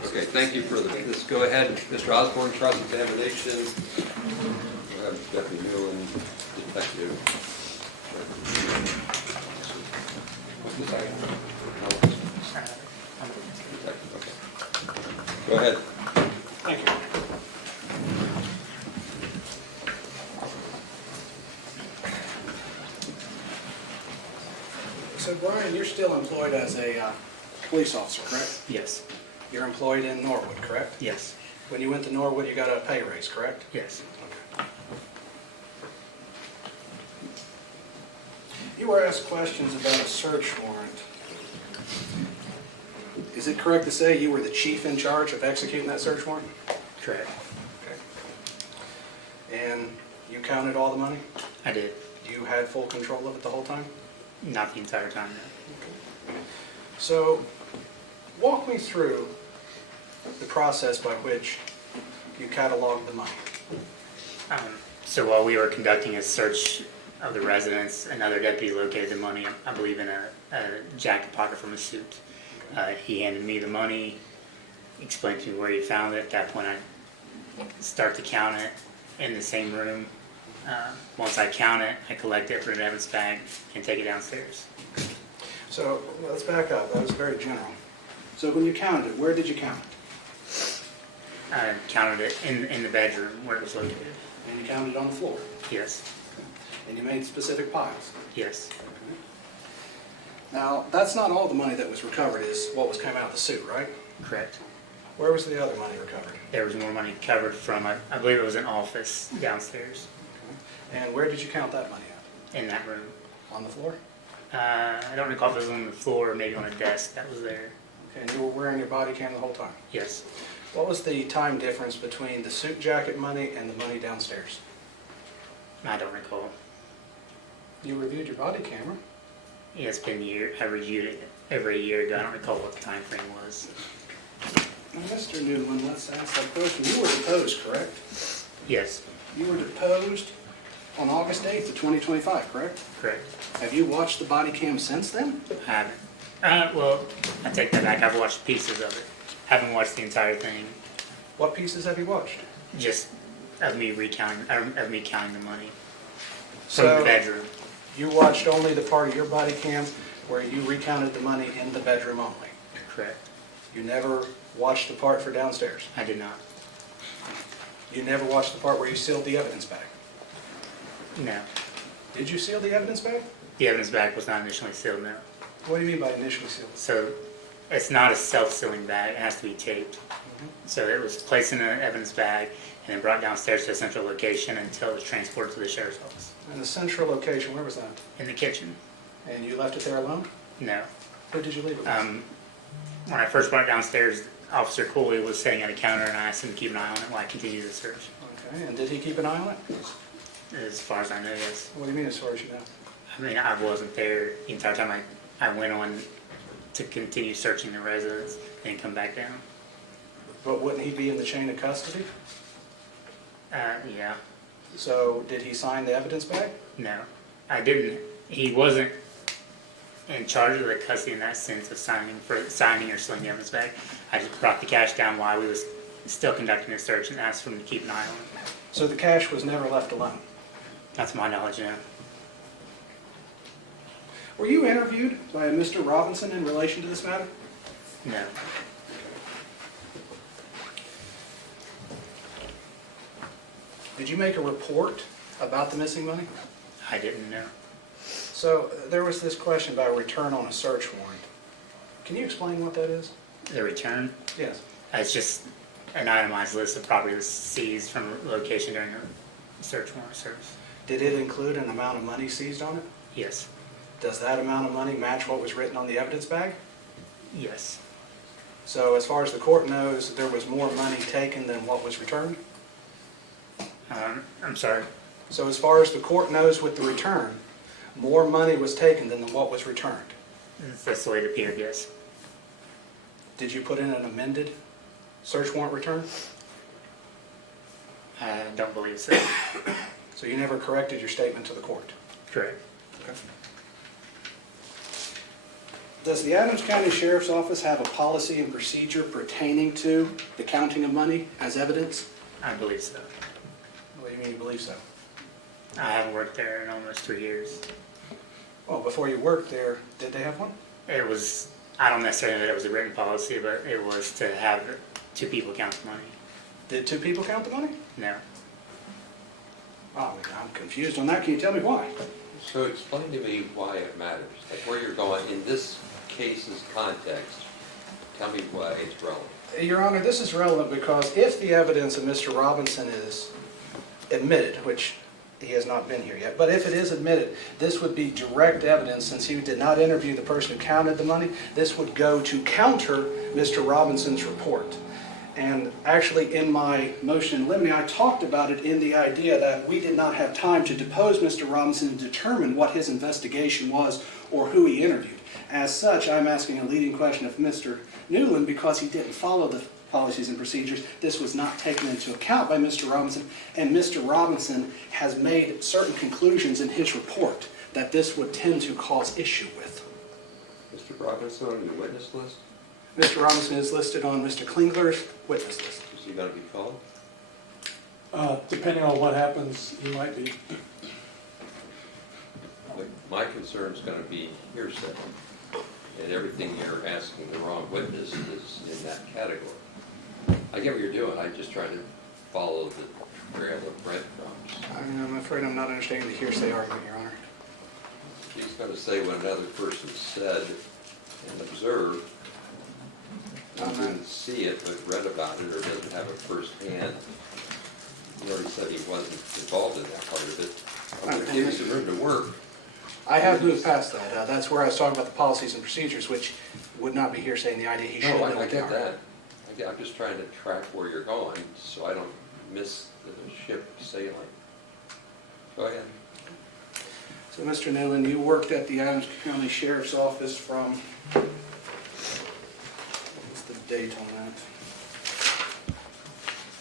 Okay, thank you for this. Go ahead, Mr. Osborne, cross-examination. We'll have Deputy Newland, Detective. What's this item? Okay. Go ahead. Thank you. So Brian, you're still employed as a police officer, correct? Yes. You're employed in Norwood, correct? Yes. When you went to Norwood, you got a pay raise, correct? Yes. Okay. You were asked questions about a search warrant. Is it correct to say you were the chief in charge of executing that search warrant? Correct. Okay. And you counted all the money? I did. You had full control of it the whole time? Not the entire time, no. So, walk me through the process by which you cataloged the money. So while we were conducting a search of the residence, another deputy located the money, I believe, in a jacket pocket from a suit. He handed me the money, explained to me where he found it. At that point, I start to count it in the same room. Once I count it, I collect it, put it in Evan's bag, and take it downstairs. So, let's back up. That was very general. So when you counted it, where did you count it? I counted it in the bedroom where it was located. And you counted it on the floor? Yes. And you made specific piles? Yes. Okay. Now, that's not all the money that was recovered is what was coming out of the suit, right? Correct. Where was the other money recovered? There was more money covered from, I believe it was an office downstairs And where did you count that money at? in that room. On the floor? I don't recall if it was on the floor or maybe on a desk that was there. Okay, and you were wearing your body cam the whole time? Yes. What was the time difference between the suit jacket money and the money downstairs? I don't recall. You reviewed your body camera. Yeah, it's been I reviewed it every year ago. I don't recall what the time frame was. Now, Mr. Newman, let's ask that question. You were deposed, correct? Yes. You were deposed on August 8th of 2025, correct? Correct. Have you watched the body cam since then? I haven't. Well, I take that back. I've watched pieces of it. Haven't watched the entire thing. What pieces have you watched? Just of me counting the money from So, the bedroom. you watched only the part of your body cam where you recounted the money in the bedroom only? Correct. You never watched the part for downstairs? I did not. You never watched the part where you sealed the evidence bag? No. Did you seal the evidence bag? The evidence bag was not initially sealed, no. What do you mean by initially sealed? So it's not a self-sealing bag. It has to be taped. Mm-hmm. So it was placed in an evidence bag and then brought downstairs to a central location until it was transported to the sheriff's office. And the central location, where was that? In the kitchen? And you left it there alone? No. Who did you leave it with? When I first brought it downstairs, Officer Cooley was sitting at a counter and I asked him to keep an eye on it while I continued the search. Okay, and did he keep an eye on it? As far as I know, yes. What do you mean as far as you know? I mean, I wasn't there the entire time. I went on to continue searching the residence and come back down. But wouldn't he be in the chain of custody? Yeah. So did he sign the evidence bag? No, I didn't. He wasn't in charge of the custody in that sense of signing or sealing the evidence bag. I just brought the cash down while we was still conducting the search and asked for him to keep an eye on it. So the cash was never left alone? That's my knowledge, yeah. Were you interviewed by Mr. Robinson in relation to this matter? No. Did you make a report about the missing money? I didn't know. So there was this question about return on a search warrant. Can you explain what that is? The return? Yes. It's just an itemized list of property that's seized from a location during a search warrant service. Did it include an amount of money seized on it? Yes. Does that amount of money match what was written on the evidence bag? Yes. So as far as the court knows, there was more money taken than what was returned? I'm sorry? So as far as the court knows with the return, more money was taken than what was returned? That's the way it appeared, yes. Did you put in an amended search warrant return? I don't believe so. So you never corrected your statement to the court? Correct. Okay. Does the Adams County Sheriff's Office have a policy and procedure pertaining to the counting of money as evidence? I believe so. What do you mean you believe so? I haven't worked there in almost 3 years. Well, before you worked there, did they have one? It was, I don't necessarily know that it was a written policy, but it was to have 2 people count the money. Did 2 people count the money? No. Oh, I'm confused on that. Can you tell me why? So explain to me why it matters, like where you're going in this case's context. Tell me why it's relevant. Your Honor, this is relevant because if the evidence of Mr. Robinson is admitted, which he has not been here yet, but if it is admitted, this would be direct evidence since he did not interview the person who counted the money. This would go to counter Mr. Robinson's report. And actually in my motion in limine, I talked about it in the idea that we did not have time to depose Mr. Robinson and determine what his investigation was or who he interviewed. As such, I'm asking a leading question of Mr. Newland because he didn't follow the policies and procedures. This was not taken into account by Mr. Robinson, and Mr. Robinson has made certain conclusions in his report that this would tend to cause issue with. Mr. Robinson on your witness list? Mr. Robinson is listed on Mr. Klingler's witness list. Is he going to be called? Depending on what happens, he might be. My concern is going to be hearsay, and everything you're asking the wrong witness is in that category. I get what you're doing. I'm just trying to follow the trail of breadcrumbs. I'm afraid I'm not understanding the hearsay argument, Your Honor. He's going to say what another person said and observed, and then see it, but read about it, or doesn't have it firsthand. He already said he wasn't involved in that part of it. I'm going to give you some room to work. I have moved past that. That's where I was talking about the policies and procedures, which would not be hearsay in the idea he should No, know I what they get are. that. I'm just trying to track where you're going, so I don't miss the ship sailing. Go ahead. So, Mr. Newland, you worked at the Adams County Sheriff's Office from, what's the date on that?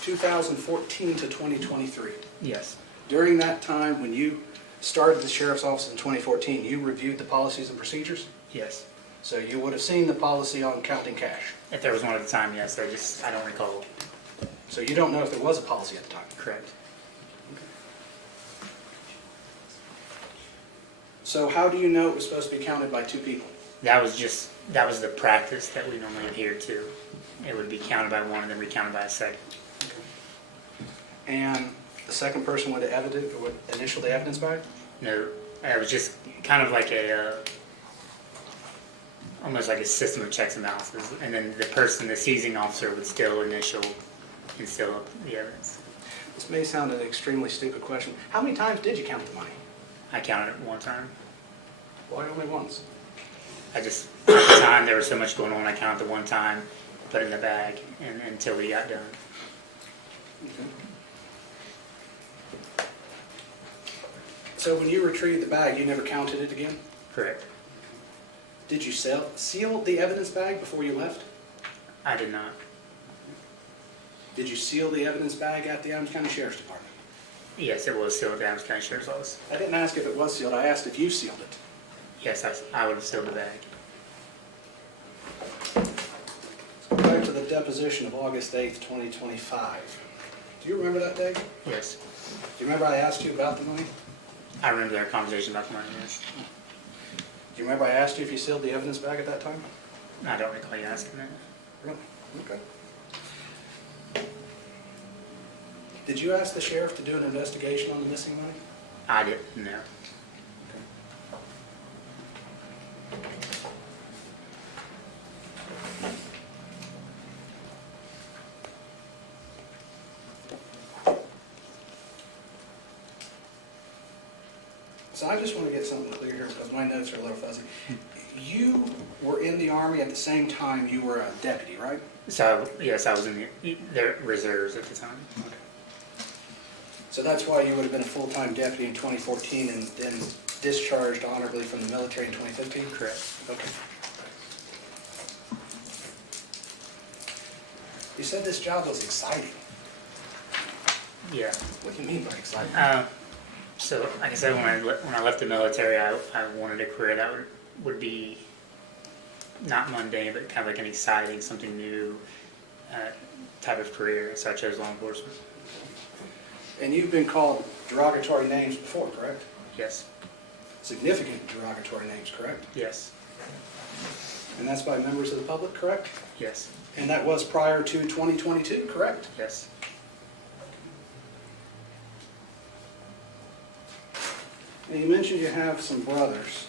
2014 to 2023. Yes. During that time, when you started the Sheriff's Office in 2014, you reviewed the policies and procedures? Yes. So you would have seen the policy on counting cash? If there was one at the time, yes. I don't recall. So you don't know if there was a policy at the time? Correct. So how do you know it was supposed to be counted by two people? That was the practice that we normally adhere to. It would be counted by one and then recounted by a second. And the second person would initial the evidence bag? No, it was just kind of like almost like a system of checks and balances. And then the seizing officer would still initial and seal up the evidence. This may sound an extremely stupid question. How many times did you count the money? I counted it one time. Why only once? At the time there was so much going on, I counted the one time, put it in the bag, and until we got done. Okay. So when you retrieved the bag, you never counted it again? Correct. Did you seal the evidence bag before you left? I did not. Did you seal the evidence bag at the Adams County Sheriff's Department? Yes, it was sealed at the Adams County Sheriff's Office. I didn't ask if it was sealed, I asked if you sealed it. Yes, I would have sealed the bag. Back to the deposition of August 8th, 2025. Do you remember that day? Yes. Do you remember I asked you about the money? I remember our conversation about the money, yes. Do you remember I asked you if you sealed the evidence bag at that time? I don't recall you asking that. Really? Okay. Did you ask the sheriff to do an investigation on the missing money? I didn't, no. So I just want to get something clear here because my notes are a little fuzzy. You were in the Army at the same time you were a deputy, right? So, yes, I was in the reserves at the time. Okay. So that's why you would have been a full-time deputy in 2014 and then discharged honorably from the military in 2015? Correct. Okay. You said this job was exciting. Yeah. What do you mean by exciting? So, like I said, when I left the military, I wanted a career that would be not mundane, but kind of like an exciting, something new type of career. So I chose law enforcement. And you've been called derogatory names before, correct? Yes. Significant derogatory names, correct? Yes. And that's by members of the public, correct? Yes. And that was prior to 2022, correct? Yes. And you mentioned you have some brothers.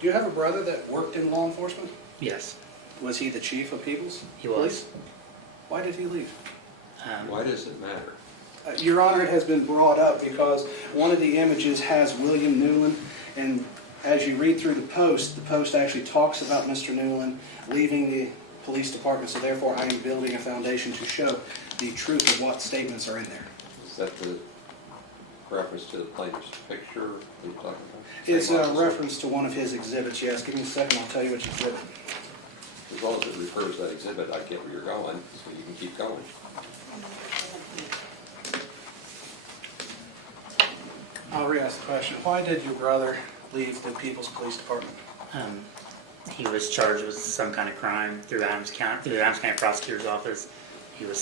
Do you have a brother that worked in law enforcement? Yes. Was he the chief of Peoples? He was. Police? Why did he leave? Why does it matter? Your Honor, it has been brought up because one of the images has William Newland, and as you read through the post actually talks about Mr. Newland leaving the police department, so therefore I am building a foundation to show the truth of what statements are in there. Is that the reference to the plaintiff's picture you're talking about? It's a reference to one of his exhibits, yes. Give me a second, I'll tell you which exhibit. As long as it refers to that exhibit, I get where you're going, so you can keep going. I'll re-ask the question. Why did your brother leave the People's Police Department? He was charged with some kind of crime through the Adams County Prosecutor's Office. He was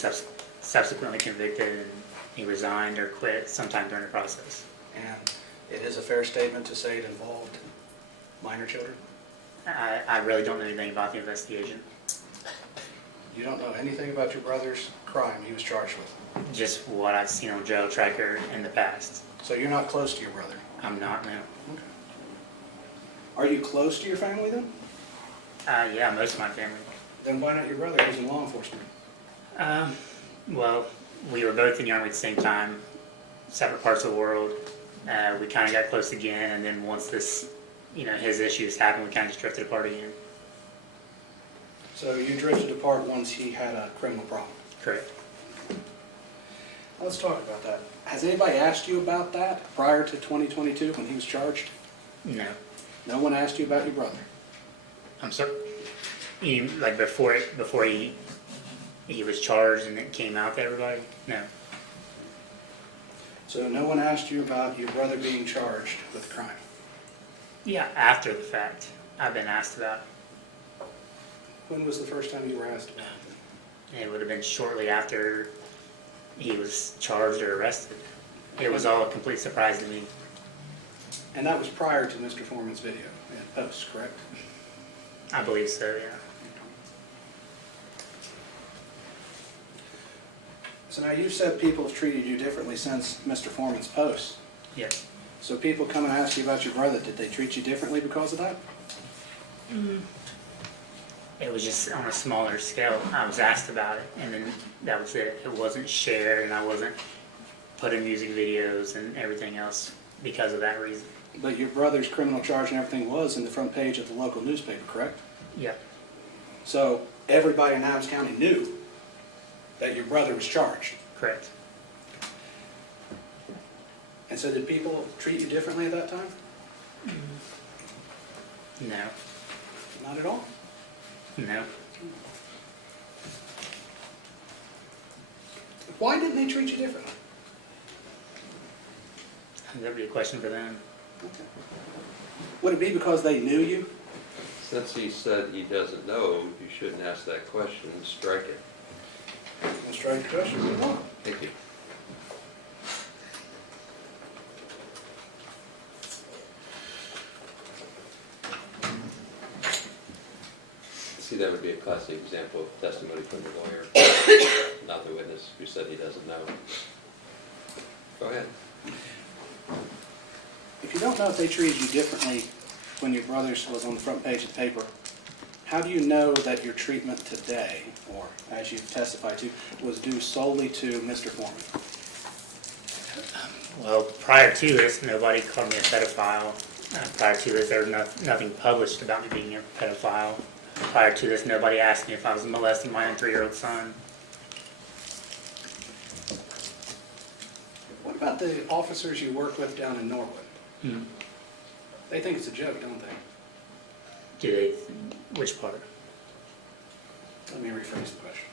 subsequently convicted, and he resigned or quit sometime during the process. And it is a fair statement to say it involved minor children? I really don't know anything about the investigation. You don't know anything about your brother's crime he was charged with? Just what I've seen on jail tracker in the past. So you're not close to your brother? I'm not, no. Okay. Are you close to your family then? Yeah, most of my family. Then why not your brother who's in law enforcement? Well, we were both in the Army at the same time, separate parts of the world. We kind of got close again, and then once this, his issues happened, we kind of just drifted apart again. So you drifted apart once he had a criminal problem? Correct. Let's talk about that. Has anybody asked you about that prior to 2022 when he was charged? No. No one asked you about your brother? I'm sorry. You mean, like before he was charged and it came out to everybody? No. So no one asked you about your brother being charged with a crime? Yeah, after the fact, I've been asked about it. When was the first time you were asked about it? It would have been shortly after he was charged or arrested. It was all a complete surprise to me. And that was prior to Mr. Foreman's video and post, correct? I believe so, yeah. So now you've said people have treated you differently since Mr. Foreman's post. Yes. So people come and ask you about your brother, did they treat you differently because of that? It was just on a smaller scale. I was asked about it, and then that was it. It wasn't shared, and I wasn't put in music videos and everything else because of that reason. But your brother's criminal charge and everything was in the front page of the local newspaper, correct? Yeah. So everybody in Adams County knew that your brother was charged? Correct. And so did people treat you differently at that time? No. Not at all? No. Why didn't they treat you differently? That would be a question for them. Okay. Would it be because they knew you? Since he said he doesn't know, you shouldn't ask that question and strike it. Let's try the question. Move on. Thank you. See, that would be a classic example of testimony from the lawyer, not the witness who said he doesn't know. Go ahead. If you don't know if they treated you differently when your brother's was on the front page of the paper, how do you know that your treatment today, or as you've testified to, was due solely to Mr. Foreman? Well, prior to this, nobody called me a pedophile. Prior to this, there was nothing published about me being a pedophile. Prior to this, nobody asked me if I was molesting my own 3-year-old son. What about the officers you work with down in Norwood? They think it's a joke, don't they? Do they? Which part? Let me rephrase the question.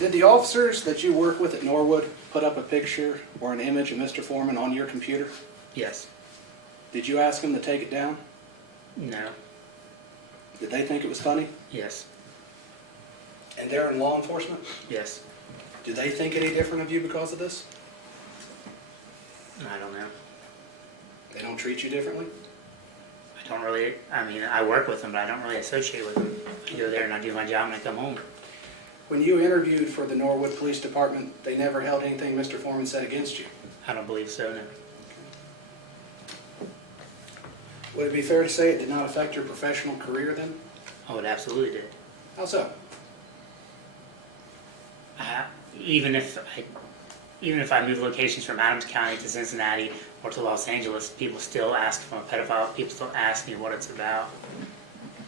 Did the officers that you work with at Norwood put up a picture or an image of Mr. Foreman on your computer? Yes. Did you ask them to take it down? No. Did they think it was funny? Yes. And they're in law enforcement? Yes. Do they think any different of you because of this? I don't know. They don't treat you differently? I don't really, I work with them, but I don't really associate with them. I go there and I do my job and I come home. When you interviewed for the Norwood Police Department, they never held anything Mr. Foreman said against you? I don't believe so, no. Would it be fair to say it did not affect your professional career then? Oh, it absolutely did. How so? Even if I move locations from Adams County to Cincinnati or to Los Angeles, people still ask if I'm a pedophile. People still ask me what it's about.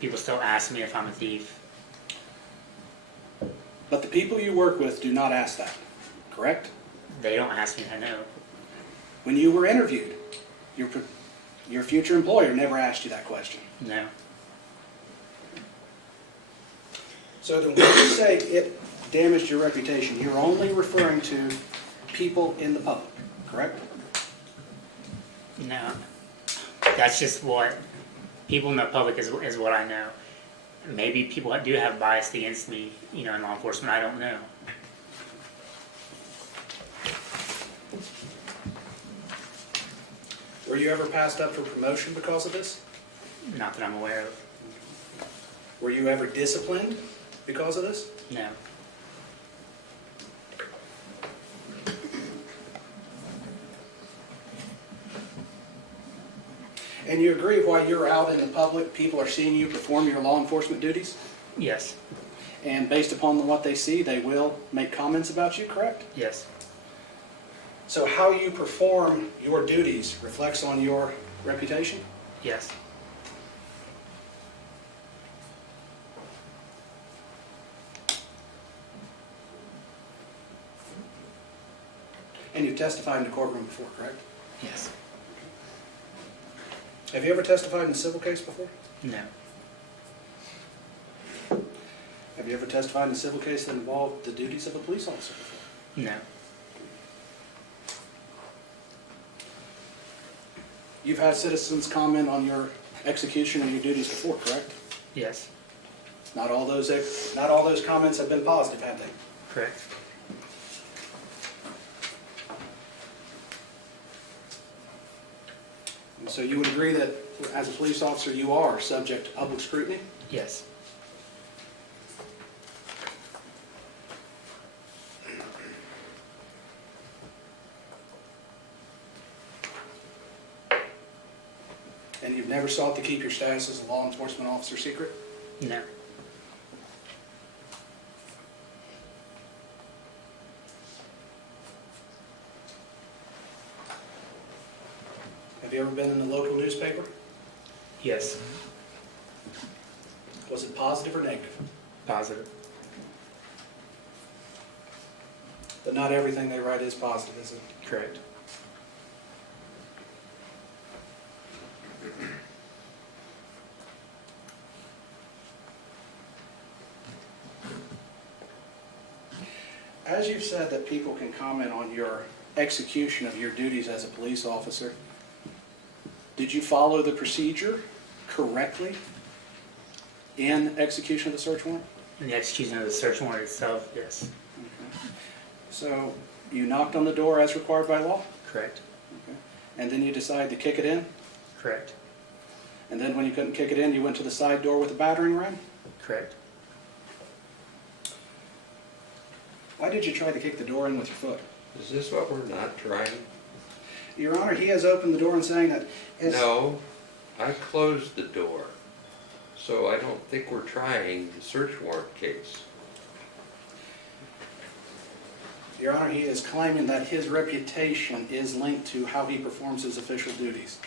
People still ask me if I'm a thief. But the people you work with do not ask that, correct? They don't ask me, I know. When you were interviewed, your future employer never asked you that question. No. So then when you say it damaged your reputation, you're only referring to people in the public, correct? No. That's just what people in the public is what I know. Maybe people do have bias against me, in law enforcement. I don't know. Were you ever passed up for promotion because of this? Not that I'm aware of. Were you ever disciplined because of this? No. And you agree while you're out in the public, people are seeing you perform your law enforcement duties? Yes. And based upon what they see, they will make comments about you, correct? Yes. So how you perform your duties reflects on your reputation? Yes. And you've testified in the courtroom before, correct? Yes. Have you ever testified in a civil case before? No. Have you ever testified in a civil case that involved the duties of a police officer before? No. You've had citizens comment on your execution of your duties before, correct? Yes. Not all those comments have been positive, have they? Correct. And so you would agree that as a police officer, you are subject to public scrutiny? Yes. And you've never sought to keep your status as a law enforcement officer secret? No. Have you ever been in the local newspaper? Yes. Was it positive or negative? Positive. But not everything they write is positive, is it? Correct. As you've said that people can comment on your execution of your duties as a police officer, did you follow the procedure correctly in execution of the search warrant? In the execution of the search warrant itself, yes. Okay. So you knocked on the door as required by law? Correct. Okay. And then you decided to kick it in? Correct. And then when you couldn't kick it in, you went to the side door with a battering ram? Correct. Why did you try to kick the door in with your foot? Is this what we're not trying? Your Honor, he has opened the door and saying that... No, I closed the door. So I don't think we're trying the search warrant case. Your Honor, he is claiming that his reputation is linked to how he performs his official duties.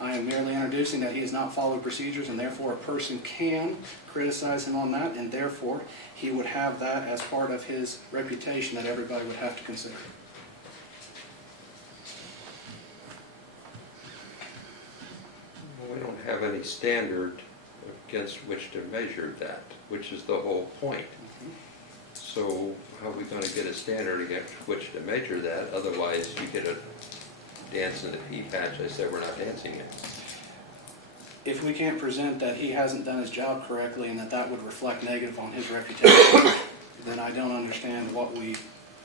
I am merely introducing that he has not followed procedures, and therefore a person can criticize him on that, and therefore he would have that as part of his reputation that everybody would have to consider. Well, we don't have any standard against which to measure that, which is the whole point. So how are we going to get a standard against which to measure that? Otherwise, you get a dance in the pea patch. I said we're not dancing it. If we can't present that he hasn't done his job correctly and that that would reflect negative on his reputation, then I don't understand what we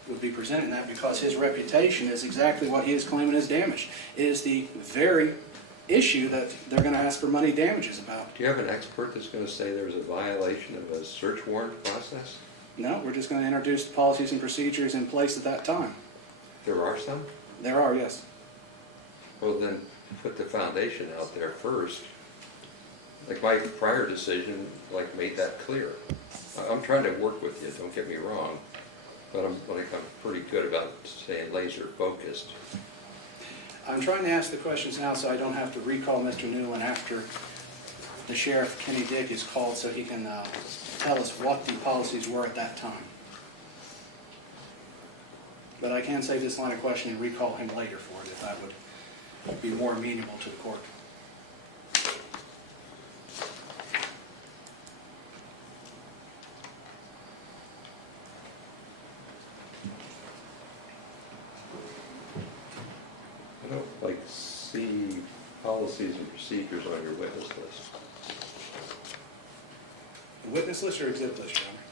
would be presenting that, because his reputation is exactly what he is claiming is damaged. It is the very issue that they're going to ask for money damages about. Do you have an expert that's going to say there's a violation of a search warrant process? No, we're just going to introduce the policies and procedures in place at that time. There are some? There are, yes. Well, then put the foundation out there first. Like my prior decision, made that clear. I'm trying to work with you, don't get me wrong, but I'm pretty good about staying laser focused. I'm trying to ask the questions now so I don't have to recall Mr. Newland after the Sheriff Kenny Dick is called, so he can tell us what the policies were at that time. But I can save this line of questioning and recall him later for it if that would be more amenable to the court. I don't see policies and procedures on your witness list. The witness list or exhibit list, Your Honor?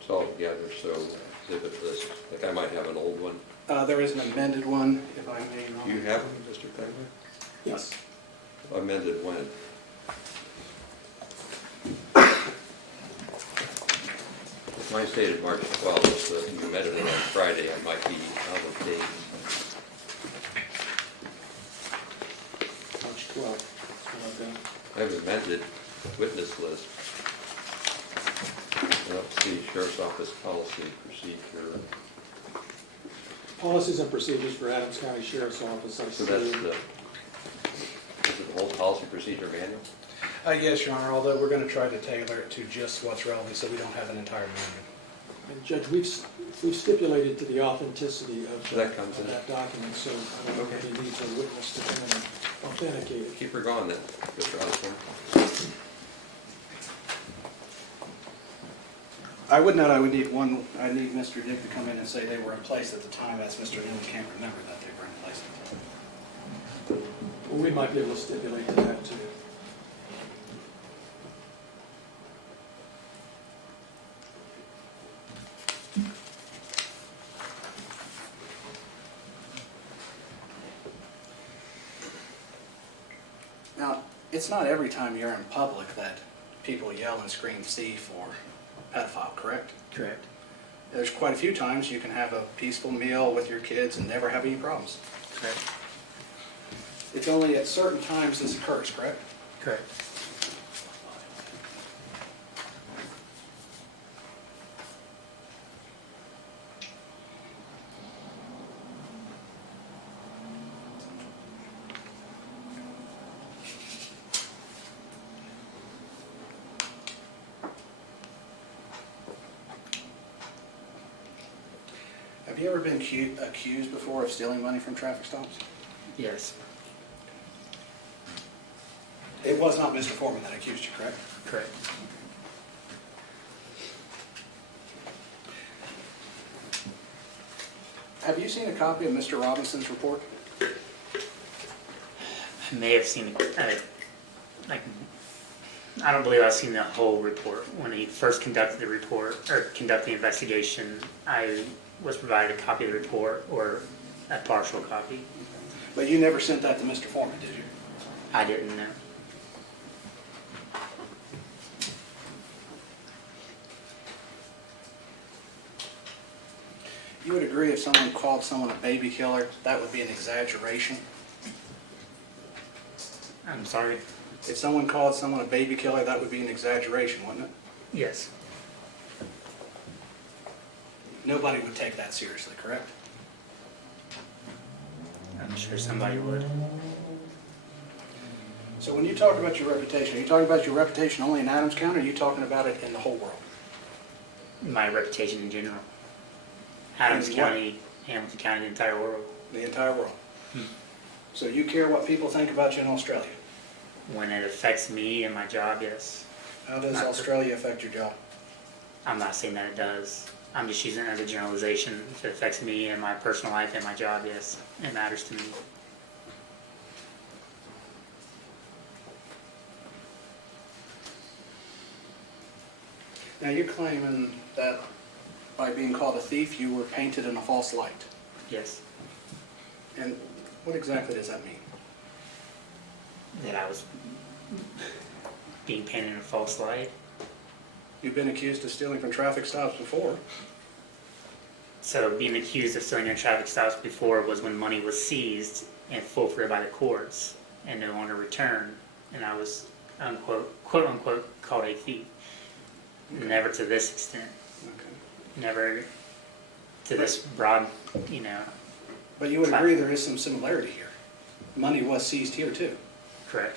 It's all together, so exhibit list. I might have an old one. There is an amended one, if I may, Your Honor. You have them, Mr. Penguin? Yes. Amended when? If mine dated March 12th, so if you amended it on Friday, I might be out of date. March 12th. I have amended witness list. the Sheriff's Office policy procedure. Policies and procedures for Adams County Sheriff's Office, I So that's see. the, is it the whole policy procedure manual? Yes, Your Honor, although we're going to try to tailor it to just what's relevant so we don't have an entire manual. And Judge, we've stipulated to the authenticity of So that comes in. that document, so I don't know if he needs a witness to come in and authenticate it. Keep her going then, Mr. Osborne. I would note I would need Mr. Dick to come in and say they were in place at the time, as Mr. Hill can't remember that they were in place at the time. Well, we might be able to stipulate to that too. Now, it's not every time you're in public that people yell and scream thief or pedophile, correct? Correct. There's quite a few times you can have a peaceful meal with your kids and never have any problems. Correct. It's only at certain times this occurs, correct? Correct. Have you ever been accused before of stealing money from traffic stops? Yes. It was not Mr. Foreman that accused you, correct? Correct. Have you seen a copy of Mr. Robinson's report? I may have seen, like, I don't believe I've seen the whole report. When he first conducted the report, or conducted the investigation, I was provided a copy of the report, or a partial copy. But you never sent that to Mr. Foreman, did you? I didn't know. You would agree if someone called someone a baby killer, that would be an exaggeration? I'm sorry? If someone called someone a baby killer, that would be an exaggeration, wouldn't it? Yes. Nobody would take that seriously, correct? I'm sure somebody would. So when you talk about your reputation, are you talking about your reputation only in Adams County, or are you talking about it in the whole world? My reputation in general. Adams In what? County, Hamilton County, the entire world. The entire world. So you care what people think about you in Australia? When it affects me and my job, yes. How does Not- Australia affect your job? I'm not saying that it does. I'm just using it as a generalization. If it affects me and my personal life and my job, yes, it matters to me. Now you're claiming that by being called a thief, you were painted in a false light. Yes. And what exactly does that mean? That I was being painted in a false light. You've been accused of stealing from traffic stops before. So being accused of stealing in traffic stops before was when money was seized and forfeited by the courts and no longer returned, and I was unquote, quote unquote, called a thief. Never to this extent. Okay. Never to this broad, you know. But you would agree there is some similarity here. Money was seized here too. Correct.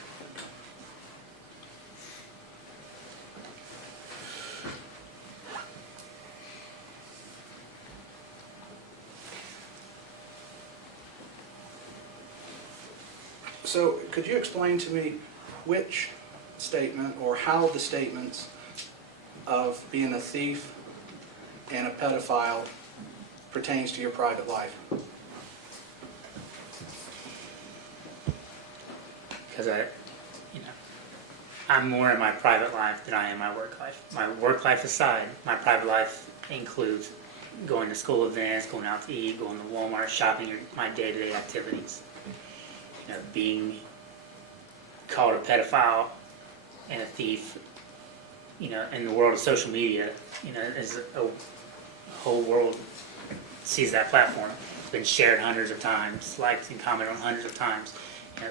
So could you explain to me which statement or how the statements of being a thief and a pedophile pertains to your private life? Because I'm more in my private life than I am my work life. My work life aside, my private life includes going to school events, going out to eat, going to Walmart, shopping, my day-to-day activities. You know, being called a pedophile and a thief, you know, in the world of social media, you know, as a whole world sees that platform. It's been shared hundreds of times, liked and commented on hundreds of times. You know,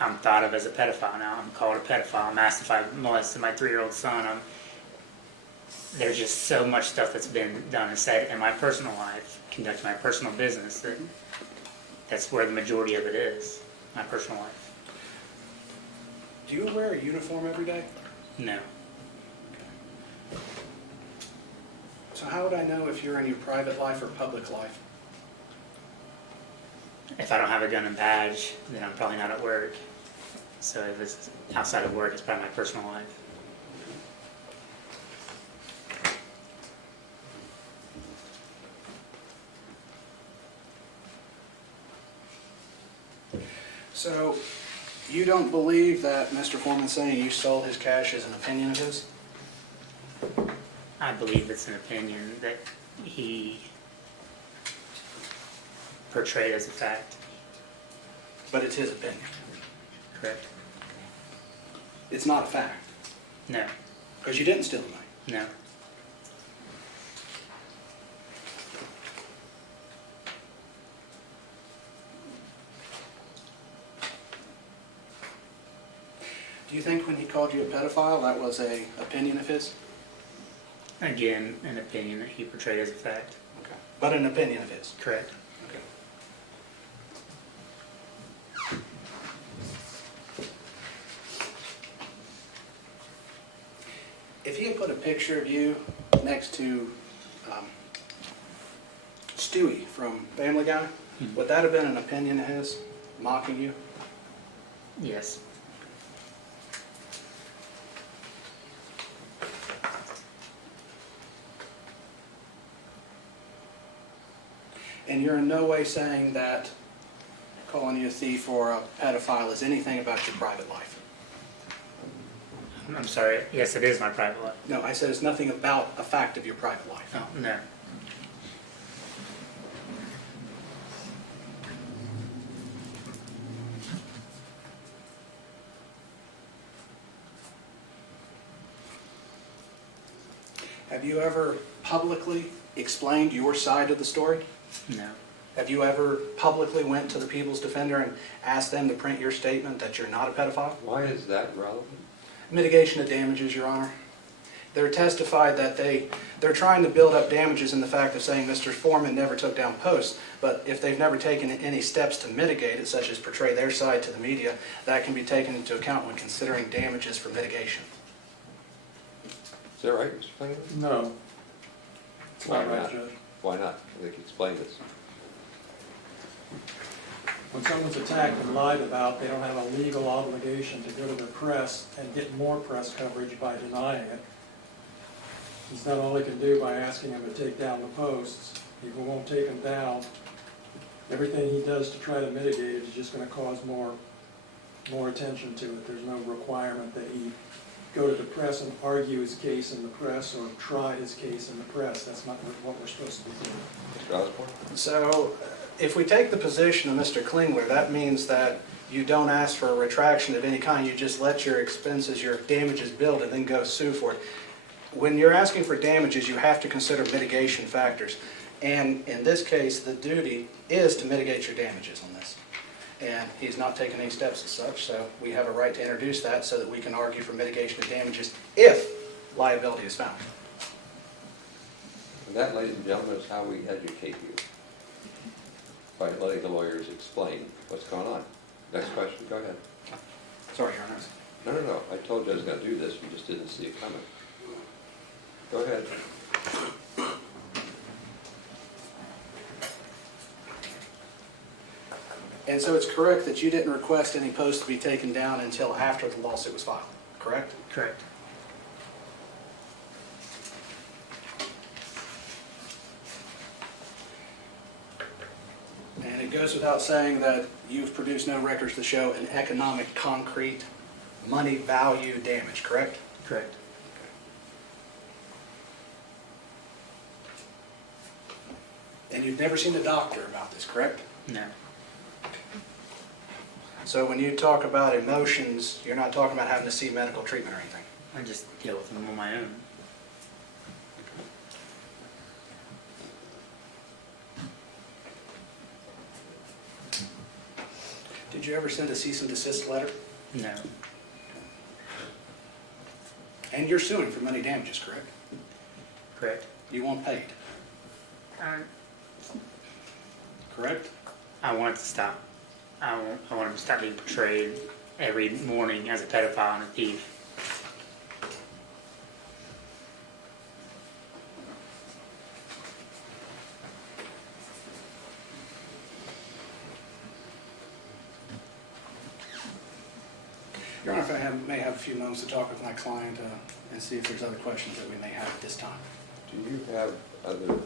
I'm thought of as a pedophile now. I'm called a pedophile. I'm asked if I molested my 3-year-old son. there's just so much stuff that's been done and said in my personal life, conducting my personal business, that's where the majority of it is, my personal life. Do you wear a uniform every day? No. So how would I know if you're in your private life or public life? If I don't have a gun and badge, then I'm probably not at work. So if it's outside of work, it's probably my personal life. So you don't believe that Mr. Foreman saying you stole his cash is an opinion of his? I believe it's an opinion that he portrayed as a fact. But it's his opinion. Correct. It's not a fact. No. Because you didn't steal the money. No. Do you think when he called you a pedophile, that was an opinion of his? Again, an opinion that he portrayed as a fact. Okay. But an opinion of his? Correct. Okay. If he had put a picture of you next to Stewie from Family Guy, would that have been an opinion of his, mocking you? Yes. And you're in no way saying that calling you a thief or a pedophile is anything about your private life? I'm sorry. Yes, it is my private life. No, I said it's nothing about a fact of your private life. Oh, no. Have you ever publicly explained your side of the story? No. Have you ever publicly went to the People's Defender and asked them to print your statement that you're not a pedophile? Why is that relevant? Mitigation of damages, Your Honor. They're testified that they're trying to build up damages in the fact of saying Mr. Foreman never took down posts, but if they've never taken any steps to mitigate it, such as portray their side to the media, that can be taken into account when considering damages for mitigation. Is that right, Mr. Klingler? No. It's Why not right, not? Judge. Why not? I think explain this. When someone's attacked and lied about, they don't have a legal obligation to go to the press and get more press coverage by denying it. He's done all he can do by asking them to take down the posts. If he won't take them down, everything he does to try to mitigate it is just going to cause more attention to it. There's no requirement that he go to the press and argue his case in the press or try his case in the press. That's not what we're supposed to be doing. Mr. Osborne? So if we take the position of Mr. Klingler, that means that you don't ask for a retraction of any kind. You just let your expenses, your damages build and then go sue for it. When you're asking for damages, you have to consider mitigation factors. And in this case, the duty is to mitigate your damages on this. And he's not taken any steps as such, so we have a right to introduce that so that we can argue for mitigation of damages if liability is found. And that, ladies and gentlemen, is how we educate you, by letting the lawyers explain what's going on. Next question, go ahead. Sorry, Your Honor. No. I told you I was going to do this, you just didn't see it coming. Go ahead. And so it's correct that you didn't request any posts to be taken down until after the lawsuit was filed, correct? Correct. And it goes without saying that you've produced no records to show an economic, concrete, money value damage, correct? Correct. And you've never seen a doctor about this, correct? No. So when you talk about emotions, you're not talking about having to see medical treatment or anything? I just deal with them on my own. Did you ever send a cease and desist letter? No. And you're suing for money damages, correct? Correct. You want paid, correct? I want it to stop. I want him to stop being portrayed every morning as a pedophile and a thief. Your Honor, if I may have a few moments to talk with my client and see if there's other questions that we may have at this time. Do you have other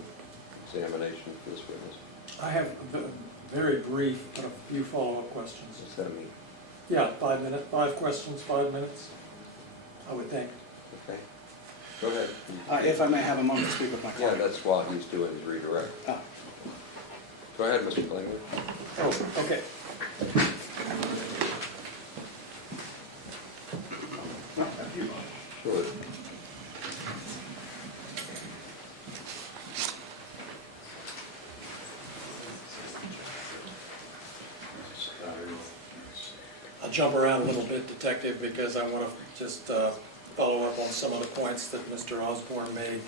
examination for this witness? I have a very brief, but a few follow-up questions. What's that mean? Yeah, 5 minutes, 5 questions, 5 minutes, I would think. Okay. Go ahead. If I may have a moment to speak with my Yeah, client. that's what he's doing, is redirect. Oh. Go ahead, Mr. Klingler. Oh, okay. Sure. I'll jump around a little bit, Detective, because I want to just follow up on some of the points that Mr. Osborne made.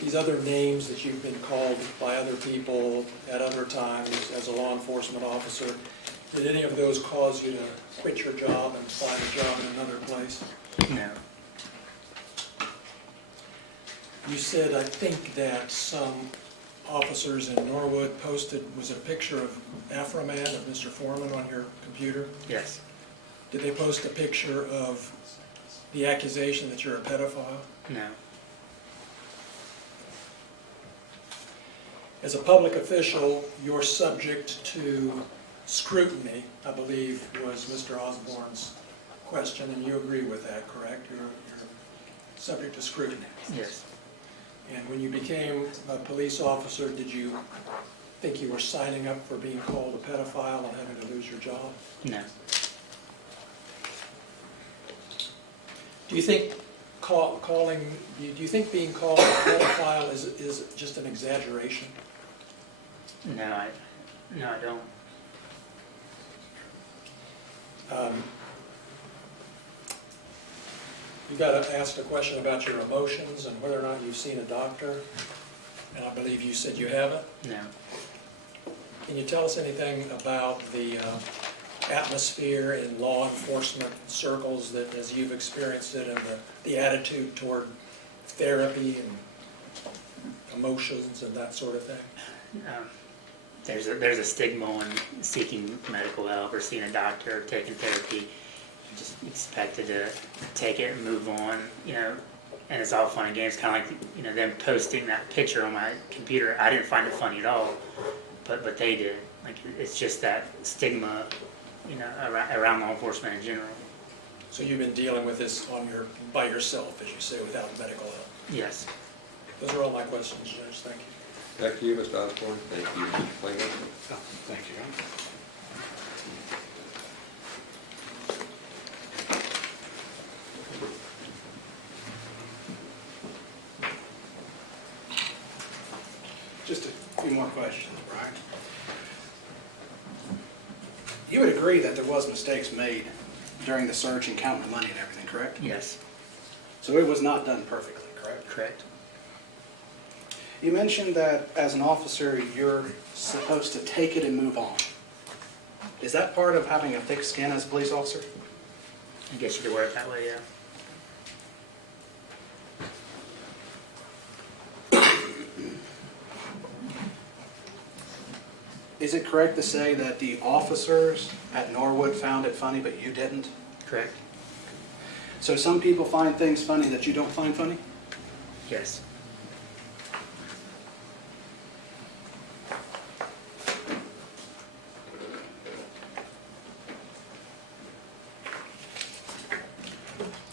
These other names that you've been called by other people at other times as a law enforcement officer, did any of those cause you to quit your job and find a job in another place? No. You said, I think, that some officers in Norwood posted, was it a picture of Afroman, of Mr. Foreman on your computer? Yes. Did they post a picture of the accusation that you're a pedophile? No. As a public official, you're subject to scrutiny, I believe was Mr. Osborne's question, and you agree with that, correct? You're subject to scrutiny. Yes. And when you became a police officer, did you think you were signing up for being called a pedophile and having to lose your job? No. Do you think do you think being called a pedophile is just an exaggeration? No, I don't. You got asked a question about your emotions and whether or not you've seen a doctor, and I believe you said you haven't. No. Can you tell us anything about the atmosphere in law enforcement circles that, as you've experienced it, and the attitude toward therapy and emotions and that sort of thing? There's a stigma on seeking medical help or seeing a doctor or taking therapy. You're just expected to take it and move on, and it's all fun and games, kind of like, them posting that picture on my computer. I didn't find it funny at all, but they did. Like, it's just that stigma, around law enforcement in general. So you've been dealing with this by yourself, as you say, without medical help? Yes. Those are all my questions, Judge. Thank you. Back to you, Mr. Osborne. Thank you, Mr. Klingler. Oh, thank you. Just a few more questions, Brian. You would agree that there was mistakes made during the search and counting the money and everything, correct? Yes. So it was not done perfectly, correct? Correct. You mentioned that as an officer, you're supposed to take it and move on. Is that part of having a thick skin as a police officer? I guess you could word it that way, yeah. Is it correct to say that the officers at Norwood found it funny, but you didn't? Correct. So some people find things funny that you don't find funny? Yes.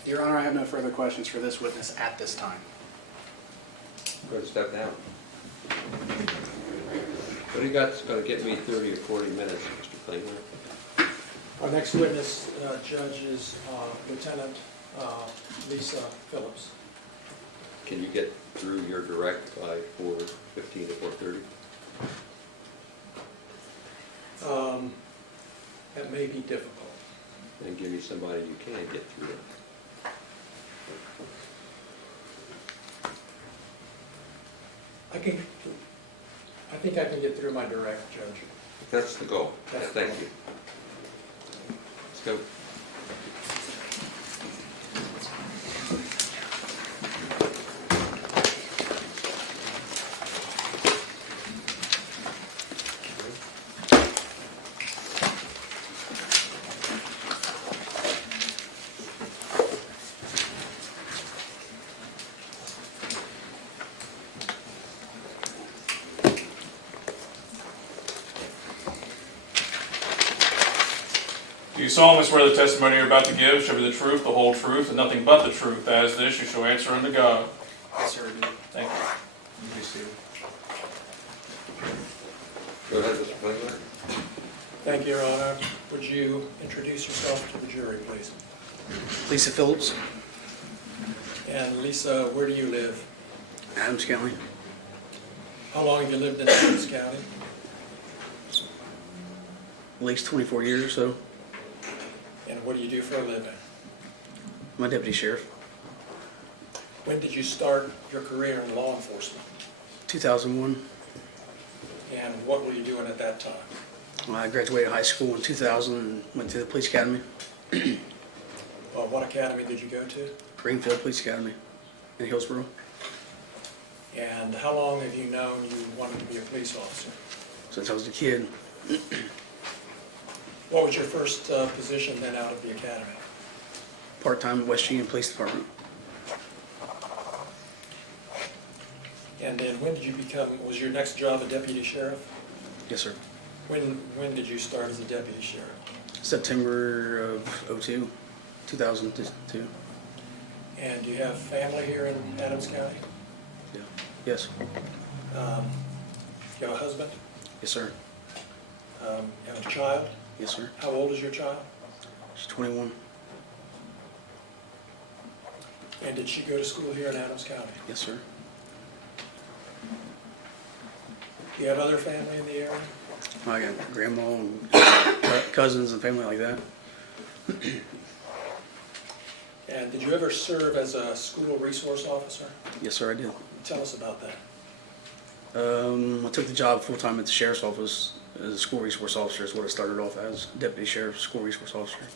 Your Honor, I have no further questions for this witness at this time. Go ahead, step down. What do you got that's going to get me 30 or 40 minutes, Mr. Klingler? Our next witness, Judge, is Lieutenant Lisa Phillips. Can you get through your direct by 4:15 to 4:30? That may be difficult. And give me somebody you can get through it. think I can get through my direct, Judge. That's the goal. That's the Thank goal. you. Let's go. Do you solemnly swear the testimony you're about to give shall be the truth, the whole truth, and nothing but the truth? As this, you shall answer unto God. Yes, sir, I do. Thank you. You may see it. Go ahead, Mr. Playler. Thank you, Your Honor. Would you introduce yourself to the jury, please? Lisa Phillips, And Lisa, where do you live? Adams County, How long have you lived in Adams County? at least 24 years or so. And what do you do for a living? I'm a deputy sheriff. When did you start your career in law enforcement? 2001. And what were you doing at that time? I graduated high school in 2000 and went to the police academy, What academy did you go to? Greenfield Police Academy in Hillsborough. And how long have you known you wanted to be a police officer? Since I was a kid. What was your first position then out of the academy? Part-time West Union Police Department. And then when did you become, was your next job a deputy sheriff? Yes, sir. When did you start as a deputy sheriff? September of 2002. And do you have family here in Adams County? Yeah. Yes. You have a husband? Yes, sir. You have a child? Yes, sir. How old is your child? She's 21. And did she go to school here in Adams County? Yes, sir. Do you have other family in the area? I got grandma and cousins and family like that. And did you ever serve as a school resource officer? Yes, sir, I did. Tell us about that. I took the job full-time at the sheriff's office as a school resource officer is what I started off as, deputy sheriff, school resource officer.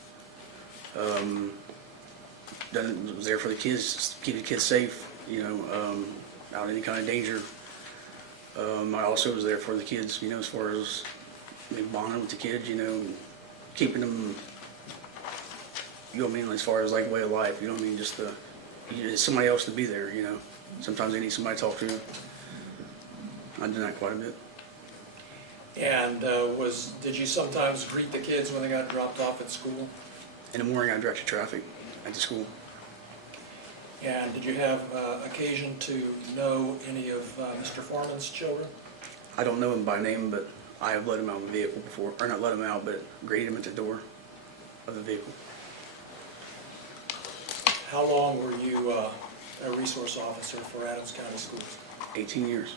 Then was there for the kids, just keep the kids safe, out of any kind of danger. I also was there for the kids, as far as bonding with the kids, keeping them, as far as like way of life, just somebody else to be there, Sometimes they need somebody to talk to. I did that quite a bit. And did you sometimes greet the kids when they got dropped off at school? In the morning, I directed traffic at the school. And did you have occasion to know any of Mr. Foreman's children? I don't know him by name, but I have let him out of the vehicle before, or not let him out, but greeted him at the door of the vehicle. How long were you a resource officer for Adams County Schools? 18 years.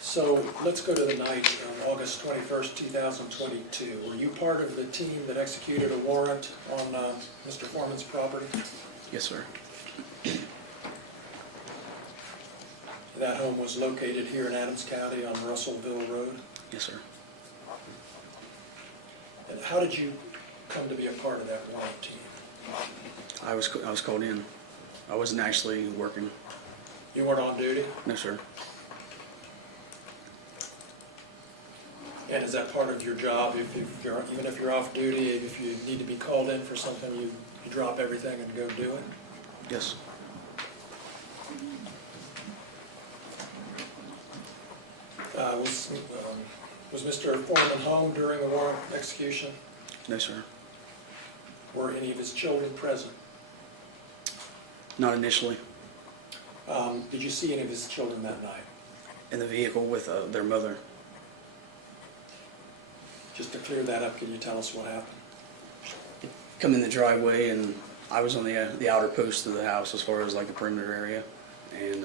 So let's go to the night of August 21st, 2022. Were you part of the team that executed a warrant on Mr. Foreman's property? Yes, sir. That home was located here in Adams County on Russellville Road. Yes, sir. And how did you come to be a part of that warrant team? I was called in. I wasn't actually working. You weren't on duty? No, sir. And is that part of your job? Even if you're off duty, if you need to be called in for something, you drop everything and go do it? Yes. Was Mr. Foreman home during the warrant execution? No, sir. Were any of his children present? Not initially. Did you see any of his children that night? In the vehicle with their mother. Just to clear that up, can you tell us what happened? Come in the driveway, and I was on the outer post of the house as far as like the perimeter area, and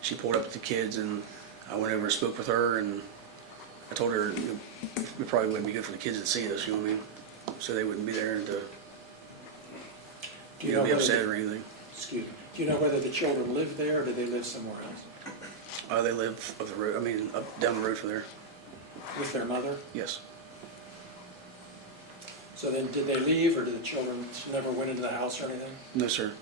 she pulled up with the kids, and I went over and spoke with her, and I told her we probably wouldn't be good for the kids to see us, you know what I mean? so they wouldn't be there to, Do you know, be whether upset the- or anything. Excuse me. Do you know whether the children live there or do they live somewhere else? They live up the road, I mean, up, down the road from there. With their mother? Yes. So then, did they leave or did the children never went into the house or anything? No, sir.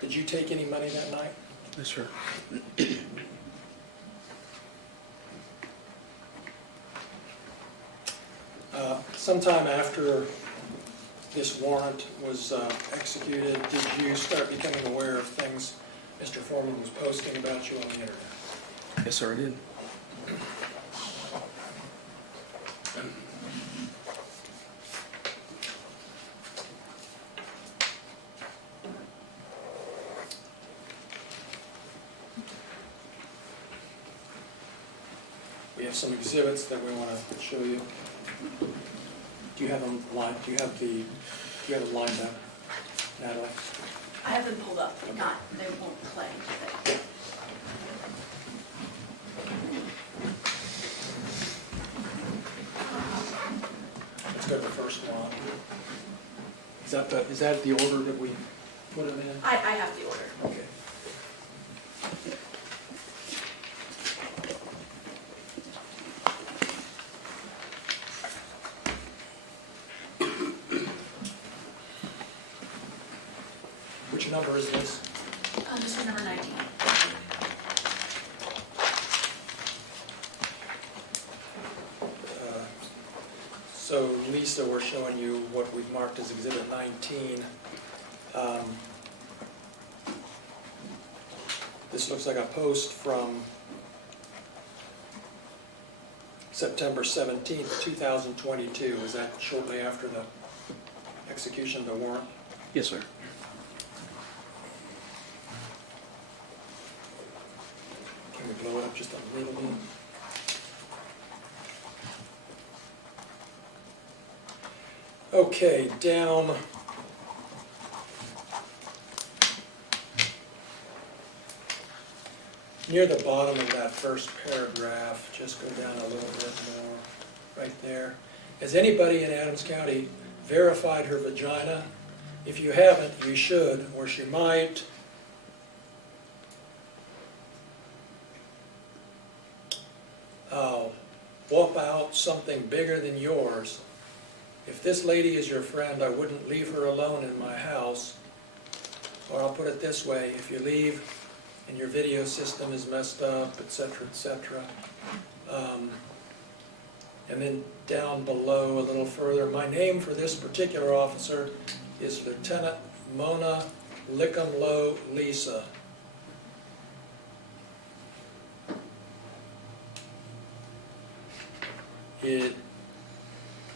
Did you take any money that night? No, sir. Sometime after this warrant was executed, did you start becoming aware of things Mr. Foreman was posting about you on the internet? Yes, sir, I did. We have some exhibits that we want to show you. Do you have them lined? Do you have them lined up, Natalie? I have them pulled up, not, they won't play today. Let's go to the first one. Is that the order that we put them in? I have the order. Okay. Which number is this? This is number 19. So Lisa, we're showing you what we've marked as Exhibit 19. This looks like a post from September 17th, 2022. Is that shortly after the execution of the warrant? Yes, sir. Can we blow it up just a little bit? Okay, down. Near the bottom of that first paragraph, just go down a little bit more, right there. Has anybody in Adams County verified her vagina? If you haven't, you should, or she might. Whoop out something bigger than yours. If this lady is your friend, I wouldn't leave her alone in my house. Or I'll put it this way, if you leave and your video system is messed up, etc., etc. And then down below a little further, my name for this particular officer is Lieutenant Mona Lickumlow Lisa.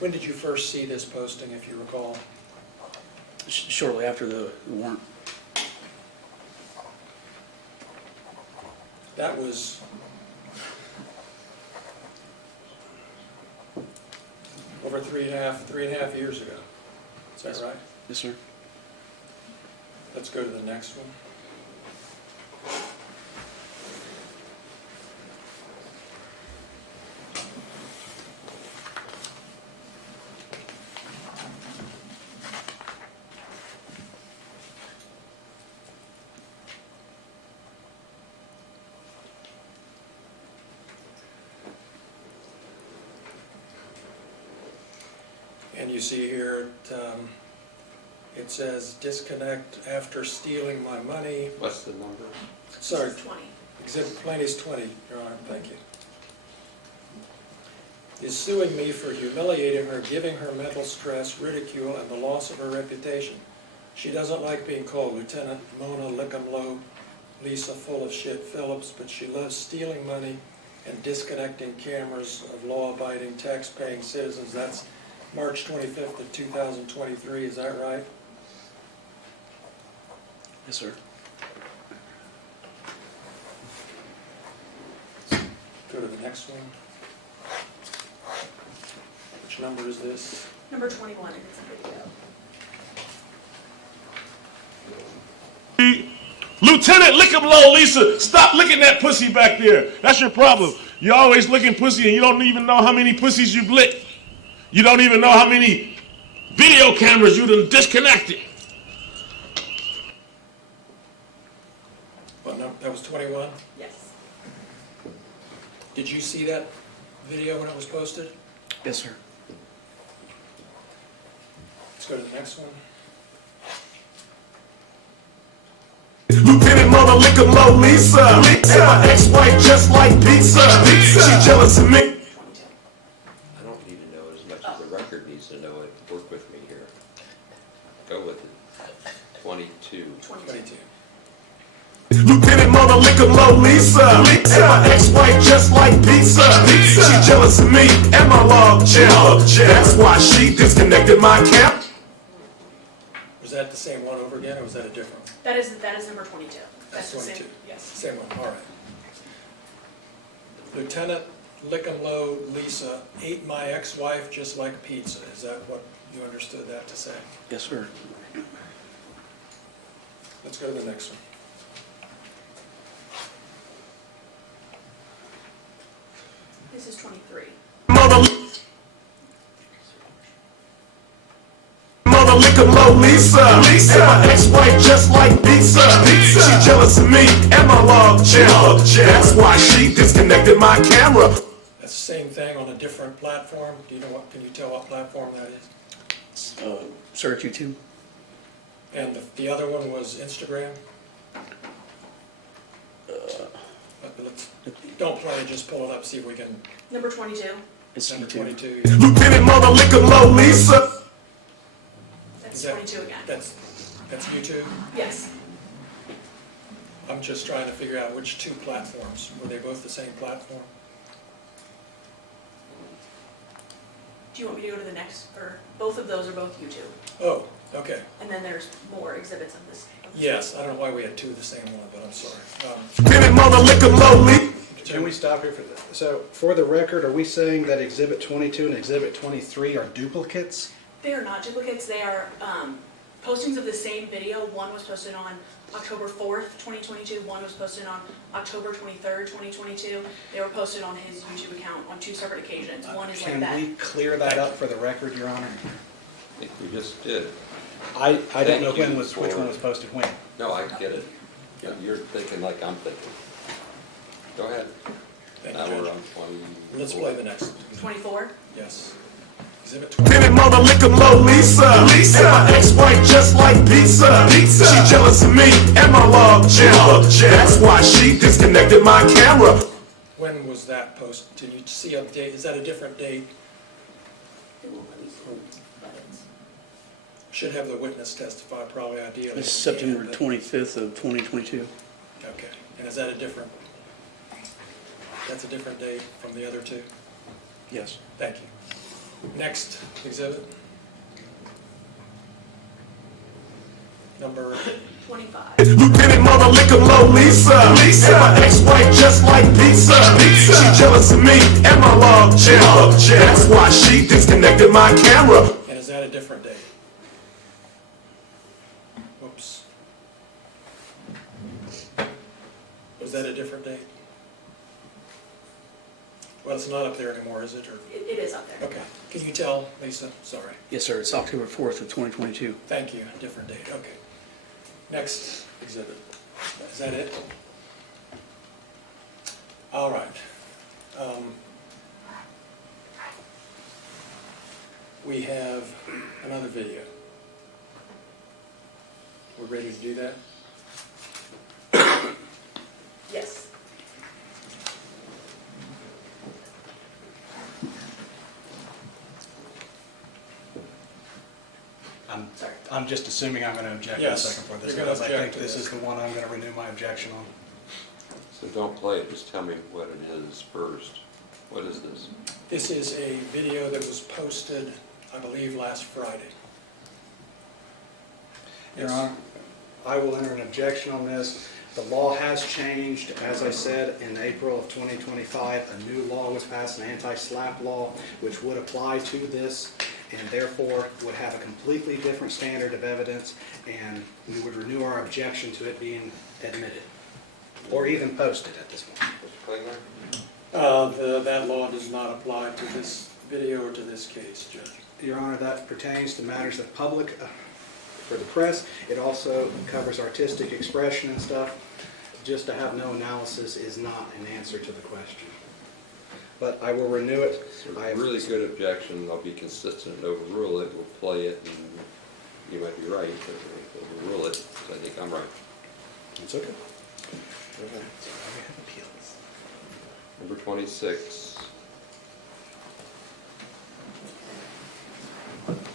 When did you first see this posting, if you recall? Shortly after the warrant. That was over three and a half years ago. Is that right? Yes, sir. Let's go to the next one. And you see here, it says disconnect after stealing my money. What's the number? Sorry, 20. Exhibit plain is 20, Your Honor, thank you. Is suing me for humiliating her, giving her mental stress, ridicule, and the loss of her reputation. She doesn't like being called Lieutenant Mona Lickumlow Lisa full of shit Phillips, but she loves stealing money and disconnecting cameras of law-abiding, tax-paying citizens. That's March 25th of 2023, is that right? Yes, sir. Go to the next one. Which number is this? Number 21, and it's a video. Lieutenant, lick him low, Lisa. Stop licking that pussy back there. That's your problem. You're always licking pussy and you don't even know how many pussies you've licked. You don't even know how many video cameras you done disconnected. What, no, that was 21? Yes. Did you see that video when it was posted? Yes, sir. Let's go to the next one. Lieutenant Mother lick 'em low, Lisa. And my ex-wife just like pizza. She jealous of me. I don't need to know as much as the record needs to know it. Work with me here. Go with it. 22. 22. Lieutenant Mother lick 'em low, Lisa. And my ex-wife just like pizza. She jealous of me and my log jam. That's why she disconnected my camp. Was that the same one over again, or was that a different one? That is number 22. That's the same. 22. Yes. Same one, all right. Lieutenant Lick'em-Low Lisa ate my ex-wife just like pizza. Is that what you understood that to say? Yes, sir. Let's go to the next one. This is 23. Mother lick 'em low, Lisa. And my ex-wife just like pizza. She jealous of me and my log jam. That's why she disconnected my camera. That's the same thing on a different platform. Do you know what, can you tell what platform that is? Sir, YouTube. And the other one was Instagram? Don't play it, just pull it up, see if we can. Number 22. It's Number YouTube. 22. Lieutenant Mother lick 'em low, Lisa. That's 22 again. That's YouTube? Yes. I'm just trying to figure out which two platforms. Were they both the same platform? Do you want me to go to the next, or both of those are both YouTube? Oh, okay. And then there's more exhibits of this. Yes, I don't know why we had two of the same one, but I'm sorry. Lieutenant Mother lick 'em low, Lisa. Can we stop here for this? So, for the record, are we saying that Exhibit 22 and Exhibit 23 are duplicates? They are not duplicates, they are postings of the same video. One was posted on October 4th, 2022, one was posted on October 23rd, 2022. They were posted on his YouTube account on two separate occasions. One is like that. Can we clear that up for the record, Your Honor? I think we just did. I don't Thank know you which one was posted when. No, I get it. You're thinking like I'm thinking. Go ahead. Thank Now you, we're Judge. on 20. Let's play the next. 24? Yes. Exhibit 20. Lieutenant Mother lick 'em low, Lisa. And my ex-wife just like pizza. She jealous of me and my log jam. That's why she disconnected my camera. When was that post? Did you see a date? Is that a different date? Should have the witness testify probably ideally. It's September 25th of 2022. Okay, and is that a different, that's a different date from the other two? Yes. Thank you. Next exhibit. Number 25. Lieutenant Mother lick 'em low, Lisa. And my ex-wife just like pizza. She jealous of me and my log jam. That's why she disconnected my camera. And is that a different date? Whoops. Was that a different date? Well, it's not up there anymore, is it? Or It is up there. okay. Can you tell, Lisa? Sorry. Yes, sir. It's October 4th of 2022. Thank you. Different date. Okay. Next exhibit. Is that it? All right. We have another video. We're ready to do that? Yes. I'm just assuming I'm going to object in a Yes, second for this, you're gonna because I think object to this this. is the one I'm going to renew my objection on. So don't play it, just tell me what it is first. What is this? This is a video that was posted, I believe, last Friday. Your Honor, I will enter an objection on this. The law has changed. As I said, in April of 2025, a new law was passed, an anti-SLAPP law, which would apply to this. and therefore would have a completely different standard of evidence, and we would renew our objection to it being admitted, or even posted at this point. Mr. Klingler? That law does not apply to this video or to this case, Judge. Your Honor, that pertains to matters of public, for the press. It also covers artistic expression and stuff. Just to have no analysis is not an answer to the question. But I will renew it. I have a really good objection. I'll be consistent and overrule it. We'll play it, and you might be right, but we'll overrule it, because I think I'm right. It's okay. Number 26.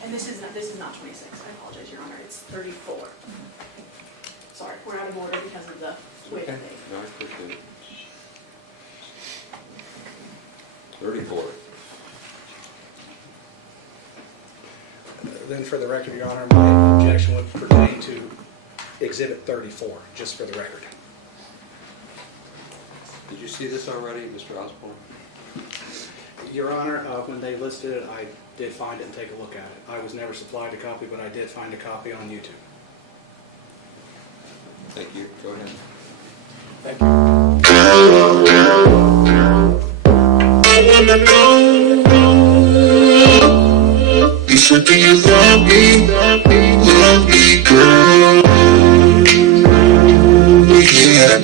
And this is not 26, I apologize, Your Honor, it's 34. Sorry, we're out of order because of the way Okay. that they. No, I appreciate it. 34. Then for the record, Your Honor, my objection would pertain to Exhibit 34, just for the record. Did you see this already, Mr. Osborne? Your Honor, when they listed it, I did find it and take a look at it. I was never supplied a copy, but I did find a copy on YouTube. Thank you. Go ahead. Thank you. You said, do you love me, girl? Yeah.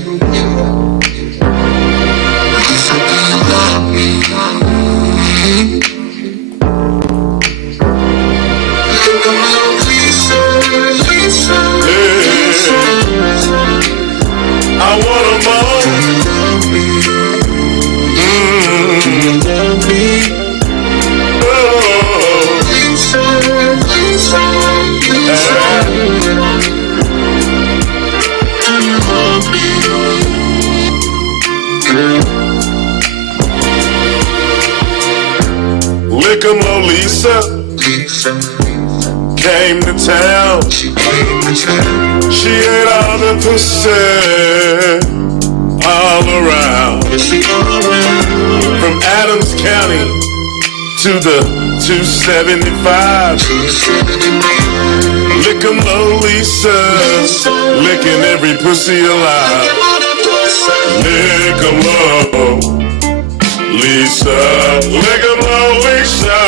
You said, do you love me? I want them all. Lick 'em, Lolisa came to town. She ate all the pussy all around. From Adams County to the 275. Lick 'em, Lolisa, licking every pussy alive. Lick 'em, Lisa, lick 'em, Lisa,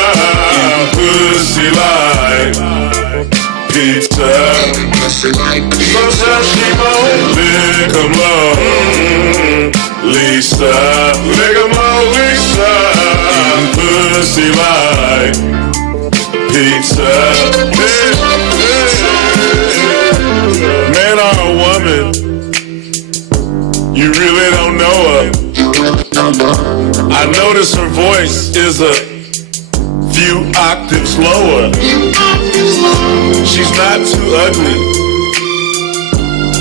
pussy like pizza. Sometimes she won't lick 'em, Lisa, lick 'em, Lisa, pussy like pizza. Man or a woman, you really don't know her. I notice her voice is a few octaves lower. She's not too ugly.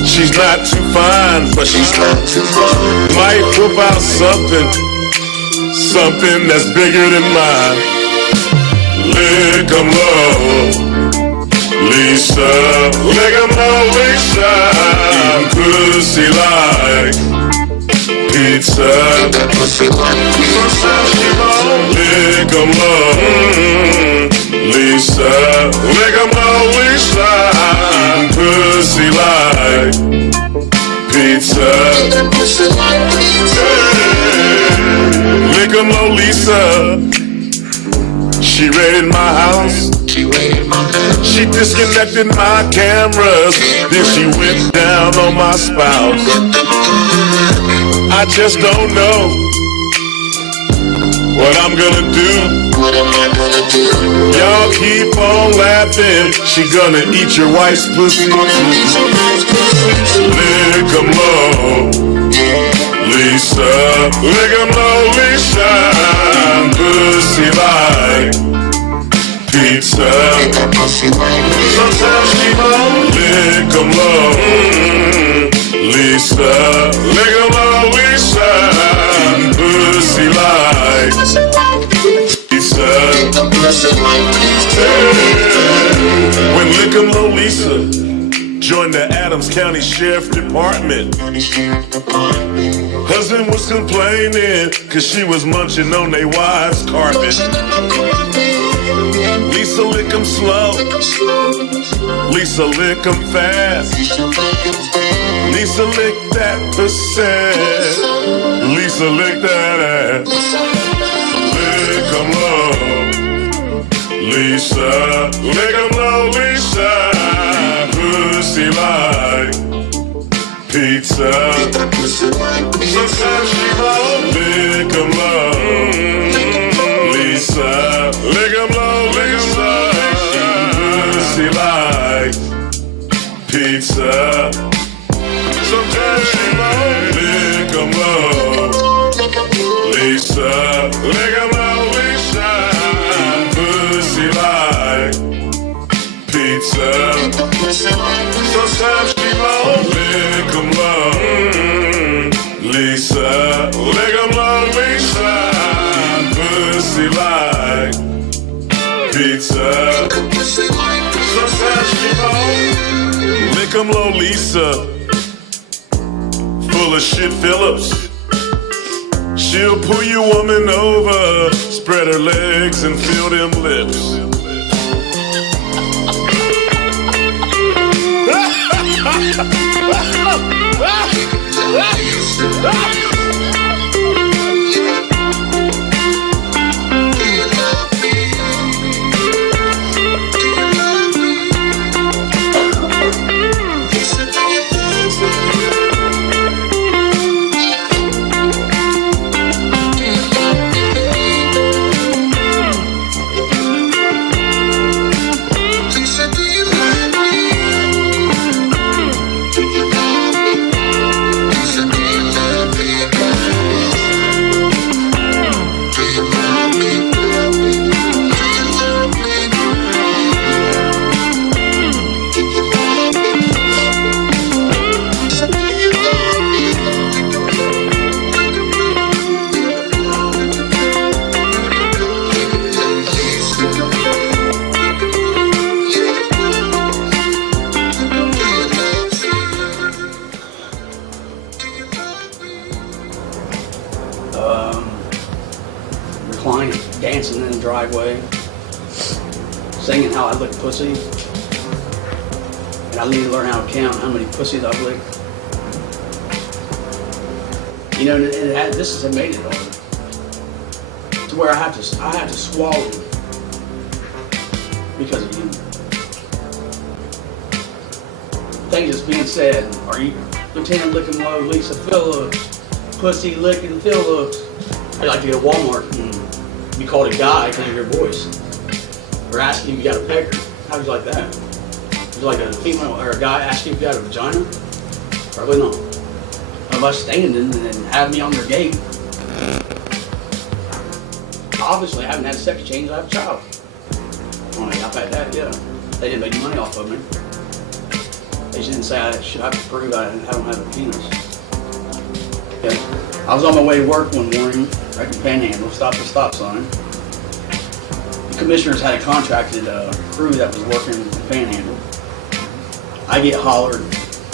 She's not too fine, but she's not too fine. Might whip out something that's bigger than mine. Lick 'em low, Lisa. Lick 'em low, Lisa. Pussy like pizza. Sometimes she won't lick 'em low, Lisa. Lick 'em low, Lisa. Pussy like pizza. Lick 'em low, Lisa. She raided my house. She disconnected my cameras. Then she went down on my spouse. I just don't know what I'm gonna do. Y'all keep on laughing. She gonna eat your wife's pussy. Lick 'em low, Lisa. Lick 'em low, Lisa. Pussy like pizza. Sometimes she won't lick 'em low, Lisa. Lick 'em low, Lisa. Pussy like pizza. When Lick 'em low, Lisa joined the Adams County Sheriff Department. Husband was complaining 'cause she was munching on their wife's carpet. Lisa Lisa lick 'em slow. Lisa lick 'em fast. Lisa lick that pussy. Lisa lick that ass. Lick 'em low. Lisa lick 'em low. Lisa pussy like pizza. Sometimes she won't lick 'em low. Lisa lick 'em low. Lisa pussy like pizza. Sometimes she won't lick 'em low. Lisa lick 'em low. Lisa pussy like pizza. Sometimes she won't lick 'em low. Lisa lick 'em low. Lisa pussy like pizza. Sometimes she won't lick 'em low. Lisa full of shit Phillips. She'll pull your woman over, spread her legs and fill them lips. Reclining, dancing in the driveway, singing how I lick pussy. And I need to learn how to count how many pussies I've licked. You know, this has made it hard. To where I have to swallow because of you. Things that's being said. Are you Lieutenant Licking Low, Lisa Phillips, Pussy Licking Phillips? I'd like to go to Walmart and be called a guy because of your voice. Or asking if you got a pecker. How would you like that? Would you like a female or a guy asking if you got a vagina? Probably not. Of us standing and have me on their gate. Obviously, I haven't had a sex change. I have a child. Well, I've had that, yeah. They didn't make money off of me. They just didn't say I should have to prove I don't have a penis. Yeah. I was on my way to work one morning, right in Panhandle, stopped at the stop sign. The commissioners had a contracted crew that was working in Panhandle. I get hollered,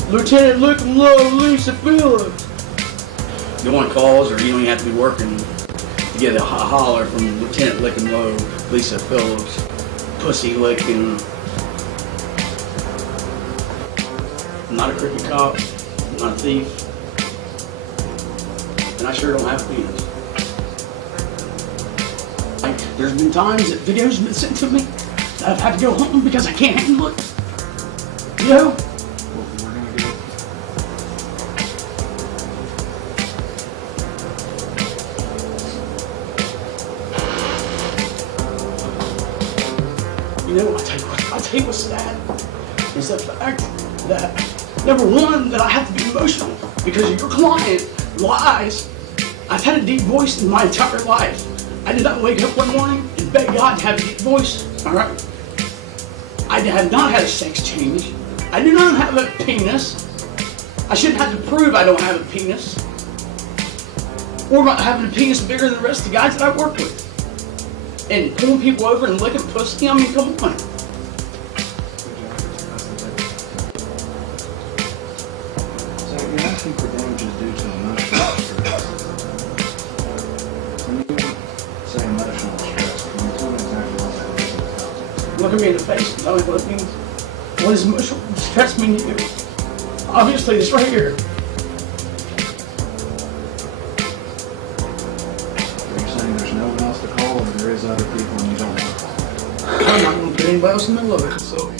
Lieutenant Licking Low, Lisa Phillips. You want calls, or you don't even have to be working to get a holler from Lieutenant Licking Low, Lisa Phillips, Pussy Licking. I'm not a crooked cop, I'm not a thief. And I sure don't have a penis. There's been times that videos have been sent to me that I've had to go home because I can't handle it. You know? You know, I'll tell you what's sad is the fact that, number one, that I have to be emotional because of your client lies. I've had a deep voice in my entire life. I did not wake up one morning and beg God to have a deep voice, all right? I have not had a sex change. I do not have a penis. I shouldn't have to prove I don't have a penis. Or about having a penis bigger than the rest of the guys that I work with. And pulling people over and licking pussy, I mean, come on. So you're asking for damages due to emotional stress. When you say emotional stress, can you tell me exactly what that is in the context? Look at me in the face and tell me what it means. What does emotional distress mean to you? Obviously, it's right here. You're saying there's no one else to call, or there is other people and you don't want to call? I'm not going to put anybody else in the middle of it. So,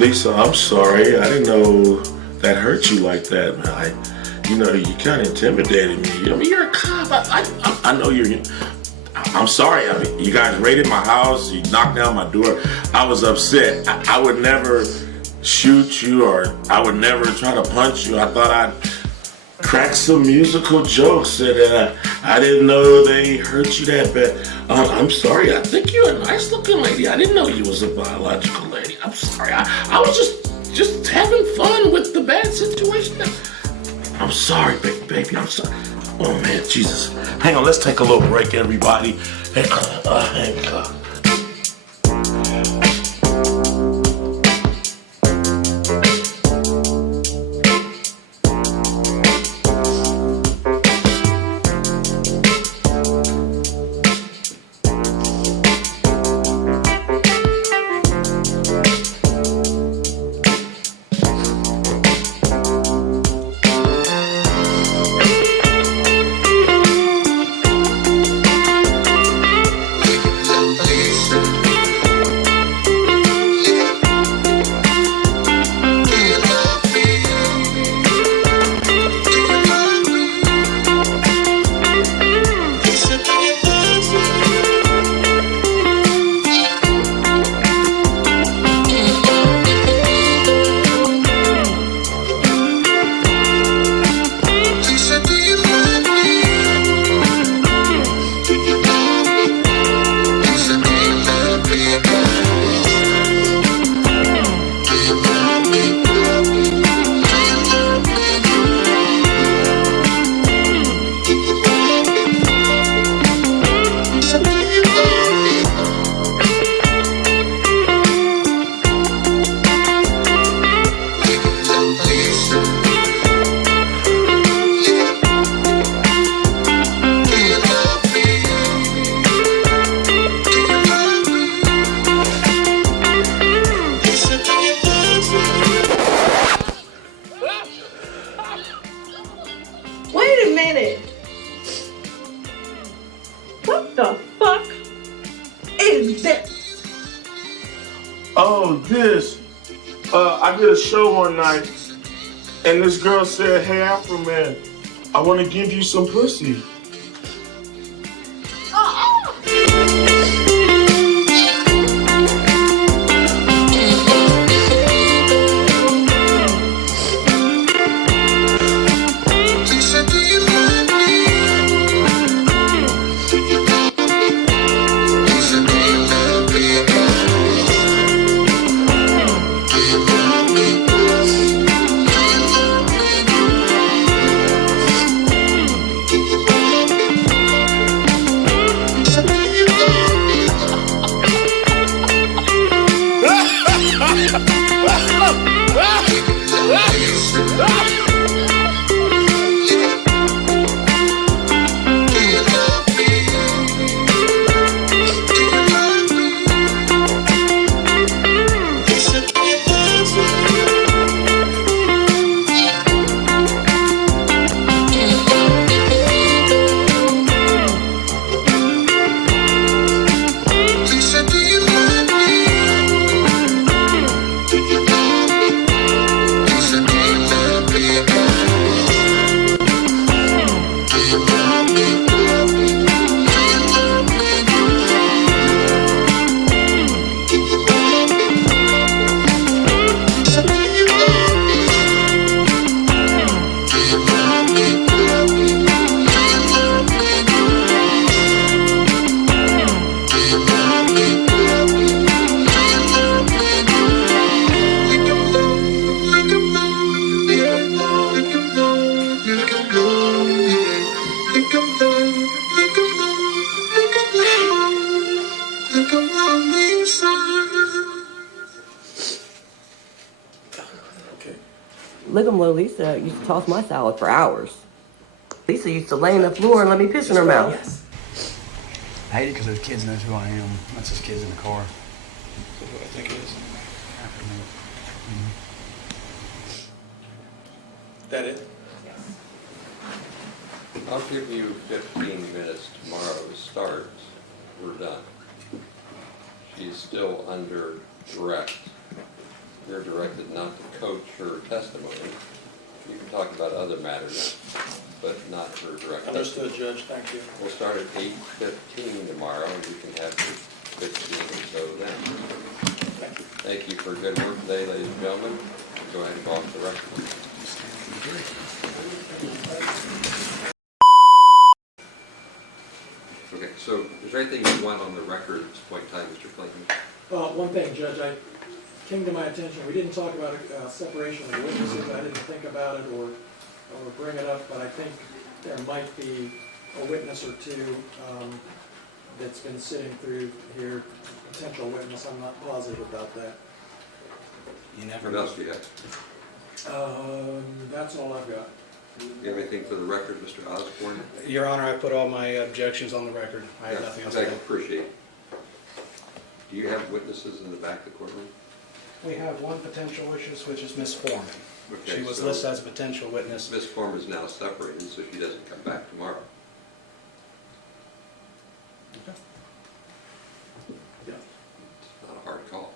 Lisa, I'm sorry. I didn't know that hurt you like that, man. You kind of intimidated me. I mean, you're a cop. I know you're. I'm sorry. I mean, you guys raided my house. You knocked down my door. I was upset. I would never shoot you, or I would never try to punch you. I thought I'd crack some musical jokes, and I didn't know they hurt you that bad. I'm sorry. I think you're a nice looking lady. I didn't know you was a biological lady. I'm sorry. I was just having fun with the bad situation. I'm sorry, baby. I'm sorry. Oh man, Jesus. Hang on, let's take a little break, everybody. Hang on. I did a show one night, and this girl said, "Hey, Afroman, I want to give you some pussy." Lisa used to toss my salad for hours. Lisa used to lay on the floor and let me piss in her mouth. hate it because those kids knows who I am. That's those kids in the car. That's what I think it is. That it? I'll give you 15 minutes tomorrow to start. We're done. She's still under direct. You're directed not to coach her testimony. You can talk about other matters, but not her direct. Understood, Judge, thank you. We'll start at 8:15 tomorrow, and you can have your 15 or so then. Thank you for good work today, ladies and gentlemen. Go ahead and go off the record. Okay, so is there anything you want on the record at this point in time, Mr. Clayton? One thing, Judge, I came to my attention, we didn't talk about separation of witnesses. I didn't think about it or bring it up, but I think there might be a witness or two that's been sitting through here, potential witness. I'm not positive about that. You never What else do you have? That's all I've got. Do you have anything for the record, Mr. Osborne? Your Honor, I put all my objections on the record. I have Yeah, nothing else I to add. appreciate. Do you have witnesses in the back of the courtroom? We have one potential witness, which is Miss Foreman. Okay, She was so listed as a potential witness. Miss Foreman is now separated, so she doesn't come back tomorrow. Yeah. It's not a hard call.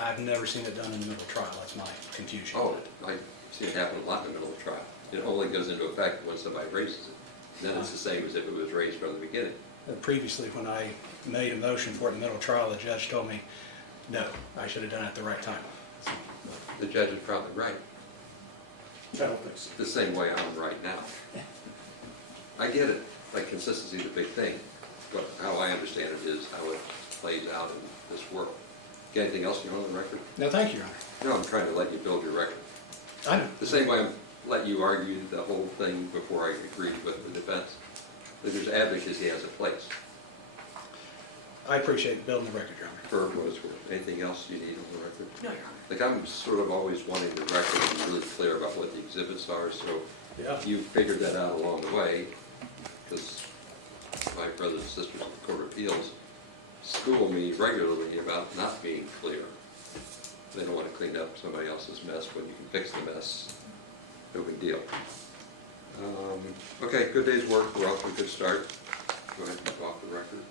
I've never seen it done in the middle of trial. That's my confusion. Oh, I see it happen a lot in the middle of trial. It only goes into effect when somebody raises it. Then it's the same as if it was raised from the beginning. Previously, when I made a motion for it in the middle of trial, the judge told me, no, I should have done it at the right time. The judge is probably right. I don't think so. The same way I'm right now. I get it. Like, consistency is a big thing. But how I understand it is how it plays out in this world. Got anything else you want on the record? No, thank you, Your Honor. No, I'm trying to let you build your record. I know. The same way I'm letting you argue the whole thing before I agreed with the defense. But there's advocacy has a place. I appreciate building the record, Your Honor. For what it's worth. Anything else you need on the record? No, Your Honor. Like, I'm sort of always wanting the record to be really clear about what the exhibits are, so Yeah. you figured that out along the way, because my brothers and sisters in the Court of Appeals school me regularly about not being clear. They don't want to clean up somebody else's mess when you can fix the mess. No big deal. Okay, good day's work. We're off to a good start. Go ahead and go off the record.